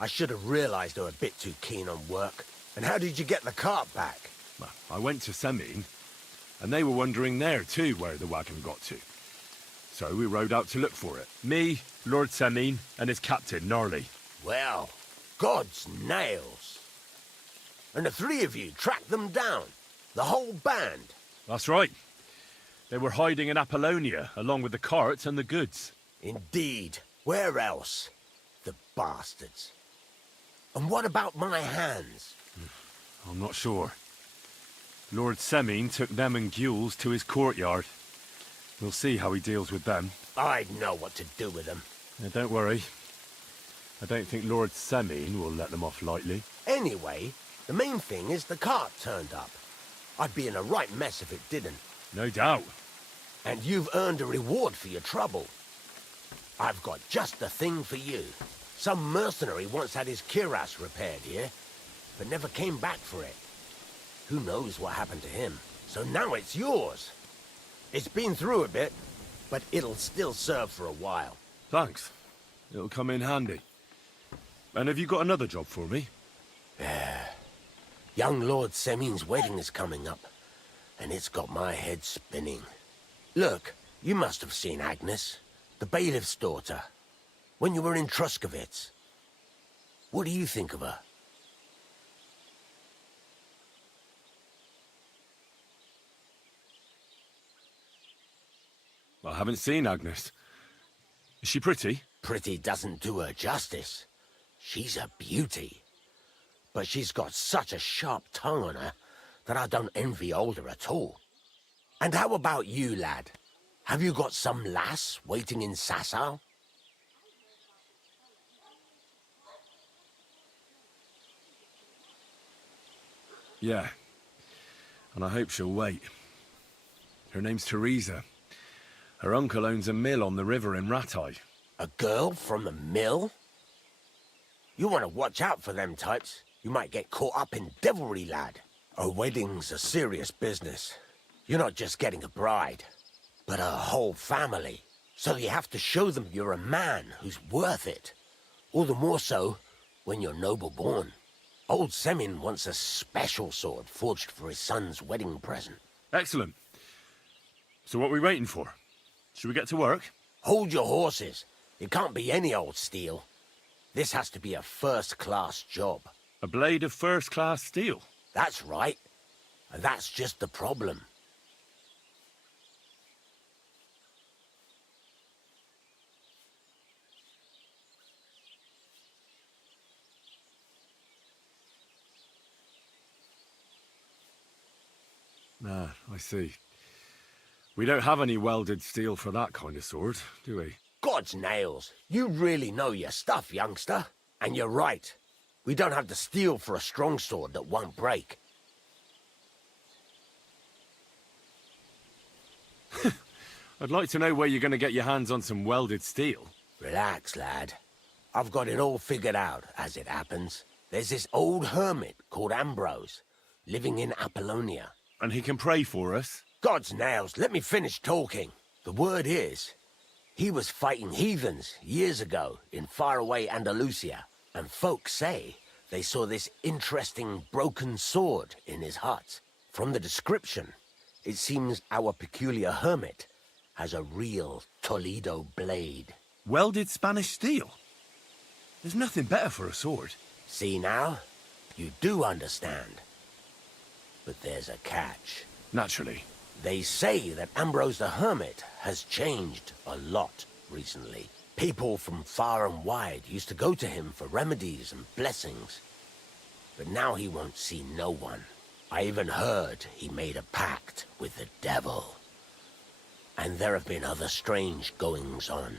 I should have realized they were a bit too keen on work. And how did you get the cart back? Well, I went to Semein, and they were wondering there too where the wagon got to. So we rode out to look for it. Me, Lord Semein, and his captain, Gnarly. Well, God's nails. And the three of you tracked them down? The whole band? That's right. They were hiding in Apollonia, along with the cart and the goods. Indeed. Where else? The bastards. And what about my hands? I'm not sure. Lord Semein took them and Gules to his courtyard. We'll see how he deals with them. I know what to do with them. Don't worry. I don't think Lord Semein will let them off lightly. Anyway, the main thing is the cart turned up. I'd be in a right mess if it didn't. No doubt. And you've earned a reward for your trouble. I've got just the thing for you. Some mercenary once had his cuirass repaired here, but never came back for it. Who knows what happened to him? So now it's yours. It's been through a bit, but it'll still serve for a while. Thanks. It'll come in handy. And have you got another job for me? Young Lord Semein's wedding is coming up, and it's got my head spinning. Look, you must have seen Agnes, the bailiff's daughter, when you were in Truscovitz. What do you think of her? I haven't seen Agnes. Is she pretty? Pretty doesn't do her justice. She's a beauty. But she's got such a sharp tongue on her that I don't envy older at all. And how about you, lad? Have you got some lass waiting in Sasau? Yeah. And I hope she'll wait. Her name's Teresa. Her uncle owns a mill on the river in Rattay. A girl from the mill? You want to watch out for them types. You might get caught up in devilry, lad. A wedding's a serious business. You're not just getting a bride, but a whole family. So you have to show them you're a man who's worth it. All the more so when you're noble-born. Old Semin wants a special sword forged for his son's wedding present. Excellent. So what are we waiting for? Should we get to work? Hold your horses. It can't be any old steel. This has to be a first-class job. A blade of first-class steel? That's right. And that's just the problem. Ah, I see. We don't have any welded steel for that kind of sword, do we? God's nails. You really know your stuff, youngster. And you're right. We don't have the steel for a strong sword that won't break. I'd like to know where you're going to get your hands on some welded steel. Relax, lad. I've got it all figured out, as it happens. There's this old hermit called Ambrose, living in Apollonia. And he can pray for us? God's nails, let me finish talking. The word is, he was fighting heathens years ago in faraway Andalusia, and folks say they saw this interesting broken sword in his hut. From the description, it seems our peculiar hermit has a real Toledo blade. Welded Spanish steel? There's nothing better for a sword. See now? You do understand. But there's a catch. Naturally. They say that Ambrose the Hermit has changed a lot recently. People from far and wide used to go to him for remedies and blessings. But now he won't see no one. I even heard he made a pact with the devil. And there have been other strange goings-on.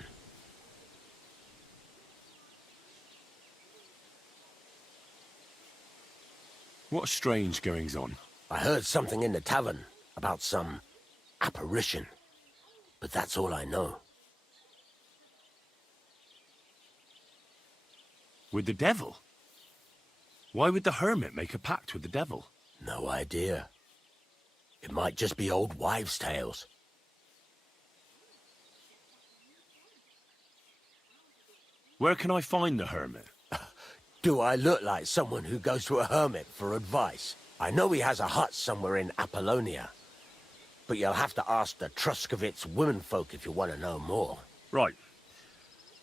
What strange goings-on? I heard something in the tavern about some apparition. But that's all I know. With the devil? Why would the hermit make a pact with the devil? No idea. It might just be old wives' tales. Where can I find the hermit? Do I look like someone who goes to a hermit for advice? I know he has a hut somewhere in Apollonia. But you'll have to ask the Truscovitz womenfolk if you want to know more. Right.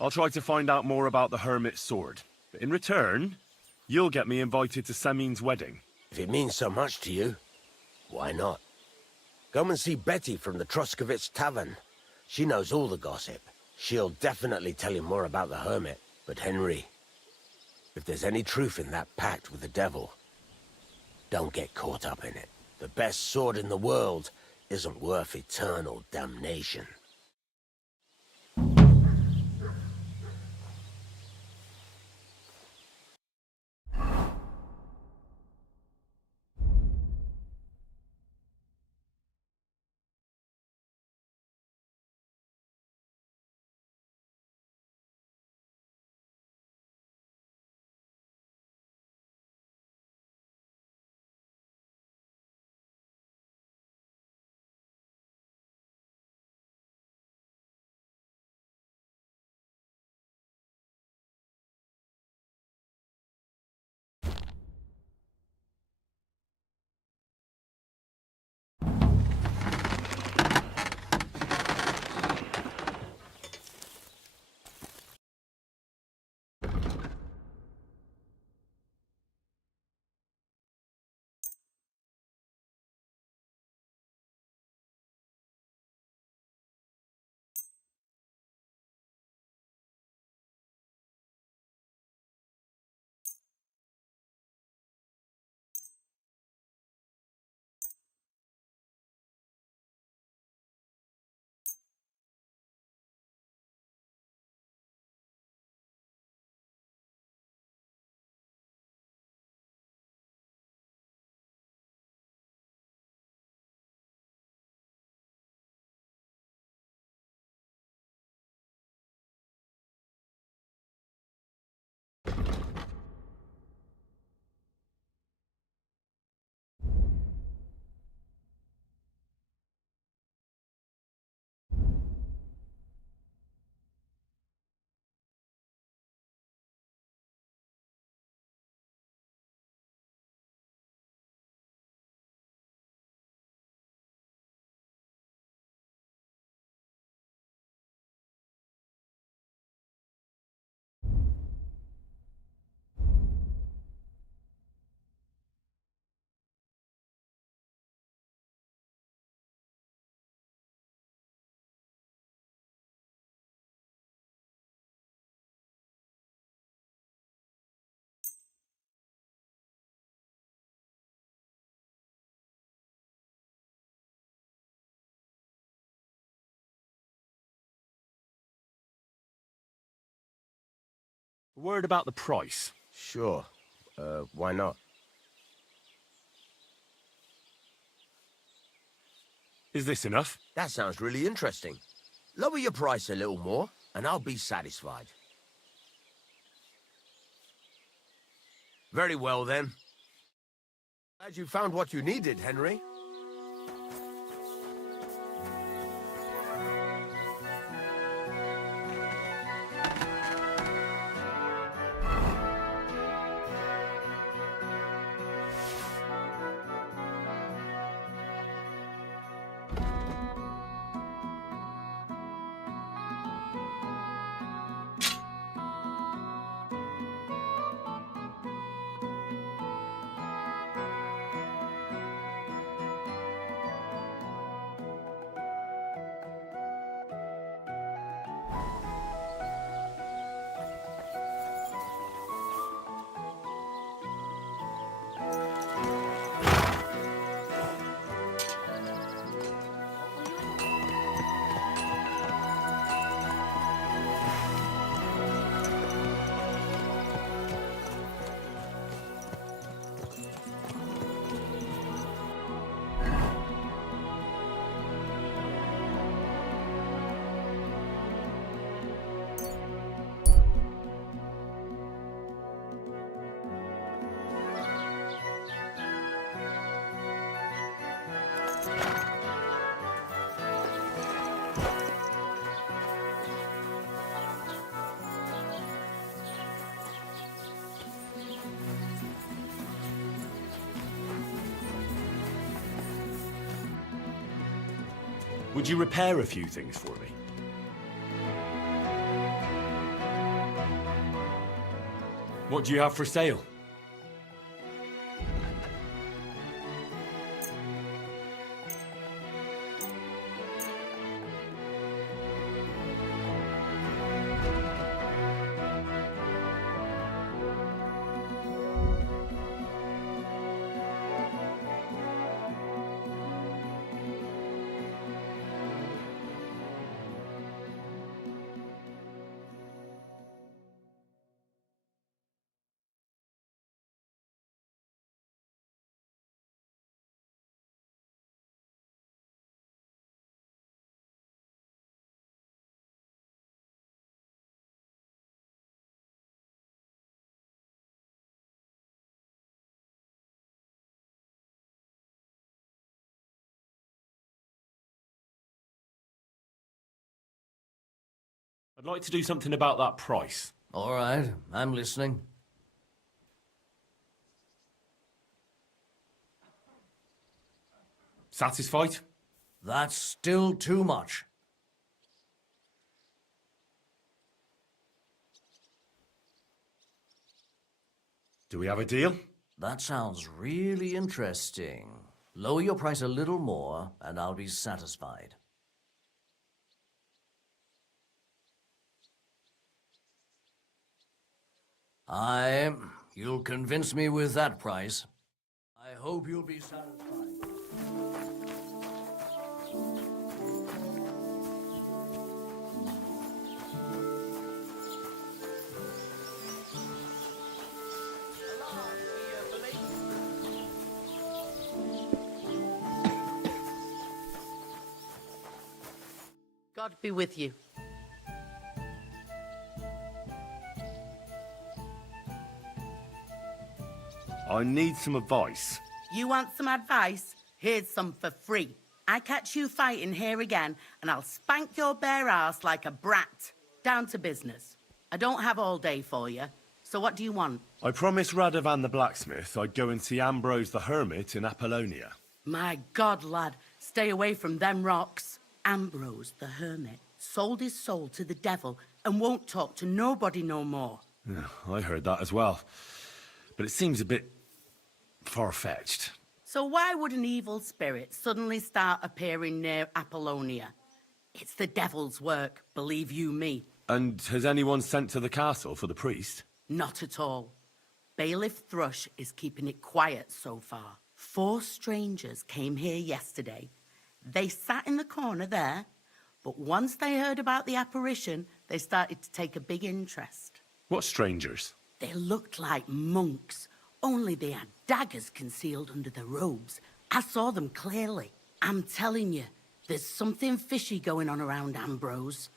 I'll try to find out more about the hermit's sword. But in return, you'll get me invited to Semin's wedding. If it means so much to you, why not? Come and see Betty from the Truscovitz Tavern. She knows all the gossip. She'll definitely tell you more about the hermit. But Henry, if there's any truth in that pact with the devil, don't get caught up in it. The best sword in the world isn't worth eternal damnation. A word about the price. Sure. Why not? Is this enough? That sounds really interesting. Lower your price a little more, and I'll be satisfied. Very well, then. Glad you found what you needed, Henry. Would you repair a few things for me? What do you have for sale? I'd like to do something about that price. All right, I'm listening. Satisfied? That's still too much. Do we have a deal? That sounds really interesting. Lower your price a little more, and I'll be satisfied. You'll convince me with that price. I hope you'll be satisfied. God be with you. I need some advice. You want some advice? Here's some for free. I catch you fighting here again, and I'll spank your bare ass like a brat. Down to business. I don't have all day for you, so what do you want? I promised Radovan the blacksmith I'd go and see Ambrose the hermit in Apollonia. My God, lad, stay away from them rocks. Ambrose the hermit sold his soul to the devil and won't talk to nobody no more. Yeah, I heard that as well. But it seems a bit far-fetched. So why would an evil spirit suddenly start appearing near Apollonia? It's the devil's work, believe you me. And has anyone sent to the castle for the priest? Not at all. Bailiff Thrush is keeping it quiet so far. 4 strangers came here yesterday. They sat in the corner there, but once they heard about the apparition, they started to take a big interest. What strangers? They looked like monks, only they had daggers concealed under their robes. I saw them clearly. I'm telling you, there's something fishy going on around Ambrose.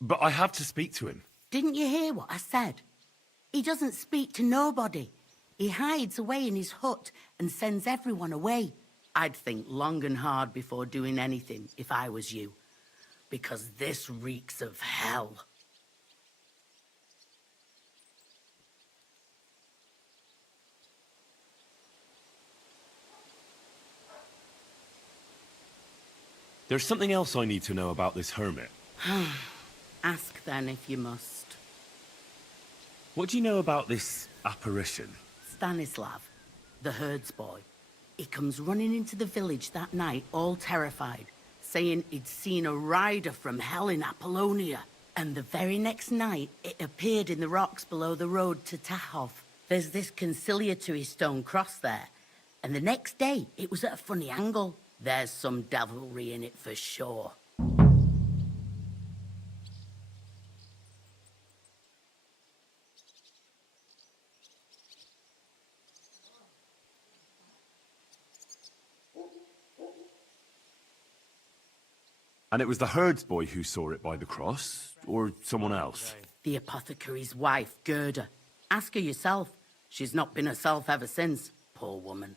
But I have to speak to him. Didn't you hear what I said? He doesn't speak to nobody. He hides away in his hut and sends everyone away. I'd think long and hard before doing anything if I was you, because this reeks of hell. There's something else I need to know about this hermit. Ask then if you must. What do you know about this apparition? Stanislav, the herds boy. He comes running into the village that night, all terrified, saying he'd seen a rider from hell in Apollonia. And the very next night, it appeared in the rocks below the road to Tahov. There's this conciliatory stone cross there. And the next day, it was at a funny angle. There's some devilry in it for sure. And it was the herds boy who saw it by the cross, or someone else? The apothecary's wife, Gerda. Ask her yourself. She's not been herself ever since, poor woman.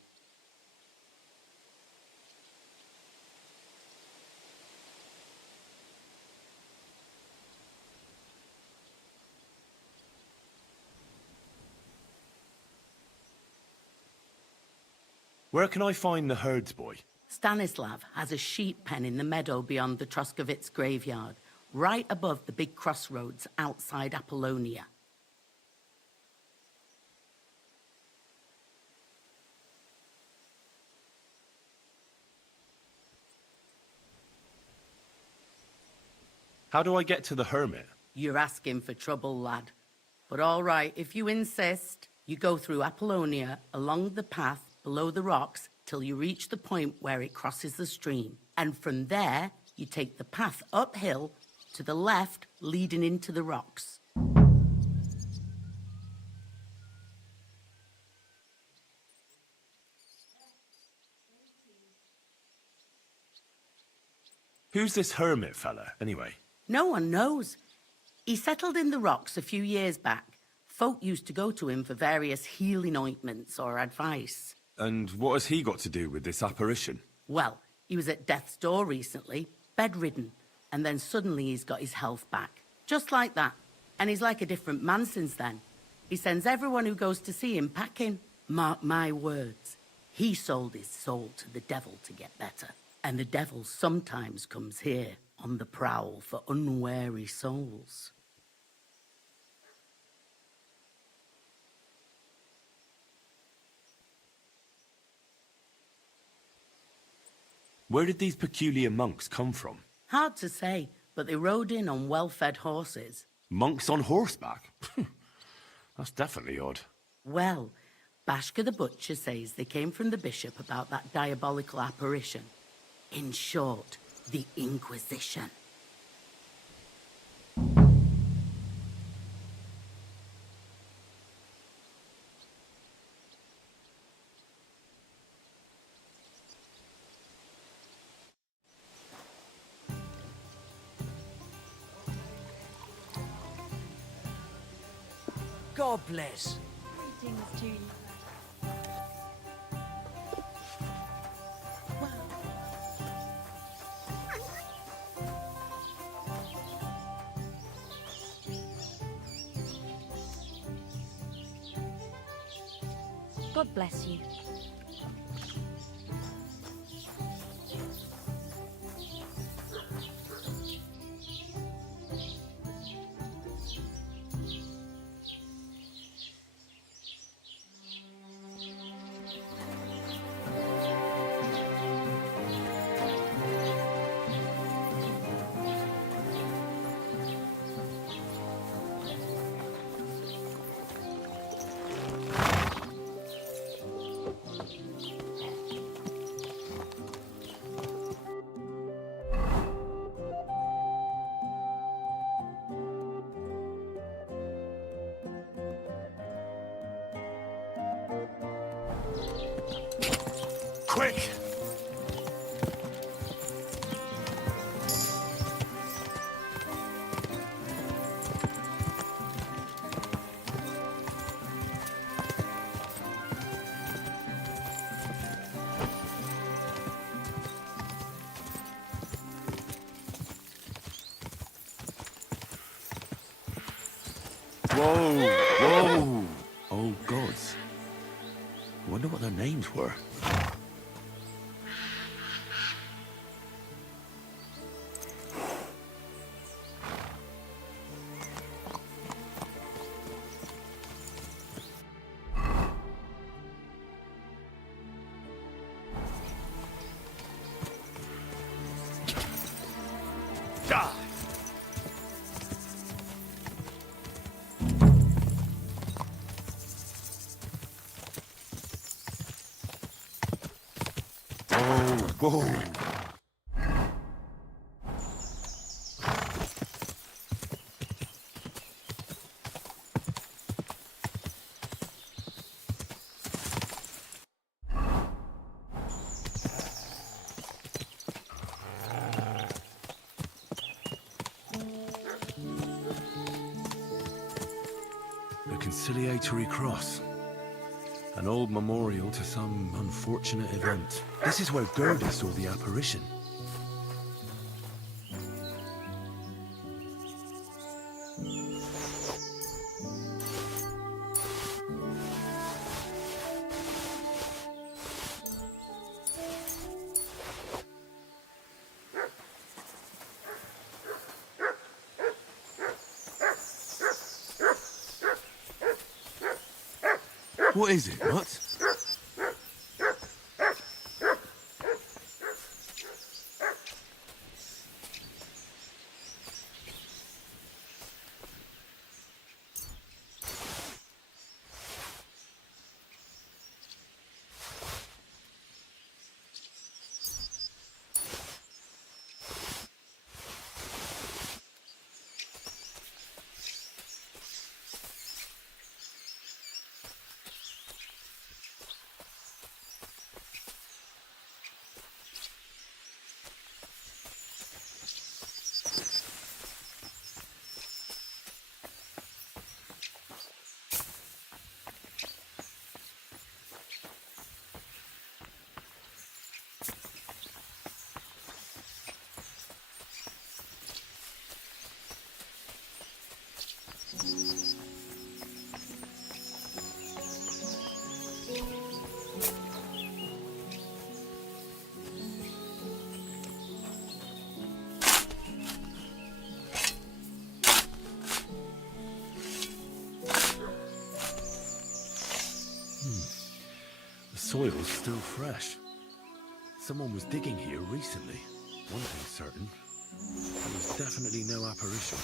Where can I find the herds boy? Stanislav has a sheep pen in the meadow beyond the Troskovitz graveyard, right above the big crossroads outside Apollonia. How do I get to the hermit? You're asking for trouble, lad. But all right, if you insist, you go through Apollonia, along the path below the rocks, till you reach the point where it crosses the stream. And from there, you take the path uphill to the left, leading into the rocks. Who's this hermit fella, anyway? No one knows. He settled in the rocks a few years back. Folk used to go to him for various healing ointments or advice. And what has he got to do with this apparition? Well, he was at death's door recently, bedridden, and then suddenly he's got his health back. Just like that. And he's like a different man since then. He sends everyone who goes to see him packing. Mark my words. He sold his soul to the devil to get better. And the devil sometimes comes here on the prowl for unwary souls. Where did these peculiar monks come from? Hard to say, but they rode in on well-fed horses. Monks on horseback? That's definitely odd. Well, Bashka the Butcher says they came from the bishop about that diabolical apparition. In short, the Inquisition. God bless. Greetings to you. God bless you. quick! Whoa! Whoa! Oh, gods. I wonder what their names were. Whoa! The conciliatory cross. An old memorial to some unfortunate event. This is where Gerda saw the apparition. What is it, what? The soil's still fresh. Someone was digging here recently. One thing's certain, there was definitely no apparition.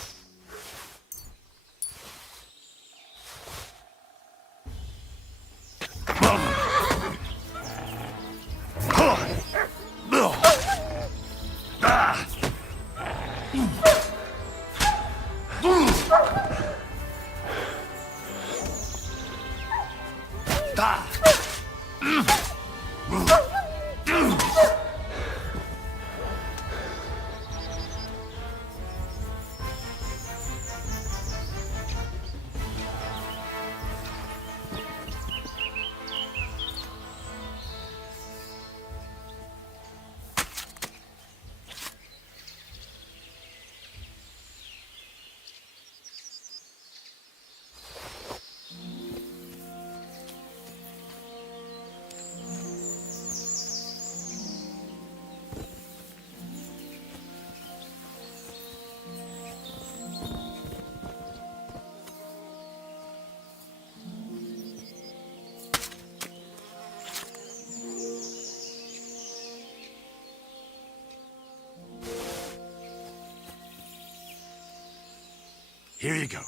Here you go.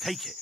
Take it.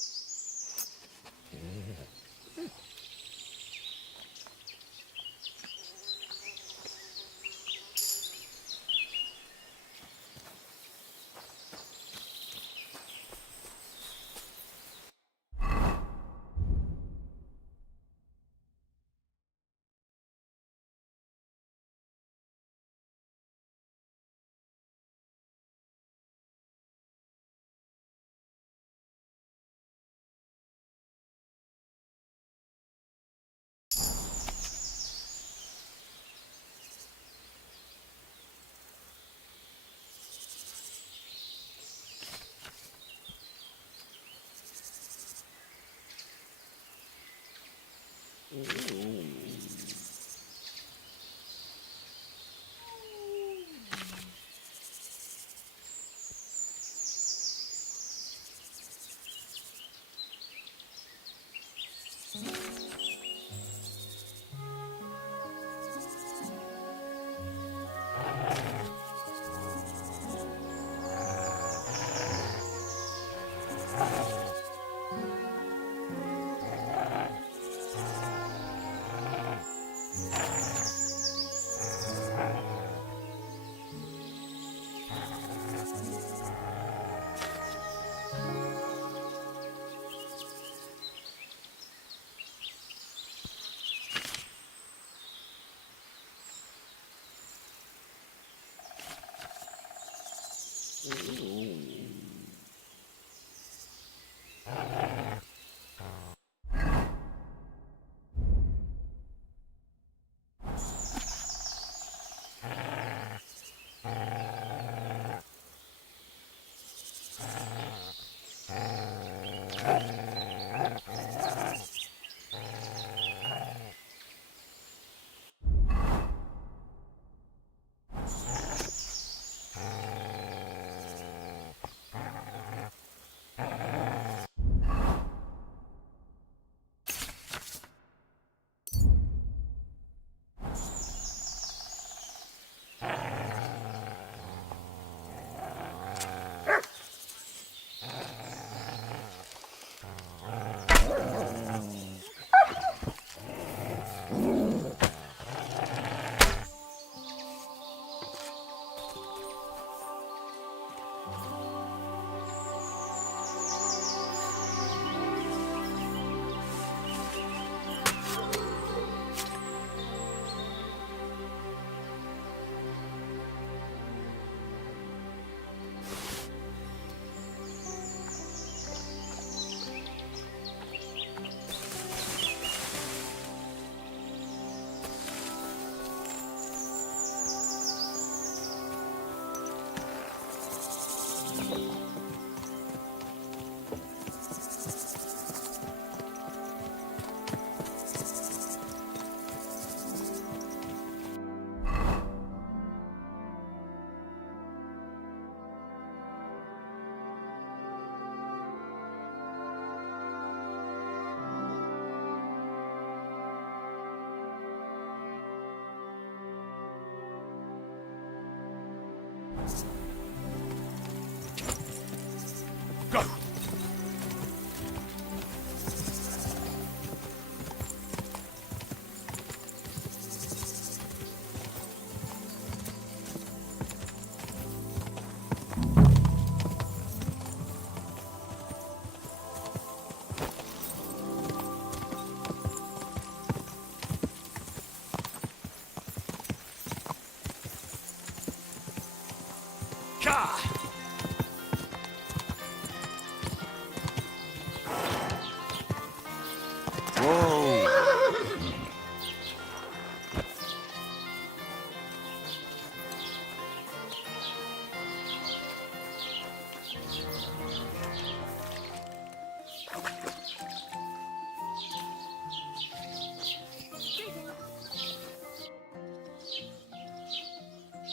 Go!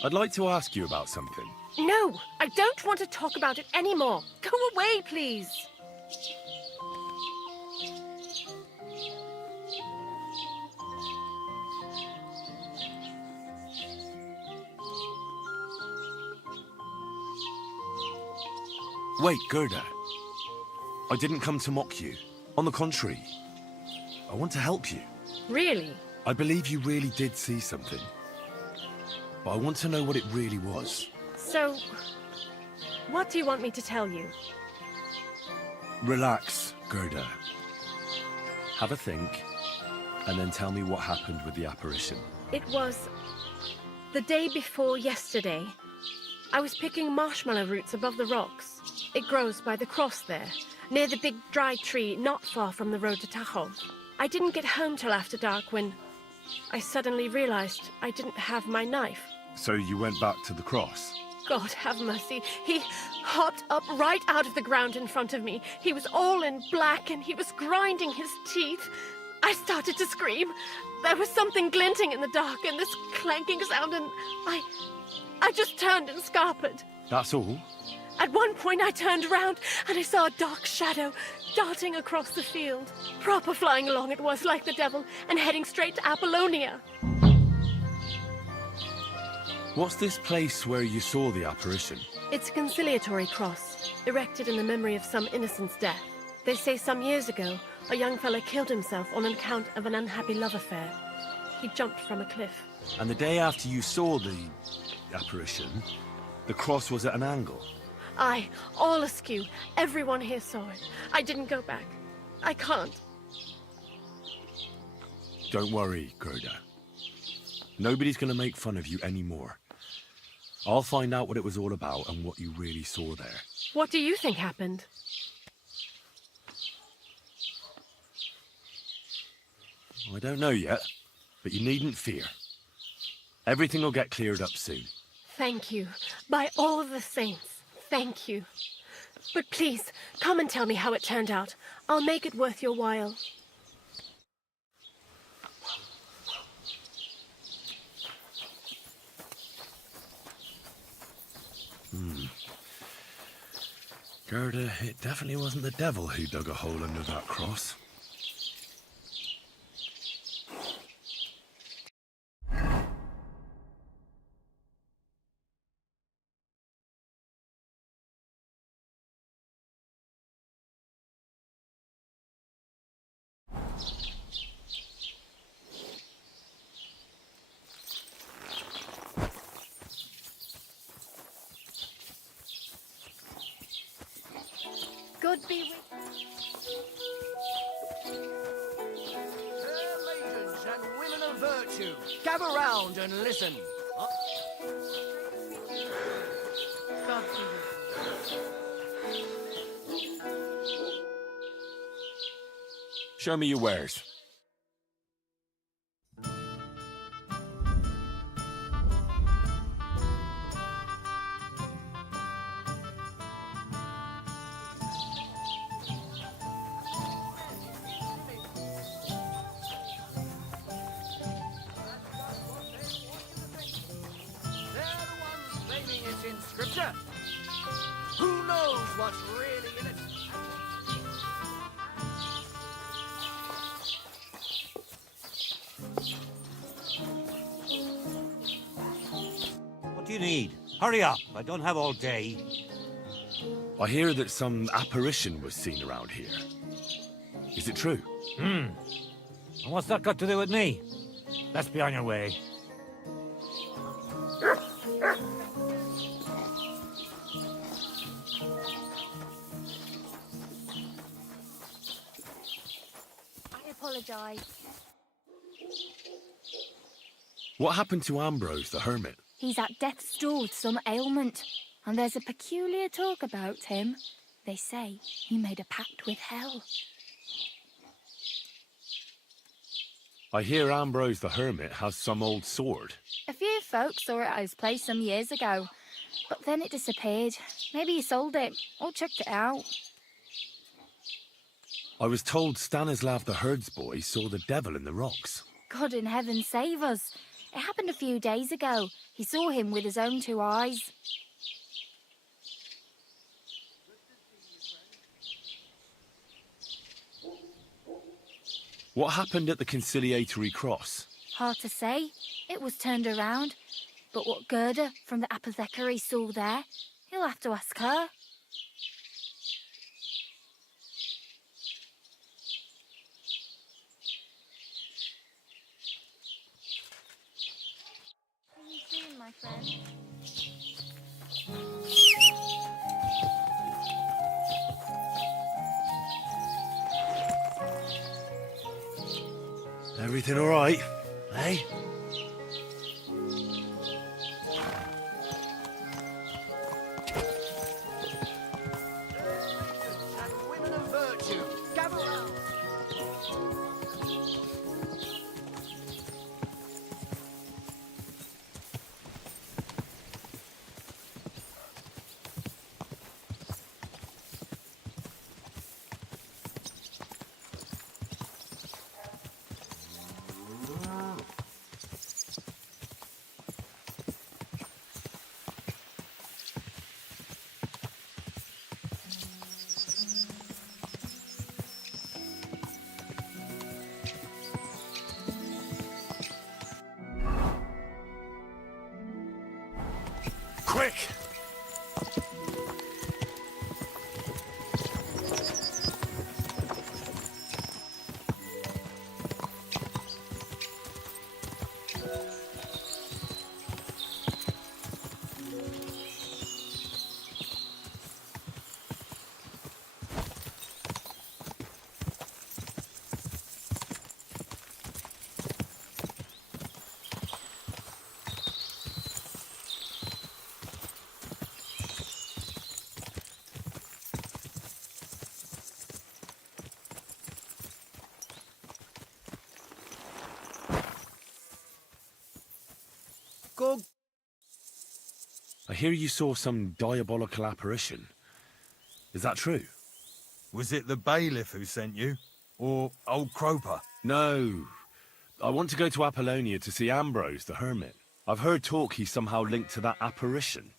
I'd like to ask you about something. No, I don't want to talk about it anymore. Go away, please. Wait, Gerda. I didn't come to mock you. On the contrary, I want to help you. Really? I believe you really did see something. But I want to know what it really was. So, what do you want me to tell you? Relax, Gerda. Have a think, and then tell me what happened with the apparition. It was the day before yesterday. I was picking marshmallow roots above the rocks. It grows by the cross there, near the big dry tree not far from the road to Tahoe. I didn't get home till after dark when I suddenly realized I didn't have my knife. So you went back to the cross? God have mercy. He hopped up right out of the ground in front of me. He was all in black and he was grinding his teeth. I started to scream. There was something glinting in the dark and this clanking sound, and I just turned and scarpered. That's all? At one point I turned around and I saw a dark shadow darting across the field. Proper flying along it was, like the devil, and heading straight to Apollonia. What's this place where you saw the apparition? It's a conciliatory cross, erected in the memory of some innocent's death. They say some years ago, a young fella killed himself on account of an unhappy love affair. He jumped from a cliff. And the day after you saw the apparition, the cross was at an angle? Aye, all askew. Everyone here saw it. I didn't go back. I can't. Don't worry, Gerda. Nobody's going to make fun of you anymore. I'll find out what it was all about and what you really saw there. What do you think happened? I don't know yet, but you needn't fear. Everything will get cleared up soon. Thank you. By all of the saints, thank you. But please, come and tell me how it turned out. I'll make it worth your while. Gerda, it definitely wasn't the devil who dug a hole under that cross. God be with Maidens and women of virtue, gather round and listen. God be with you. Show me your wares. In scripture. Who knows what's really in it? What do you need? Hurry up, I don't have all day. I hear that some apparition was seen around here. Is it true? And what's that got to do with me? Let's be on your way. I apologise. What happened to Ambrose the hermit? He's at death's door with some ailment, and there's a peculiar talk about him. They say he made a pact with hell. I hear Ambrose the hermit has some old sword. A few folks saw it at his place some years ago, but then it disappeared. Maybe he sold it, or chucked it out. I was told Stanislav the herdsboy saw the devil in the rocks. God in heaven save us. It happened a few days ago. He saw him with his own 2 eyes. What happened at the conciliatory cross? Hard to say. It was turned around. But what Gerda from the apothecary saw there, he'll have to ask her. See you soon, my friend. Everything all right, eh? Women of virtue, gather round. Quick! Go. I hear you saw some diabolical apparition. Is that true? Was it the bailiff who sent you? Or old Croper? No. I want to go to Apollonia to see Ambrose the hermit. I've heard talk he's somehow linked to that apparition.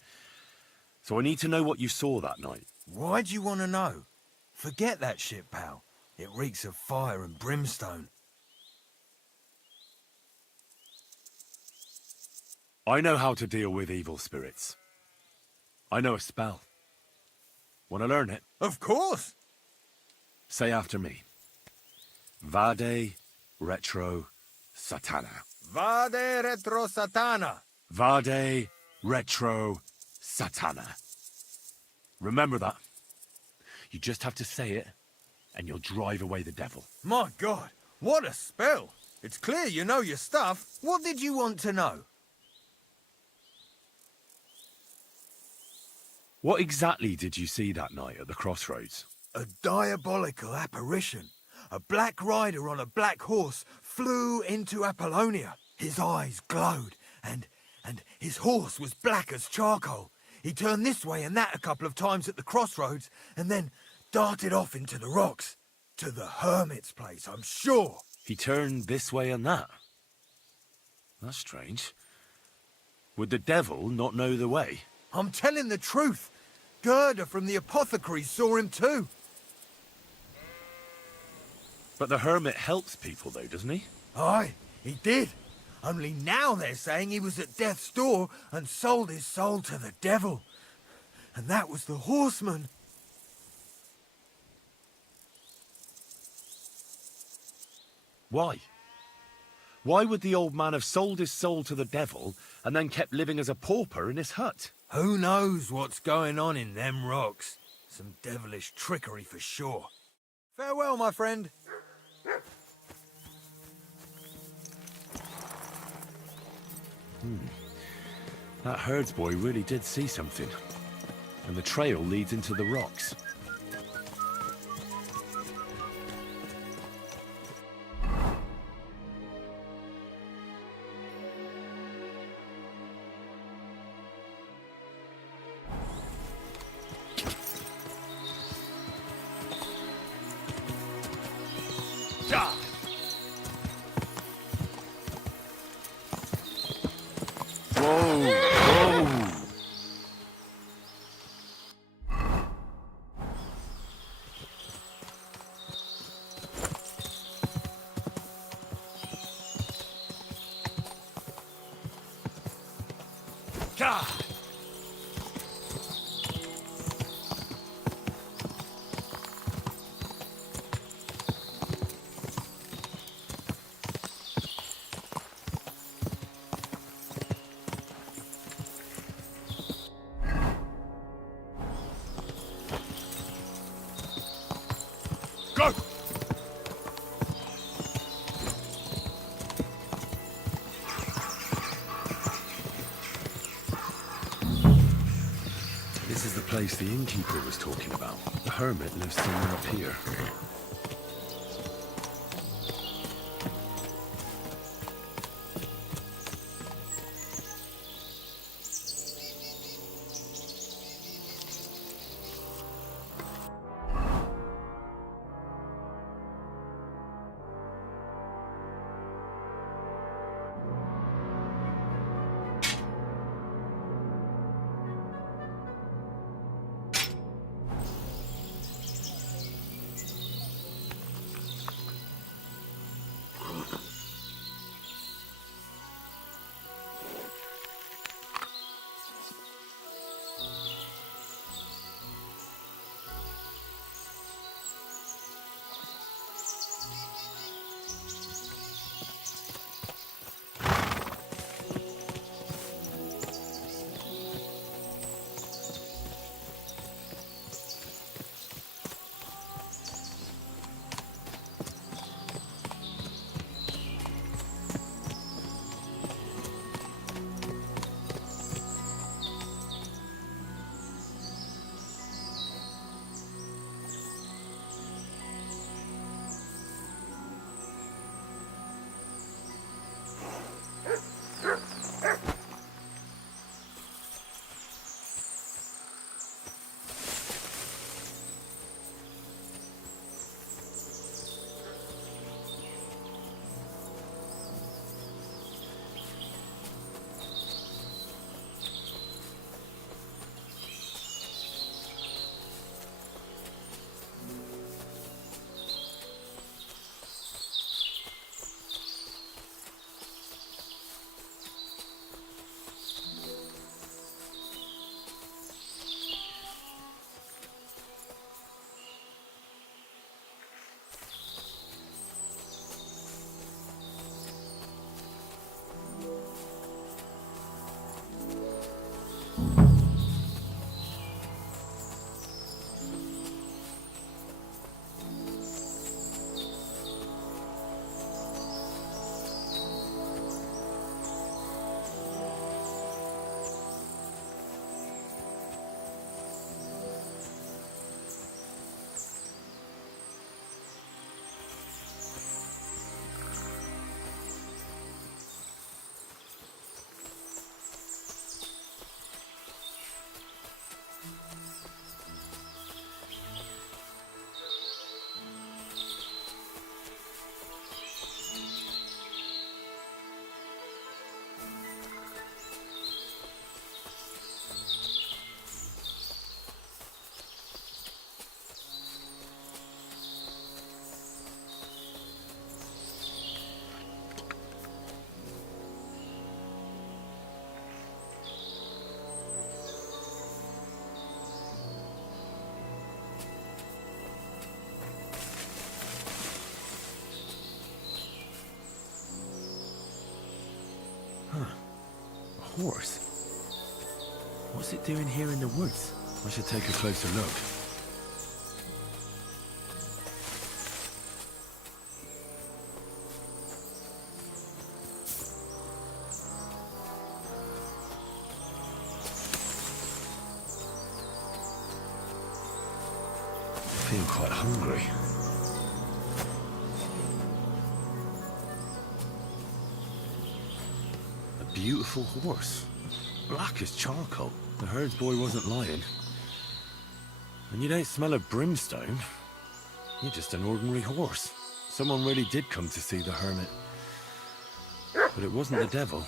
So I need to know what you saw that night. Why do you want to know? Forget that shit, pal. It reeks of fire and brimstone. I know how to deal with evil spirits. I know a spell. Want to learn it? Of course! Say after me. Vade retro satana. Vade retro satana. Vade retro satana. Remember that. You just have to say it, and you'll drive away the devil. My God, what a spell! It's clear you know your stuff. What did you want to know? What exactly did you see that night at the crossroads? A diabolical apparition. A black rider on a black horse flew into Apollonia. His eyes glowed, and his horse was black as charcoal. He turned this way and that a couple of times at the crossroads, and then darted off into the rocks. To the hermit's place, I'm sure. He turned this way and that? That's strange. Would the devil not know the way? I'm telling the truth. Gerda from the apothecary saw him too. But the hermit helps people though, doesn't he? Aye, he did. Only now they're saying he was at death's door and sold his soul to the devil. And that was the horseman. Why? Why would the old man have sold his soul to the devil and then kept living as a pauper in his hut? Who knows what's going on in them rocks? Some devilish trickery for sure. Farewell, my friend. That herdsboy really did see something. And the trail leads into the rocks. This is the place the innkeeper was talking about. The hermit lives somewhere up here. horse. What's it doing here in the woods? I should take a closer look. I feel quite hungry. A beautiful horse. Black as charcoal. The herds boy wasn't lying. And you don't smell of brimstone. You're just an ordinary horse. Someone really did come to see the hermit. But it wasn't the devil.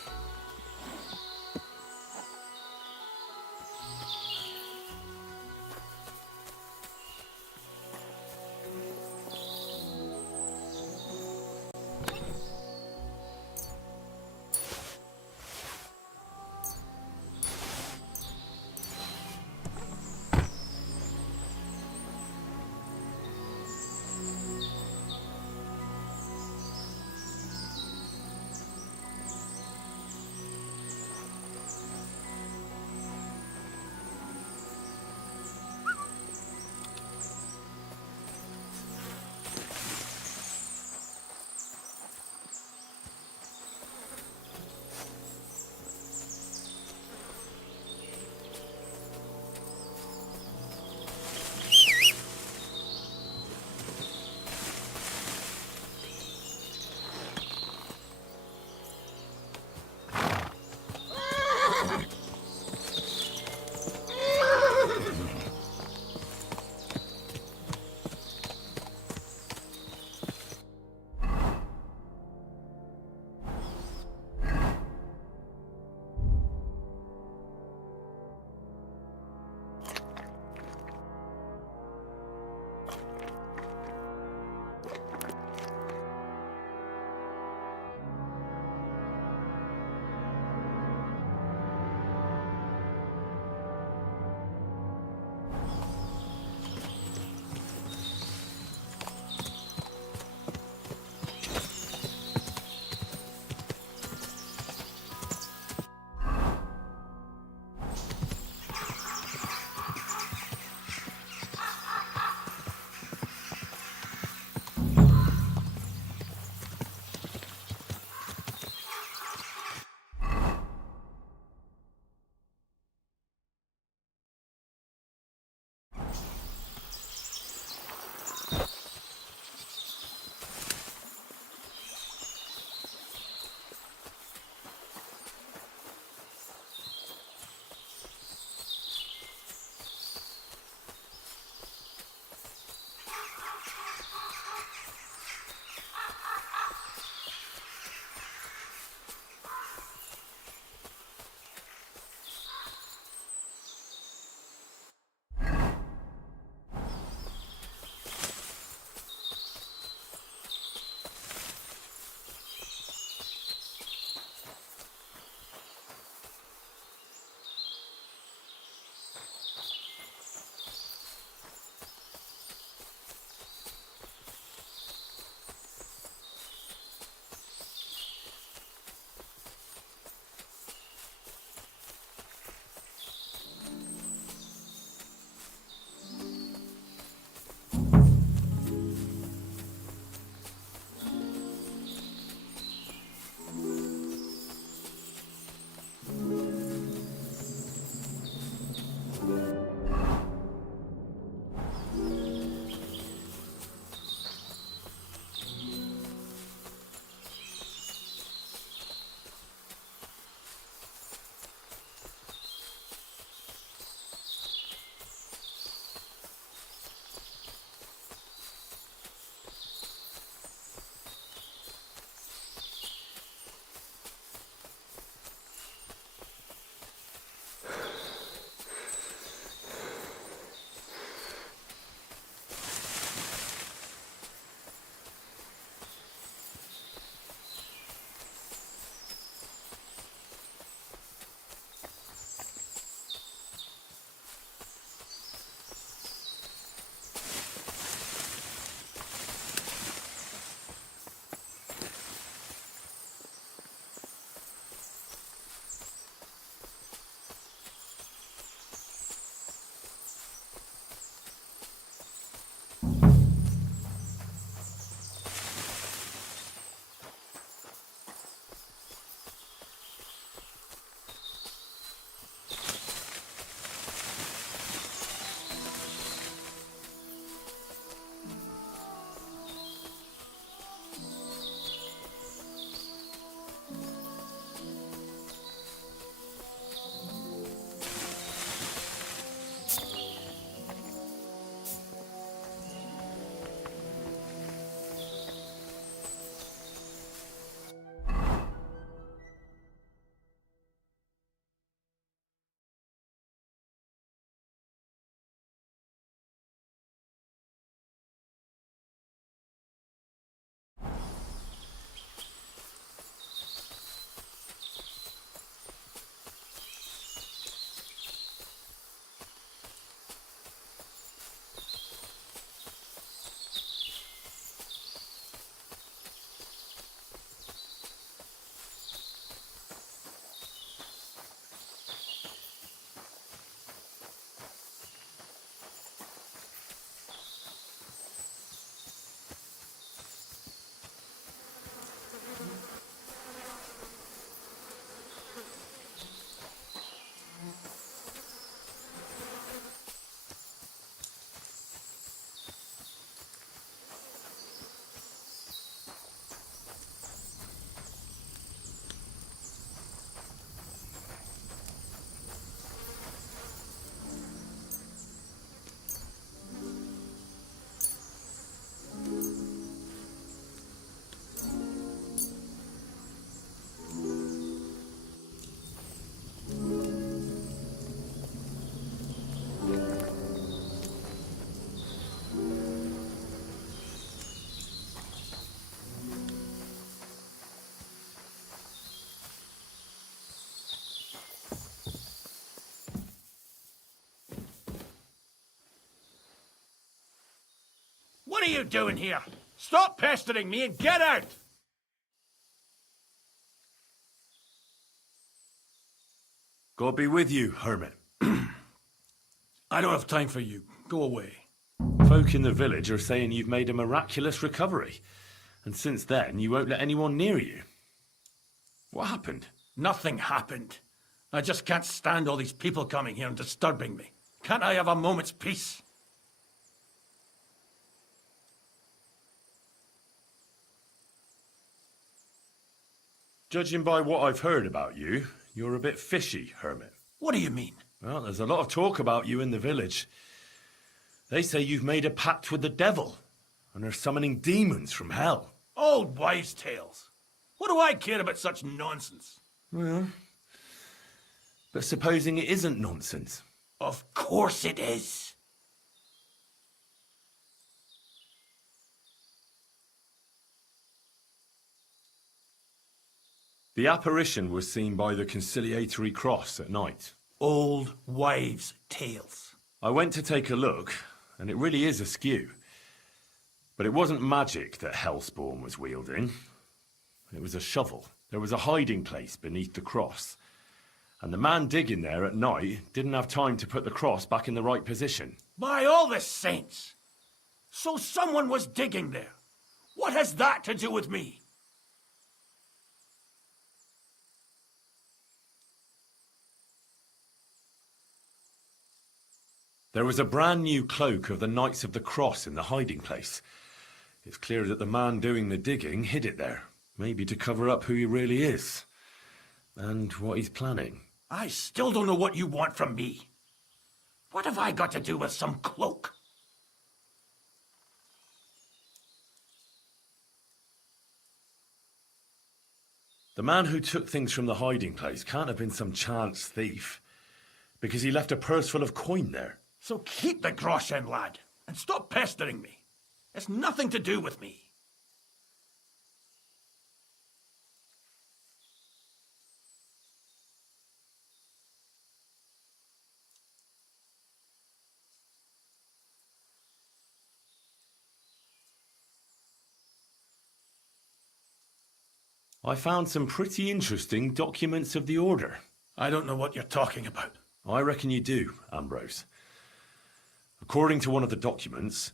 are you doing here? Stop pestering me and get out! God be with you, hermit. I don't have time for you. Go away. Folk in the village are saying you've made a miraculous recovery. And since then, you won't let anyone near you. What happened? Nothing happened. I just can't stand all these people coming here and disturbing me. Can't I have a moment's peace? Judging by what I've heard about you, you're a bit fishy, hermit. What do you mean? Well, there's a lot of talk about you in the village. They say you've made a pact with the devil, and are summoning demons from hell. Old wives' tales. What do I care about such nonsense? Well, but supposing it isn't nonsense? Of course it is. The apparition was seen by the conciliatory cross at night. Old wives' tales. I went to take a look, and it really is askew. But it wasn't magic that Hellspawn was wielding. It was a shovel. There was a hiding place beneath the cross. And the man digging there at night didn't have time to put the cross back in the right position. By all the saints! So someone was digging there. What has that to do with me? There was a brand new cloak of the Knights of the Cross in the hiding place. It's clear that the man doing the digging hid it there, maybe to cover up who he really is, and what he's planning. I still don't know what you want from me. What have I got to do with some cloak? The man who took things from the hiding place can't have been some chance thief, because he left a purse full of coin there. So keep the groschen, lad, and stop pestering me. It's nothing to do with me. I found some pretty interesting documents of the Order. I don't know what you're talking about. I reckon you do, Ambrose. According to one of the documents,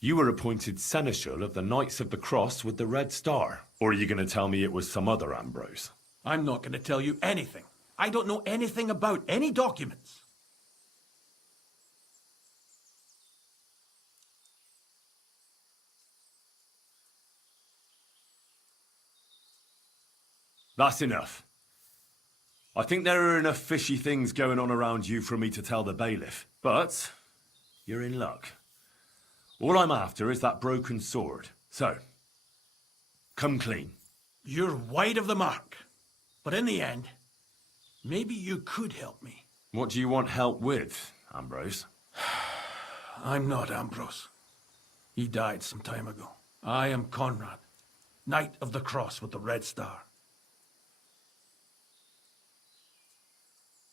you were appointed Seneschal of the Knights of the Cross with the Red Star. Or are you going to tell me it was some other Ambrose? I'm not going to tell you anything. I don't know anything about any documents. That's enough. I think there are enough fishy things going on around you for me to tell the bailiff, but you're in luck. All I'm after is that broken sword. So, come clean. You're wide of the mark. But in the end, maybe you could help me. What do you want help with, Ambrose? I'm not Ambrose. He died some time ago. I am Conrad, Knight of the Cross with the Red Star.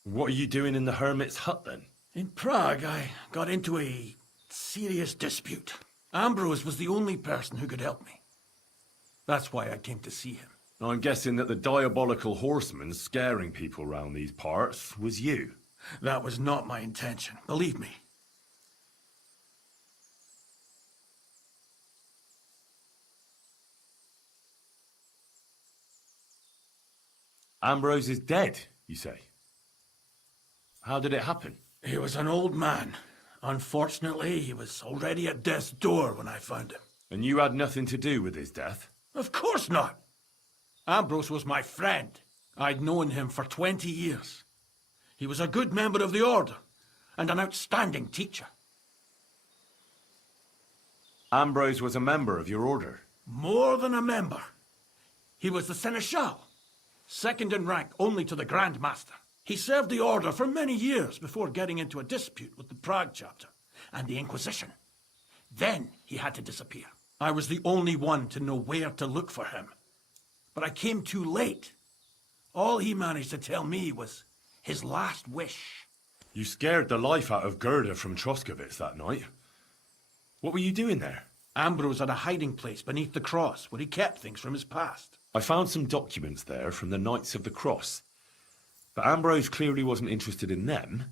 What are you doing in the hermit's hut, then? In Prague, I got into a serious dispute. Ambrose was the only person who could help me. That's why I came to see him. I'm guessing that the diabolical horseman scaring people round these parts was you. That was not my intention, believe me. Ambrose is dead, you say? How did it happen? He was an old man. Unfortunately, he was already at death's door when I found him. And you had nothing to do with his death? Of course not. Ambrose was my friend. I'd known him for 20 years. He was a good member of the Order, and an outstanding teacher. Ambrose was a member of your order? More than a member. He was the Seneschal, second in rank only to the Grand Master. He served the Order for many years before getting into a dispute with the Prague chapter and the Inquisition. Then he had to disappear. I was the only one to know where to look for him. But I came too late. All he managed to tell me was his last wish. You scared the life out of Gerda from Troskovitz that night. What were you doing there? Ambrose had a hiding place beneath the cross where he kept things from his past. I found some documents there from the Knights of the Cross. But Ambrose clearly wasn't interested in them.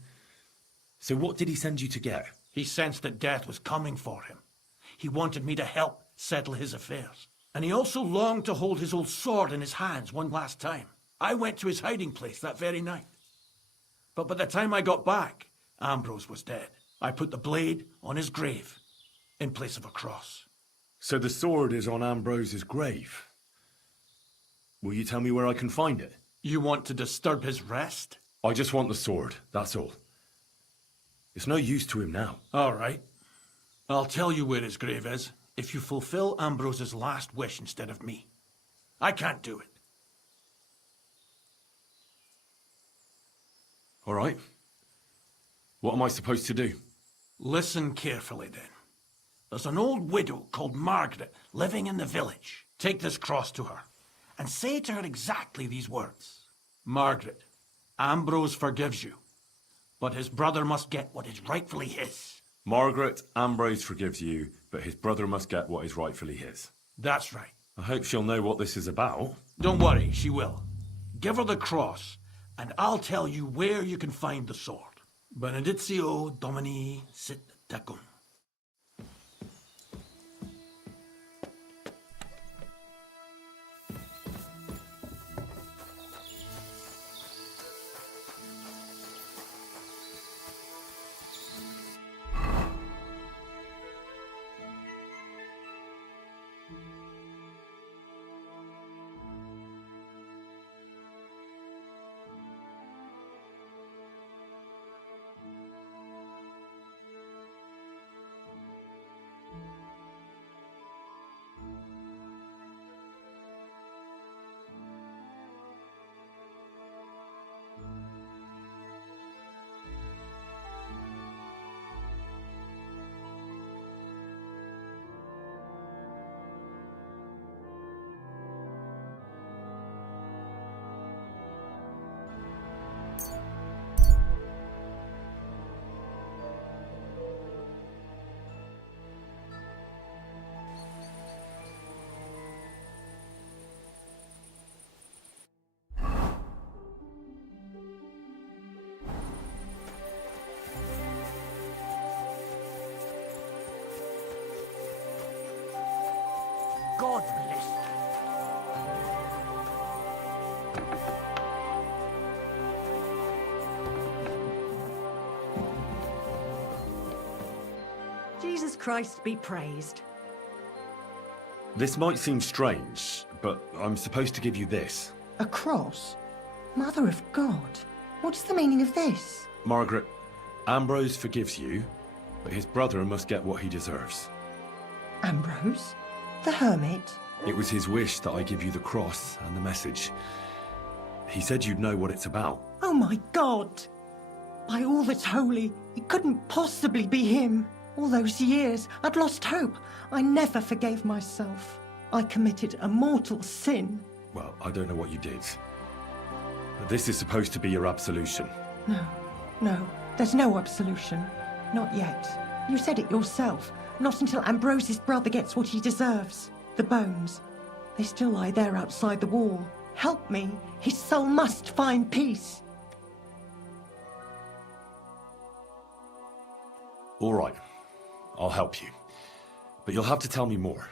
So what did he send you to get? He sensed that death was coming for him. He wanted me to help settle his affairs. And he also longed to hold his old sword in his hands one last time. I went to his hiding place that very night. But by the time I got back, Ambrose was dead. I put the blade on his grave in place of a cross. So the sword is on Ambrose's grave. Will you tell me where I can find it? You want to disturb his rest? I just want the sword, that's all. It's no use to him now. All right. I'll tell you where his grave is if you fulfill Ambrose's last wish instead of me. I can't do it. All right. What am I supposed to do? Listen carefully, then. There's an old widow called Margaret living in the village. Take this cross to her and say to her exactly these words. Margaret, Ambrose forgives you, but his brother must get what is rightfully his. Margaret, Ambrose forgives you, but his brother must get what is rightfully his. That's right. I hope she'll know what this is about. Don't worry, she will. Give her the cross, and I'll tell you where you can find the sword. Benedictio Domini sit tecum. God bless you. Jesus Christ be praised. This might seem strange, but I'm supposed to give you this. A cross? Mother of God, what's the meaning of this? Margaret, Ambrose forgives you, but his brother must get what he deserves. Ambrose? The hermit? It was his wish that I give you the cross and the message. He said you'd know what it's about. Oh my God! By all that's holy, it couldn't possibly be him. All those years, I'd lost hope. I never forgave myself. I committed a mortal sin. Well, I don't know what you did. But this is supposed to be your absolution. No, there's no absolution. Not yet. You said it yourself. Not until Ambrose's brother gets what he deserves. The bones. They still lie there outside the wall. Help me. His soul must find peace. All right. I'll help you. But you'll have to tell me more.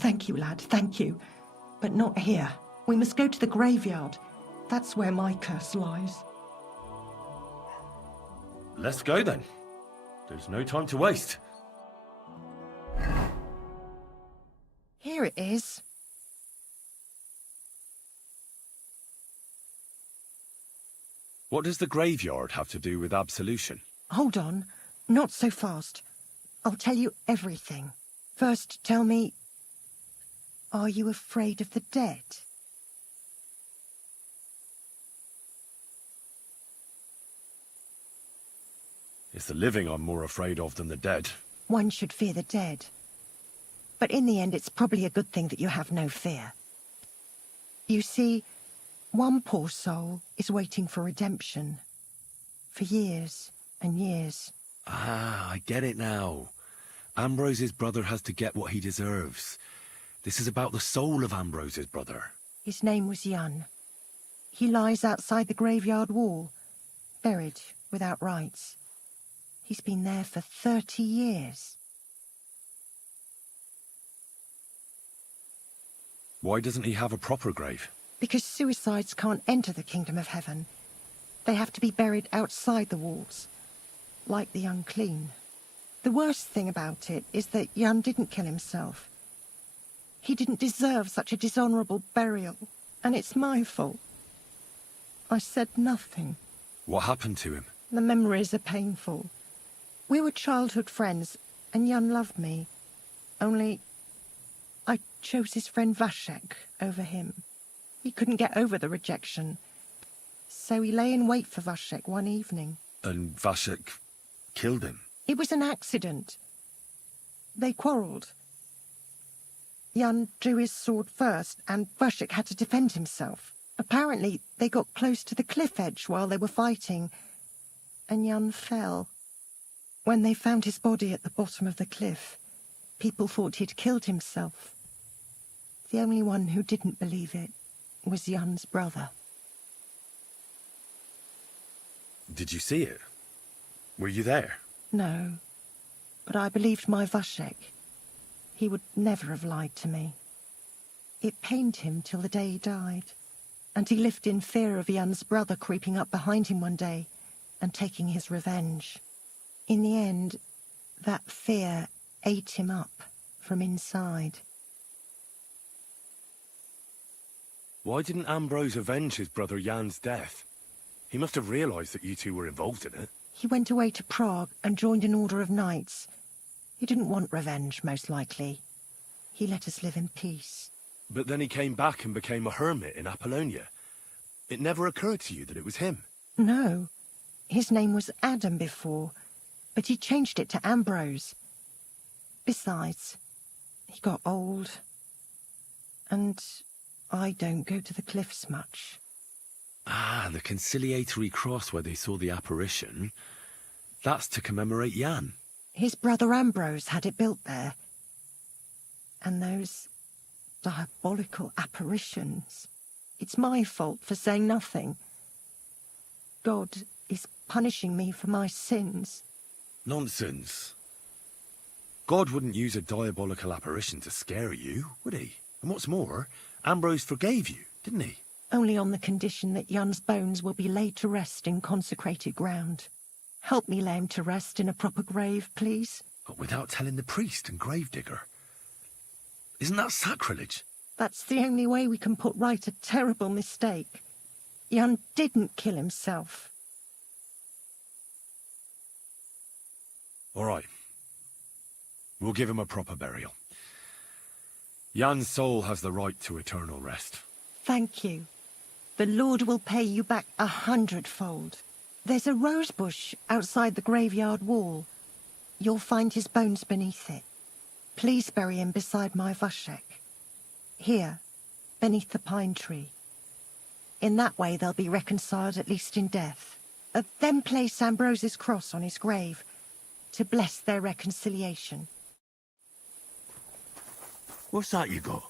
Thank you, lad, thank you. But not here. We must go to the graveyard. That's where my curse lies. Let's go then. There's no time to waste. Here it is. What does the graveyard have to do with absolution? Hold on. Not so fast. I'll tell you everything. First, tell me, are you afraid of the dead? It's the living I'm more afraid of than the dead. One should fear the dead. But in the end, it's probably a good thing that you have no fear. You see, one poor soul is waiting for redemption. For years and years. Ah, I get it now. Ambrose's brother has to get what he deserves. This is about the soul of Ambrose's brother. His name was Jan. He lies outside the graveyard wall, buried without rites. He's been there for 30 years. Why doesn't he have a proper grave? Because suicides can't enter the kingdom of heaven. They have to be buried outside the walls, like the unclean. The worst thing about it is that Jan didn't kill himself. He didn't deserve such a dishonourable burial, and it's my fault. I said nothing. What happened to him? The memories are painful. We were childhood friends, and Jan loved me. Only I chose his friend Vashek over him. He couldn't get over the rejection. So he lay in wait for Vashek one evening. And Vashek killed him? It was an accident. They quarrelled. Jan drew his sword first, and Vashek had to defend himself. Apparently, they got close to the cliff edge while they were fighting, and Jan fell. When they found his body at the bottom of the cliff, people thought he'd killed himself. The only one who didn't believe it was Jan's brother. Did you see it? Were you there? No, but I believed my Vashek. He would never have lied to me. It pained him till the day he died, and he lived in fear of Jan's brother creeping up behind him one day and taking his revenge. In the end, that fear ate him up from inside. Why didn't Ambrose avenge his brother Jan's death? He must have realised that you two were involved in it. He went away to Prague and joined an order of knights. He didn't want revenge, most likely. He let us live in peace. But then he came back and became a hermit in Apollonia. It never occurred to you that it was him? No. His name was Adam before, but he changed it to Ambrose. Besides, he got old, and I don't go to the cliffs much. Ah, the conciliatory cross where they saw the apparition. That's to commemorate Jan. His brother Ambrose had it built there. And those diabolical apparitions. It's my fault for saying nothing. God is punishing me for my sins. Nonsense. God wouldn't use a diabolical apparition to scare you, would he? And what's more, Ambrose forgave you, didn't he? Only on the condition that Jan's bones will be laid to rest in consecrated ground. Help me lay him to rest in a proper grave, please. But without telling the priest and gravedigger. Isn't that sacrilege? That's the only way we can put right a terrible mistake. Jan didn't kill himself. All right. We'll give him a proper burial. Jan's soul has the right to eternal rest. Thank you. The Lord will pay you back 100-fold. There's a rose bush outside the graveyard wall. You'll find his bones beneath it. Please bury him beside my Vashek. Here, beneath the pine tree. In that way they'll be reconciled, at least in death. Then place Ambrose's cross on his grave to bless their reconciliation. What's that you got?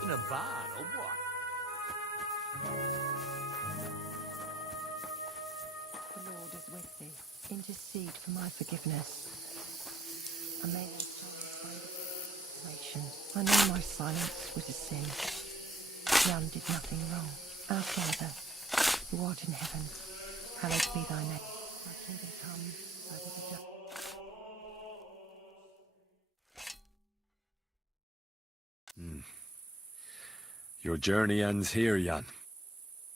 In a barn or what? The Lord is with thee. Intercede for my forgiveness. I may have silence by the situation. I know my silence was a sin. Jan did nothing wrong. Our Father, who art in heaven, hallowed be thy name. Thy kingdom come, thy will be done. Your journey ends here, Jan.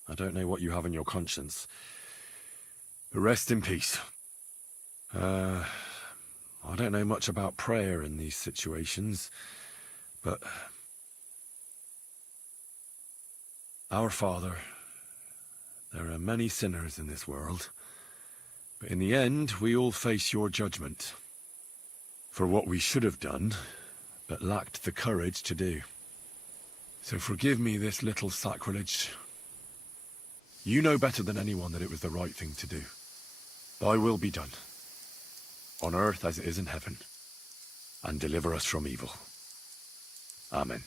I don't know what you have on your conscience. But rest in peace. I don't know much about prayer in these situations, but... Our Father, there are many sinners in this world, but in the end, we all face your judgment for what we should have done, but lacked the courage to do. So forgive me this little sacrilege. You know better than anyone that it was the right thing to do. Thy will be done, on earth as it is in heaven, and deliver us from evil. Amen.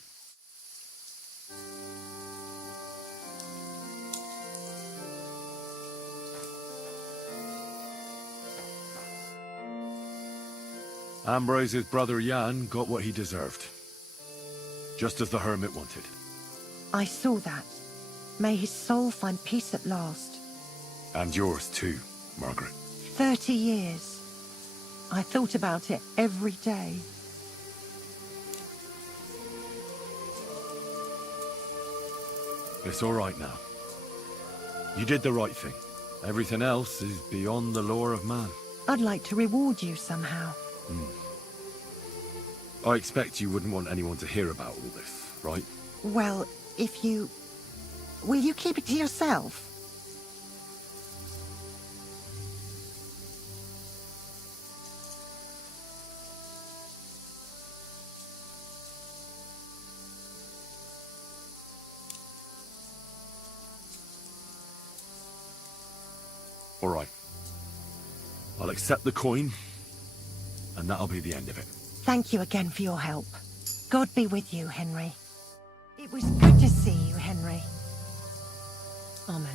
Ambrose's brother Jan got what he deserved, just as the hermit wanted. I saw that. May his soul find peace at last. And yours too, Margaret. 30 years. I thought about it every day. It's all right now. You did the right thing. Everything else is beyond the law of man. I'd like to reward you somehow. I expect you wouldn't want anyone to hear about all this, right? Well, if you... Will you keep it to yourself? All right. I'll accept the coin, and that'll be the end of it. Thank you again for your help. God be with you, Henry. It was good to see you, Henry. Amen.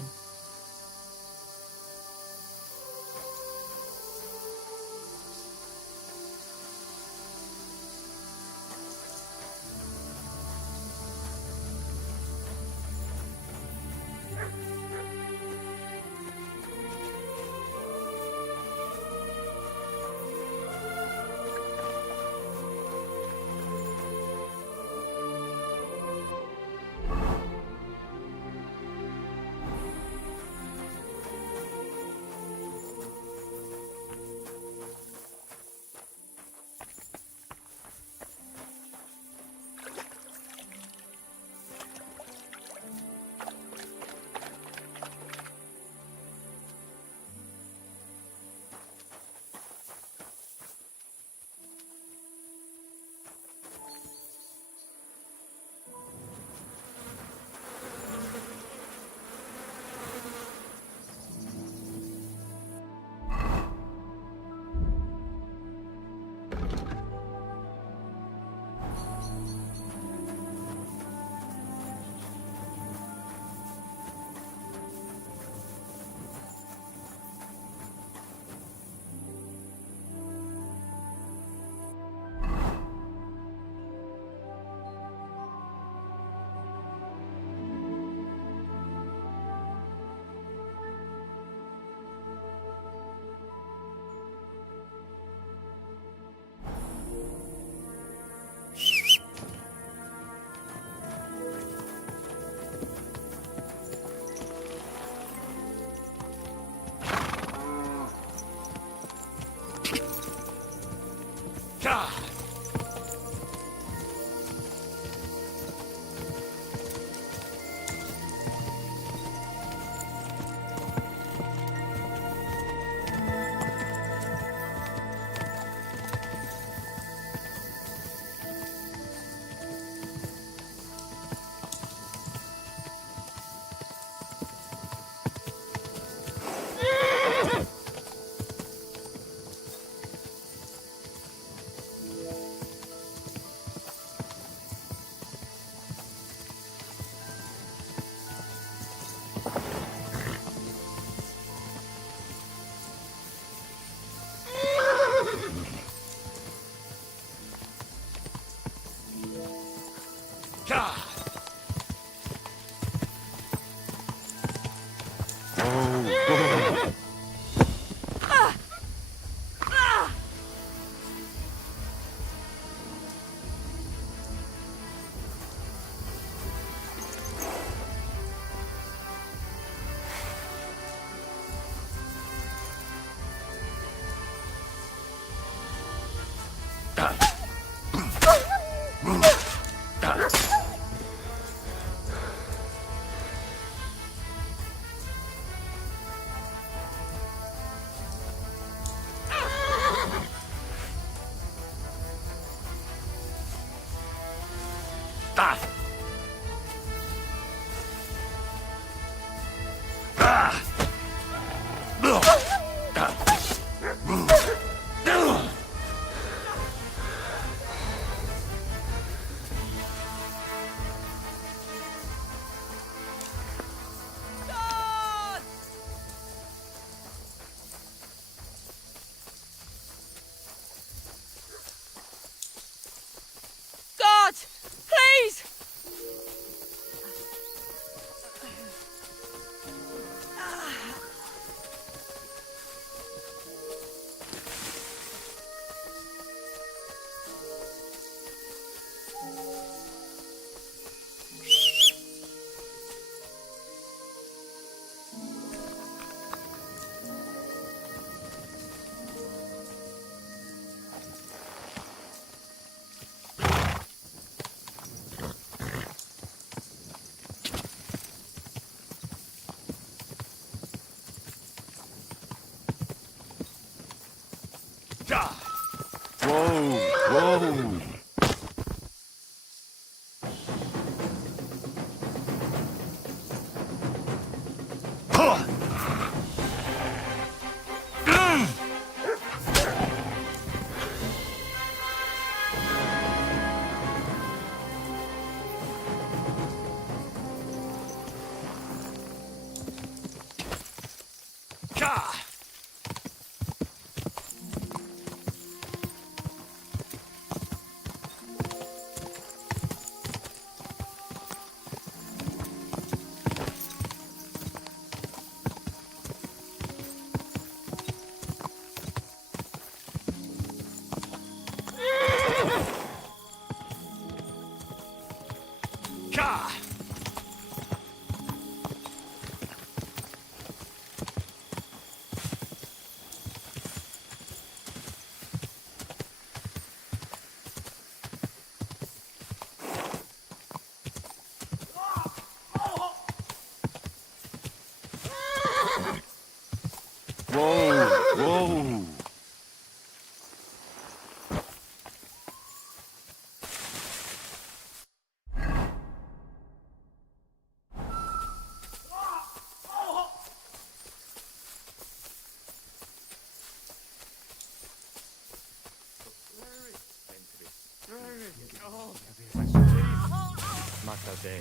God! Please! Whoa, whoa. Whoa, whoa.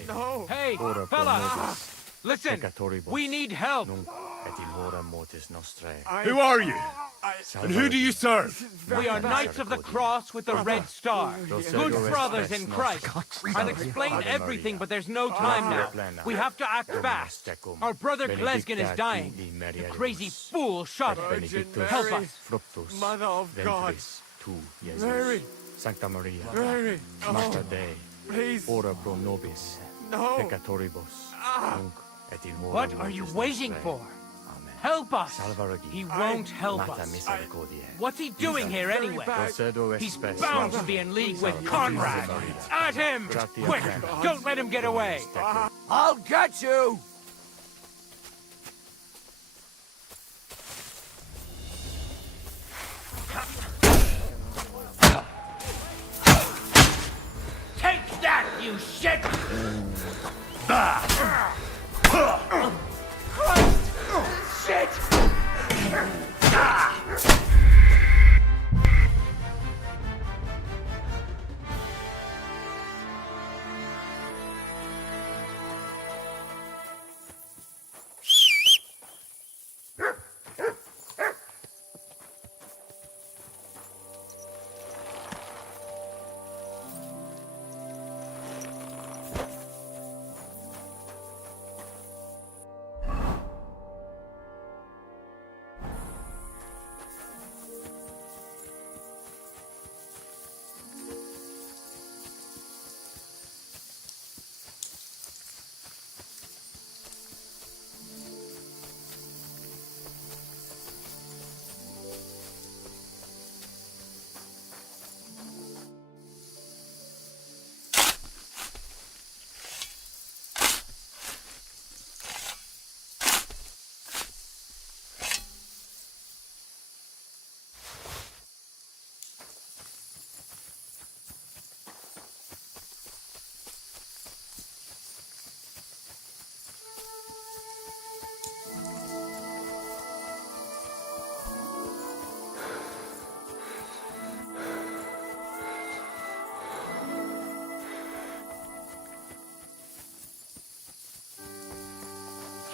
No! Hey, fella! Listen, we need help. Who are you? And who do you serve? We are Knights of the Cross with the Red Star. Good brothers in Christ. I'll explain everything, but there's no time now. We have to act fast. Our brother Glesgan is dying. The crazy fool shot him. Help us. Mother of God. Mary. Sancta Maria. Mary. Mater Dei. Please. Ora pro nobis. No. Peccatoribus. Nunc et in hora What are you mortis waiting nostrae. for? Help us! Salvaragi. He won't help Mater us. misericordiae. What's he doing here anyway? Procedo He's espes. bound to be in league with Conrad. At him! Quick! Don't let him get away! I'll get you! Take that, you shit! Shit!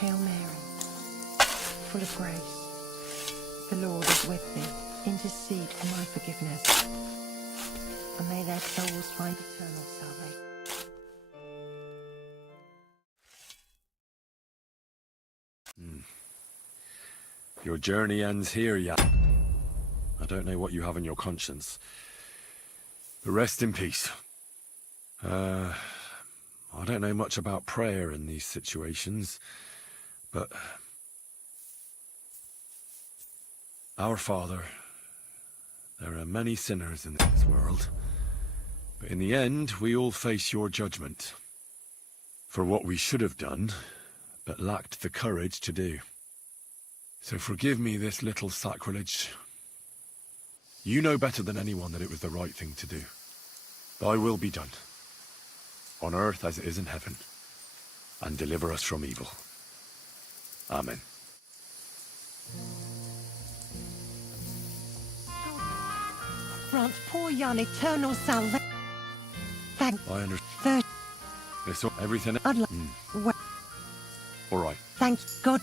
Hail Mary, full of grace, the Lord is with thee. Intercede for my forgiveness, and may their souls find eternal salvation. Your journey ends here, yeah. I don't know what you have in your conscience. But rest in peace. I don't know much about prayer in these situations, but... Our Father, there are many sinners in this world, but in the end, we all face your judgment for what we should have done, but lacked the courage to do. So forgive me this little sacrilege. You know better than anyone that it was the right thing to do. Thy will be done, on earth as it is in heaven, and deliver us from evil. Amen. Grant poor Jan eternal salvation. Thank I understand. It's all, everything. All right. Thank God.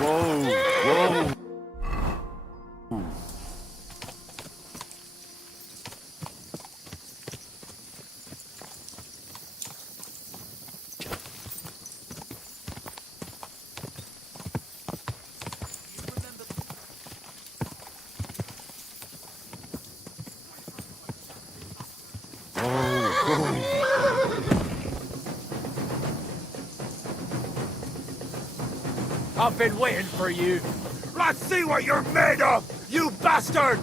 Whoa! I've been waiting for you. Let's see what you're made of, you bastard!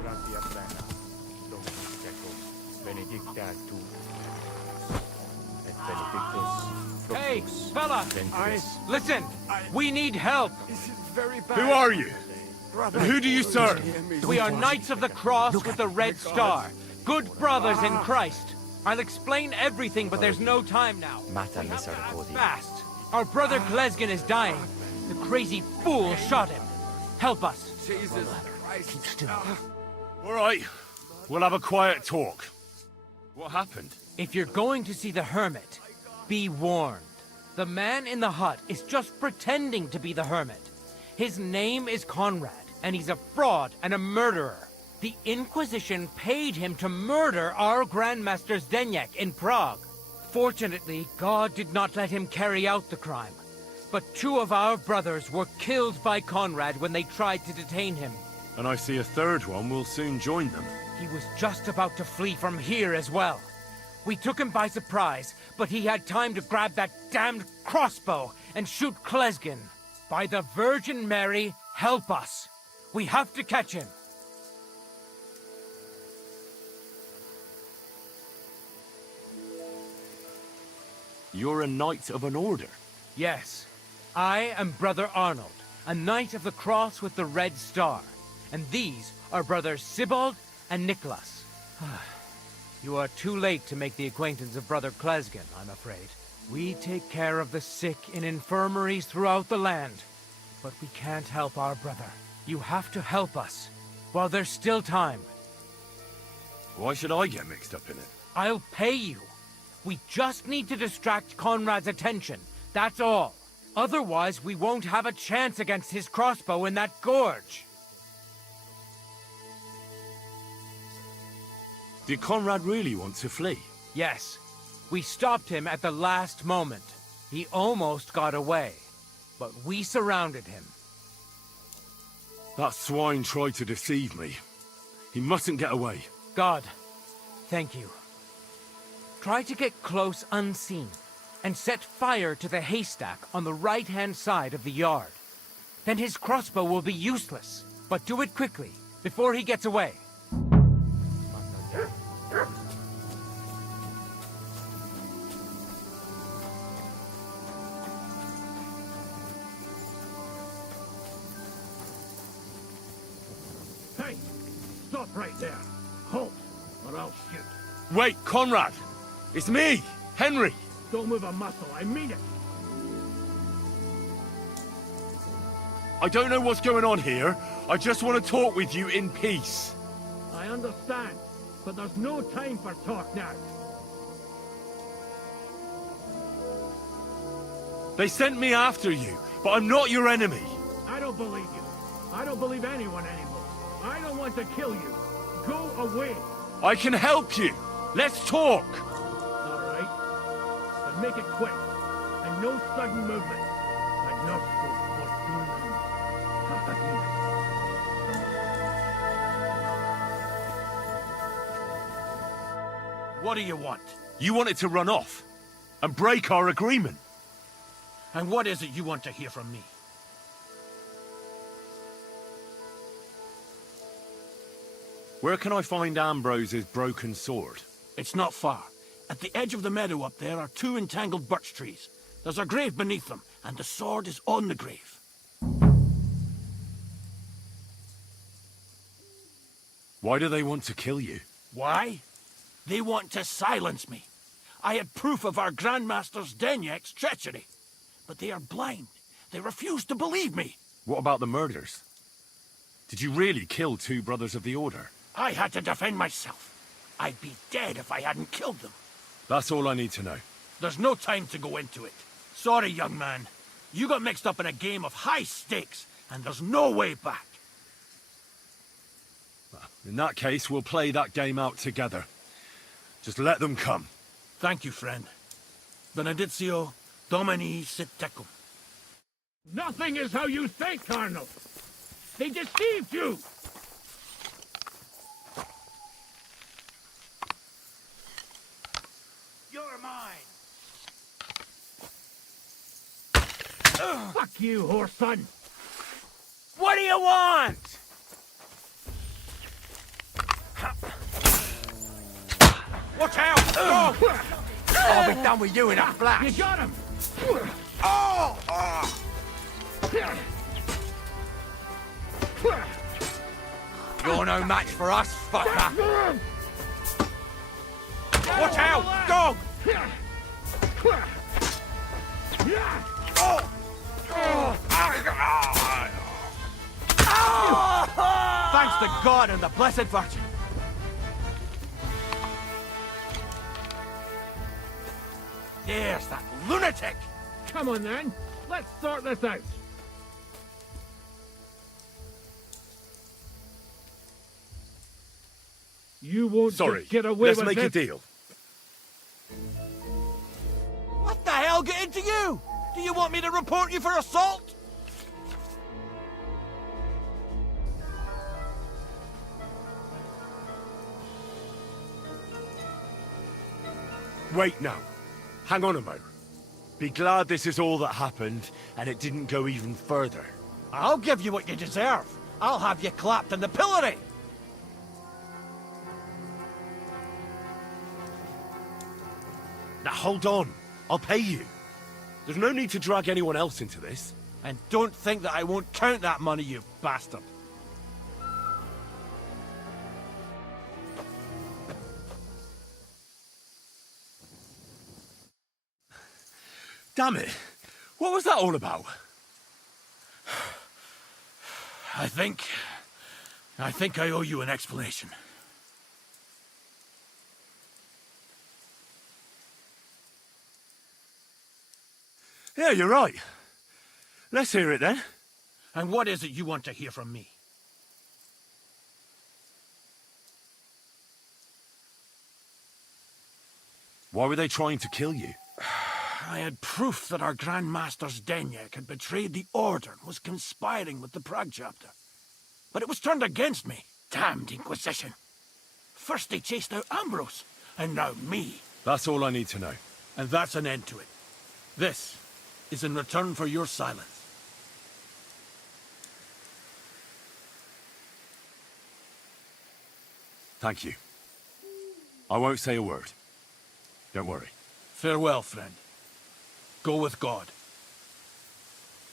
Gratia plena, Dominus tecum, benedicta tu, et benedictus Hey, fructus fella! ventris. Listen! We need help! Who are you? And who do you serve? We are Knights of the Cross with the Red Star. Good brothers in Christ. I'll explain everything, but there's no time now. Mater We have to act misericordia. fast. Our brother Klesgen is dying. The crazy fool shot him. Help us. Jesus Christ. Keep still. All right. We'll have a quiet talk. What happened? If you're going to see the hermit, be warned. The man in the hut is just pretending to be the hermit. His name is Conrad, and he's a fraud and a murderer. The Inquisition paid him to murder our Grandmaster Zdeněk in Prague. Fortunately, God did not let him carry out the crime. But 2 of our brothers were killed by Conrad when they tried to detain him. And I see a third one will soon join them. He was just about to flee from here as well. We took him by surprise, but he had time to grab that damned crossbow and shoot Klesgen. By the Virgin Mary, help us. We have to catch him. You're a knight of an order? Yes. I am Brother Arnold, a Knight of the Cross with the Red Star. And these are Brothers Sibald and Nicholas. You are too late to make the acquaintance of Brother Klesgen, I'm afraid. We take care of the sick in infirmaries throughout the land. But we can't help our brother. You have to help us, while there's still time. Why should I get mixed up in it? I'll pay you. We just need to distract Conrad's attention, that's all. Otherwise, we won't have a chance against his crossbow in that gorge. Did Conrad really want to flee? Yes. We stopped him at the last moment. He almost got away, but we surrounded him. That swine tried to deceive me. He mustn't get away. God, thank you. Try to get close unseen, and set fire to the haystack on the right-hand side of the yard. Then his crossbow will be useless, but do it quickly, before he gets away. Hey, stop right there. Halt, or I'll shoot. Wait, Conrad! It's me, Henry! Don't move a muscle, I mean it. I don't know what's going on here. I just want to talk with you in peace. I understand, but there's no time for talk now. They sent me after you, but I'm not your enemy. I don't believe you. I don't believe anyone anymore. I don't want to kill you. Go away. I can help you. Let's talk. All right. But make it quick. And no sudden movement. Agnosco fortunam. What do you want? You wanted to run off and break our agreement. And what is it you want to hear from me? Where can I find Ambrose's broken sword? It's not far. At the edge of the meadow up there are 2 entangled birch trees. There's a grave beneath them, and the sword is on the grave. Why do they want to kill you? Why? They want to silence me. I had proof of our Grandmaster Zdeněk's treachery. But they are blind. They refuse to believe me. What about the murders? Did you really kill 2 brothers of the Order? I had to defend myself. I'd be dead if I hadn't killed them. That's all I need to know. There's no time to go into it. Sorry, young man. You got mixed up in a game of high stakes, and there's no way back. In that case, we'll play that game out together. Just let them come. Thank you, friend. Benedictio Domini sit tecum. Nothing is how you think, Arnold. They deceived you! You're mine! Fuck you, whoreson! What do you want? Watch out! Go! I'll be done with you in a flash. You got him! Oh! Oh! You're no match for us, fucker. Watch out! Go! Thanks to God and the Blessed Virgin. There's that lunatic! Come on then, let's sort this out. You won't Sorry, just get away let's with make it. a deal. What the hell get into you? Do you want me to report you for assault? Wait now. Hang on a moment. Be glad this is all that happened, and it didn't go even further. I'll give you what you deserve. I'll have you clapped in the pillory. Now hold on. I'll pay you. There's no need to drag anyone else into this. And don't think that I won't count that money, you bastard. Damn it. What was that all about? I think I owe you an explanation. Yeah, you're right. Let's hear it then. And what is it you want to hear from me? Why were they trying to kill you? I had proof that our Grand Master Zdeněk had betrayed the Order and was conspiring with the Prague chapter. But it was turned against me. Damned Inquisition. First they chased out Ambrose, and now me. That's all I need to know. And that's an end to it. This is in return for your silence. Thank you. I won't say a word. Don't worry. Farewell, friend. Go with God.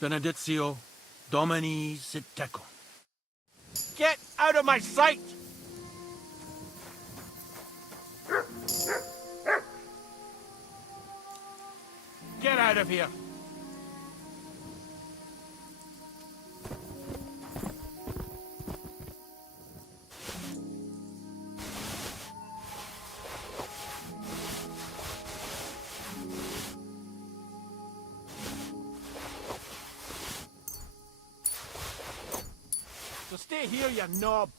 Benedictio Domini sit tecum. Get out of my sight! Get out of here! So stay here, you knob.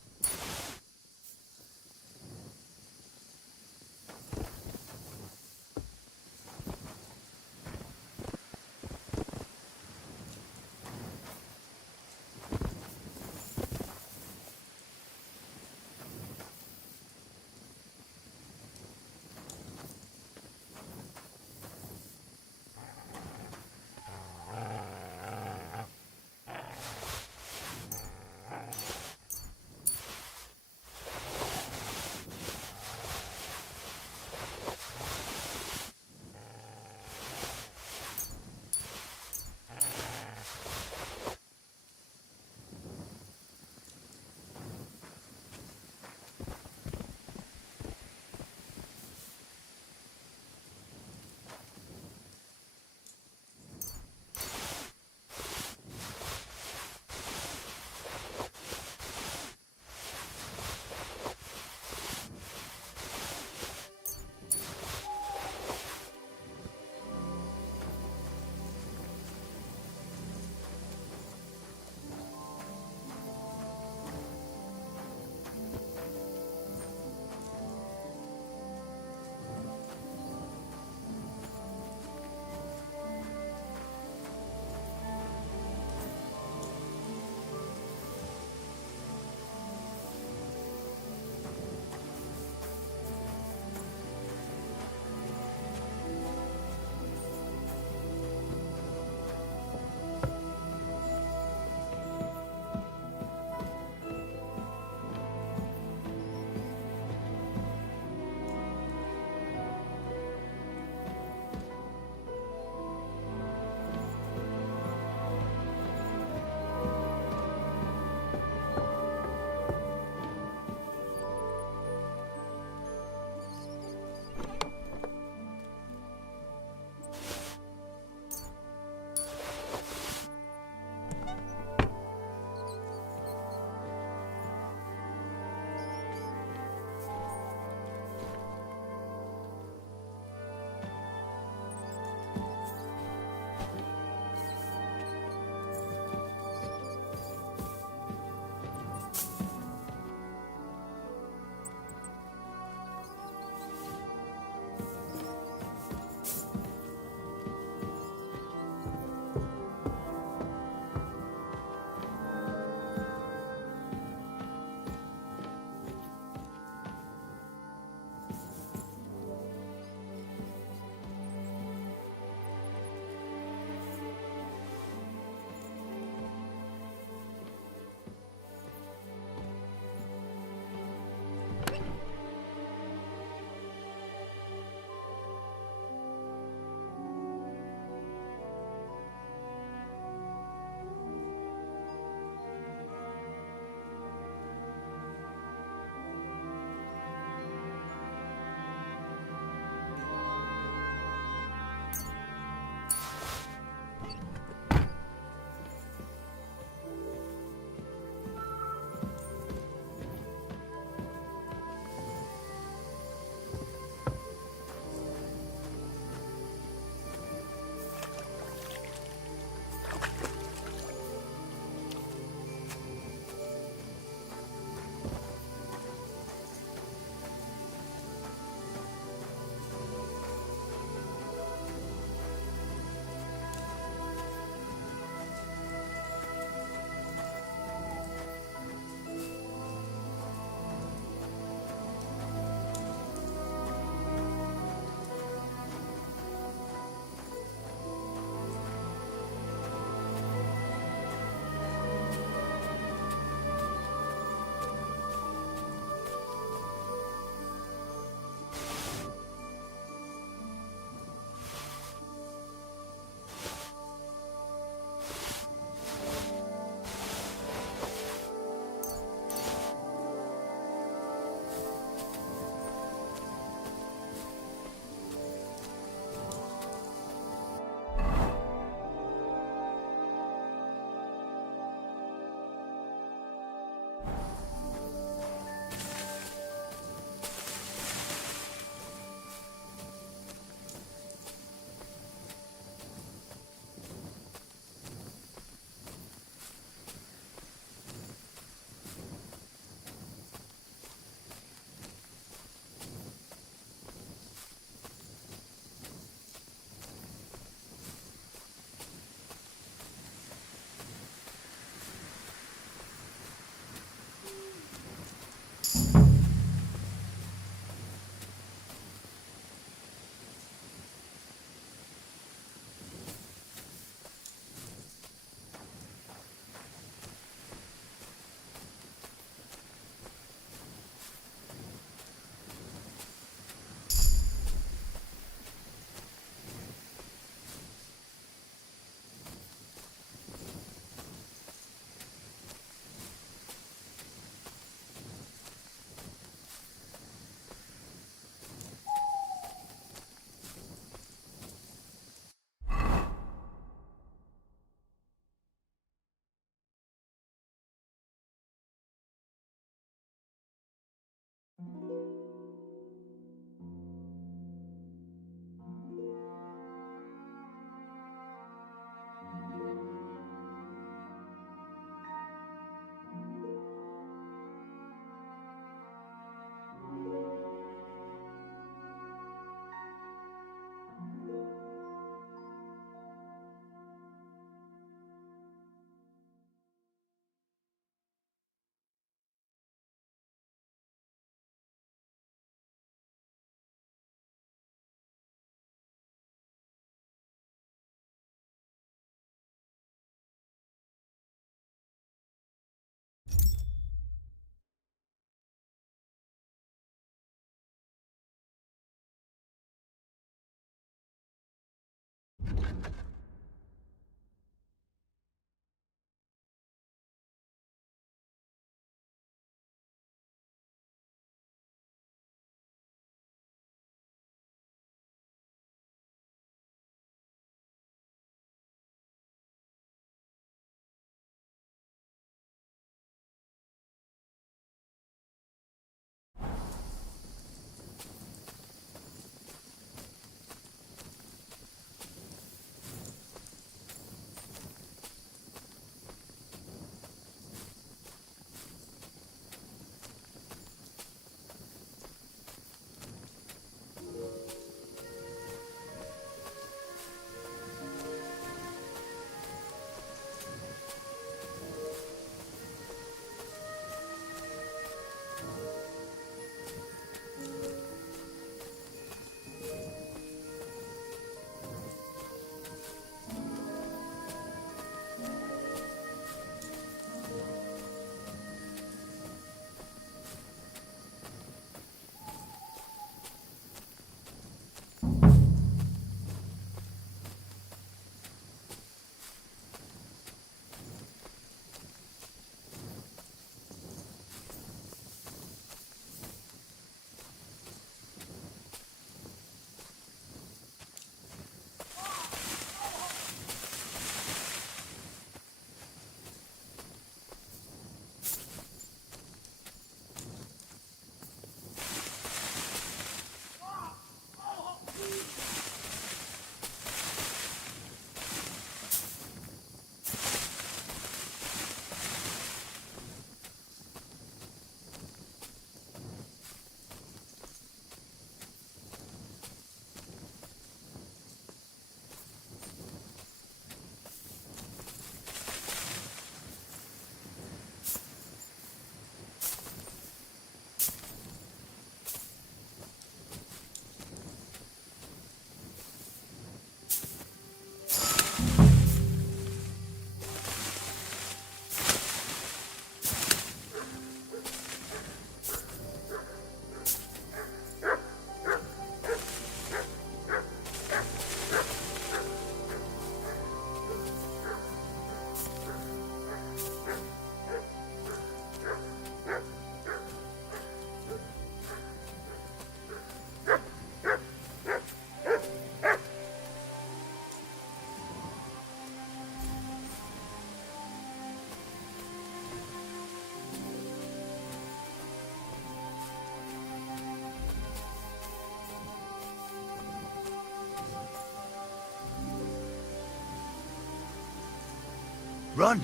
Run!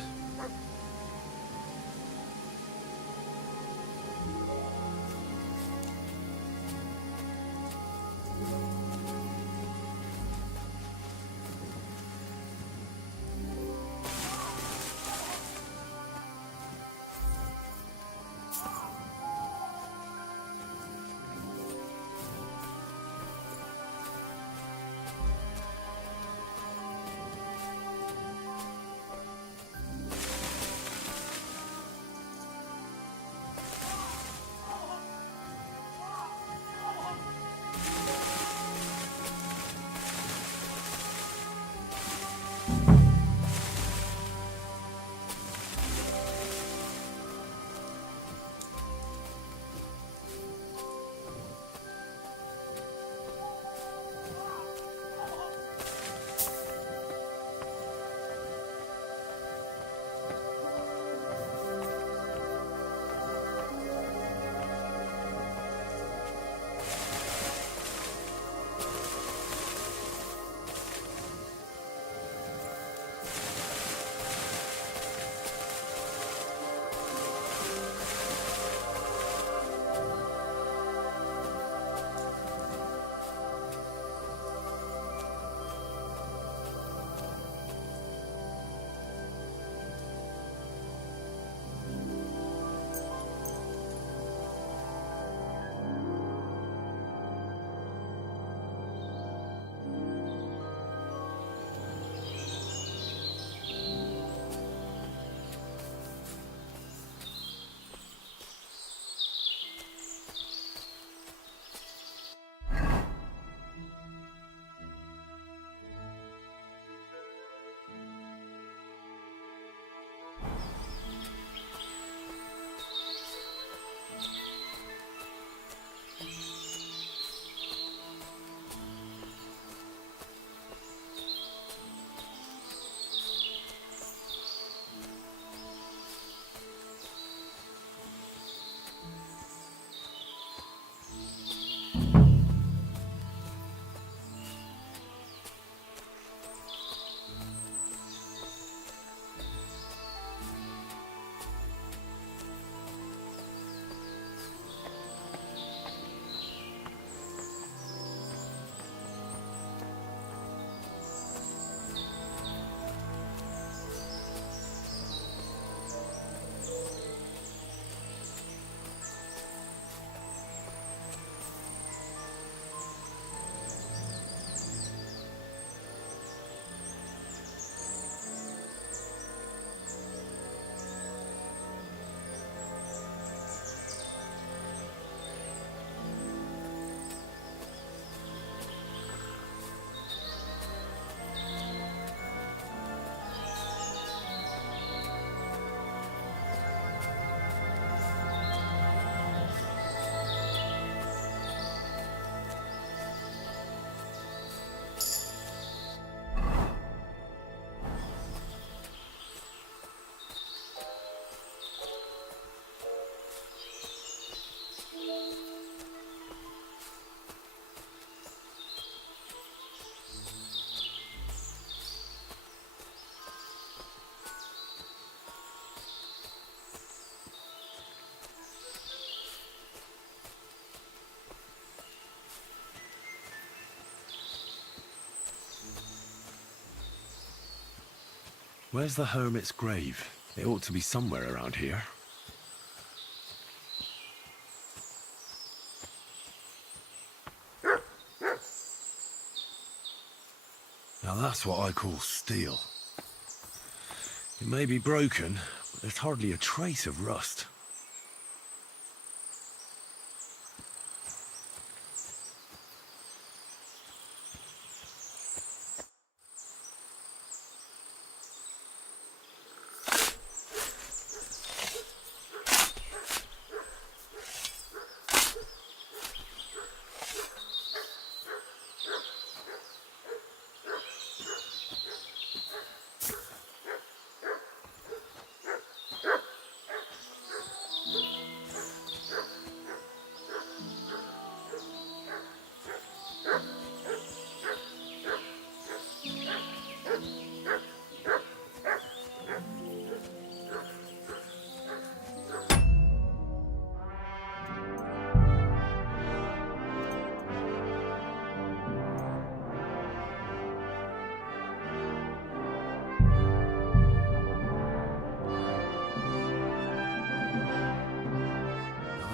Where's the hermit's grave? It ought to be somewhere around here. Now that's what I call steel. It may be broken, but there's hardly a trace of rust.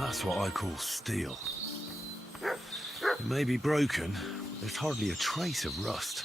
That's what I call steel. It may be broken, but there's hardly a trace of rust.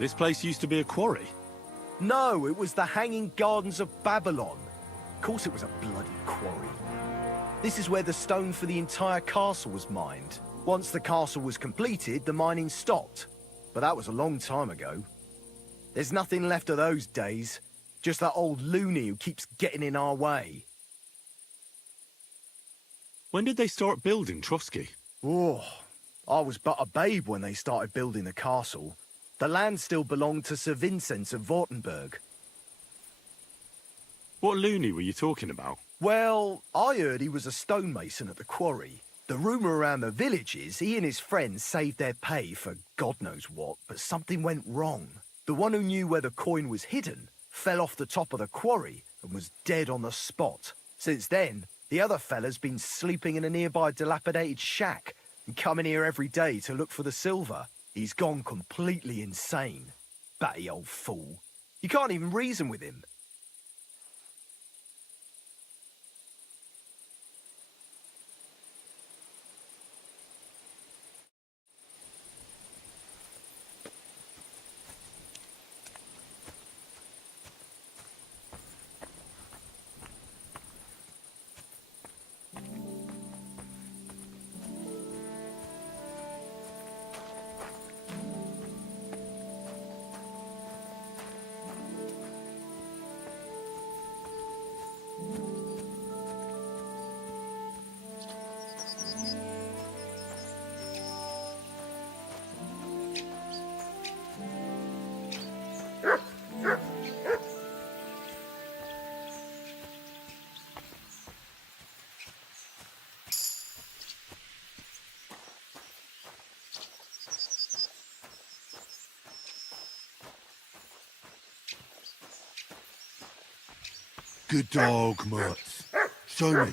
This place used to be a quarry. No, it was the Hanging Gardens of Babylon. Of course it was a bloody quarry. This is where the stone for the entire castle was mined. Once the castle was completed, the mining stopped. But that was a long time ago. There's nothing left of those days. Just that old loony who keeps getting in our way. When did they start building Trusky? Oh, I was but a babe when they started building the castle. The land still belonged to Sir Vincent of Wartenberg. What loony were you talking about? Well, I heard he was a stonemason at the quarry. The rumour around the village is he and his friends saved their pay for God knows what, but something went wrong. The one who knew where the coin was hidden fell off the top of the quarry and was dead on the spot. Since then, the other fella's been sleeping in a nearby dilapidated shack and coming here every day to look for the silver. He's gone completely insane. Batty old fool. You can't even reason with him. Good dog, Mutt. Show me.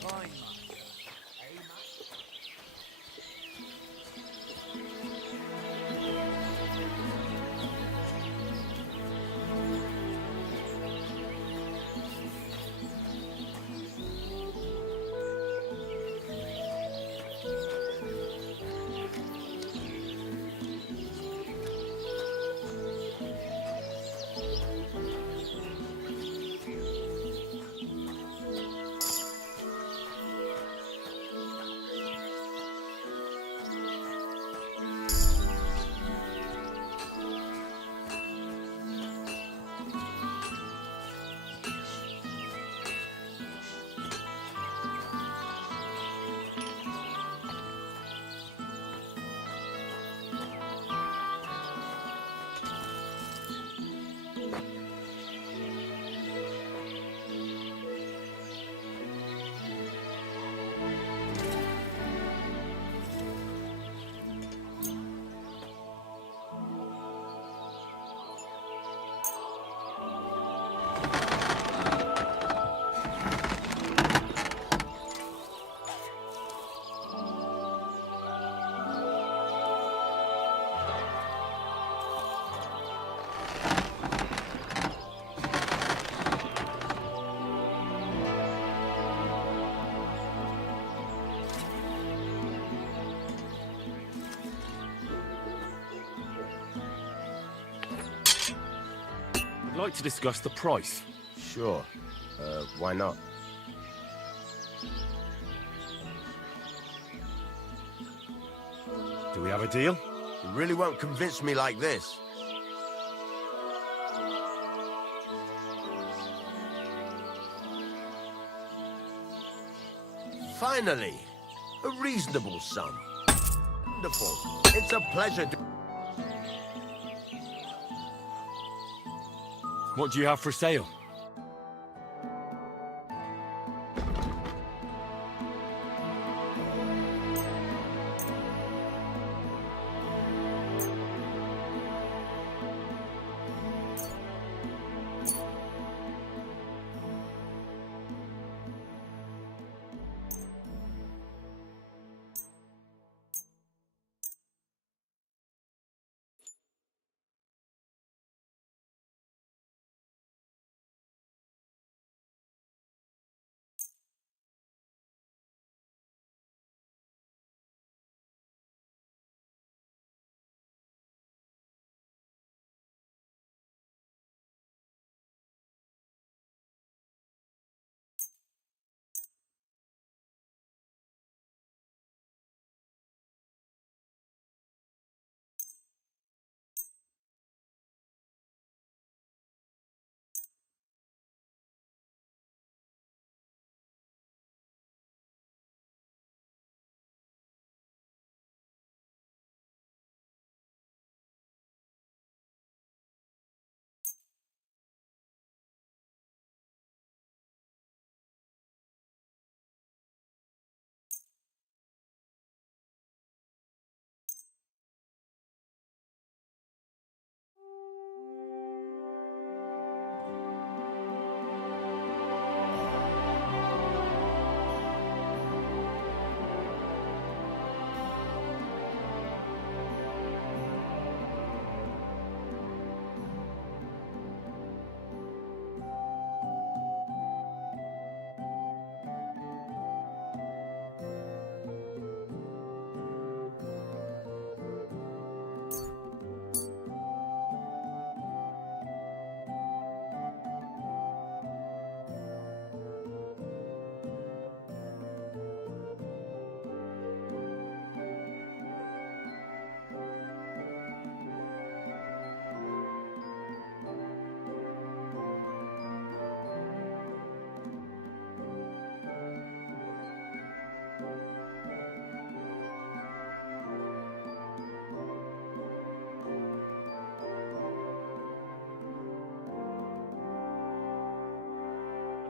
kind, master. Eh, master? I'd like to discuss the price. Sure. Why not? Do we have a deal? You really won't convince me like this. Finally, a reasonable sum. Wonderful. It's a pleasure to... What do you have for sale?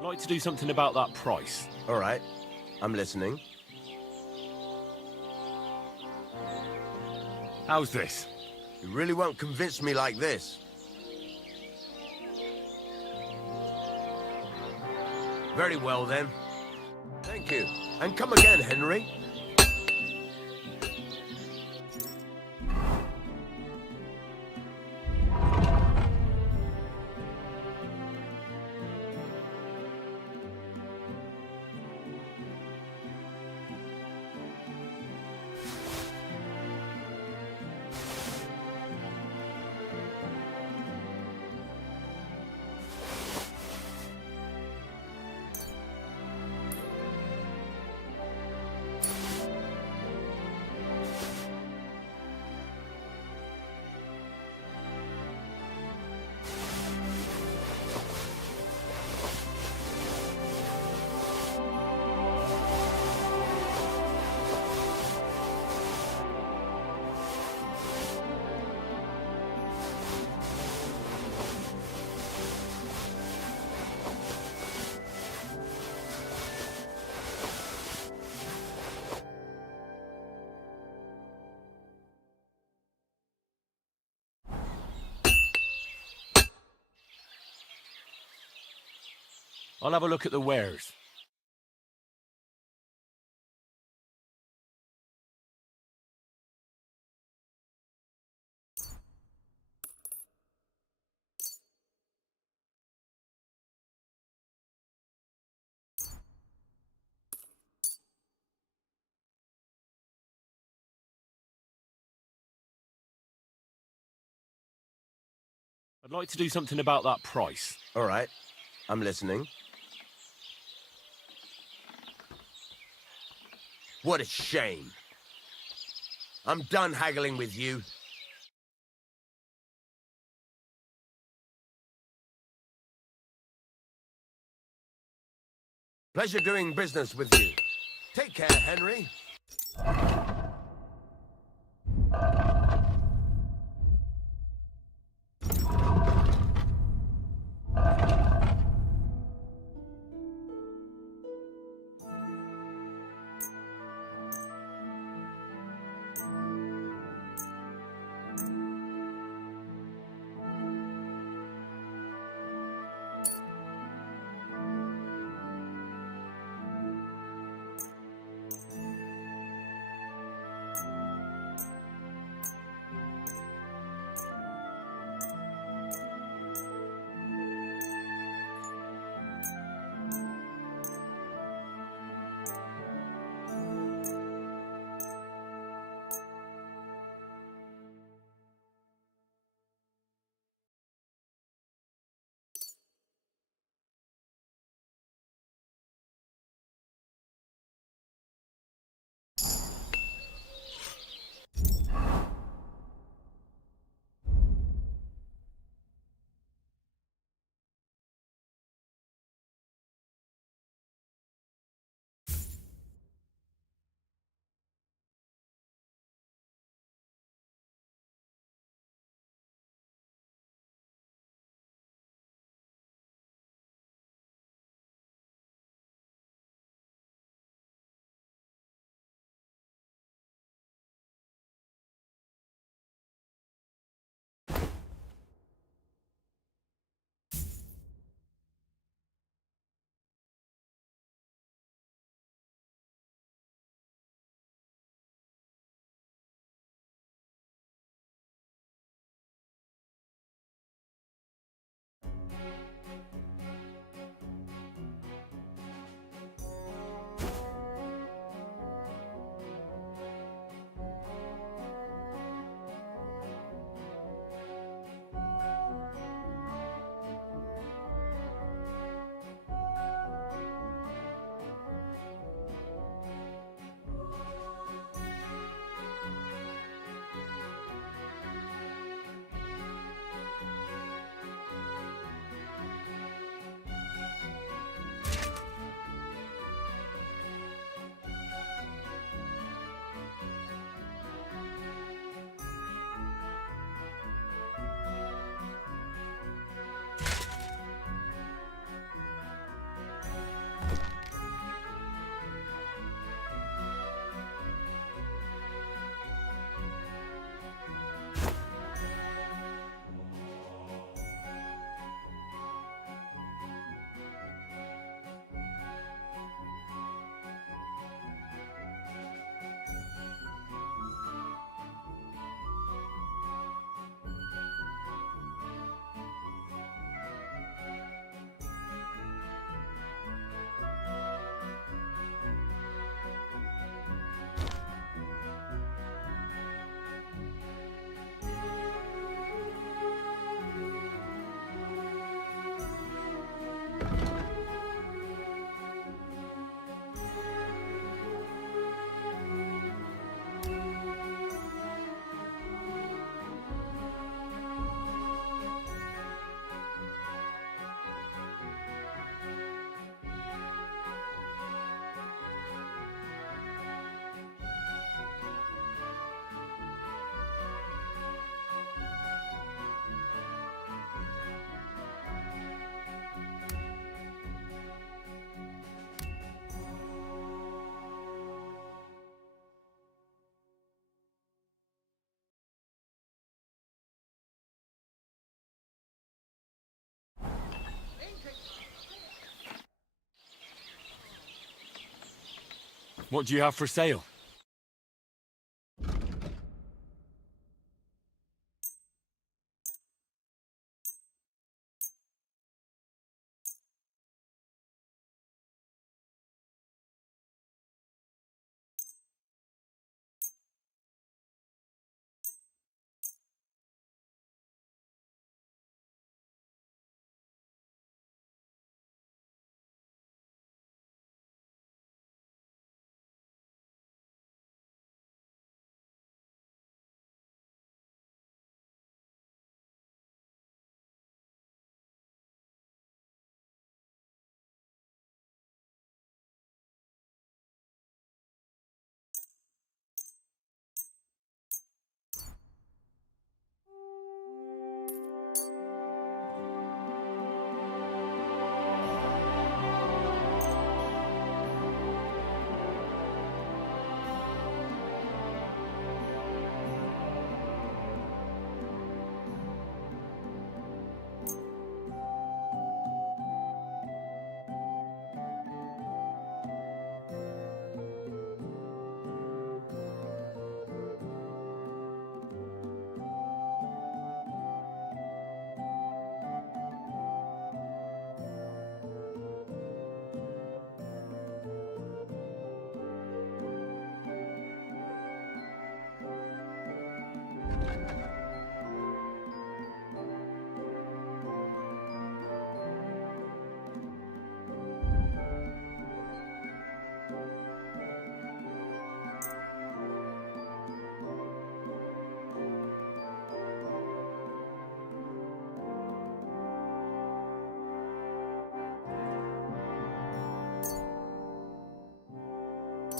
I'd like to do something about that price. All right. I'm listening. How's this? You really won't convince me like this. Very well, then. Thank you. And come again, Henry. I'll have a look at the wares. I'd like to do something about that price. All right. I'm listening. What a shame. I'm done haggling with you. Pleasure doing business with you. Take care, Henry. What do you have for sale?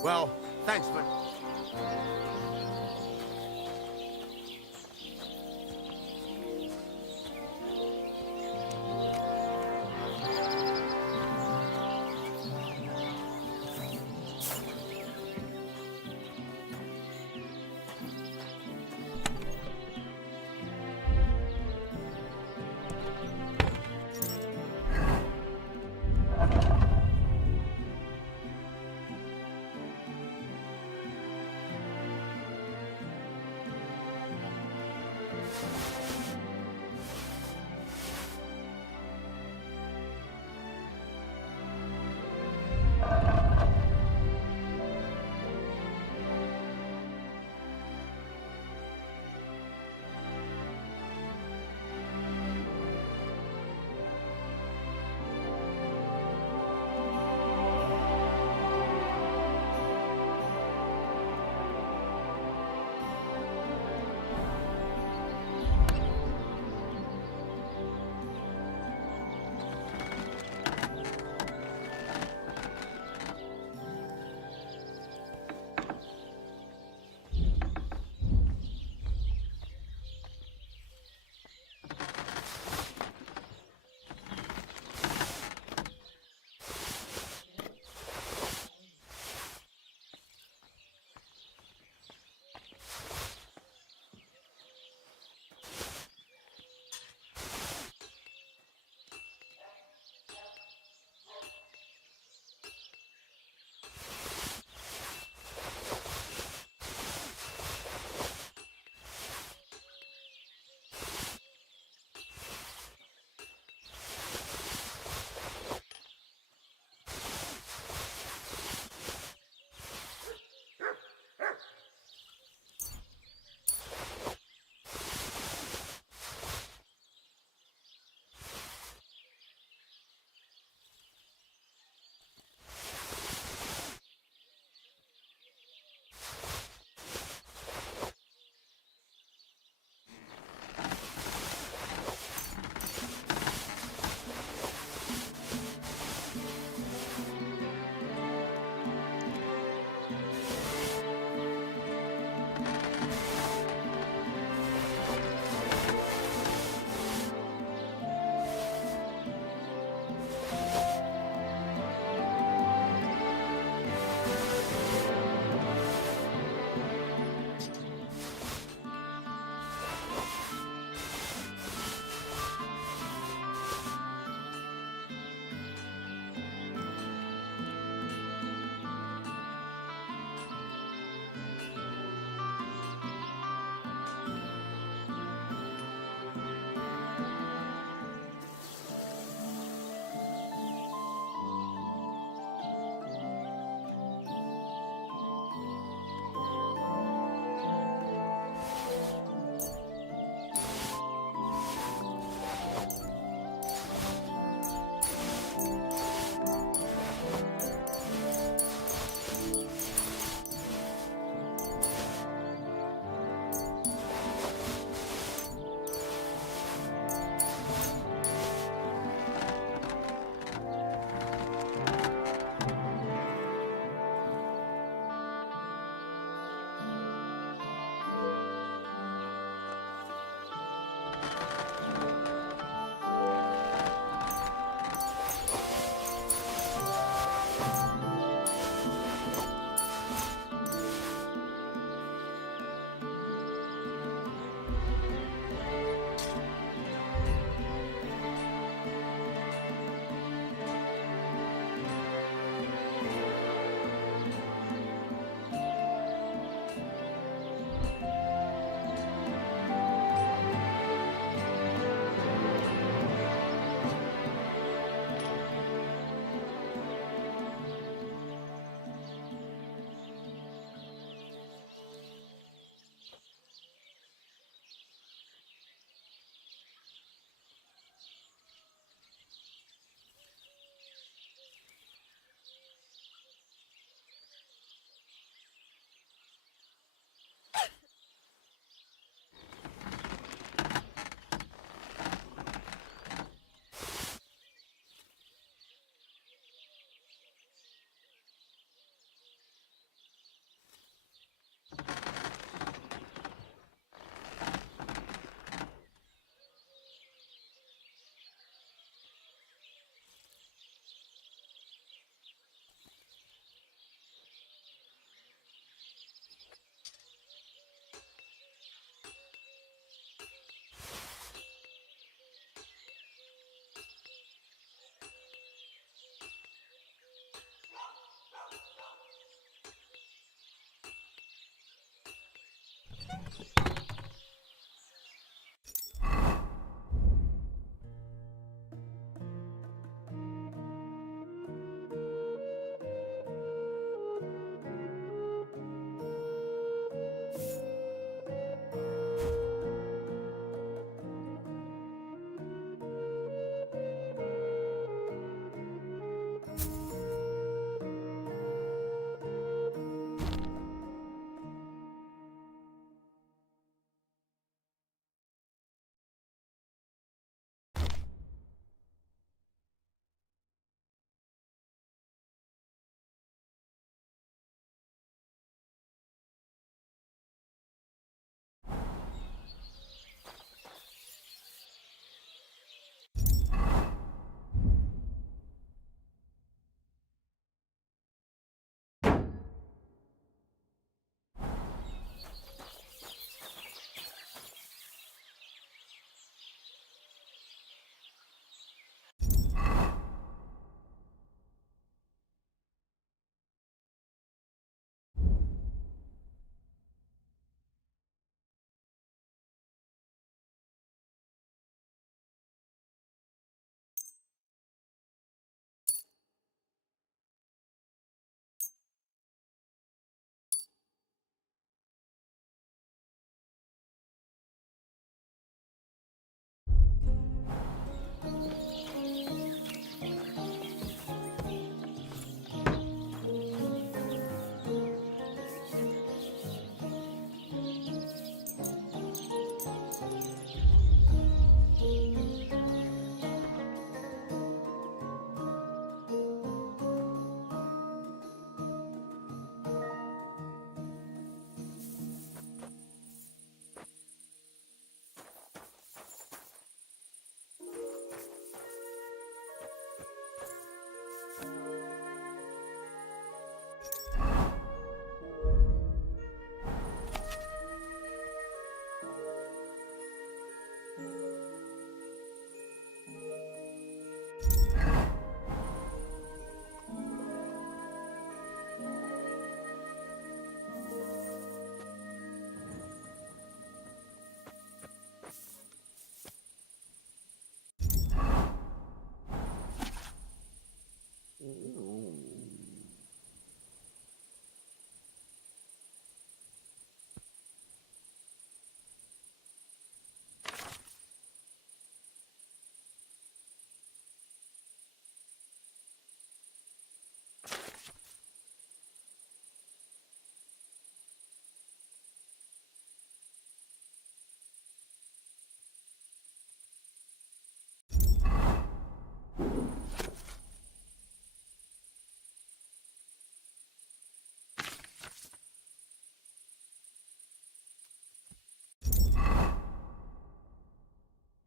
Well, thanks, but...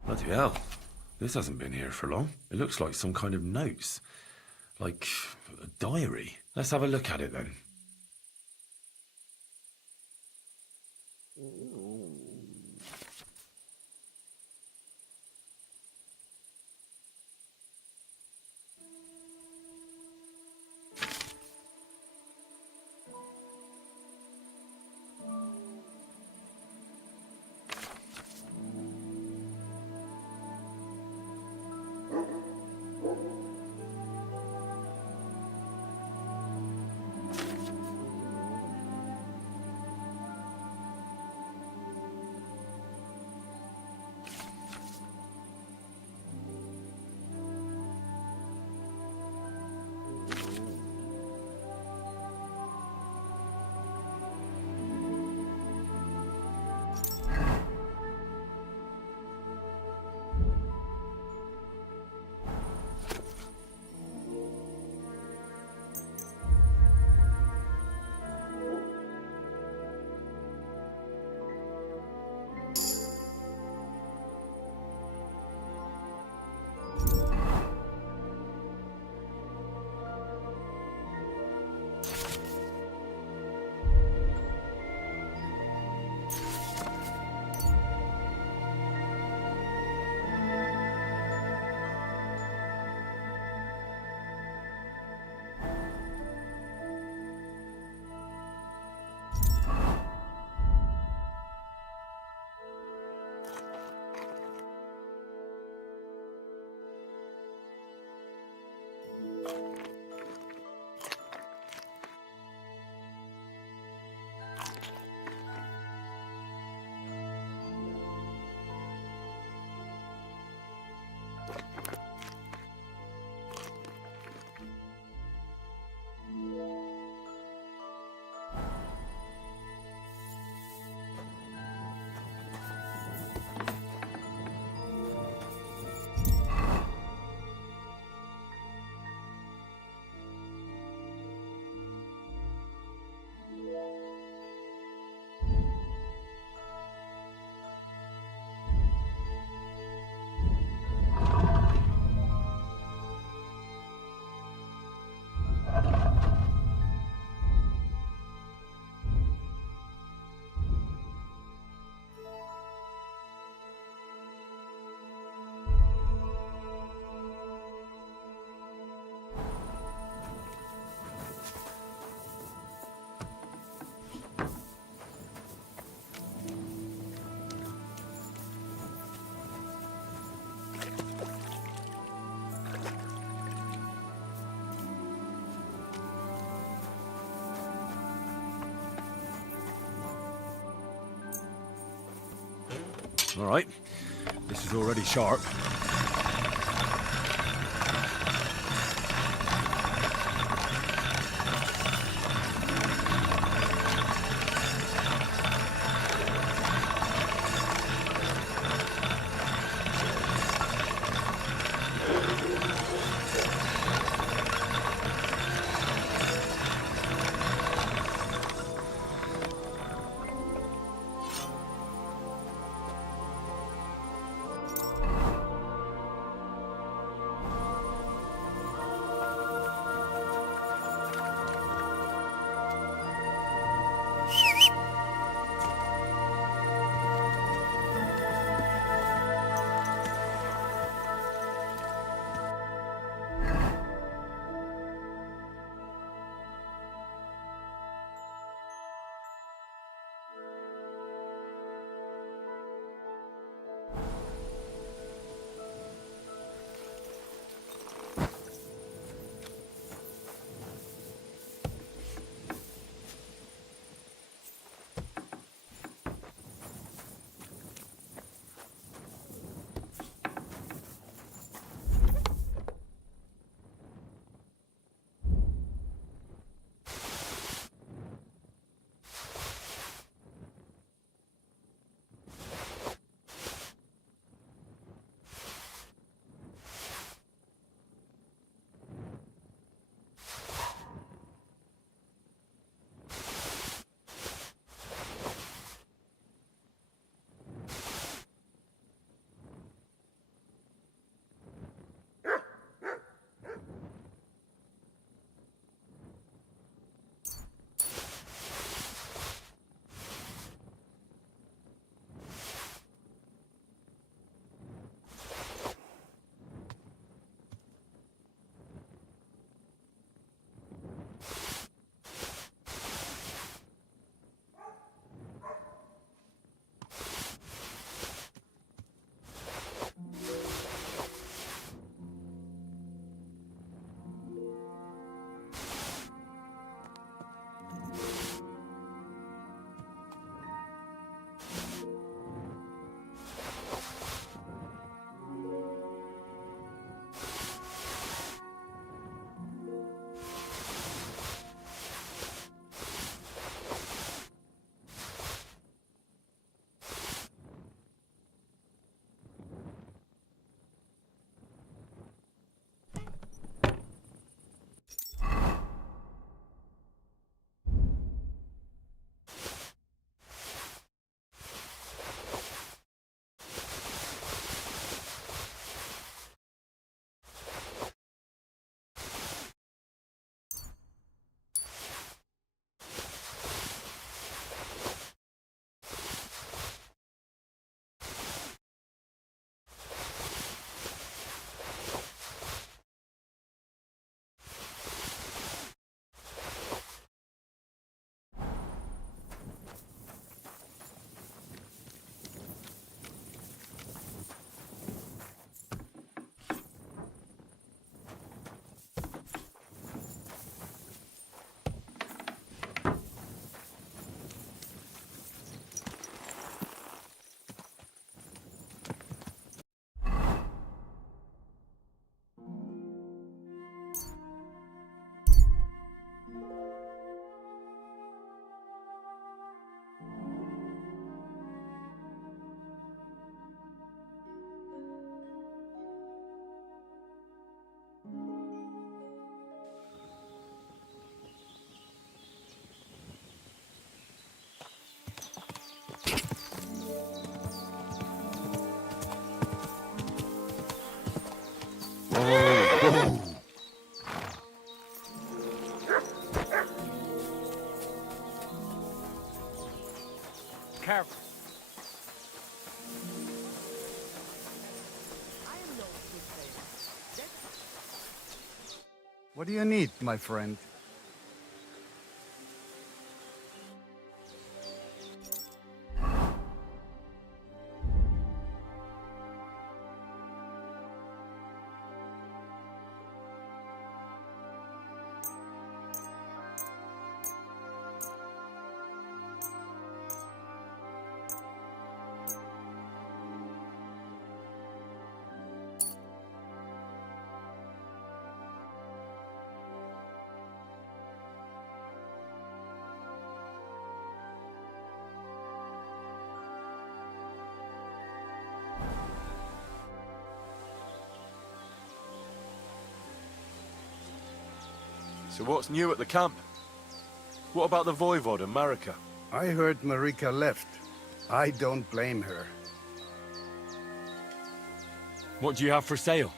Bloody hell. This hasn't been here for long. It looks like some kind of notes. Like a diary. Let's have a look at it then. All right. This is already sharp. Careful. What do you need, my friend? So what's new at the camp? What about the Voivod and Marika? I heard Marika left. I don't blame her. What do you have for sale?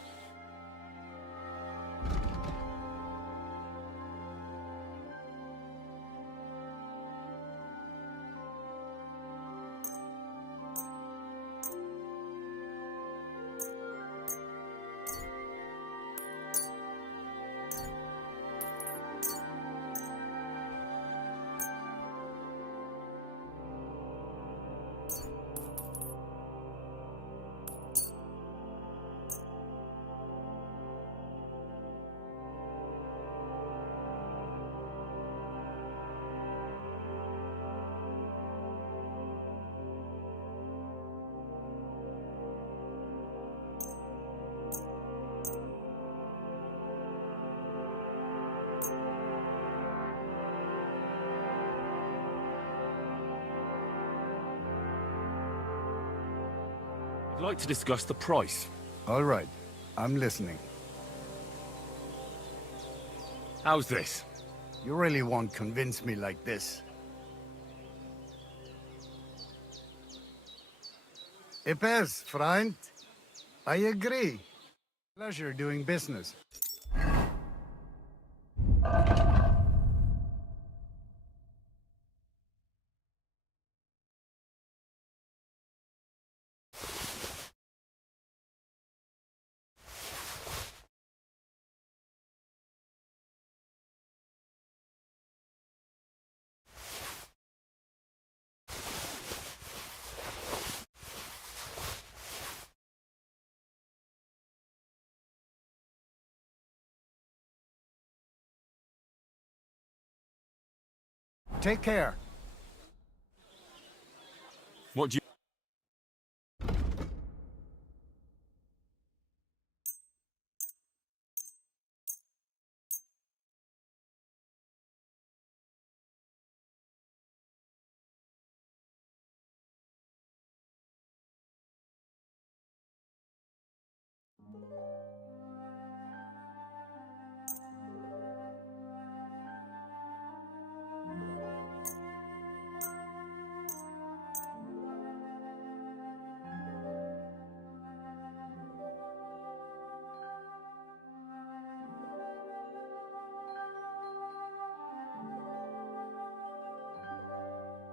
I'd like to discuss the price. All right, I'm listening. How's this? You really won't convince me like this. Epes, friend. I agree. Pleasure doing business. Take care. What do you...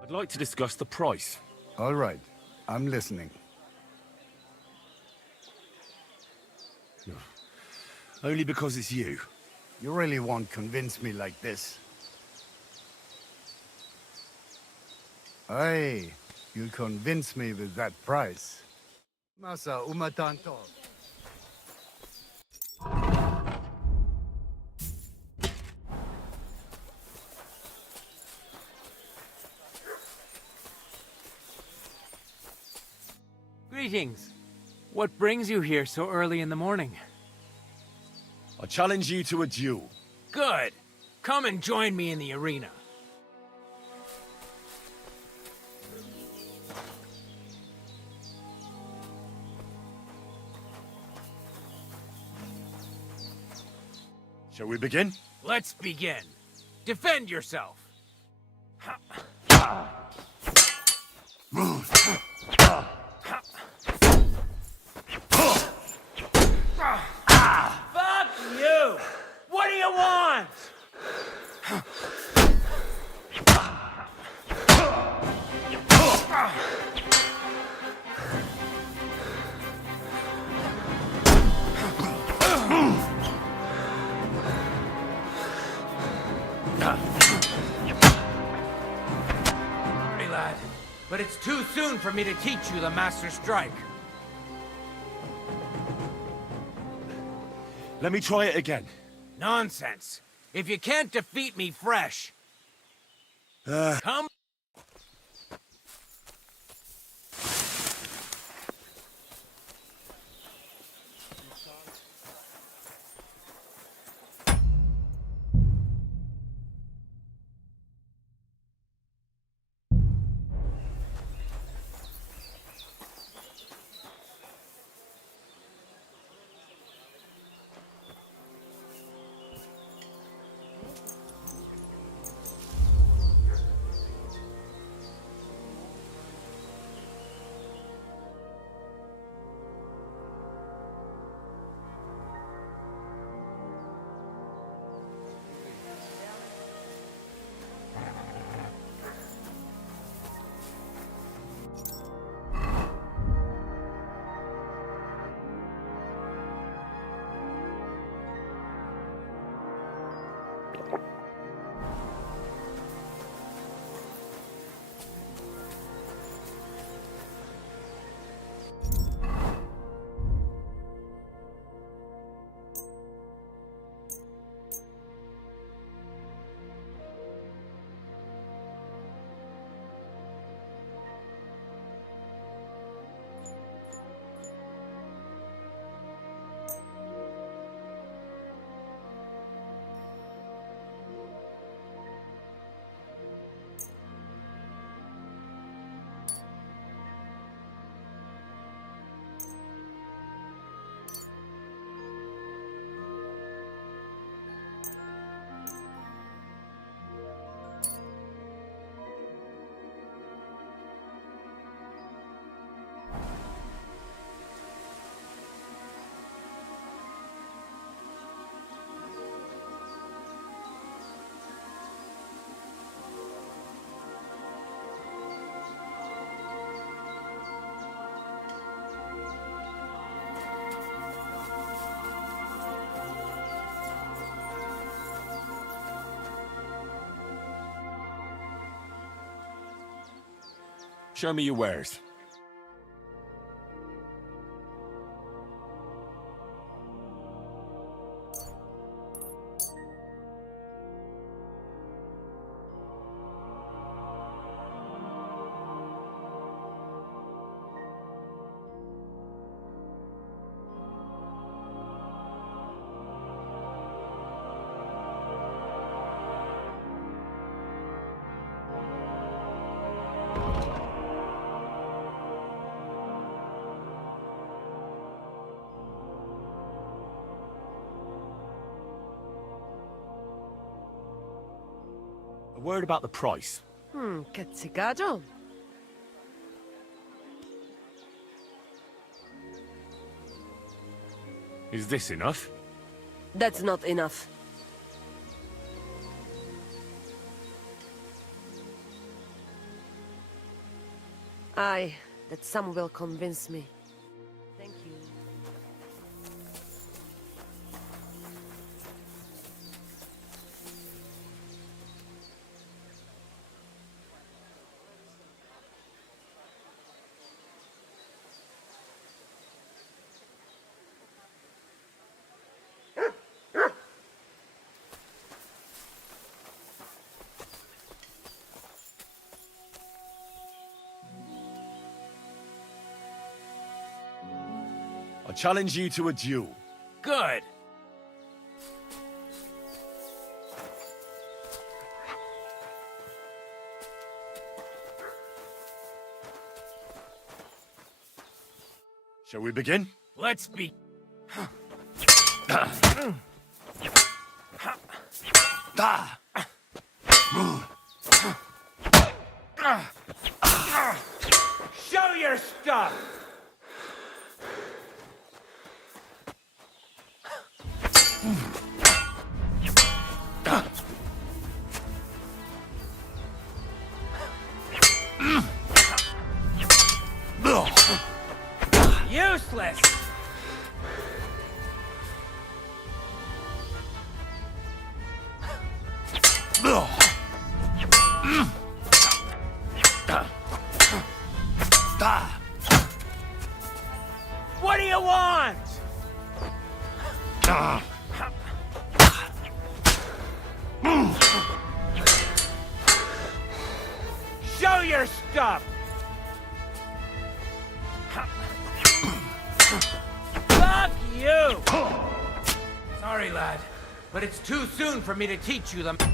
I'd like to discuss the price. All right, I'm listening. Only because it's you. You really won't convince me like this. Aye, you'll convince me with that price. Masa umatanto. Greetings. What brings you here so early in the morning? I challenge you to a duel. Good. Come and join me in the arena. Shall we begin? Let's begin. Defend yourself. Fuck you! What do you want? Hey, lad, but it's too soon for me to teach you the Master Strike. Let me try it again. Nonsense. If you can't defeat me fresh, come. Show me your wares. A word about the price. Cazzicaggio? Is this enough? That's not enough. Aye, that sum will convince me. Thank you. I challenge you to a duel. Good. Shall we begin? Let's be... Show your stuff! Useless! What do you want? Show your stuff! Fuck you! Sorry, lad, but it's too soon for me to teach you the...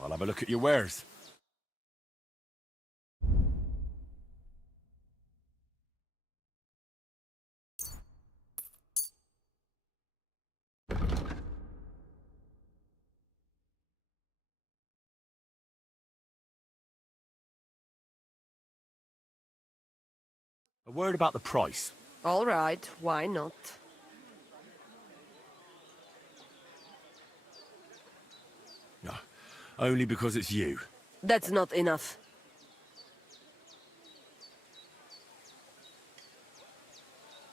I'll have a look at your wares. A word about the price. All right, why not? No, only because it's you. That's not enough.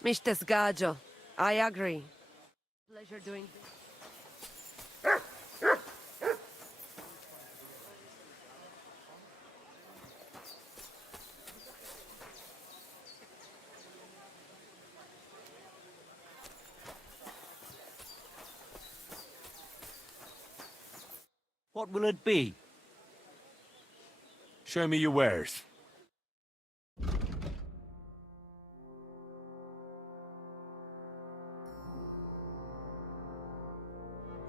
Mr. Sgaggio, I agree. Pleasure doing this. What will it be? Show me your wares.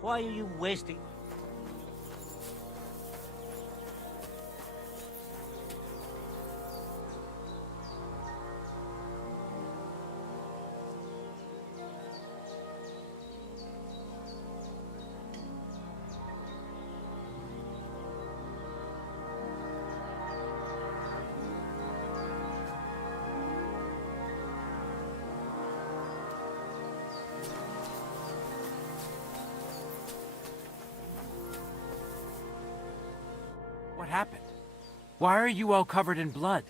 Why are you wasting... What happened? Why are you all covered in blood?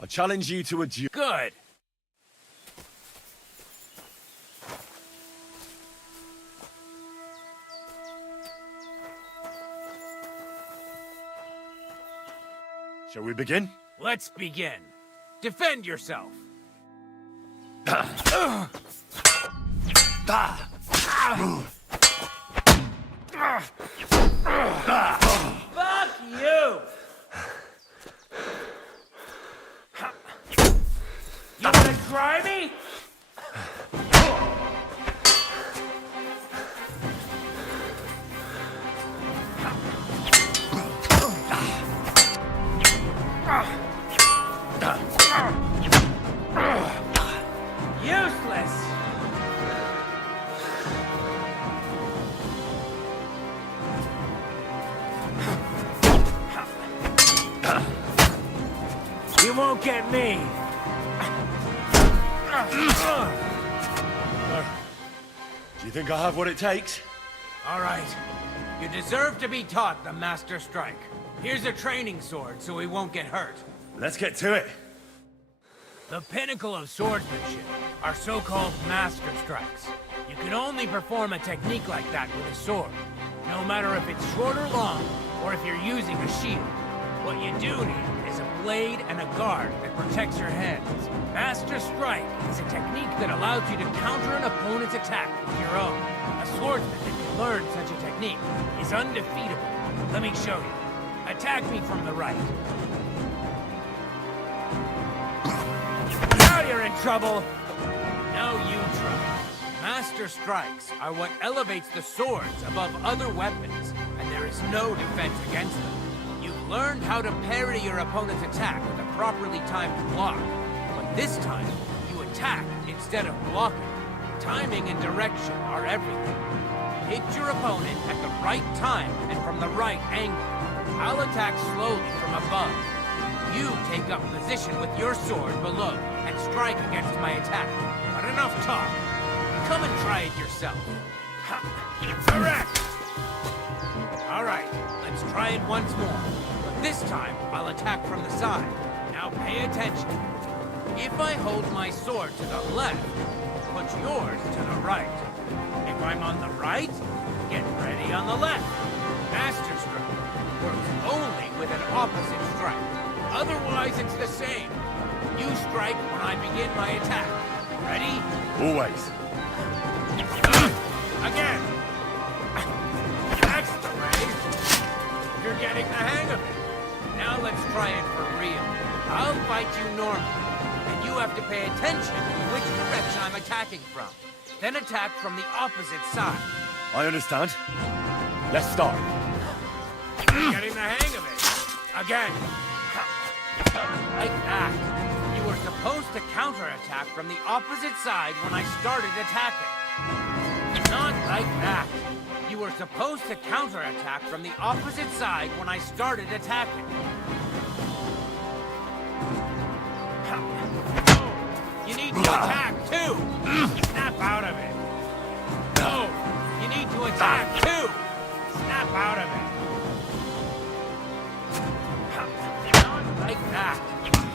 I challenge you to a duel. Good! Shall we begin? Let's begin. Defend yourself. Fuck you! You wanna try me? Useless! You won't get me! Do you think I have what it takes? All right. You deserve to be taught the Master Strike. Here's a training sword so we won't get hurt. Let's get to it. The pinnacle of swordsmanship are so-called Master Strikes. You can only perform a technique like that with a sword, no matter if it's short or long, or if you're using a shield. What you do need is a blade and a guard that protects your hands. Master Strike is a technique that allows you to counter an opponent's attack with your own. A swordsman that can learn such a technique is undefeatable. Let me show you. Attack me from the right. Now you're in trouble! Now you trouble. Master Strikes are what elevates the swords above other weapons, and there is no defense against them. You've learned how to parry your opponent's attack with a properly timed block, but This time, you attack instead of blocking. Timing and direction are everything. Hit your opponent at the right time and from the right angle. I'll attack slowly from above. You take up position with your sword below and strike against my attack. But enough talk. Come and try it yourself. Correct! Alright, let's try it once more. But this time, I'll attack from the side. Now pay attention. If I hold my sword to the left, put yours to the right. If I'm on the right, get ready on the left. Master stroke works only with an opposite strike. Otherwise, it's the same. You strike when I begin my attack. Ready? Always. Again. That's the way. You're getting the hang of it. Now let's try it for real. I'll fight you normally, and you have to pay attention to which direction I'm attacking from. Then attack from the opposite side. I understand. Let's start. You're getting the hang of it. Again. Like that. You were supposed to counterattack from the opposite side when I started attacking. Not like that. You were supposed to counterattack from the opposite side when I started attacking. You need to attack, too! Snap out of it! No! You need to attack, too! Snap out of it! Not like that.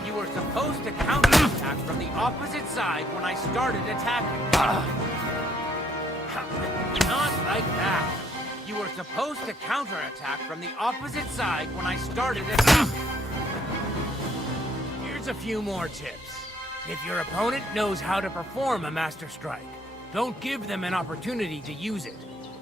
You were supposed to counterattack from the opposite side when I started attacking. Not like that. You were supposed to counterattack from the opposite side when I started attacking. Here's a few more tips. If your opponent knows how to perform a Master Strike, don't give them an opportunity to use it.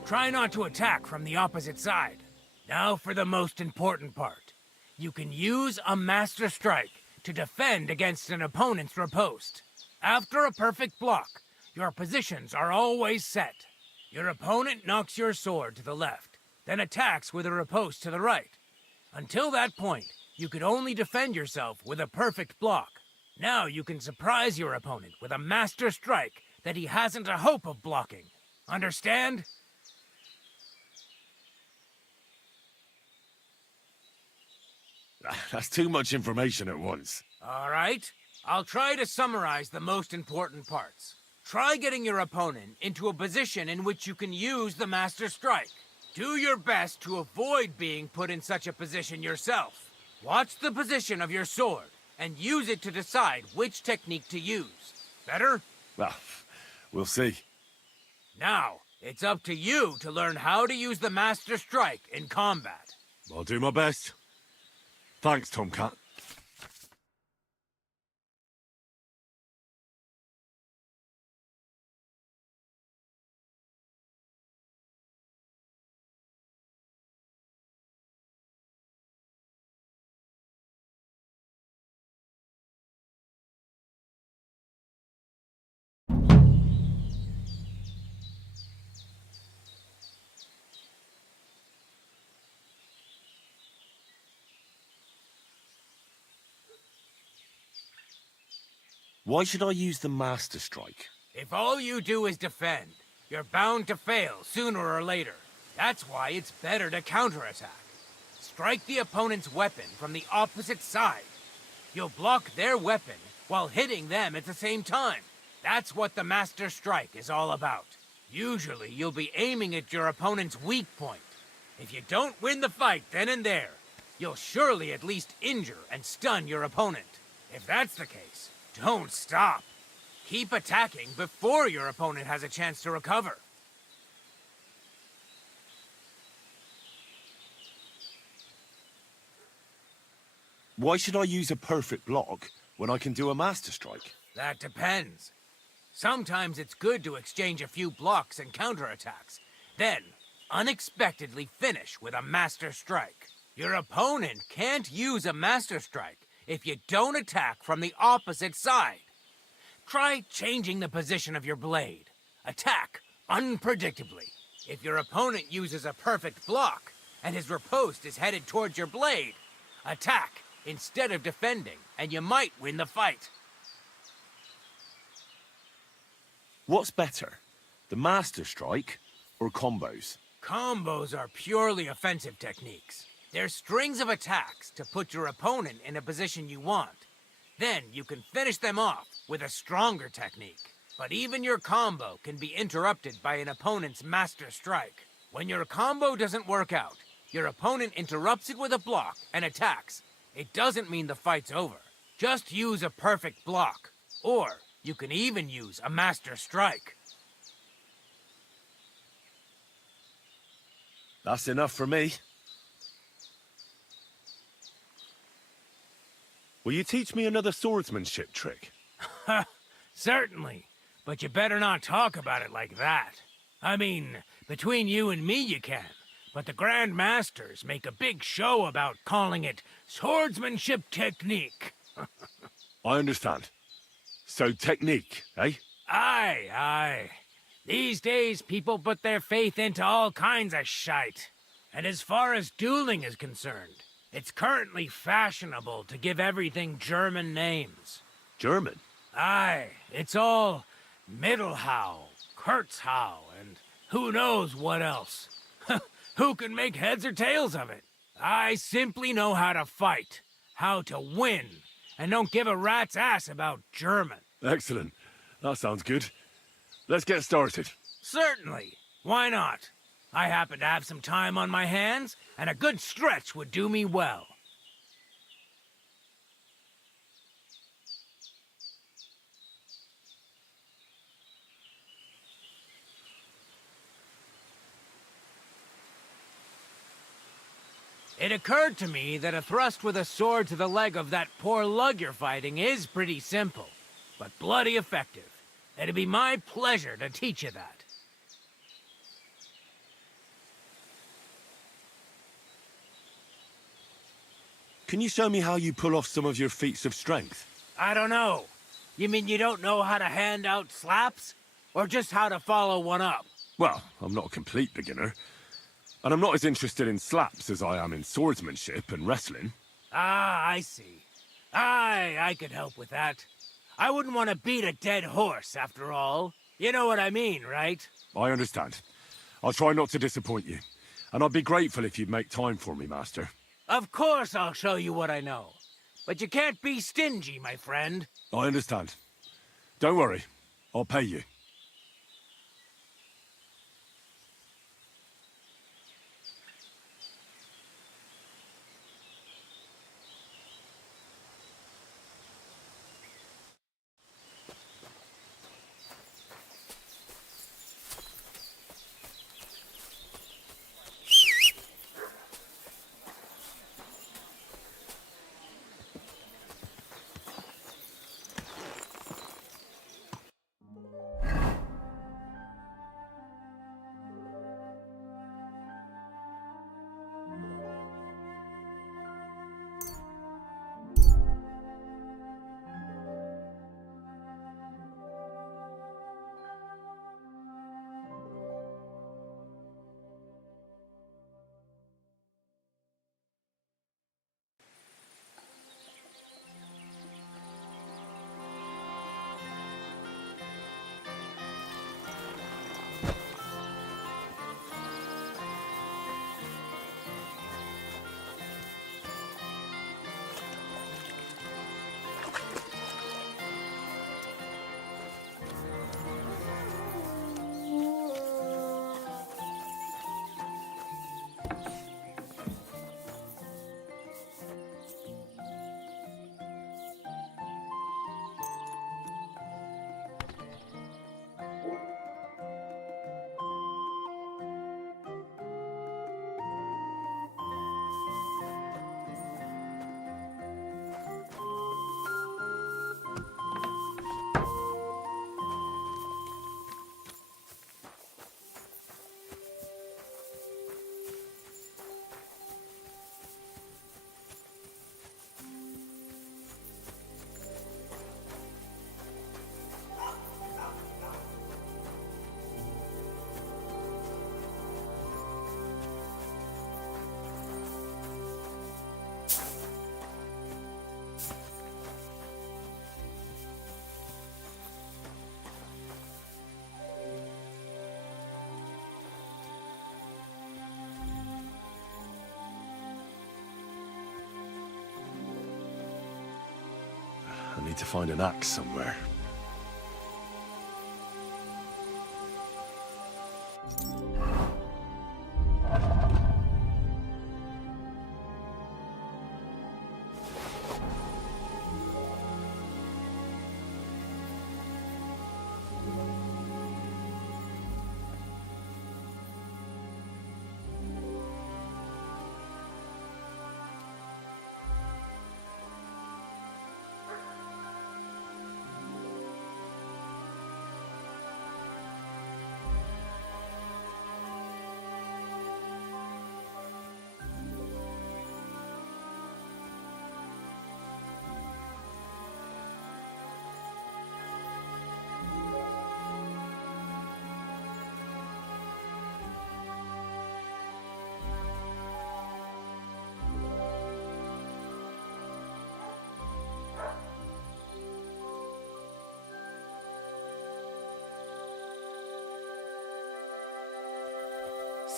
Try not to attack from the opposite side. Now for the most important part. You can use a Master Strike to defend against an opponent's riposte. After a perfect block, your positions are always set. Your opponent knocks your sword to the left, then attacks with a riposte to the right. Until that point, you could only defend yourself with a perfect block. Now you can surprise your opponent with a Master Strike that he hasn't a hope of blocking. Understand? That's too much information at once. All right. I'll try to summarize the most important parts. Try getting your opponent into a position in which you can use the Master Strike. Do your best to avoid being put in such a position yourself. Watch the position of your sword and use it to decide which technique to use. Better? Well, we'll see. Now, it's up to you to learn how to use the Master Strike in combat. I'll do my best. Thanks, Tomcat. Why should I use the Master Strike? If all you do is defend, you're bound to fail sooner or later. That's why it's better to counterattack. Strike the opponent's weapon from the opposite side. You'll block their weapon while hitting them at the same time. That's what the Master Strike is all about. Usually, you'll be aiming at your opponent's weak point. If you don't win the fight then and there, you'll surely at least injure and stun your opponent. If that's the case, don't stop. Keep attacking before your opponent has a chance to recover. Why should I use a perfect block when I can do a Master Strike? That depends. Sometimes it's good to exchange a few blocks and counterattacks, then unexpectedly finish with a Master Strike. Your opponent can't use a Master Strike if you don't attack from the opposite side. Try changing the position of your blade. Attack unpredictably. If your opponent uses a perfect block and his riposte is headed towards your blade, attack instead of defending, and you might win the fight. What's better, the Master Strike or combos? Combos are purely offensive techniques. They're strings of attacks to put your opponent in a position you want. Then you can finish them off with a stronger technique. But even your combo can be interrupted by an opponent's Master Strike. When your combo doesn't work out, your opponent interrupts it with a block and attacks. It doesn't mean the fight's over. Just use a perfect block. Or you can even use a Master Strike. That's enough for me. Will you teach me another swordsmanship trick? Certainly. But you better not talk about it like that. I mean, between you and me you can. But the Grand Masters make a big show about calling it swordsmanship technique. I understand. So technique, eh? Aye, aye. These days, people put their faith into all kinds of shite. And as far as dueling is concerned, it's currently fashionable to give everything German names. German? Aye, it's all Mittelhau, Kurzhau, and who knows what else. Who can make heads or tails of it? I simply know how to fight, how to win, and don't give a rat's ass about German. Excellent. That sounds good. Let's get started. Certainly. Why not? I happen to have some time on my hands, and a good stretch would do me well. It occurred to me that a thrust with a sword to the leg of that poor lug you're fighting is pretty simple, but bloody effective. It'd be my pleasure to teach you that. Can you show me how you pull off some of your feats of strength? I don't know. You mean you don't know how to hand out slaps? Or just how to follow one up? Well, I'm not a complete beginner. And I'm not as interested in slaps as I am in swordsmanship and wrestling. Ah, I see. Aye, I could help with that. I wouldn't want to beat a dead horse, after all. You know what I mean, right? I understand. I'll try not to disappoint you. And I'd be grateful if you'd make time for me, Master. Of course I'll show you what I know. But you can't be stingy, my friend. I understand. Don't worry. I'll pay you. I need to find an axe somewhere.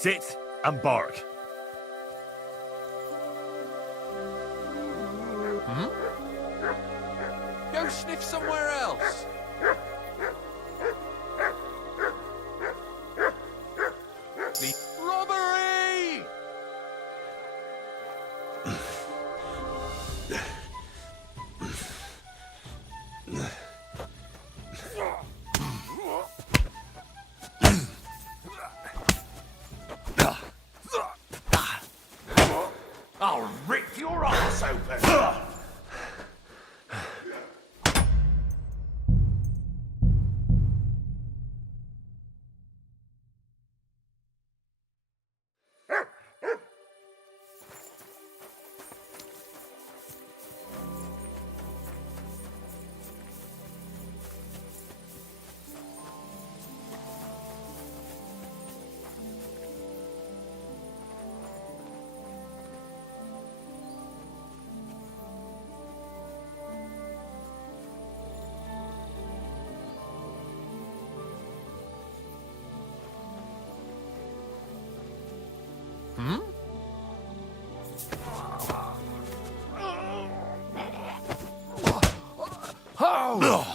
Sit and bark. Hmm? Go sniff somewhere else. The robbery! I'll rip your arse open! Hmm? Oh!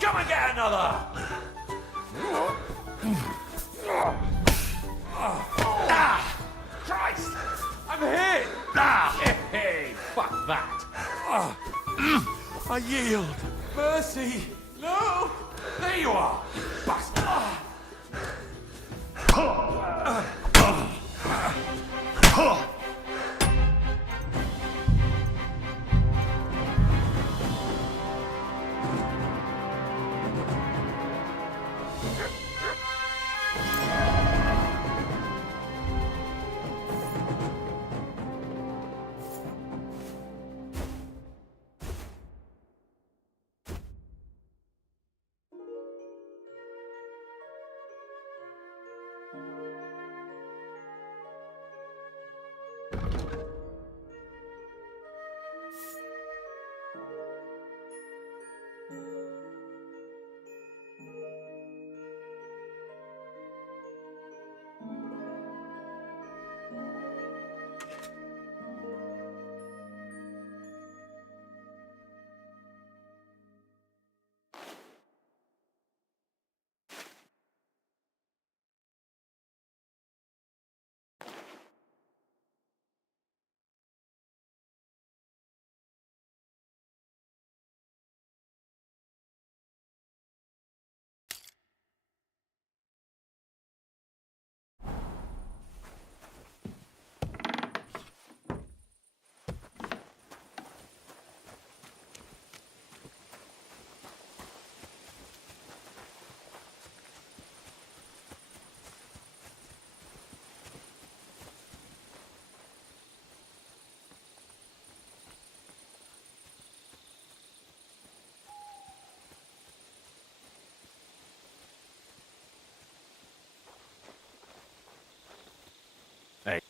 Come and get another! Christ! I'm hit! Hey, fuck that! I yield. Mercy. No! There you are! Bastard! Hey.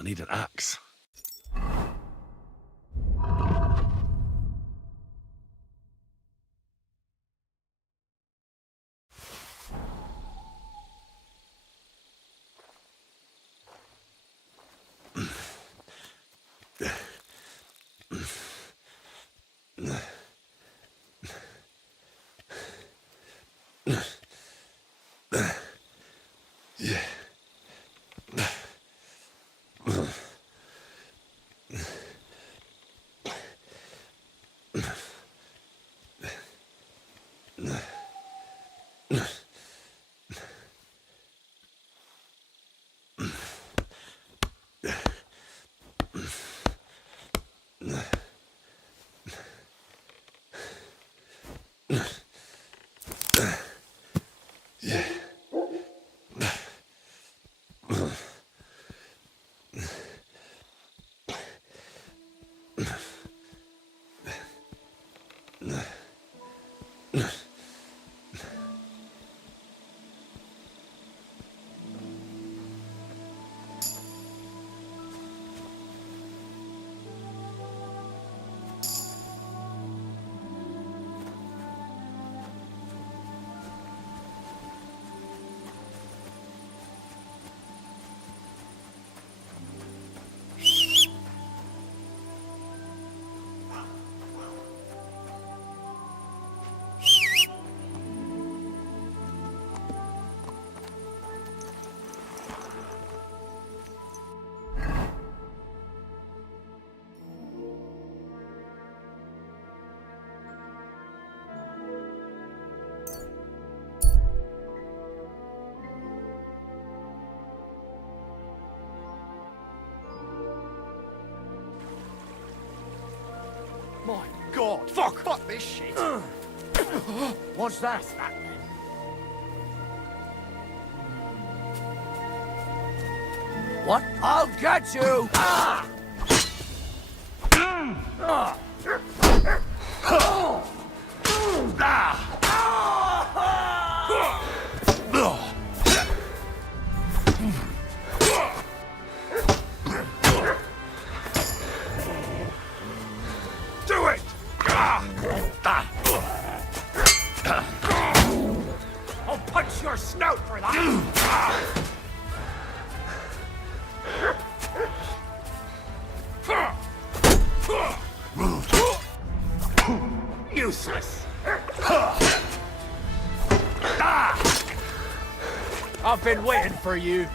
I need an axe. My God! Fuck this shit! What's that? What? I'll get you! Ah! Do it! I'll punch your snout for that! Useless! I've been waiting for you.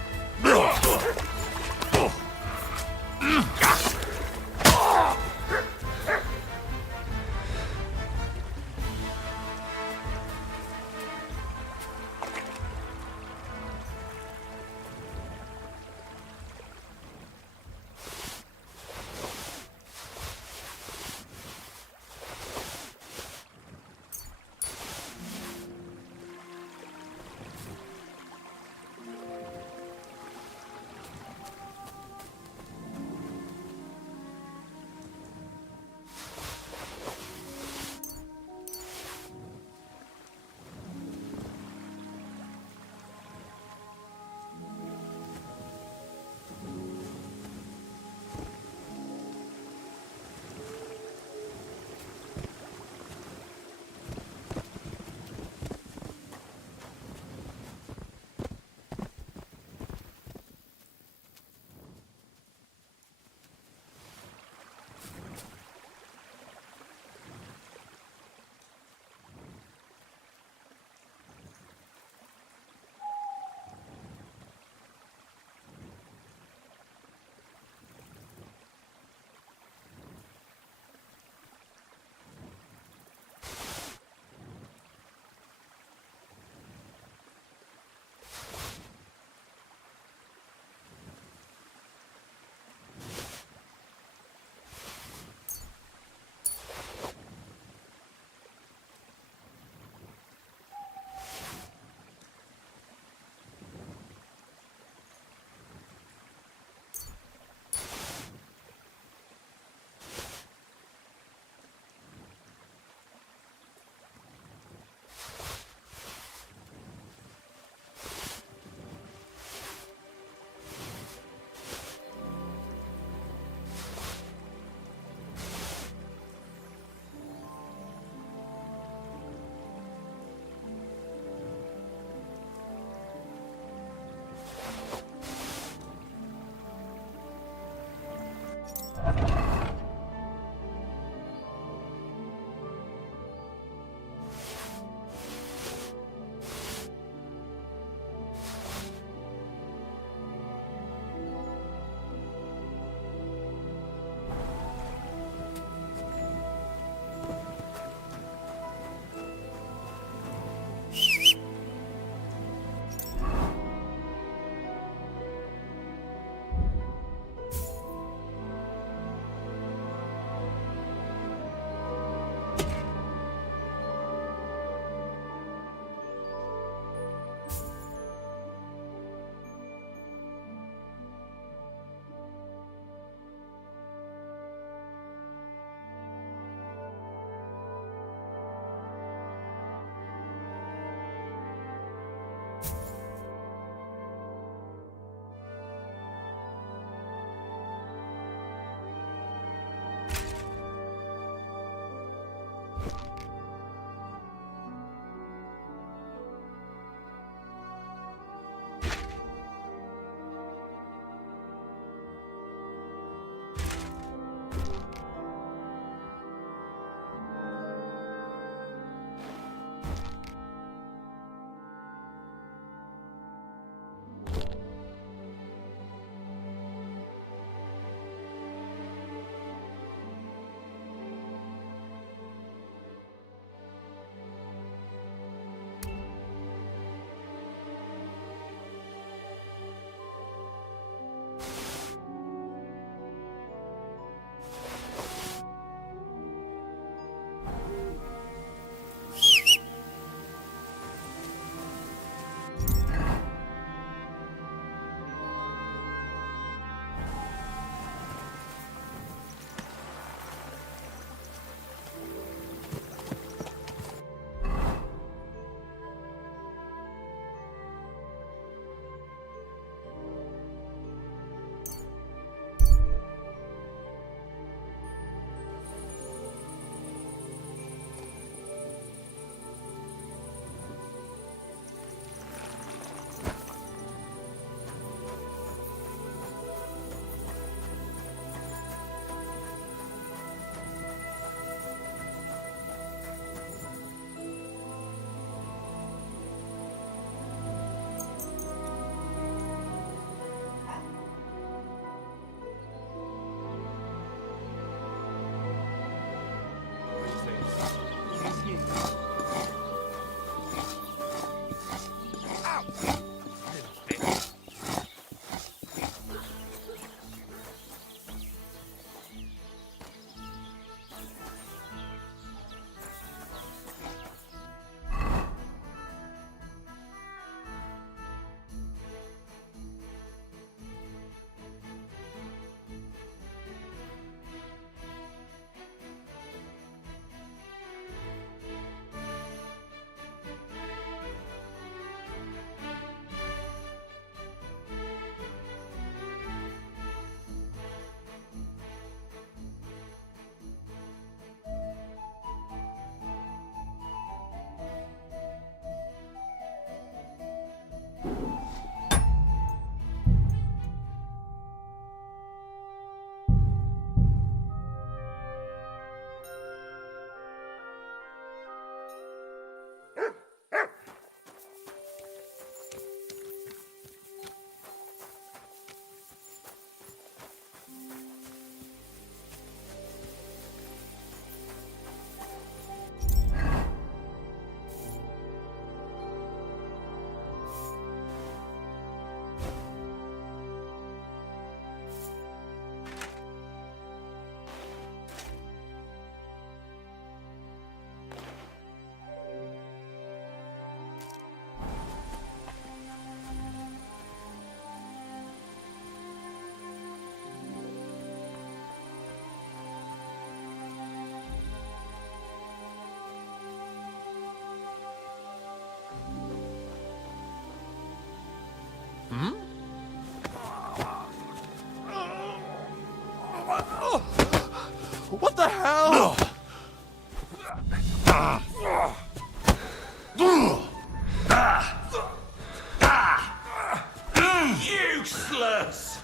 Useless!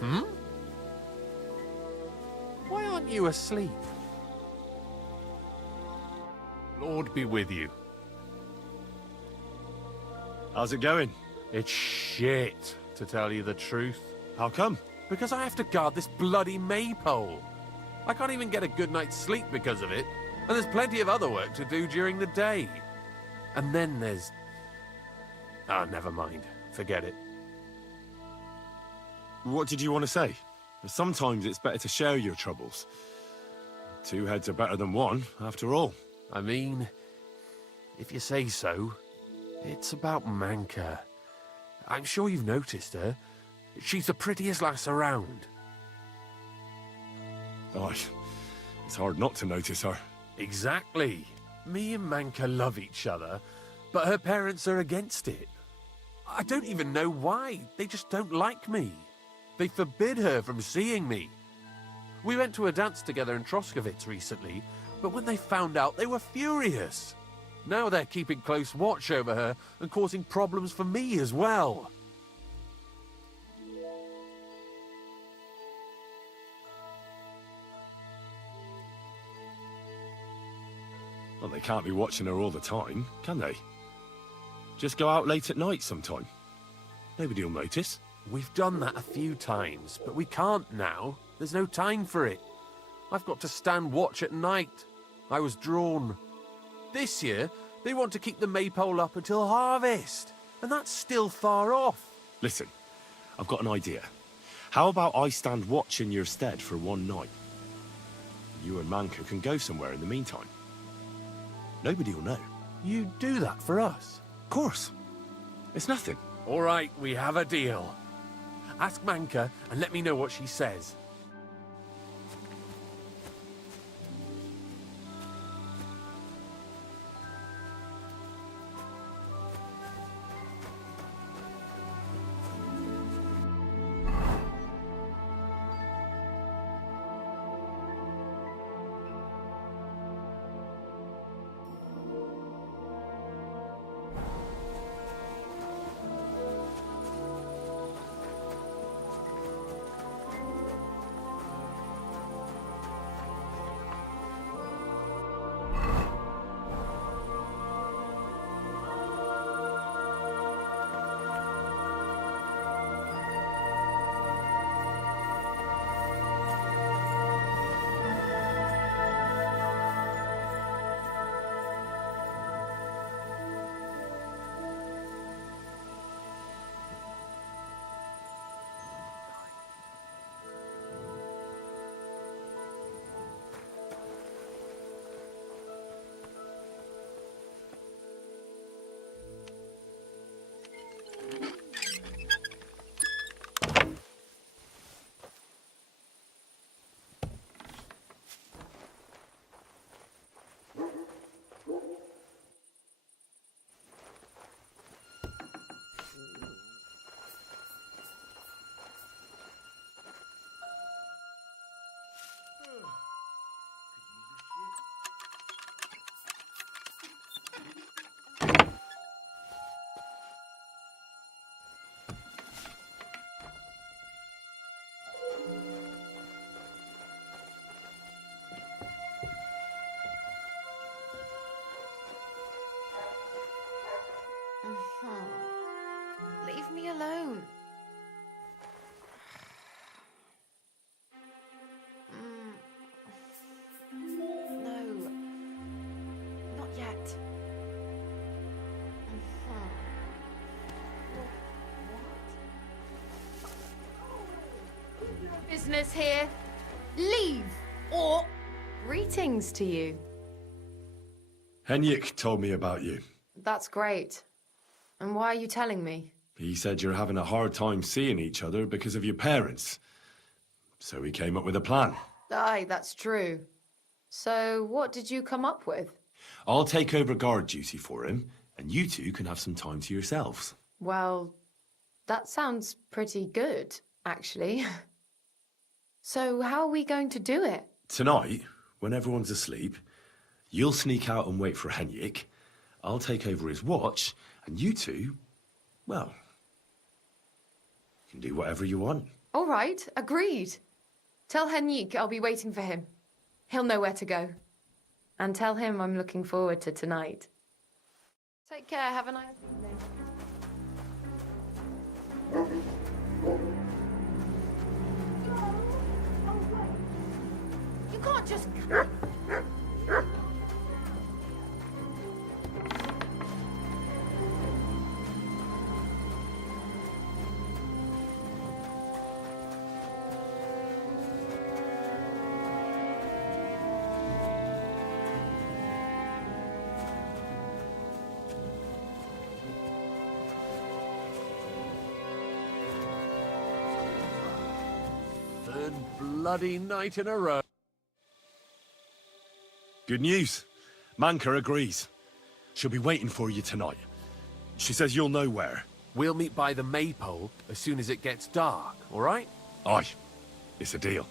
Hmm? Why aren't you asleep? Lord be with you. How's it going? It's shit, to tell you the truth. How come? Because I have to guard this bloody maypole. I can't even get a good night's sleep because of it, and there's plenty of other work to do during the day. And then there's... Ah, never mind. Forget it. What did you want to say? Sometimes it's better to share your troubles. Two heads are better than one, after all. I mean, if you say so, it's about Manka. I'm sure you've noticed her. She's the prettiest lass around. Oh, it's hard not to notice her. Exactly. Me and Manka love each other, but her parents are against it. I don't even know why. They just don't like me. They forbid her from seeing me. We went to a dance together in Troskowitz recently, but when they found out, they were furious. Now they're keeping close watch over her and causing problems for me as well. Well, they can't be watching her all the time, can they? Just go out late at night sometime. Nobody will notice. We've done that a few times, but we can't now. There's no time for it. I've got to stand watch at night. I was drawn. This year, they want to keep the maypole up until harvest, and that's still far off. Listen, I've got an idea. How about I stand watch in your stead for one night? You and Manka can go somewhere in the meantime. Nobody will know. You do that for us? Of course. It's nothing. All right, we have a deal. Ask Manka and let me know what she says. business here. Leave, or... Greetings to you. Henrik told me about you. That's great. And why are you telling me? He said you're having a hard time seeing each other because of your parents. So he came up with a plan. Aye, that's true. So what did you come up with? I'll take over guard duty for him, and you two can have some time to yourselves. Well, that sounds pretty good, actually. So how are we going to do it? Tonight, when everyone's asleep, you'll sneak out and wait for Henrik. I'll take over his watch, and you two, well, you can do whatever you want. All right, agreed. Tell Henrik I'll be waiting for him. He'll know where to go. And tell him I'm looking forward to tonight. Take care, have a nice evening. You can't just... Third bloody night in a row. Good news. Manka agrees. She'll be waiting for you tonight. She says you'll know where. We'll meet by the maypole as soon as it gets dark, all right? Aye. It's a deal.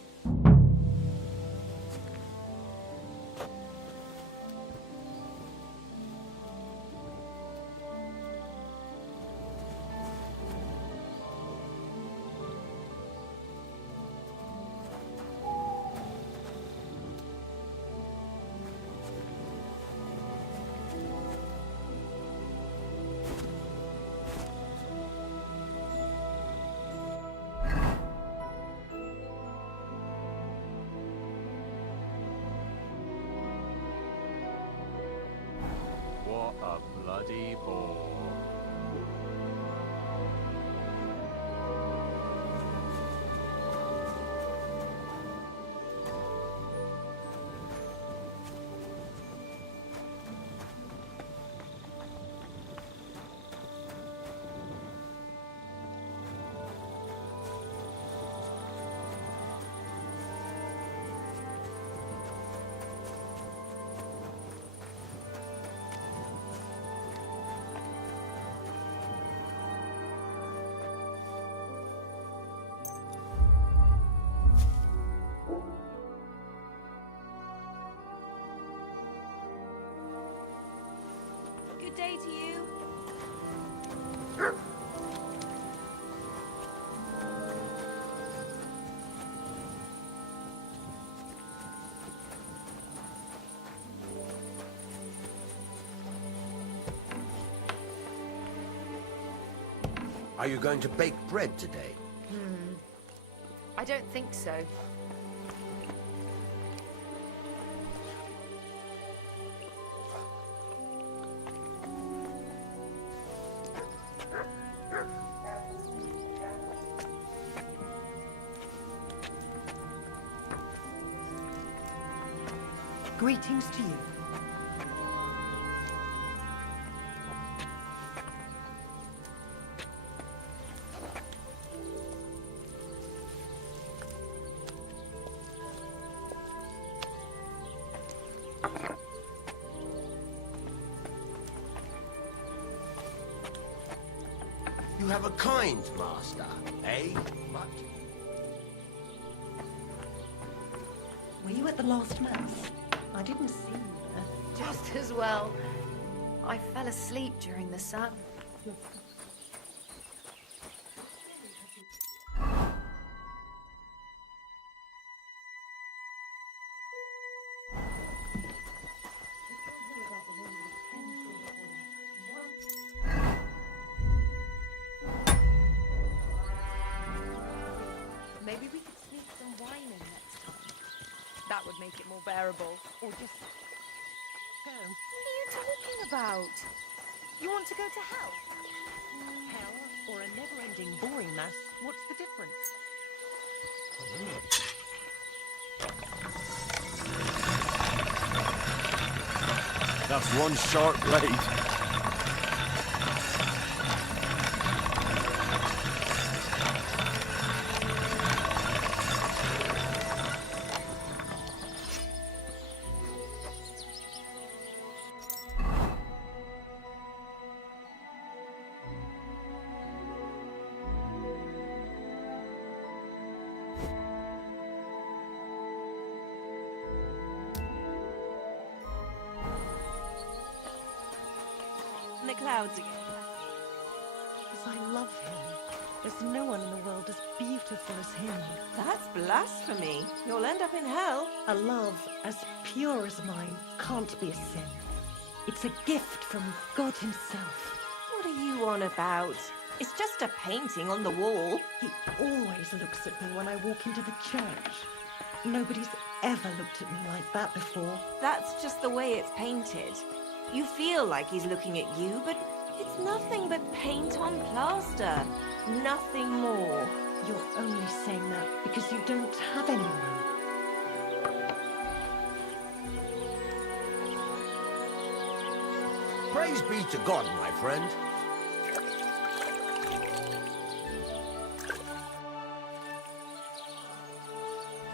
What a bloody bore. Good day to you. Are you going to bake bread today? I don't think so. Greetings to you. You have a kind master, eh? But Were you at the last mass? I didn't see you there. Just as well. I fell asleep during the sun. Maybe we could sneak some wine in next time. That would make it more bearable. Or just... go. What are you talking about? You want to go to hell? Hell or a never-ending boring mass, what's the difference? That's one sharp blade. The clouds again. Because I love him. There's no one in the world as beautiful as him. That's blasphemy. You'll end up in hell. A love as pure as mine can't be a sin. It's a gift from God himself. What are you on about? It's just a painting on the wall. He always looks at me when I walk into the church. Nobody's ever looked at me like that before. That's just the way it's painted. You feel like he's looking at you, but it's nothing but paint on plaster. Nothing more. You're only saying that because you don't have anyone. Praise be to God, my friend.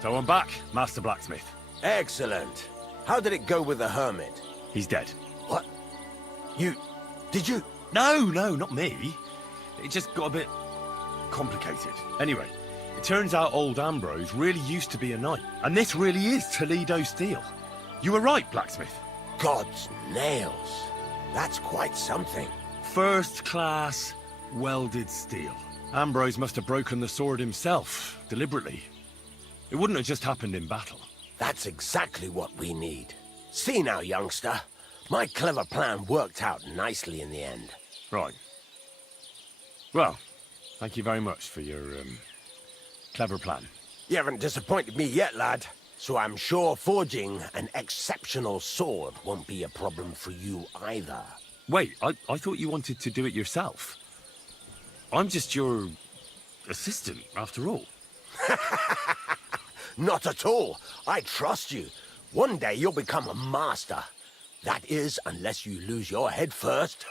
So I'm back, Master Blacksmith. Excellent. How did it go with the hermit? He's dead. What? Did you? No, not me. It just got a bit complicated. Anyway, it turns out old Ambrose really used to be a knight. And this really is Toledo steel. You were right, Blacksmith. God's nails. That's quite something. First class welded steel. Ambrose must have broken the sword himself, deliberately. It wouldn't have just happened in battle. That's exactly what we need. See now, youngster. My clever plan worked out nicely in the end. Right. Well, thank you very much for your, clever plan. You haven't disappointed me yet, lad. So I'm sure forging an exceptional sword won't be a problem for you either. Wait, I thought you wanted to do it yourself. I'm just your assistant, after all. Not at all. I trust you. One day you'll become a master. That is, unless you lose your head first.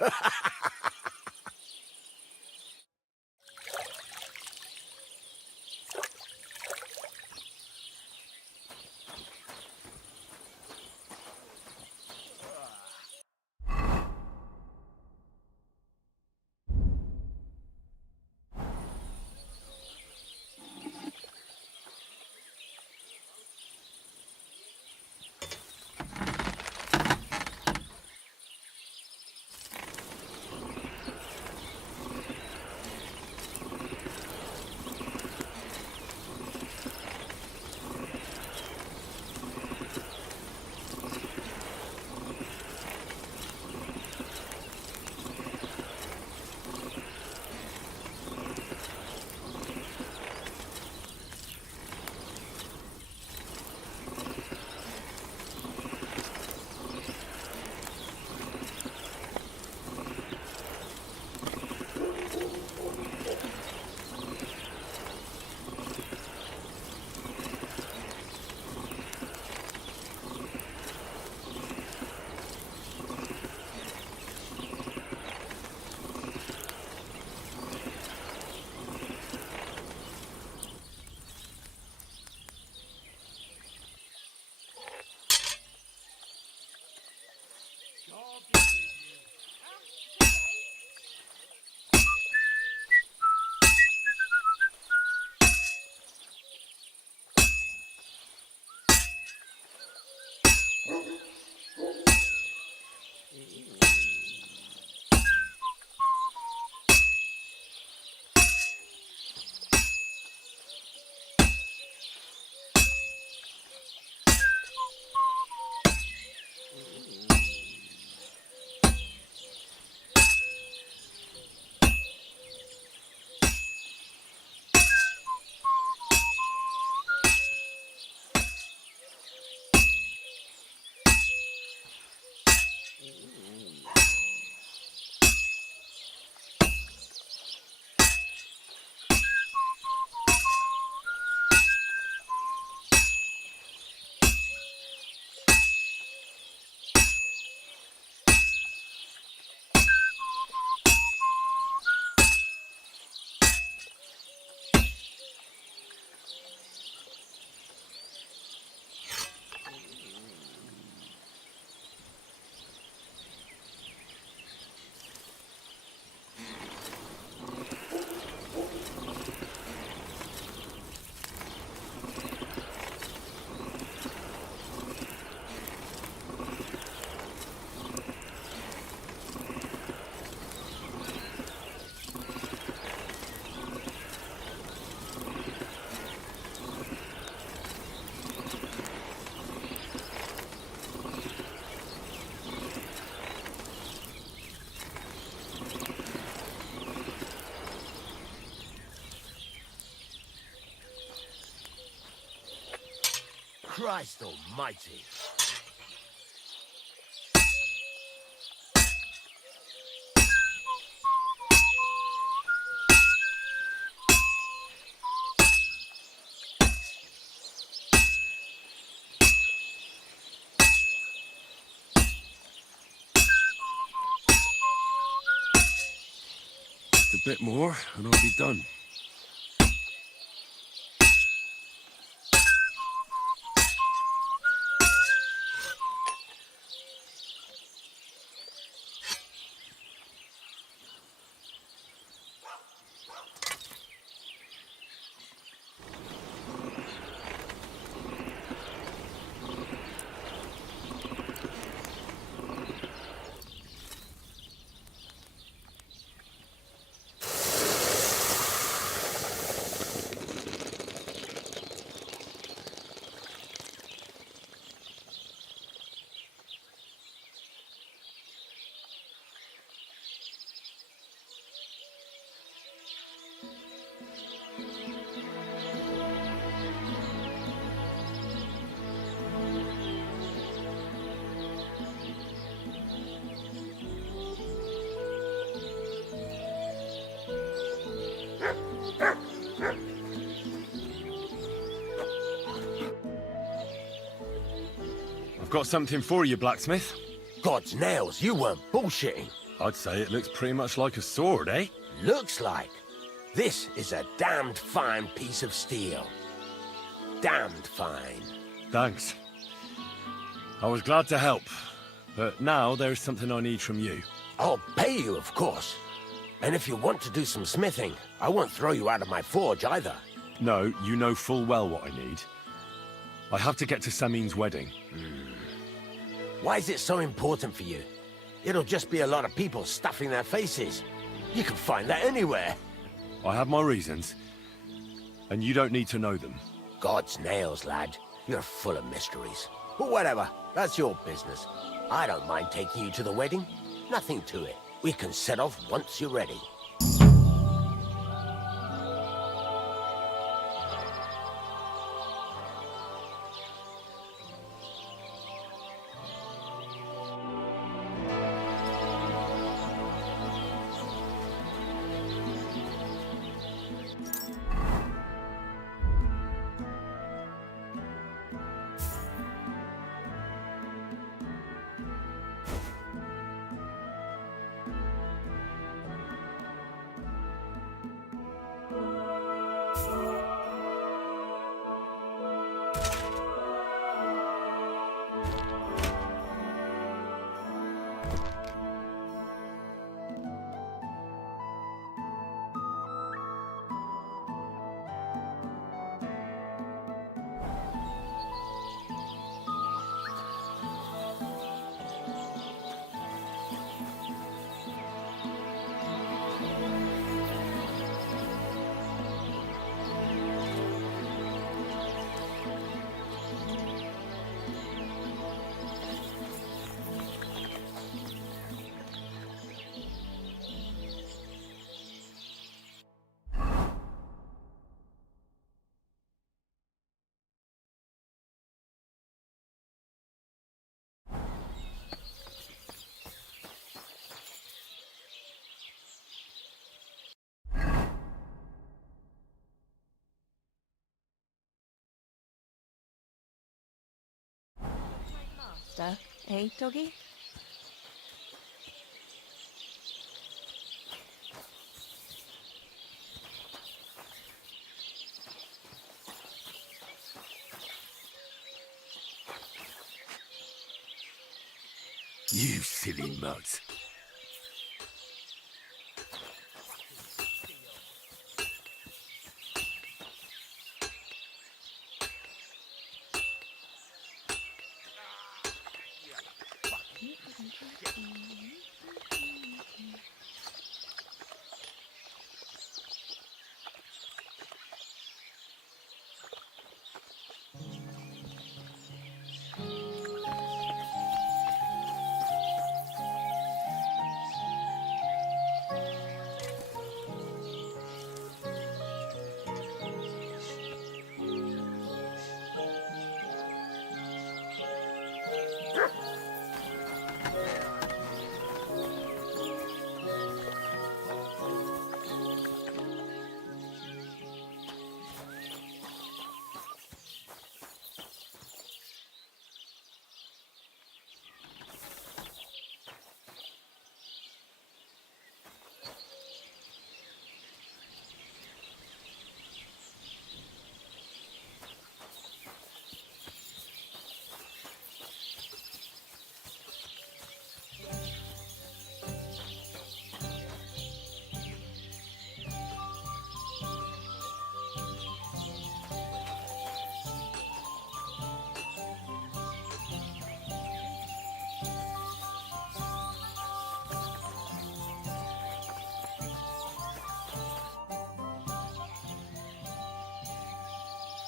Christ almighty. Just a bit more, and I'll be done. I've got something for you, blacksmith. God's nails, you weren't bullshitting. I'd say it looks pretty much like a sword, eh? Looks like. This is a damned fine piece of steel. Damned fine. Thanks. I was glad to help, but now there's something I need from you. I'll pay you, of course. And if you want to do some smithing, I won't throw you out of my forge either. No, you know full well what I need. I have to get to Samin's wedding. Why is it so important for you? It'll just be a lot of people stuffing their faces. You can find that anywhere. I have my reasons, and you don't need to know them. God's nails, lad. You're full of mysteries. But whatever, that's your business. I don't mind taking you to the wedding. Nothing to it. We can set off once you're ready. Eh, doggy? You silly mutt.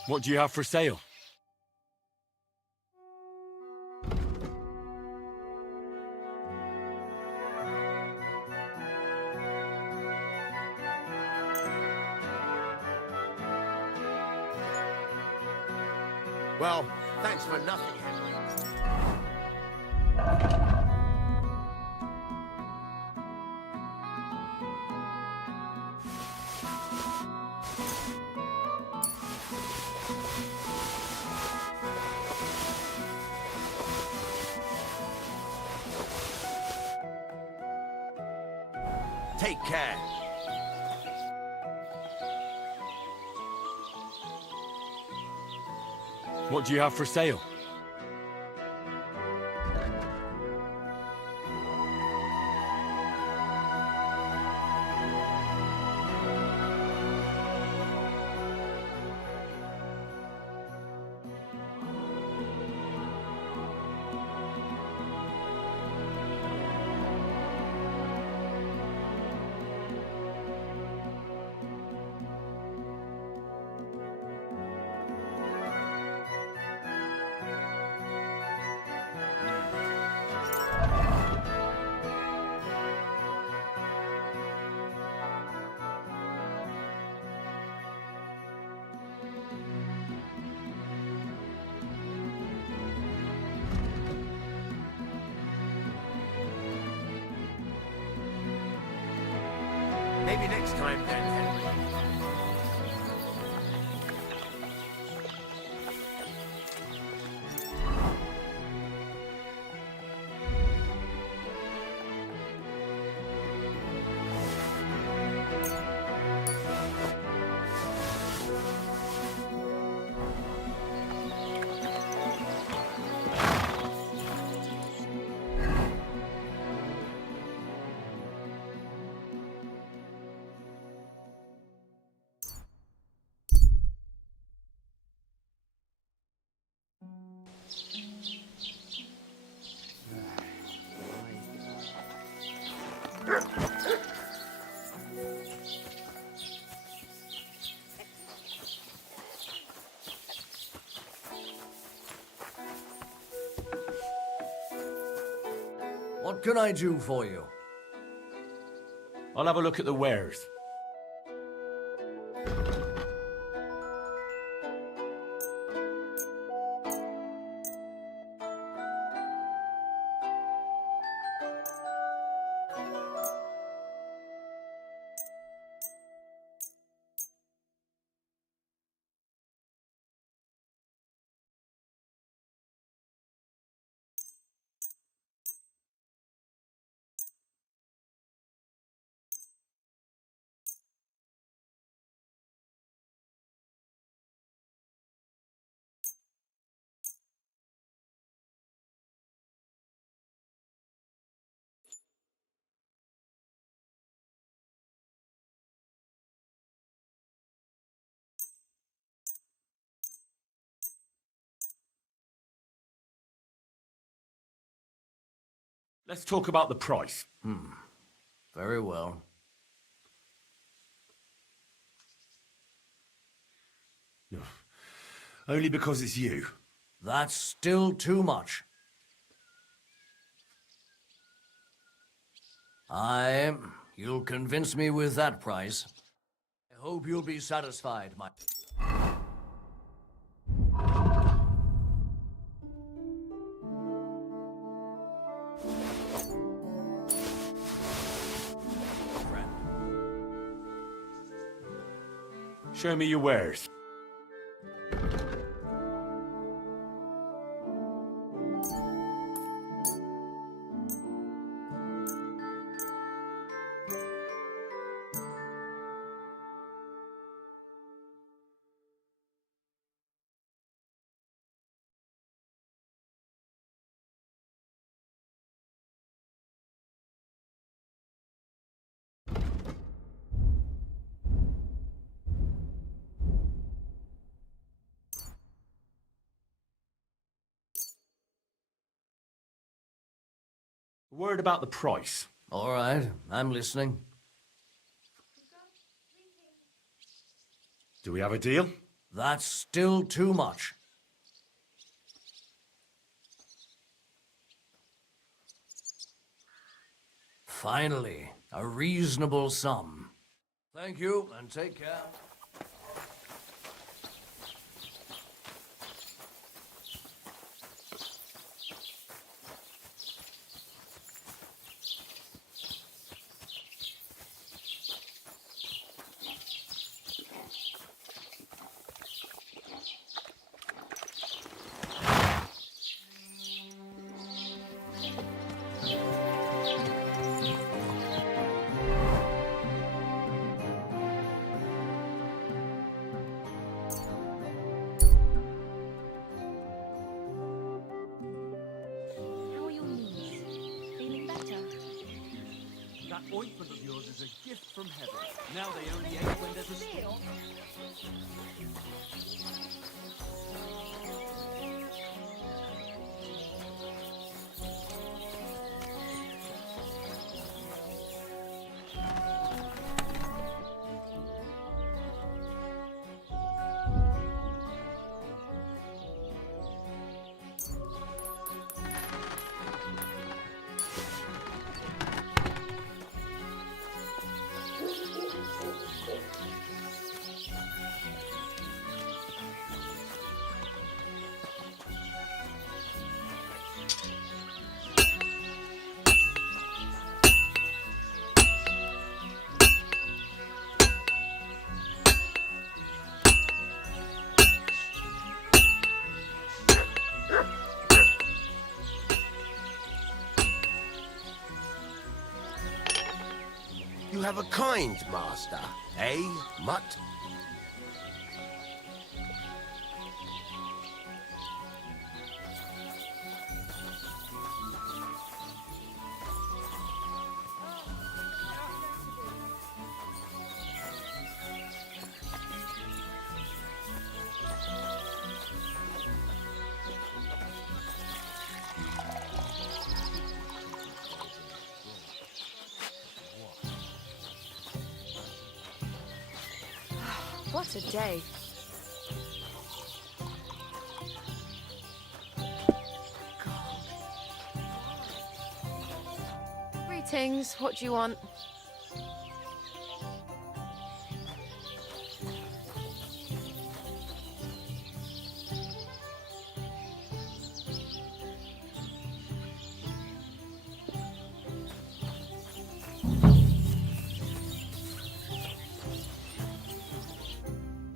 What do you have for sale? Well, thanks for nothing, Henry. Take care. What do you have for sale? Maybe next time then, Henry. What can I do for you? I'll have a look at the wares. Let's talk about the price. Very well. Only because it's you. That's still too much. You'll convince me with that price. I hope you'll be satisfied, my... Show me your wares. A word about the price. All right, I'm listening. Do we have a deal? That's still too much. Finally, a reasonable sum. Thank you, and take care. How are your knees? Feeling better? That ointment of yours is a gift from heaven. Now they only ache when there's a storm. You have a kind master, eh, Mutt? What a day. Greetings, what do you want?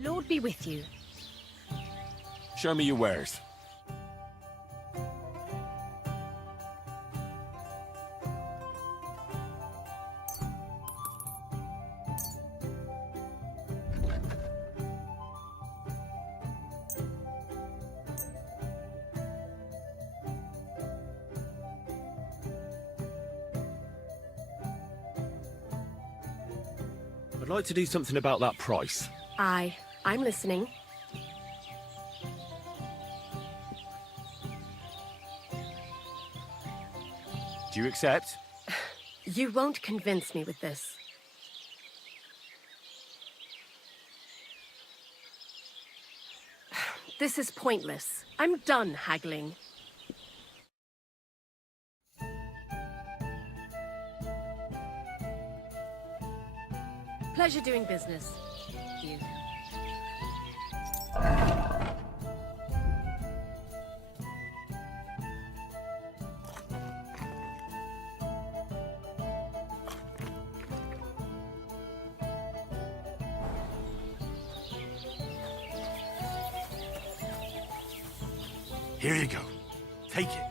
Lord be with you. Show me your wares. I'd like to do something about that price. Aye, I'm listening. Do you accept? You won't convince me with this. This is pointless. I'm done haggling. Pleasure doing business. You. Here you go. Take it.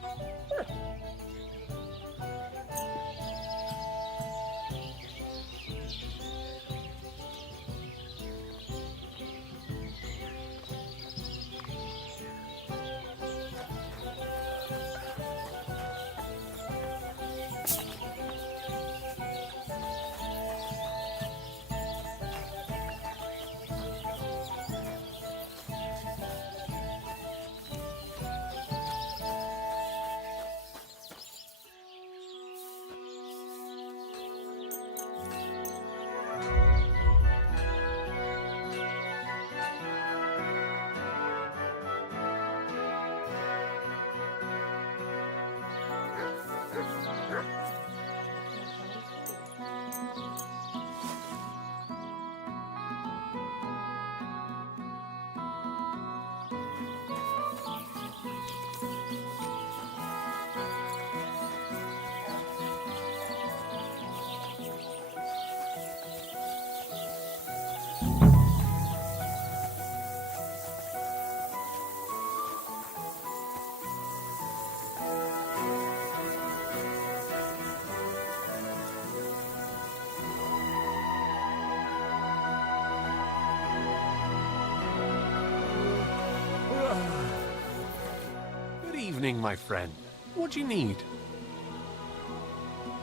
evening, my friend. What do you need?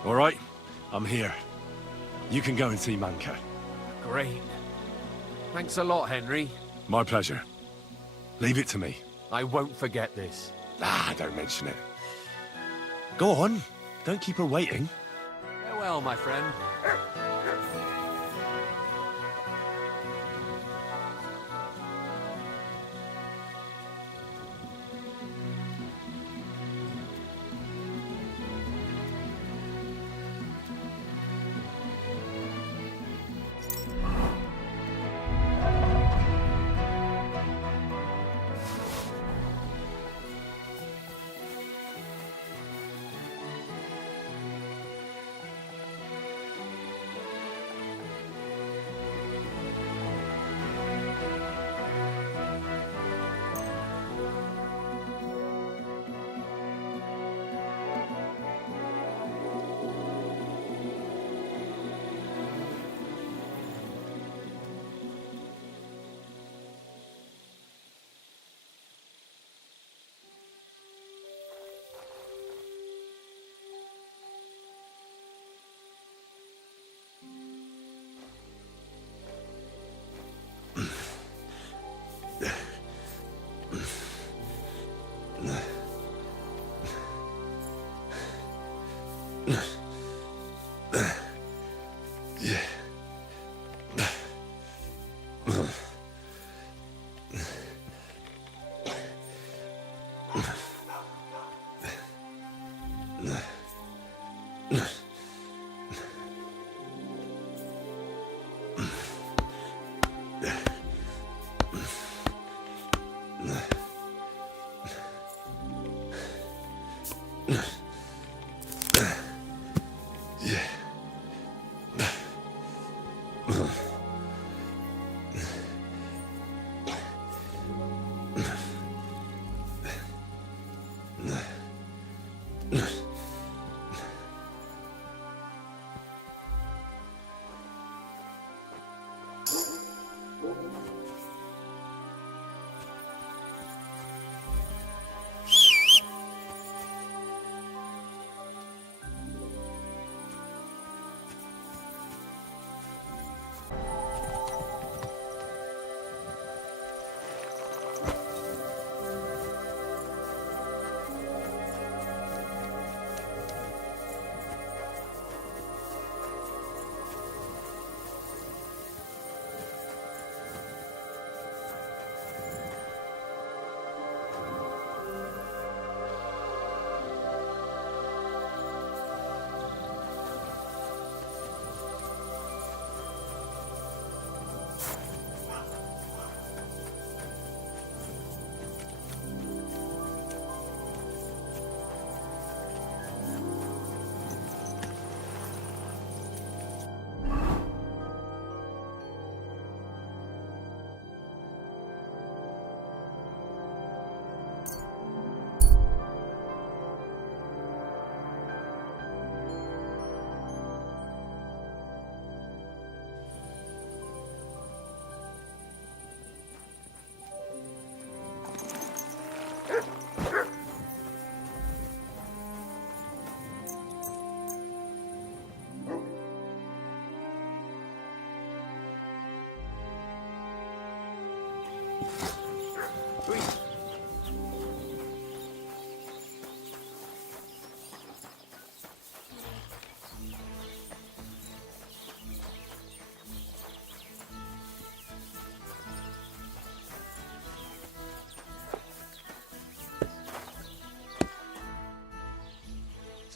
All right, I'm here. You can go and see Manka. Great. Thanks a lot, Henry. My pleasure. Leave it to me. I won't forget this. Ah, don't mention it. Go on. Don't keep her waiting. Farewell, my friend.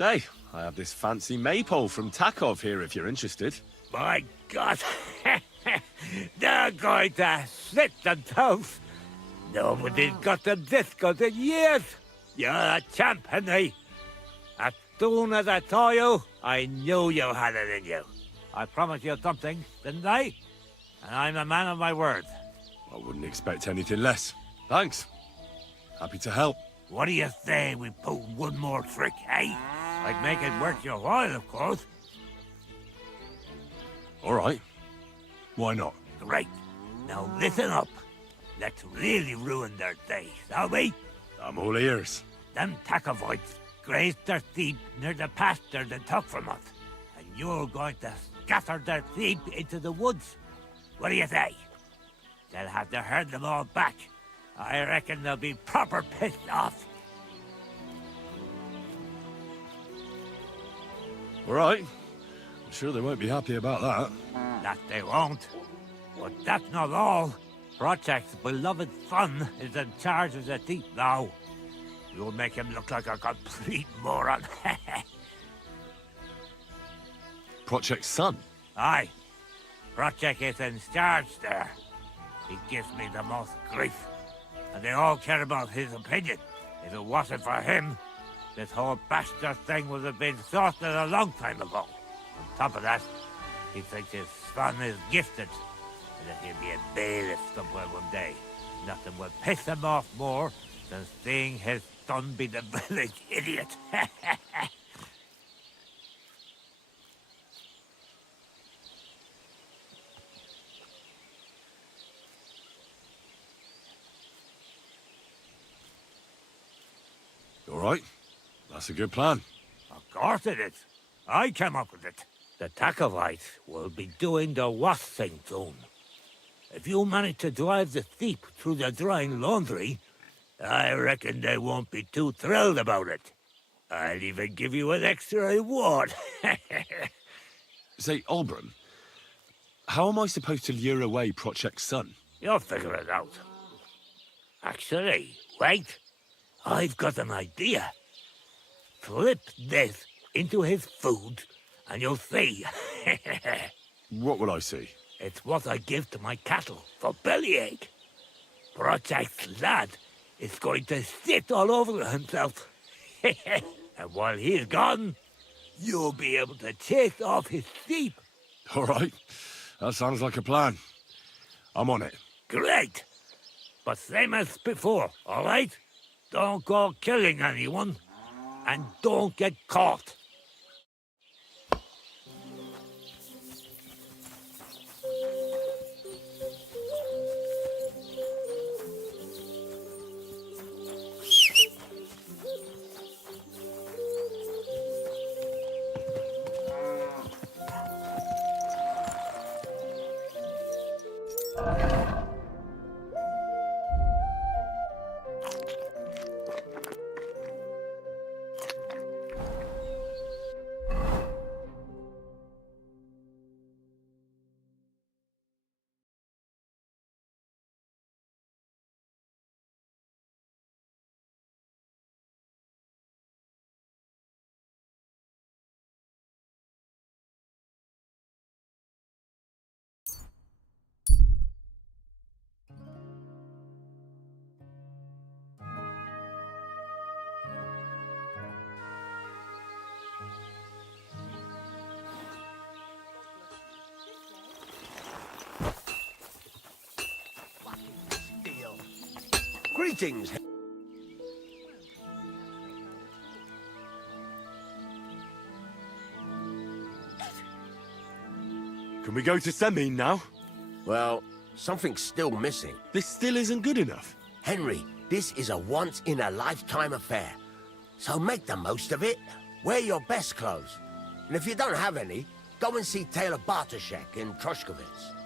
Say, I have this fancy maypole from Takov here if you're interested. My God! They're going to slit the tooth! Nobody's got them this good in years! You're a champ, Henry! As soon as I saw you, I knew you had it in you. I promised you something, didn't I? And I'm a man of my word. I wouldn't expect anything less. Thanks. Happy to help. What do you say we pull one more trick, eh? I'd make it worth your while, of course. All right. Why not? Great. Now listen up. Let's really ruin their day, shall we? I'm all ears. Them Takovites grazed their sheep near the pasture they took from us, and you're going to scatter their sheep into the woods. What do you say? They'll have to herd them all back. I reckon they'll be proper pissed off. All right. I'm sure they won't be happy about that. That they won't. But that's not all. Project's beloved son is in charge of the thief now. You'll make him look like a complete moron. Project's son? Aye. Project is in charge there. He gives me the most grief. And they all care about his opinion. If it wasn't for him, this whole bastard thing would have been sorted a long time ago. On top of that, he thinks his son is gifted, and that he'll be a bailiff somewhere one day. Nothing will piss him off more than seeing his son be the village idiot. All right. That's a good plan. Of course it is. I came up with it. The Takovites will be doing the worst thing soon. If you manage to drive the thief through the drying laundry, I reckon they won't be too thrilled about it. I'll even give you an extra reward. Say, Olbram, how am I supposed to lure away Project's son? You'll figure it out. Actually, wait. I've got an idea. Flip this into his food, and you'll see. What will I see? It's what I give to my cattle for bellyache. Project's lad is going to sit all over himself. And while he's gone, you'll be able to chase off his sheep. All right. That sounds like a plan. I'm on it. Great. But same as before, all right? Don't go killing anyone, and don't get caught. Greetings. Can we go to Ceann-feadhna now? Well, something's still missing. This still isn't good enough. Henry, this is a once-in-a-lifetime affair. So make the most of it. Wear your best clothes. And if you don't have any, go and see Taylor Bartoszek in Troshkovitz.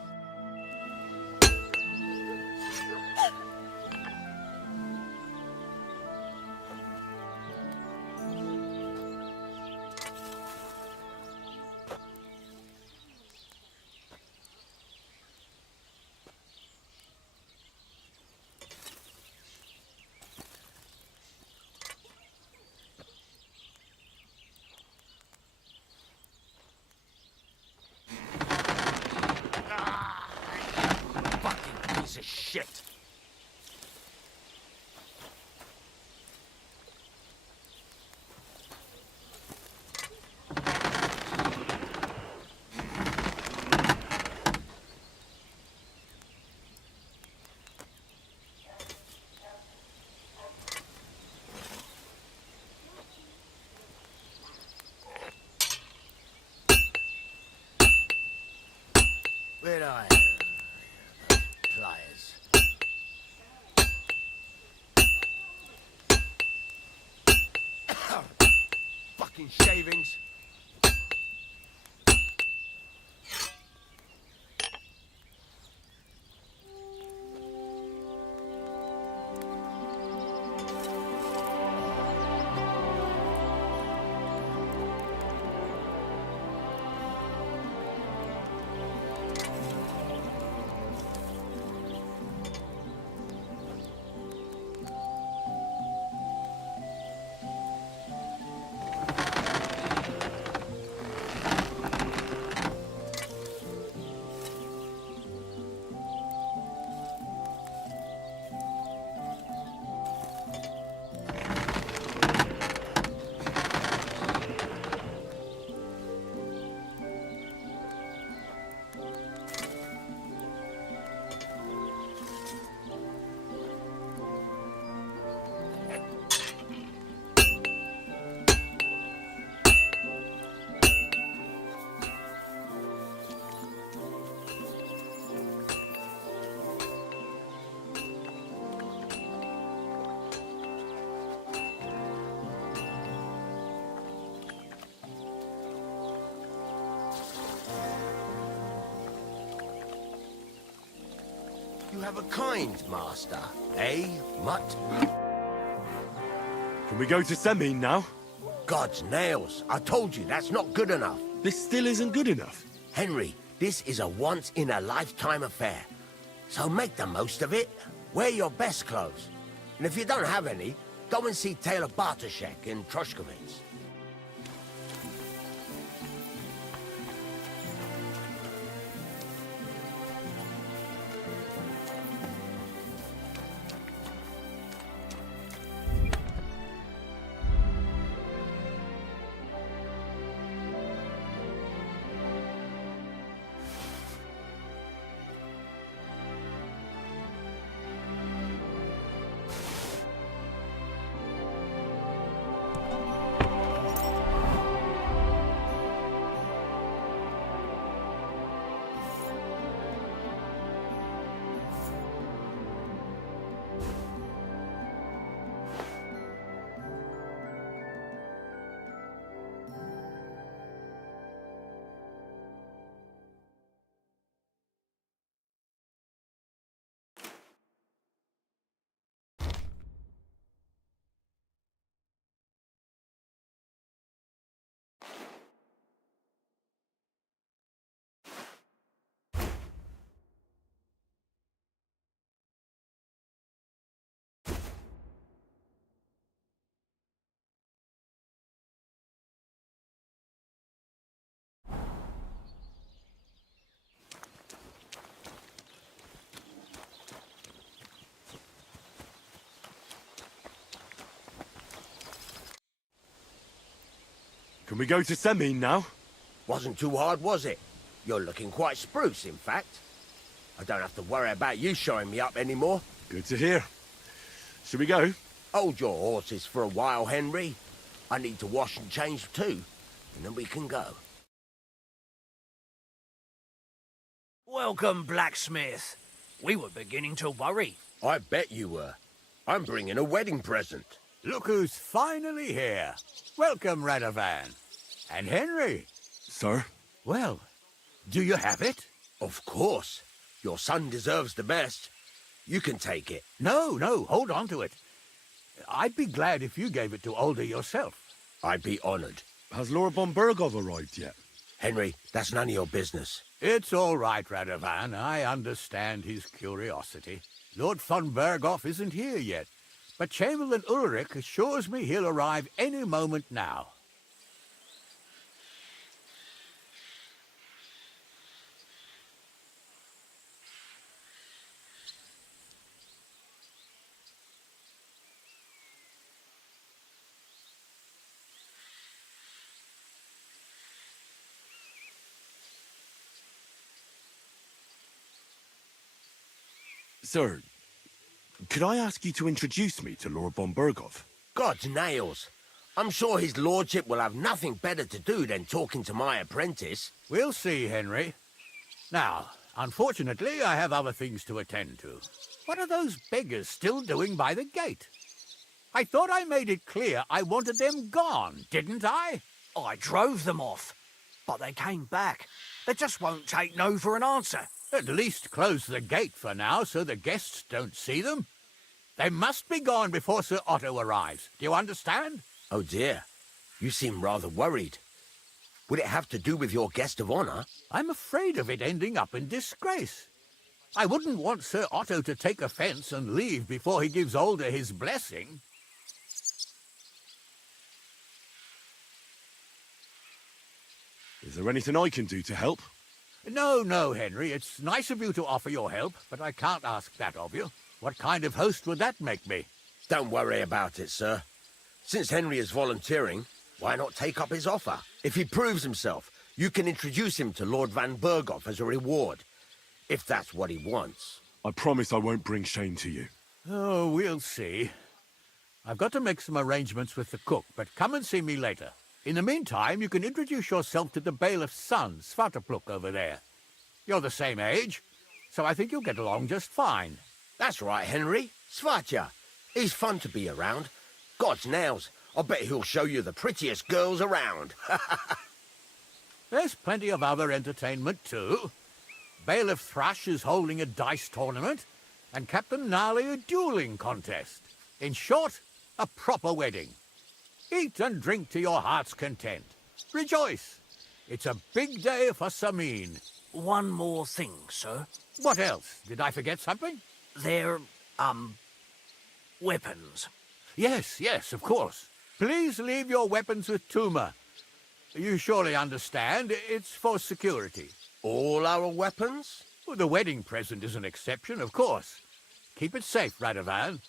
Piece of shit. Where are pliers? fucking shavings. You have a kind master, eh, mutt? Can we go to Semin now? God's nails. I told you, that's not good enough. This still isn't good enough. Henry, this is a once-in-a-lifetime affair. So make the most of it. Wear your best clothes. And if you don't have any, go and see Taylor Bartoszek in Troshkovitz. Can we go to Semin now? Wasn't too hard, was it? You're looking quite spruce, in fact. I don't have to worry about you showing me up anymore. Good to hear. Should we go? Hold your horses for a while, Henry. I need to wash and change too, and then we can go. Welcome, blacksmith. We were beginning to worry. I bet you were. I'm bringing a wedding present. Look who's finally here. Welcome, Radovan. And Henry. Sir? Well, do you have it? Of course. Your son deserves the best. You can take it. No, hold on to it. I'd be glad if you gave it to Older yourself. I'd be honored. Has Lord von Bergov arrived yet? Henry, that's none of your business. It's all right, Radovan. I understand his curiosity. Lord von Bergov isn't here yet, but Chamberlain Ulrich assures me he'll arrive any moment now. Sir, could I ask you to introduce me to Lord von Bergov? God's nails. I'm sure his lordship will have nothing better to do than talking to my apprentice. We'll see, Henry. Now, unfortunately, I have other things to attend to. What are those beggars still doing by the gate? I thought I made it clear I wanted them gone, didn't I? I drove them off, but they came back. They just won't take no for an answer. At least close the gate for now so the guests don't see them. They must be gone before Sir Otto arrives. Do you understand? Oh dear, you seem rather worried. Would it have to do with your guest of honor? I'm afraid of it ending up in disgrace. I wouldn't want Sir Otto to take offence and leave before he gives Older his blessing. Is there anything I can do to help? No, Henry. It's nice of you to offer your help, but I can't ask that of you. What kind of host would that make me? Don't worry about it, sir. Since Henry is volunteering, why not take up his offer? If he proves himself, you can introduce him to Lord Van Berghoff as a reward, if that's what he wants. I promise I won't bring shame to you. Oh, we'll see. I've got to make some arrangements with the cook, but come and see me later. In the meantime, you can introduce yourself to the bailiff's son, Svartapluk, over there. You're the same age, so I think you'll get along just fine. That's right, Henry. Svatja. He's fun to be around. God's nails, I bet he'll show you the prettiest girls around. There's plenty of other entertainment, too. Bailiff Thrush is holding a dice tournament, and Captain Gnarly a dueling contest. In short, a proper wedding. Eat and drink to your heart's content. Rejoice. It's a big day for Ceann. One more thing, sir. What else? Did I forget something? They're, weapons. Yes, of course. Please leave your weapons with Tuma. You surely understand, it's for security. All our weapons? Well, the wedding present is an exception, of course. Keep it safe, Radovan.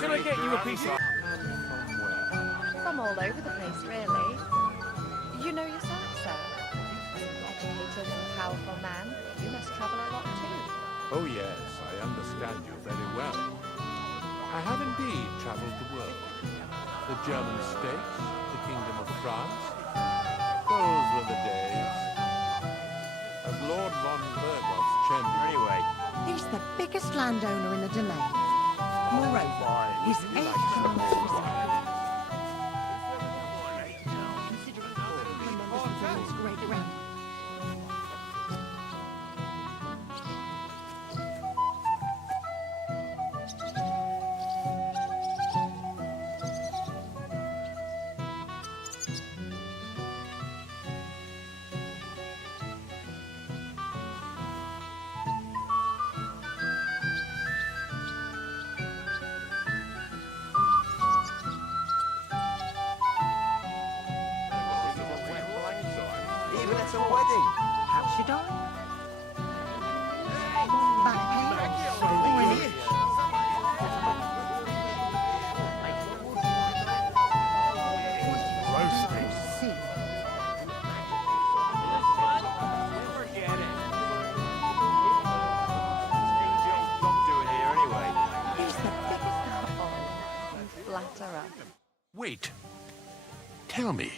Can I get you a piece of... From all over the place, really. You know yourself, sir. As an educated and powerful man, you must travel a lot too. Oh yes, I understand you very well. I have indeed travelled the world. The German states, the Kingdom of France. Those were the days. As Lord von Berghoff's champion. Anyway. He's the biggest landowner in the domain. Moreover, his age great realm. Even at a wedding. How should I? Wait. Tell me,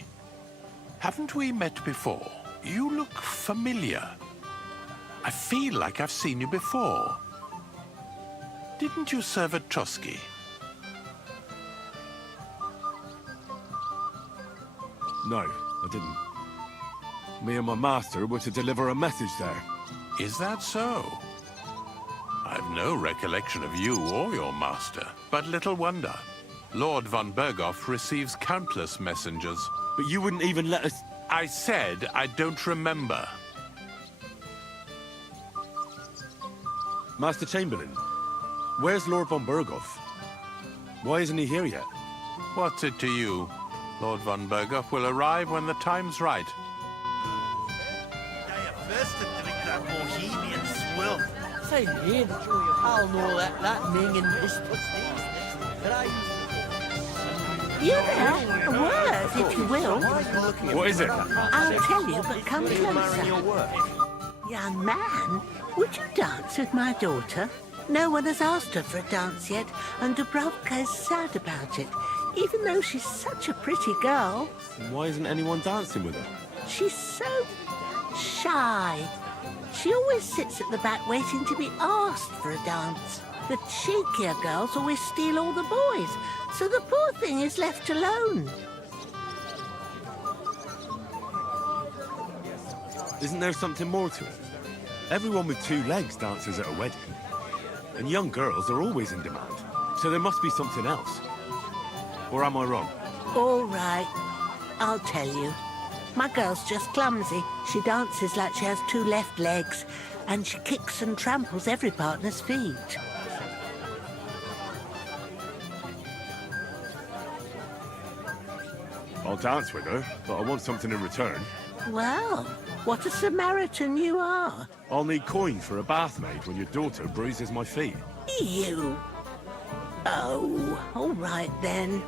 haven't we met before? You look familiar. I feel like I've seen you before. Didn't you serve at Trotsky? No, I didn't. Me and my master were to deliver a message there. Is that so? I've no recollection of you or your master, but little wonder. Lord von Berghoff receives countless messengers. But you wouldn't even let us... I said I don't remember. Master Chamberlain, where's Lord von Berghoff? Why isn't he here yet? What's it to you? Lord von Berghoff will arrive when the time's right. I am first to drink that Bohemian swill. Say, Ian, I'll know that Ming and this puts these. You there? A word, if you will. What is it? I'll tell you, but come closer. Young man, would you dance with my daughter? No one has asked her for a dance yet, and Dubravka is sad about it, even though she's such a pretty girl. Why isn't anyone dancing with her? She's so shy. She always sits at the back waiting to be asked for a dance. The cheekier girls always steal all the boys, so the poor thing is left alone. Isn't there something more to it? Everyone with 2 legs dances at a wedding. And young girls are always in demand. So there must be something else. Or am I wrong? All right, I'll tell you. My girl's just clumsy. She dances like she has 2 left legs, and she kicks and tramples every partner's feet. I'll dance with her, but I want something in return. Well, what a Samaritan you are. I'll need coin for a bath maid when your daughter bruises my feet. You. Oh, all right then.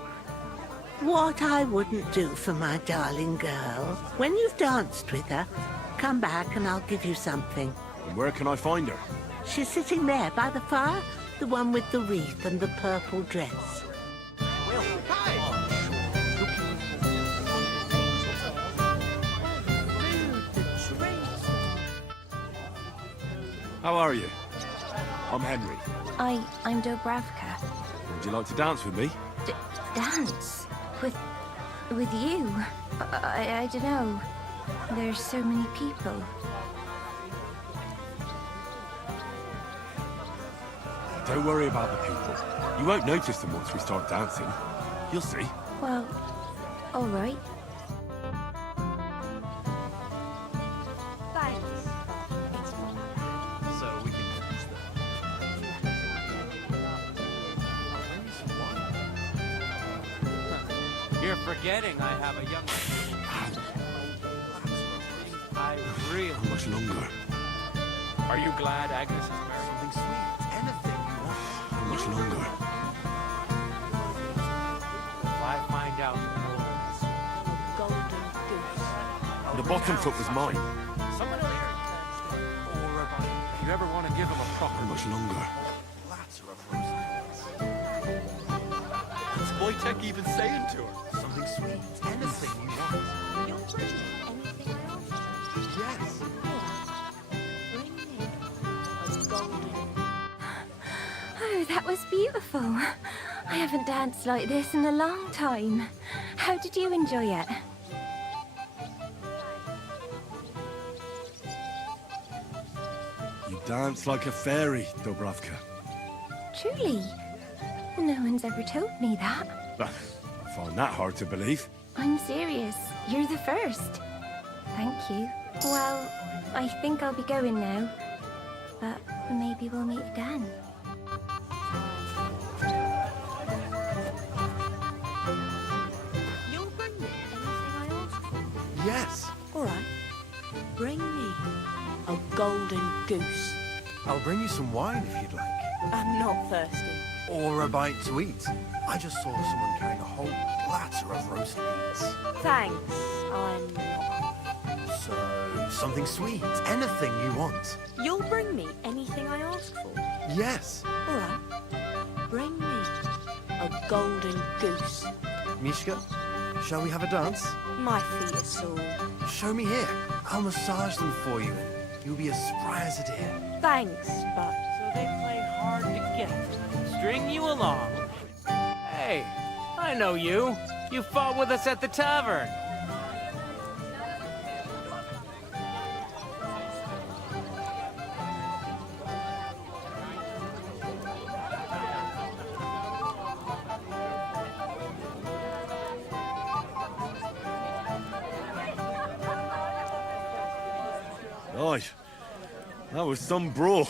What I wouldn't do for my darling girl. When you've danced with her, come back and I'll give you something. And where can I find her? She's sitting there by the fire, the one with the wreath and the purple dress. How are you? I'm Henry. I'm Dubravka. Would you like to dance with me? Dance? With you? I don't know. There's so many people. Don't worry about the people. You won't notice them once we start dancing. You'll see. Well, all right. You're forgetting I have a young... I really... How much longer? Are you glad Agnes is married? Something sweet. Anything you want. How much longer? If I find out more... Golden goose. The bottom foot was mine. Someone over here. Or if you ever want to give him a proper... How much longer? Platter of roast. What's Wojtek even saying to her? Something sweet. Anything you want. Yes. Oh, that was beautiful. I haven't danced like this in a long time. How did you enjoy it? You dance like a fairy, Dubravka. Truly? No one's ever told me that. I find that hard to believe. I'm serious. You're the first. Thank you. Well, I think I'll be going now. But maybe we'll meet again. You'll bring me anything I ask for? Yes. All right. Bring me a golden goose. I'll bring you some wine if you'd like. I'm not thirsty. Or a bite to eat. I just saw someone carrying a whole platter of roast meats. Thanks. I'm not. So, something sweet. Anything you want. You'll bring me anything I ask for? Yes. All right. Bring me a golden goose. Mishka, shall we have a dance? My feet are sore. Show me here. I'll massage them for you and you'll be as spry as a deer. Thanks, but... So they play hard to get. String you along. Hey, I know you. You fought with us at the tavern. Right. That was some brawl.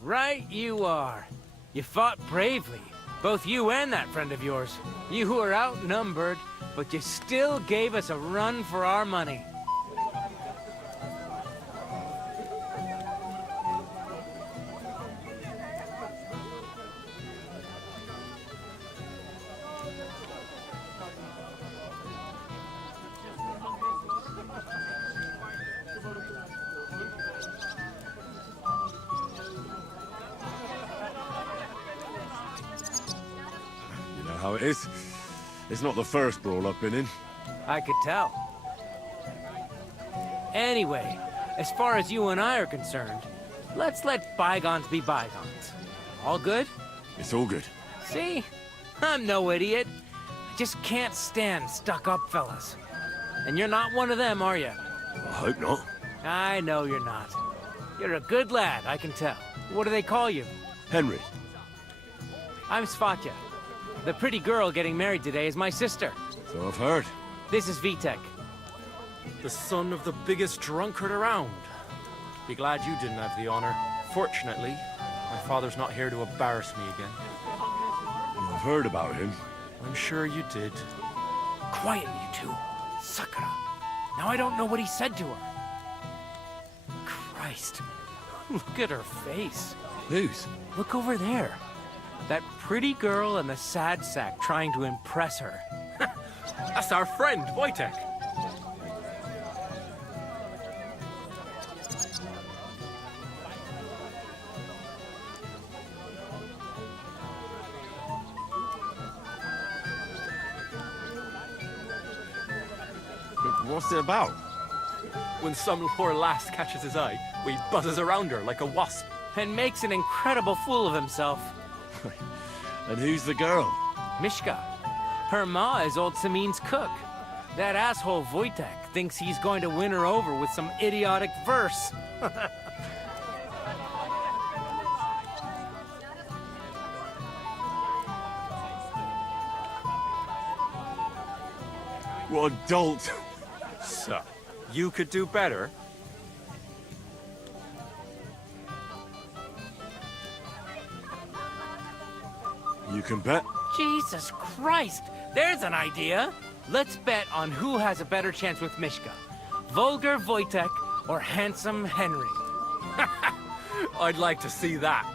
Right you are. You fought bravely. Both you and that friend of yours. You were outnumbered, but you still gave us a run for our money. how it is. It's not the first brawl I've been in. I could tell. Anyway, as far as you and I are concerned, let's let bygones be bygones. All good? It's all good. See? I'm no idiot. I just can't stand stuck-up fellas. And you're not one of them, are you? I hope not. I know you're not. You're a good lad, I can tell. What do they call you? Henry. I'm ceann-feadhna. The pretty girl getting married today is my sister. So I've heard. This is Vitek. The son of the biggest drunkard around. Be glad you didn't have the honor. Fortunately, my father's not here to embarrass me again. I've heard about him. I'm sure you did. Quiet, you two. Sakura. Now I don't know what he said to her. Christ. Look at her face. Whose? Look over there. That pretty girl and the sad sack trying to impress her. That's our friend, Wojtek. What's it about? When some poor lass catches his eye, we buzzes around her like a wasp. And makes an incredible fool of himself. And who's the girl? Mishka. Her ma is old Samin's cook. That asshole Wojtek thinks he's going to win her over with some idiotic verse. What a dolt. So, you could do better? You can bet. Jesus Christ! There's an idea! Let's bet on who has a better chance with Mishka. Vulgar Wojtek or handsome Henry. I'd like to see that.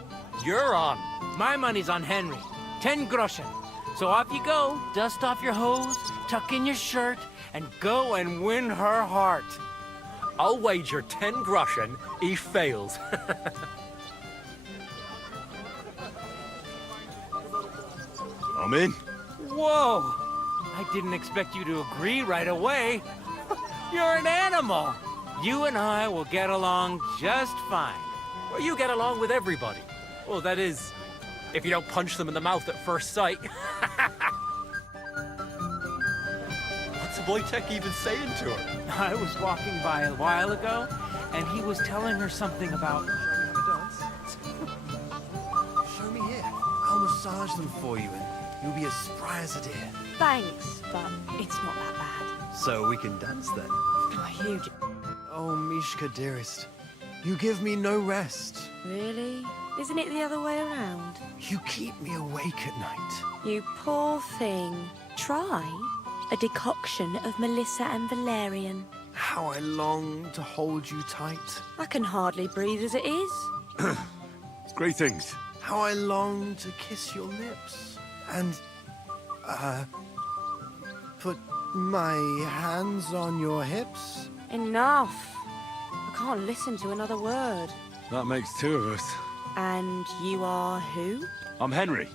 You're on. My money's on Henry. 10 groschen. So off you go, dust off your hose, tuck in your shirt, and go and win her heart. I'll wager 10 groschen he fails. I'm in. Whoa! I didn't expect you to agree right away. You're an animal. You and I will get along just fine. Well, you get along with everybody. Well, that is, if you don't punch them in the mouth at first sight. What's Wojtek even saying to her? I was walking by a while ago, and he was telling her something about... Show me here. I'll massage them for you and you'll be as spry as a deer. Thanks, but it's not that bad. So we can dance then. You... Oh, Mishka, dearest. You give me no rest. Really? Isn't it the other way around? You keep me awake at night. You poor thing. Try a decoction of Melissa and valerian. How I long to hold you tight. I can hardly breathe as it is. Great things. How I long to kiss your lips. And, put my hands on your hips. Enough. I can't listen to another word. That makes two of us. And you are who? I'm Henry.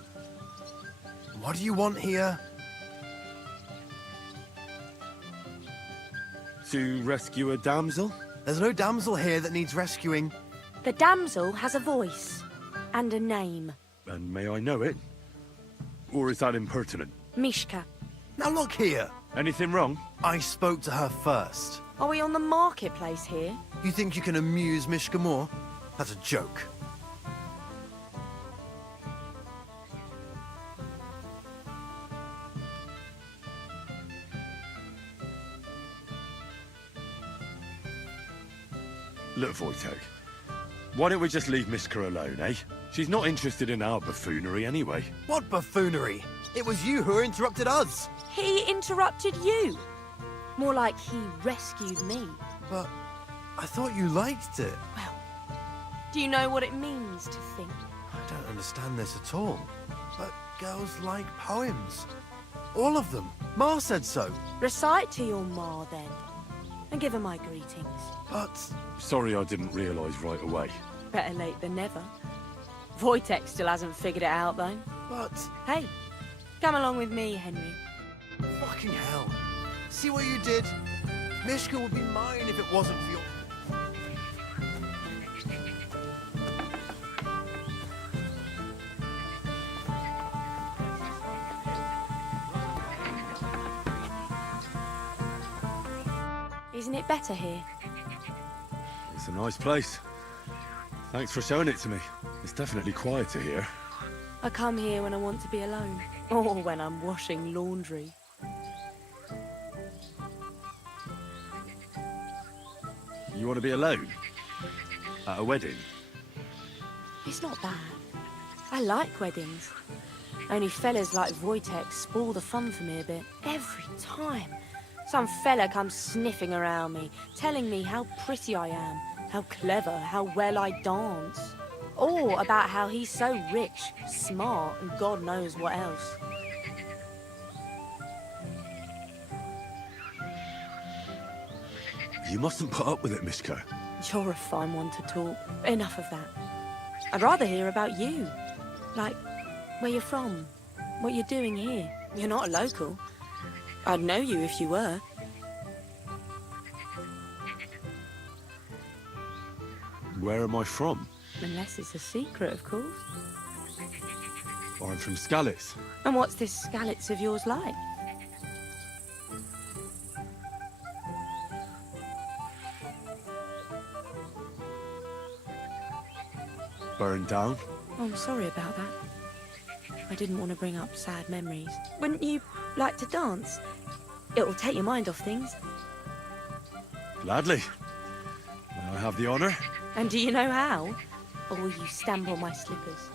What do you want here? To rescue a damsel? There's no damsel here that needs rescuing. The damsel has a voice and a name. And may I know it? Or is that impertinent? Mishka. Now look here. Anything wrong? I spoke to her first. Are we on the marketplace here? You think you can amuse Mishka more? That's a joke. Look, Wojtek. Why don't we just leave Mishka alone, eh? She's not interested in our buffoonery anyway. What buffoonery? It was you who interrupted us. He interrupted you. More like he rescued me. But I thought you liked it. Well, do you know what it means to think? I don't understand this at all. But girls like poems. All of them. Ma said so. Recite to your ma, then. And give her my greetings. But... Sorry I didn't realise right away. Better late than never. Wojtek still hasn't figured it out, though. But... Hey, Come along with me, Henry. Fucking hell. See what you did? Mishka would be mine if it wasn't for your... Isn't it better here? It's a nice place. Thanks for showing it to me. It's definitely quieter here. I come here when I want to be alone. Or when I'm washing laundry. You want to be alone? At a wedding? It's not bad. I like weddings. Only fellas like Wojtek spoil the fun for me a bit. Every time. Some fella comes sniffing around me, telling me how pretty I am, how clever, how well I dance. Or about how he's so rich, smart, and God knows what else. You mustn't put up with it, Mishka. You're a fine one to talk. Enough of that. I'd rather hear about you. Like, where you're from, what you're doing here. You're not a local. I'd know you if you were. Where am I from? Unless it's a secret, of course. I'm from Skalitz. And what's this Skalitz of yours like? Burned down. Oh, I'm sorry about that. I didn't want to bring up sad memories. Wouldn't you like to dance? It'll take your mind off things. Gladly. May I have the honour? And do you know how? Or will you stamp on my slippers?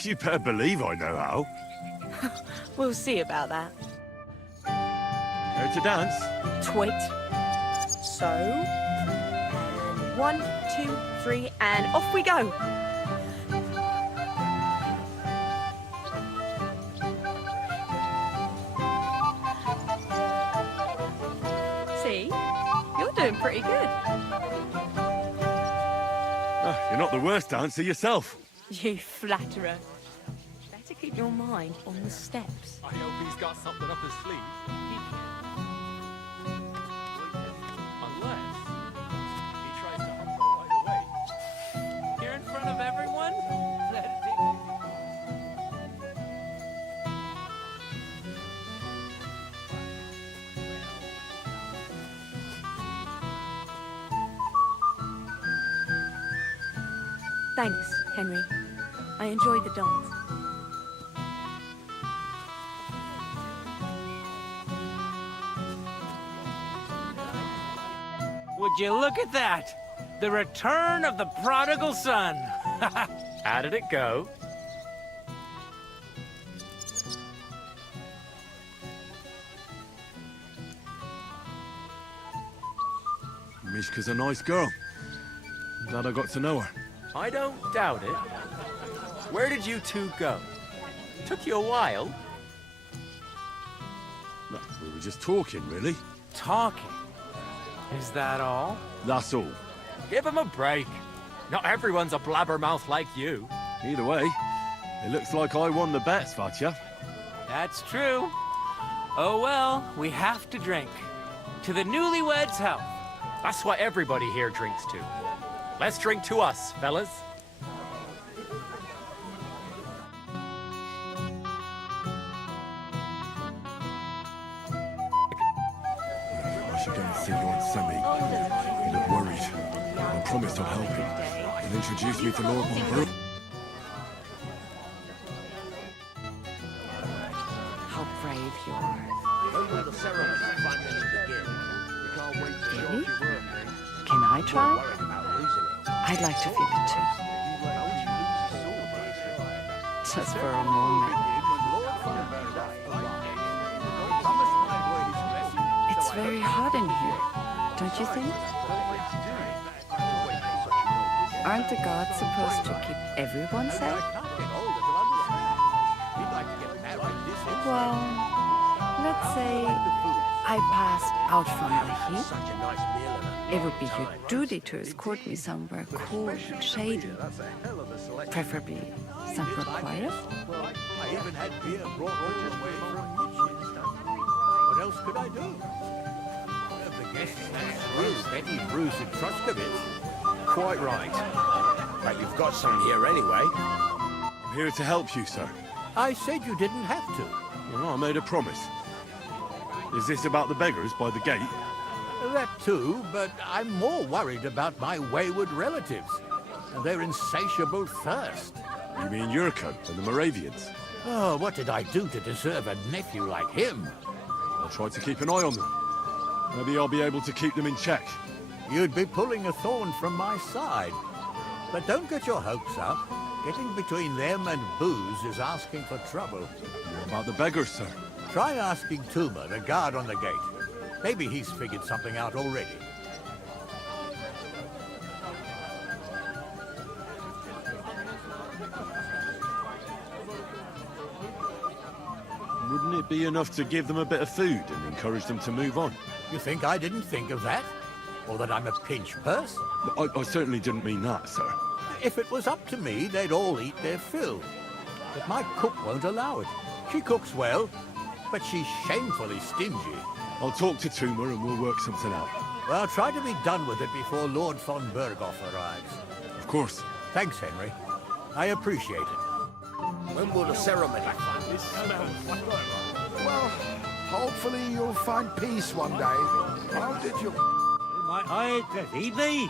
You better believe I know how. We'll see about that. Care to dance? Twit. So... And 1, 2, 3, and off we go! See? You're doing pretty good. You're not the worst dancer yourself. You flatterer. Better keep your mind on the steps. I hope he's got something up his sleeve. Unless he tries to hump her right away. Here in front of everyone? Let it be. Thanks, Henry. I enjoyed the dance. Would you look at that? The return of the prodigal son. How did it go? Mishka's a nice girl. I'm glad I got to know her. I don't doubt it. Where did you two go? Took you a while. No, we were just talking, really. Talking? Is that all? That's all. Give him a break. Not everyone's a blabbermouth like you. Either way, it looks like I won the bet, Svatya. That's true. Oh well, we have to drink. To the newlyweds' health. That's what everybody here drinks to. Let's drink to us, fellas. I should go and see Lord Semi. He looked worried. I promised I'd help him. And introduced me to Lord Monborough. How brave you are. Really? Can I try? I'd like to feel it too. Just for a moment. It's very hot in here, don't you think? Aren't the gods supposed to keep everyone safe? Well, let's say I passed out from the heat. It would be your duty to escort me somewhere cool and shady. Preferably somewhere quiet. even had beer brought all the way from Mitchin. What else could I do? The guests brew any brews in Truscovitz. Quite right. But you've got some here anyway. I'm here to help you, sir. I said you didn't have to. Well, I made a promise. Is this about the beggars by the gate? That too, but I'm more worried about my wayward relatives and their insatiable thirst. You mean Yurko and the Moravians? Oh, what did I do to deserve a nephew like him? I'll try to keep an eye on them. Maybe I'll be able to keep them in check. You'd be pulling a thorn from my side. But don't get your hopes up. Getting between them and booze is asking for trouble. What about the beggars, sir? Try asking Tuma, the guard on the gate. Maybe he's figured something out already. Wouldn't it be enough to give them a bit of food and encourage them to move on? You think I didn't think of that? Or that I'm a pinch purse? I certainly didn't mean that, sir. If it was up to me, they'd all eat their fill. But my cook won't allow it. She cooks well, but she's shamefully stingy. I'll talk to Tuma and we'll work something out. Well, try to be done with it before Lord von Berghoff arrives. Of course. Thanks, Henry. I appreciate it. When will the ceremony? Well, hopefully you'll find peace one day. How did you... My eyes deceive me.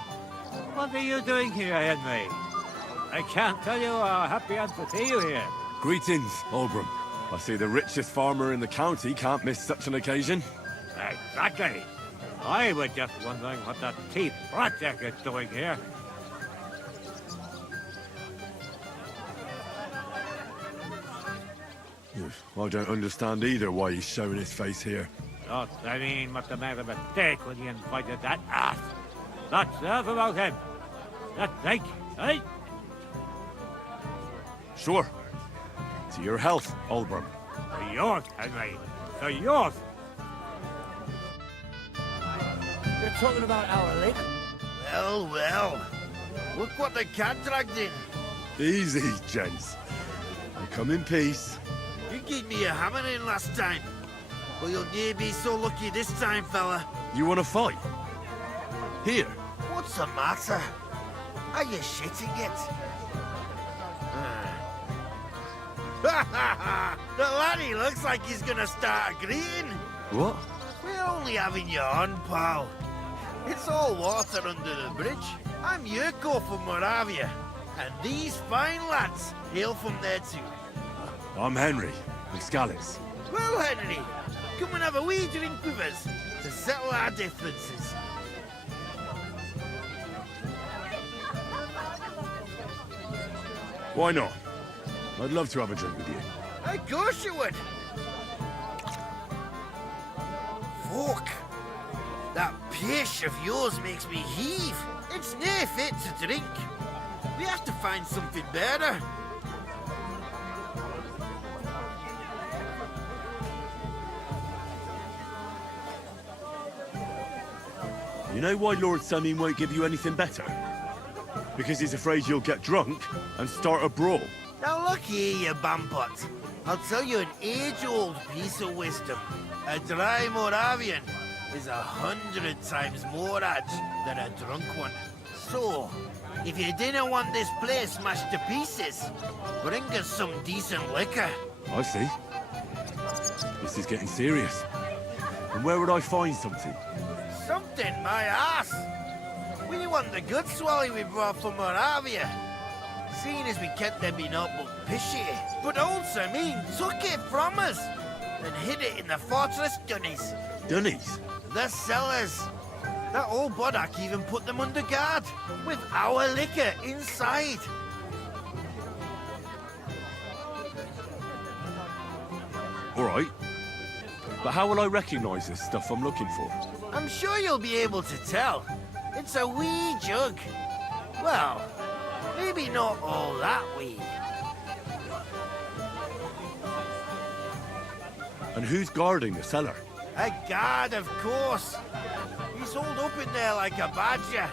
What are you doing here, Henry? I can't tell you how happy I'm to see you here. Greetings, Oldbrum. I see the richest farmer in the county can't miss such an occasion. Exactly. I was just wondering what that Teeth project is doing here. I don't understand either why he's showing his face here. I mean, what's the matter with Dick when he invited that ass? That's enough about him. That's Dick, eh? Sure. To your health, Oldbrum. To yours, Henry. To yours. You're talking about our lake? Well, well. Look what the cat dragged in. Easy, gents. I come in peace. You gave me a hammer in last time. Well, you'll near be so lucky this time, fella. You want to fight? Here. What's the matter? Are you shitting it? The laddie looks like he's gonna start agreeing. What? We're only having you on, pal. It's all water under the bridge. I'm Yurko from Moravia, and these fine lads hail from there too. I'm Henry, from Scalitz. Well, Henry, come and have a wee drink with us to settle our differences. Why not? I'd love to have a drink with you. Of course you would. Fuck. That pish of yours makes me heave. It's near fit to drink. We have to find something better. You know why Lord Samin won't give you anything better? Because he's afraid you'll get drunk and start a brawl. Now look here, you bampot. I'll tell you an age-old piece of wisdom. A dry Moravian is 100 times more edge than a drunk one. So, if you didn't want this place smashed to pieces, bring us some decent liquor. I see. This is getting serious. And where would I find something? Something, my ass! We want the good swally we brought from Moravia. Seeing as we kept them being up but pishy. But old Samin took it from us and hid it in the fortress dunnies. Dunnies? The cellars. That old Boddock even put them under guard with our liquor inside. All right. But how will I recognize this stuff I'm looking for? I'm sure you'll be able to tell. It's a wee jug. Well, maybe not all that wee. And who's guarding the cellar? A guard, of course. He's holed up in there like a badger,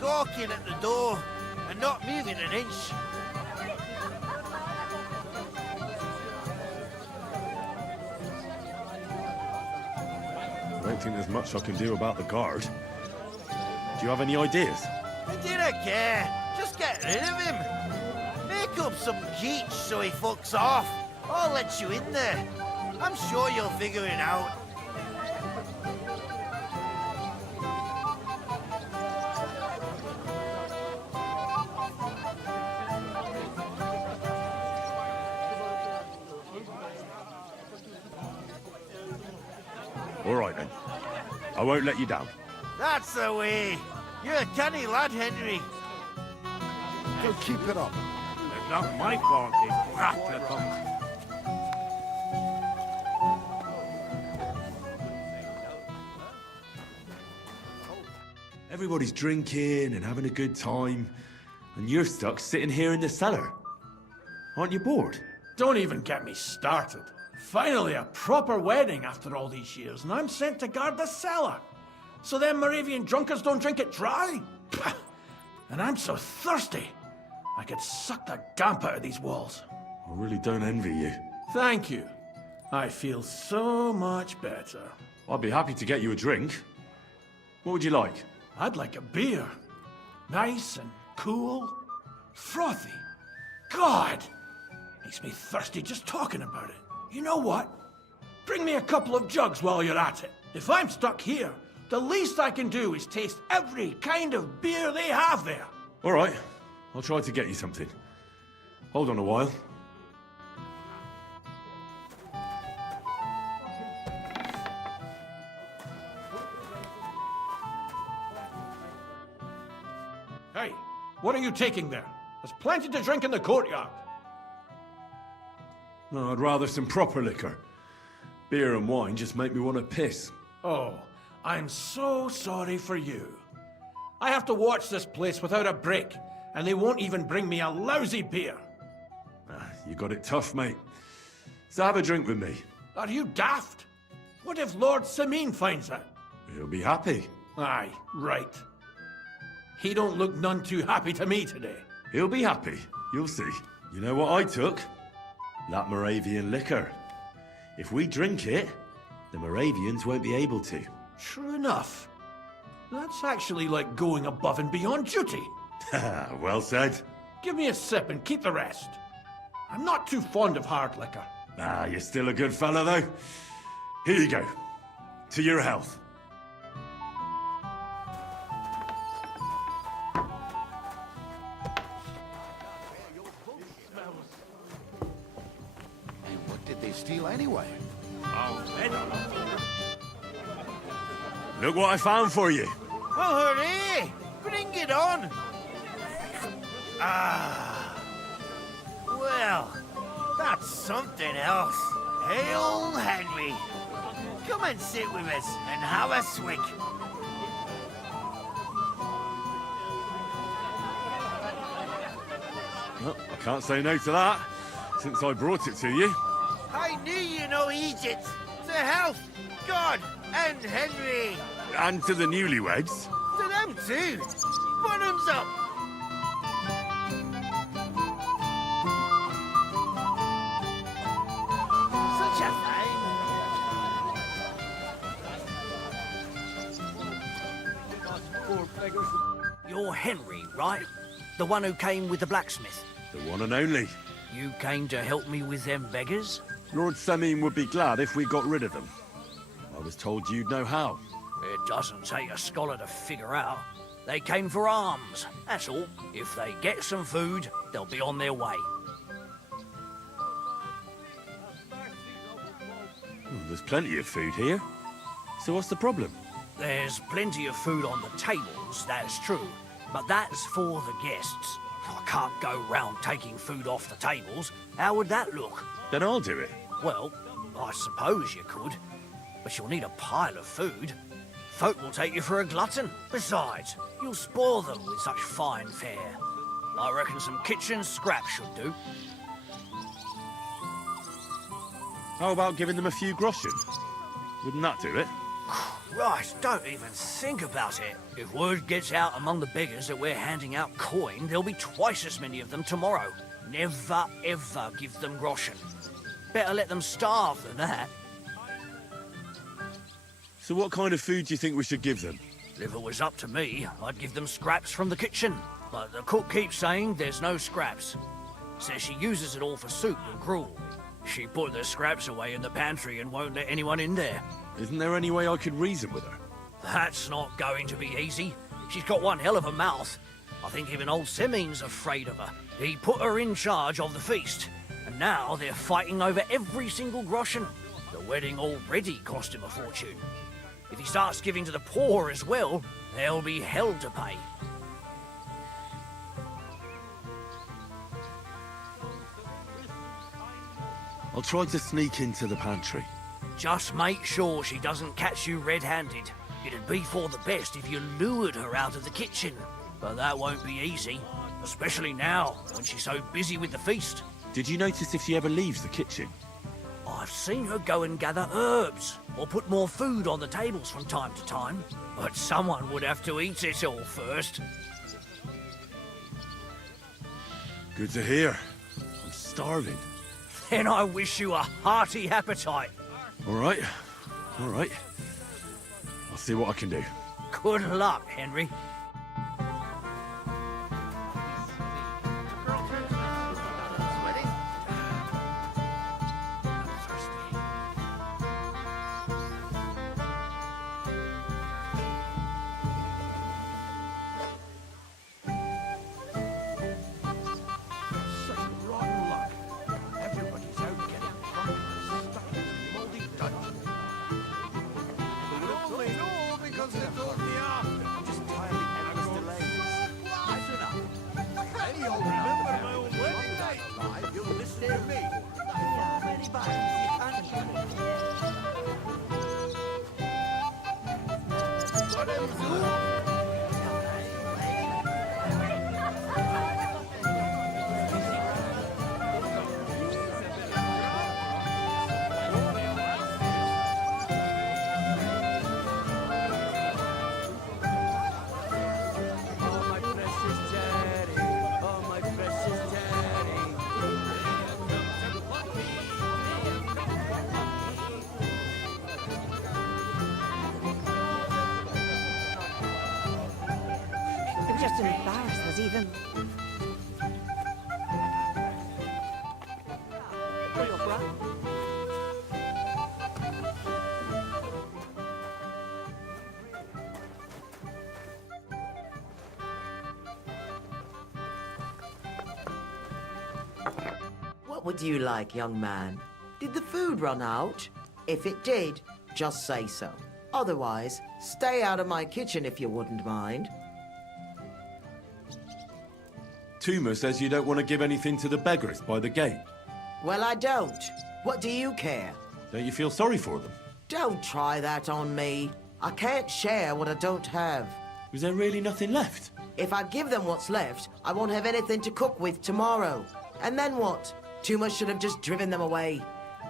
gawking at the door and not moving an inch. think there's much I can do about the guard. Do you have any ideas? Did I care? Just get rid of him. Make up some geech so he fucks off. I'll let you in there. I'm sure you'll figure it out. All right, then. I won't let you down. That's the way. You're a canny lad, Henry. So keep it up. It's not my fault they brat the punk. Everybody's drinking and having a good time, and you're stuck sitting here in the cellar. Aren't you bored? Don't even get me started. Finally, a proper wedding after all these years, and I'm sent to guard the cellar. So them Moravian drunkards don't drink it dry? Pah! And I'm so thirsty, I could suck the damp out of these walls. I really don't envy you. Thank you. I feel so much better. I'd be happy to get you a drink. What would you like? I'd like a beer. Nice and cool. Frothy. God! Makes me thirsty just talking about it. You know what? Bring me a couple of jugs while you're at it. If I'm stuck here, the least I can do is taste every kind of beer they have there. All right. I'll try to get you something. Hold on a while. Hey, what are you taking there? There's plenty to drink in the courtyard. No, I'd rather some proper liquor. Beer and wine just make me want to piss. Oh, I'm so sorry for you. I have to watch this place without a break, and they won't even bring me a lousy beer. You got it tough, mate. So have a drink with me. Are you daft? What if Lord Ceann finds out? He'll be happy. Aye, right. He don't look none too happy to me today. He'll be happy. You'll see. You know what I took? That Moravian liquor. If we drink it, the Moravians won't be able to. True enough. That's actually like going above and beyond duty. Well said. Give me a sip and keep the rest. I'm not too fond of hard liquor. You're still a good fella, though. Here you go. To your health. Hey, what did they steal anyway? Look what I found for you. Well, hooray! Bring it on! Ah. Well, that's something else. Hail, Henry. Come and sit with us and have a swig. Well, I can't say no to that, since I brought it to you. I knew you know Egypt. To health, God, and Henry. And to the newlyweds. To them too. Bottoms up. Such a thing. You're Henry, right? The one who came with the blacksmith. The one and only. You came to help me with them beggars? Lord Ceann would be glad if we got rid of them. I was told you'd know how. It doesn't take a scholar to figure out. They came for alms, that's all. If they get some food, they'll be on their way. There's plenty of food here. So what's the problem? There's plenty of food on the tables, that's true. But that's for the guests. I can't go round taking food off the tables. How would that look? Then I'll do it. Well, I suppose you could. But you'll need a pile of food. Folk will take you for a glutton. Besides, you'll spoil them with such fine fare. I reckon some kitchen scraps should do. How about giving them a few groschen? Wouldn't that do it? Christ, don't even think about it. If word gets out among the beggars that we're handing out coin, there'll be twice as many of them tomorrow. Never, ever give them groschen. Better let them starve than that. So what kind of food do you think we should give them? If it was up to me, I'd give them scraps from the kitchen. But the cook keeps saying there's no scraps. Says she uses it all for soup and gruel. She put the scraps away in the pantry and won't let anyone in there. Isn't there any way I could reason with her? That's not going to be easy. She's got one hell of a mouth. I think even old Seming's afraid of her. He put her in charge of the feast, and now they're fighting over every single groschen. The wedding already cost him a fortune. If he starts giving to the poor as well, there'll be hell to pay. I'll try to sneak into the pantry. Just make sure she doesn't catch you red-handed. It'd be for the best if you lured her out of the kitchen. But that won't be easy, especially now, when she's so busy with the feast. Did you notice if she ever leaves the kitchen? I've seen her go and gather herbs, or put more food on the tables from time to time. But someone would have to eat it all first. Good to hear. I'm starving. Then I wish you a hearty appetite. All right. All right. I'll see what I can do. Good luck, Henry. Just embarrassed us even. What would you like, young man? Did the food run out? If it did, just say so. Otherwise, stay out of my kitchen if you wouldn't mind. Tuma says you don't want to give anything to the beggars by the gate. Well, I don't. What do you care? Don't you feel sorry for them? Don't try that on me. I can't share what I don't have. Was there really nothing left? If I give them what's left, I won't have anything to cook with tomorrow. And then what? Tuma should have just driven them away.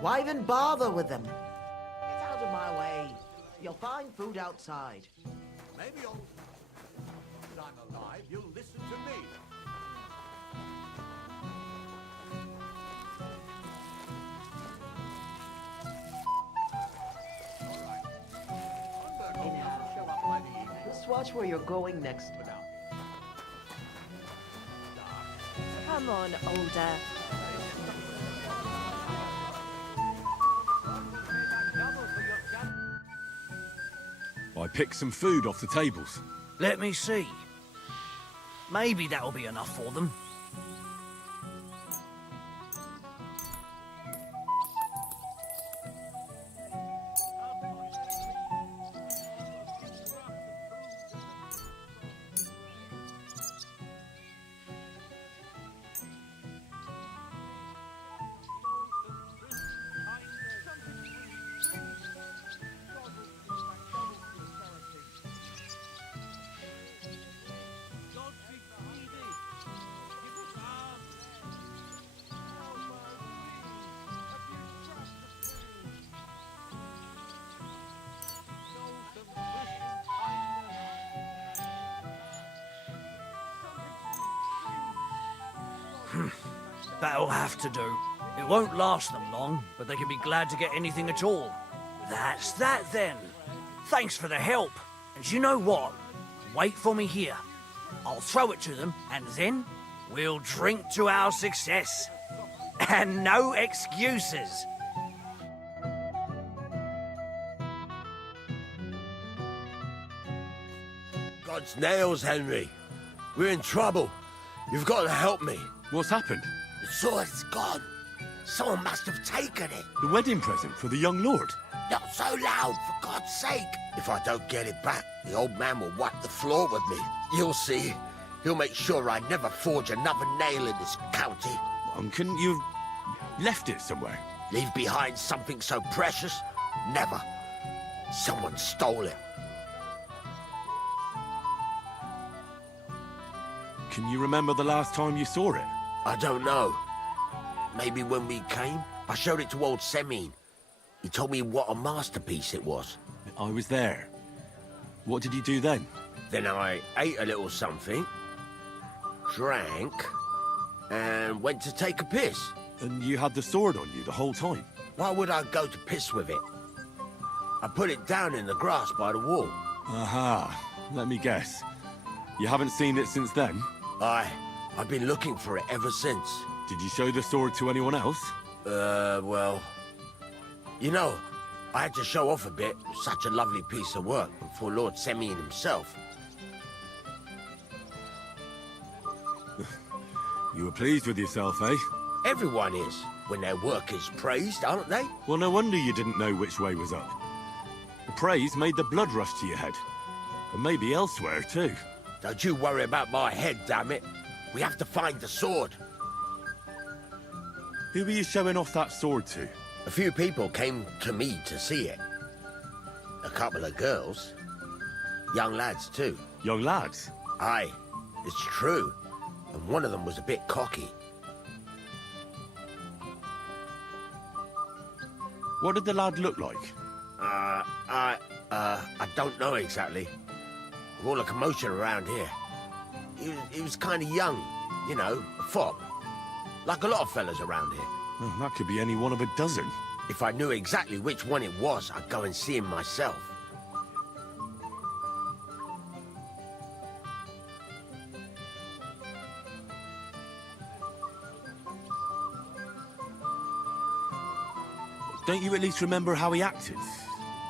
Why even bother with them? Get out of my way. You'll find food outside. Maybe I'll... If I'm alive, you'll listen to me. Just watch where you're going next. Come on, older. I picked some food off the tables. Let me see. Maybe that'll be enough for them. That'll have to do. It won't last them long, but they can be glad to get anything at all. That's that then. Thanks for the help. And you know what? Wait for me here. I'll throw it to them, and then we'll drink to our success. And no excuses. God's nails, Henry. We're in trouble. You've got to help me. What's happened? The sword's gone. Someone must have taken it. The wedding present for the young lord? Not so loud, for God's sake. If I don't get it back, the old man will wipe the floor with me. You'll see. He'll make sure I never forge another nail in this county. Couldn't you have left it somewhere? Leave behind something so precious? Never. Someone stole it. Can you remember the last time you saw it? I don't know. Maybe when we came? I showed it to old Ceann. He told me what a masterpiece it was. I was there. What did you do then? Then I ate a little something, drank, and went to take a piss. And you had the sword on you the whole time? Why would I go to piss with it? I put it down in the grass by the wall. Aha. Let me guess. You haven't seen it since then? I've been looking for it ever since. Did you show the sword to anyone else? Well... You know, I had to show off a bit. It was such a lovely piece of work for Lord Ceann himself. You were pleased with yourself, eh? Everyone is, when their work is praised, aren't they? Well, no wonder you didn't know which way was up. The praise made the blood rush to your head. And maybe elsewhere, too. Don't you worry about my head, damn it. We have to find the sword. Who were you showing off that sword to? A few people came to me to see it. A couple of girls. Young lads, too. Young lads? Aye, it's true. And one of them was a bit cocky. What did the lad look like? I don't know exactly. With all the commotion around here. He was kind of young, you know, a fop. Like a lot of fellas around here. Well, that could be any one of a dozen. If I knew exactly which one it was, I'd go and see him myself. Don't you at least remember how he acted?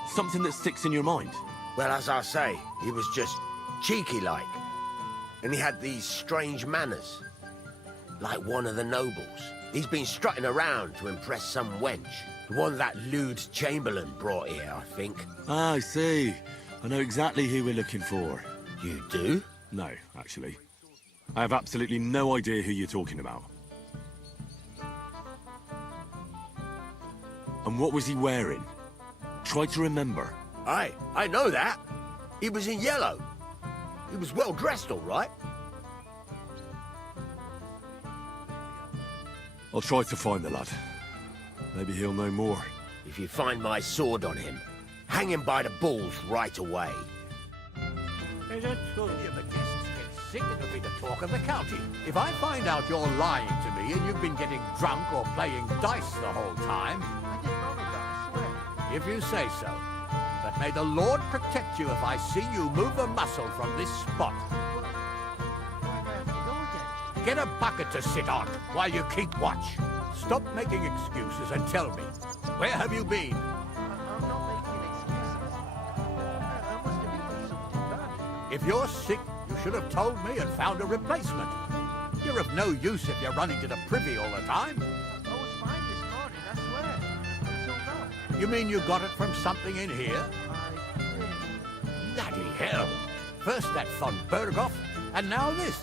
Something that sticks in your mind? Well, as I say, he was just cheeky-like. And he had these strange manners. Like one of the nobles. He's been strutting around to impress some wench. The one that lewd Chamberlain brought here, I think. Ah, I see. I know exactly who we're looking for. You do? No, actually. I have absolutely no idea who you're talking about. And what was he wearing? Try to remember. Aye, I know that. He was in yellow. He was well dressed, all right. I'll try to find the lad. Maybe he'll know more. If you find my sword on him, hang him by the balls right away. Is it good? Any of the guests get sick, it'll be the talk of the county. If I find out you're lying to me and you've been getting drunk or playing dice the whole time... If you say so. But may the Lord protect you if I see you move a muscle from this spot. Get a bucket to sit on while you keep watch. Stop making excuses and tell me, where have you been? If you're sick, you should have told me and found a replacement. You're of no use if you're running to the privy all the time. I was fine this morning, I swear. Until now. You mean you got it from something in here? Bloody hell! First that von Berghoff, and now this.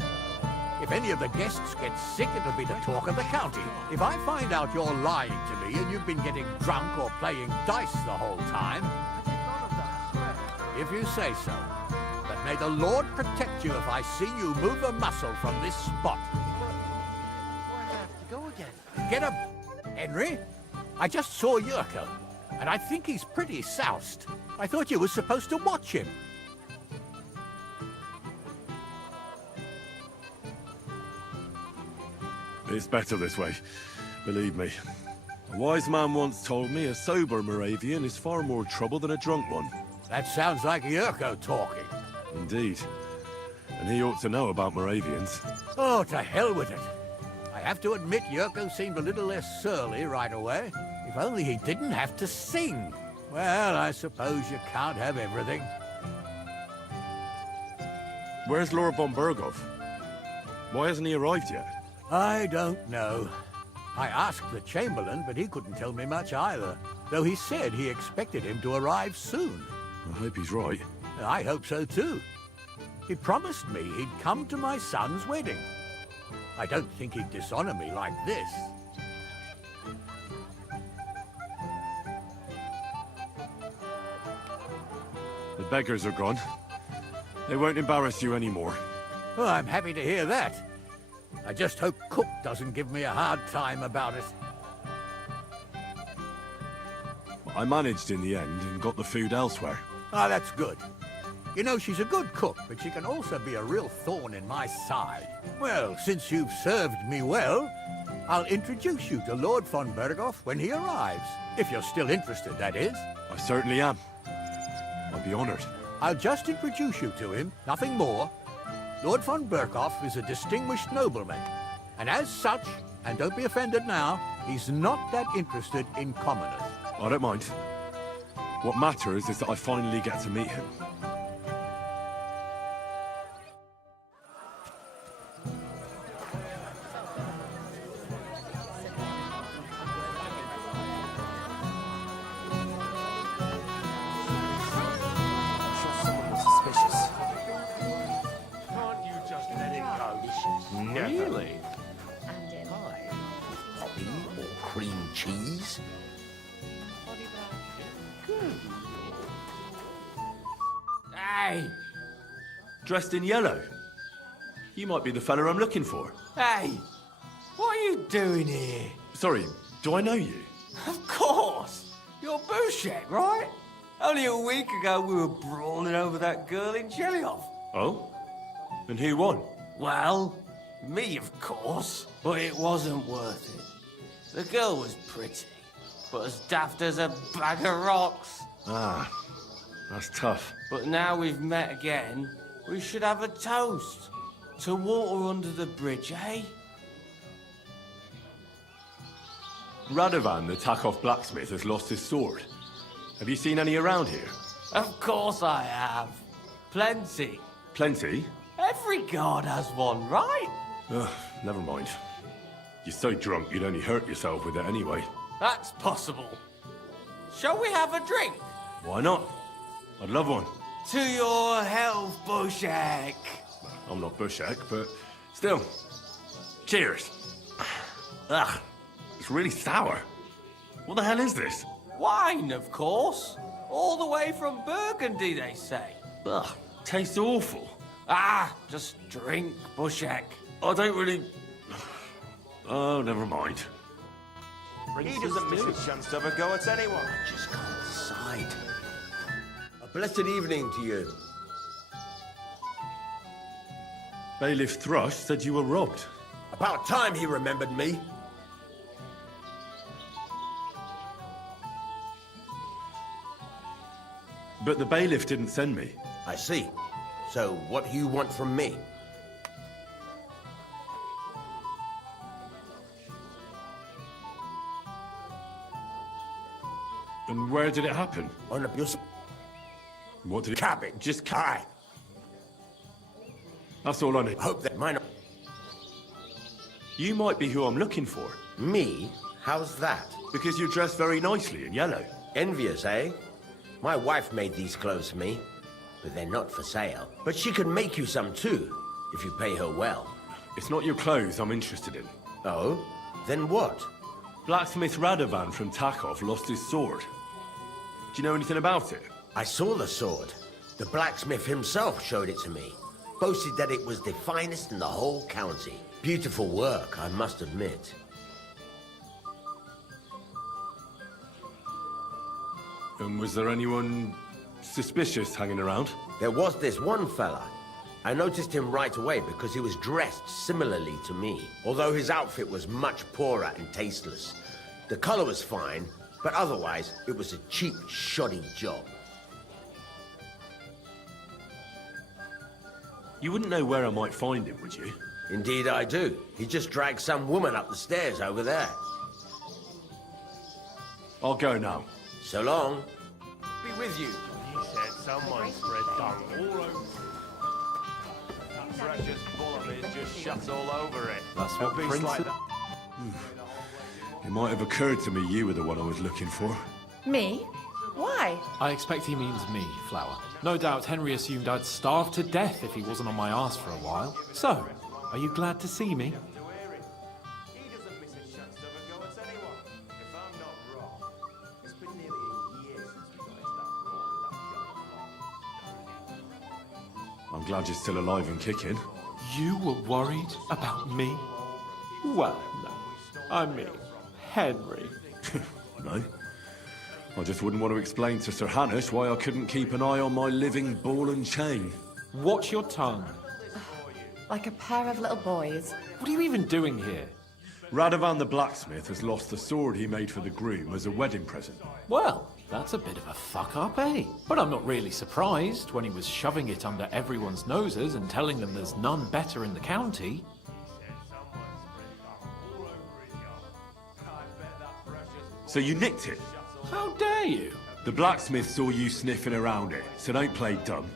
If any of the guests get sick, it'll be the talk of the county. If I find out you're lying to me and you've been getting drunk or playing dice the whole time... If you say so. But may the Lord protect you if I see you move a muscle from this spot. Go again. Get up, Henry. I just saw Yurko, and I think he's pretty soused. I thought you were supposed to watch him. It's better this way, believe me. A wise man once told me a sober Moravian is far more trouble than a drunk one. That sounds like Yurko talking. Indeed. And he ought to know about Moravians. Oh, to hell with it. I have to admit Yurko seemed a little less surly right away. If only he didn't have to sing. Well, I suppose you can't have everything. Where's Lord von Berghoff? Why hasn't he arrived yet? I don't know. I asked the Chamberlain, but he couldn't tell me much either. Though he said he expected him to arrive soon. I hope he's right. I hope so too. He promised me he'd come to my son's wedding. I don't think he'd dishonor me like this. The beggars are gone. They won't embarrass you anymore. Well, I'm happy to hear that. I just hope Cook doesn't give me a hard time about it. I managed in the end and got the food elsewhere. Ah, that's good. You know, she's a good cook, but she can also be a real thorn in my side. Well, since you've served me well, I'll introduce you to Lord von Berghoff when he arrives. If you're still interested, that is. I certainly am. I'll be honored. I'll just introduce you to him, nothing more. Lord von Berghoff is a distinguished nobleman, and as such, and don't be offended now, he's not that interested in commoners. I don't mind. What matters is that I finally get to meet him. Really? Pie? Poppy or cream cheese? Hey! Dressed in yellow? You might be the fella I'm looking for. Hey! What are you doing here? Sorry, do I know you? Of course! You're Bushek, right? Only a week ago we were brawling over that girl in Jellyhoff. Oh? And who won? Well, me, of course. But it wasn't worth it. The girl was pretty, but as daft as a bag of rocks. Ah, that's tough. But now we've met again, we should have a toast. To water under the bridge, eh? Radovan, the Takov blacksmith, has lost his sword. Have you seen any around here? Of course I have. Plenty. Plenty? Every guard has one, right? Ugh, never mind. You're so drunk you'd only hurt yourself with it anyway. That's possible. Shall we have a drink? Why not? I'd love one. To your health, Bushek. I'm not Bushek, but still. Cheers. Ugh, it's really sour. What the hell is this? Wine, of course. All the way from Burgundy, they say. Ugh, tastes awful. Ah, just drink, Bushek. I don't really... Oh, never mind. He doesn't miss a chance to have a go at anyone. I just can't decide. A blessed evening to you. Bailiff Thrush said you were robbed. About time he remembered me. But the bailiff didn't send me. I see. So, what do you want from me? And where did it happen? On a... What did it... Cabbage. Just cabin. That's all I need. I hope that mine... You might be who I'm looking for. Me? How's that? Because you dress very nicely in yellow. Envious, eh? My wife made these clothes for me, but they're not for sale. But she can make you some too, if you pay her well. It's not your clothes I'm interested in. Oh? Then what? Blacksmith Radovan from Takov lost his sword. Do you know anything about it? I saw the sword. The blacksmith himself showed it to me. Boasted that it was the finest in the whole county. Beautiful work, I must admit. And was there anyone suspicious hanging around? There was this one fella. I noticed him right away because he was dressed similarly to me, although his outfit was much poorer and tasteless. The color was fine, but otherwise it was a cheap, shoddy job. You wouldn't know where I might find him, would you? Indeed I do. He just dragged some woman up the stairs over there. I'll go now. So long. Be with you. He said someone spread dung all over. That precious bull of his just shuts all over it. That's what Prince like said. It might have occurred to me you were the one I was looking for. Me? Why? I expect he means me, Flower. No doubt Henry assumed I'd starve to death if he wasn't on my arse for a while. So, are you glad to see me? I'm glad you're still alive and kicking. You were worried about me? Well, no. I mean, Henry. No. I just wouldn't want to explain to Sir Hanush why I couldn't keep an eye on my living ball and chain. Watch your tongue. Like a pair of little boys. What are you even doing here? Radovan the blacksmith has lost the sword he made for the groom as a wedding present. Well, that's a bit of a fuck-up, eh? But I'm not really surprised when he was shoving it under everyone's noses and telling them there's none better in the county. So you nicked it? How dare you? The blacksmith saw you sniffing around it, so don't play dumb.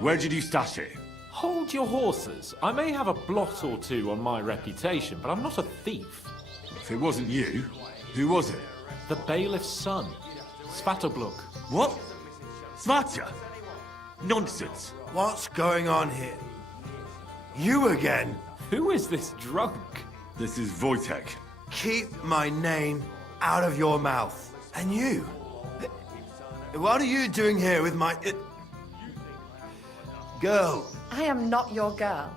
Where did you stash it? Hold your horses. I may have a blot or two on my reputation, but I'm not a thief. If it wasn't you, who was it? The bailiff's son, Svatobluk. What? Svatya? Nonsense. What's going on here? You again? Who is this drunk? This is Wojtek. Keep my name out of your mouth. And you? What are you doing here with my... girl? I am not your girl.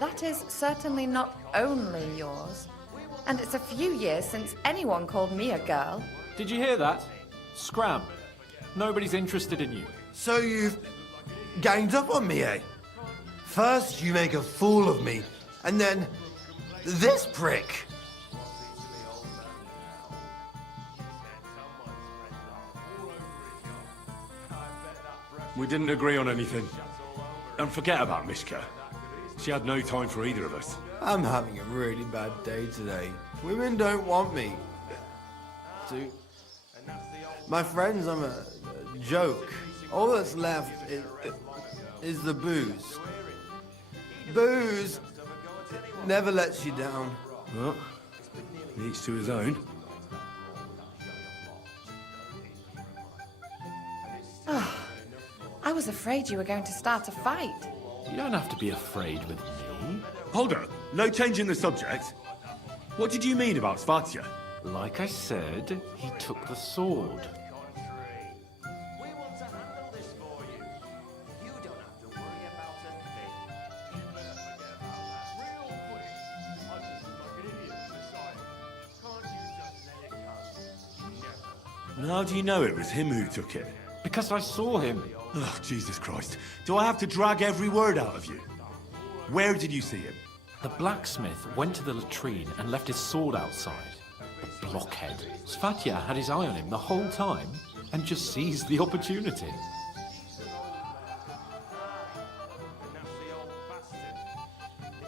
That is certainly not only yours. And it's a few years since anyone called me a girl. Did you hear that? Scram. Nobody's interested in you. So you've ganged up on me, eh? First you make a fool of me, and then this prick. We didn't agree on anything. And forget about Mishka. She had no time for either of us. I'm having a really bad day today. Women don't want me. My friends, I'm a joke. All that's left is the booze. Booze never lets you down. Well, each to his own. I was afraid you were going to start a fight. You don't have to be afraid with me. Hold on. No change in the subject. What did you mean about Svatya? Like I said, he took the sword. And how do you know it was him who took it? Because I saw him. Oh, Jesus Christ. Do I have to drag every word out of you? Where did you see him? The blacksmith went to the latrine and left his sword outside. The blockhead. Svatya had his eye on him the whole time and just seized the opportunity.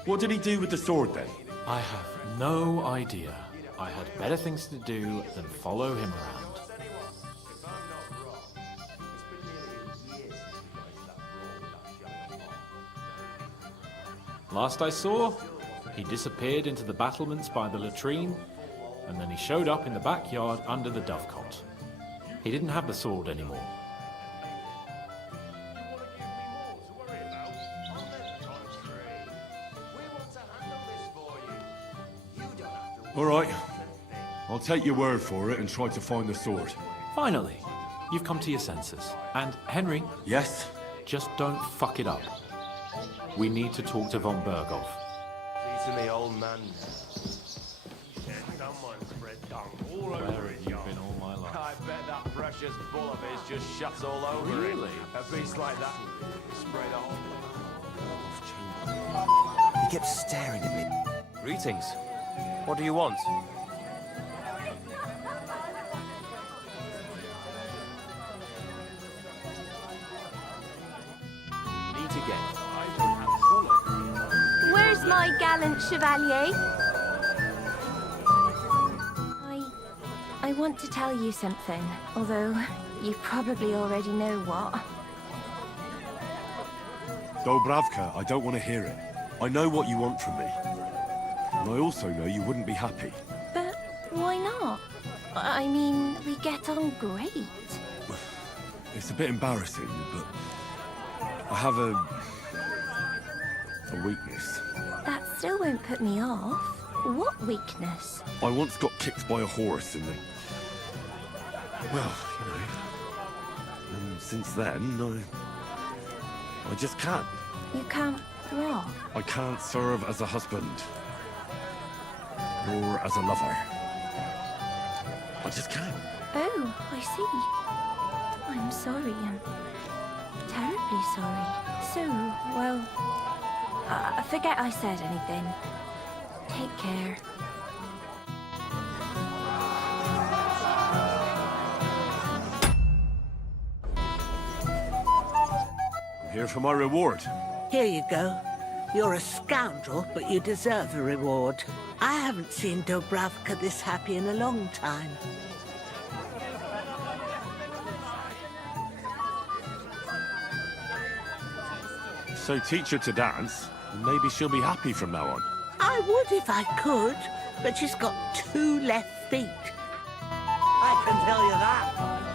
What did he do with the sword then? I have no idea. I had better things to do than follow him around. Last I saw, he disappeared into the battlements by the latrine, and then he showed up in the backyard under the dovecot. He didn't have the sword anymore. All right. I'll take your word for it and try to find the sword. Finally, you've come to your senses. And, Henry... Yes? Just don't fuck it up. We need to talk to von Berghoff. Eating the old man. Someone spread dung all over his yard. Been all my life. I bet that precious bull of his just shuts all over it. Really? A beast like that spread all. He kept staring at me. Greetings. What do you want? again. Where's my gallant chevalier? I want to tell you something, although you probably already know what. Dobravka, I don't want to hear it. I know what you want from me. And I also know you wouldn't be happy. But why not? I mean, we get on great. It's a bit embarrassing, but I have a weakness. That still won't put me off. What weakness? I once got kicked by a horse in the... Well, you know... And since then, I just can't. You can't what? I can't serve as a husband. Nor as a lover. I just can't. Oh, I see. I'm sorry. I'm terribly sorry. So, well... forget I said anything. Take care. I'm here for my reward. Here you go. You're a scoundrel, but you deserve a reward. I haven't seen Dobravka this happy in a long time. So teach her to dance, and maybe she'll be happy from now on. I would if I could, but she's got 2 left feet. I can tell you that.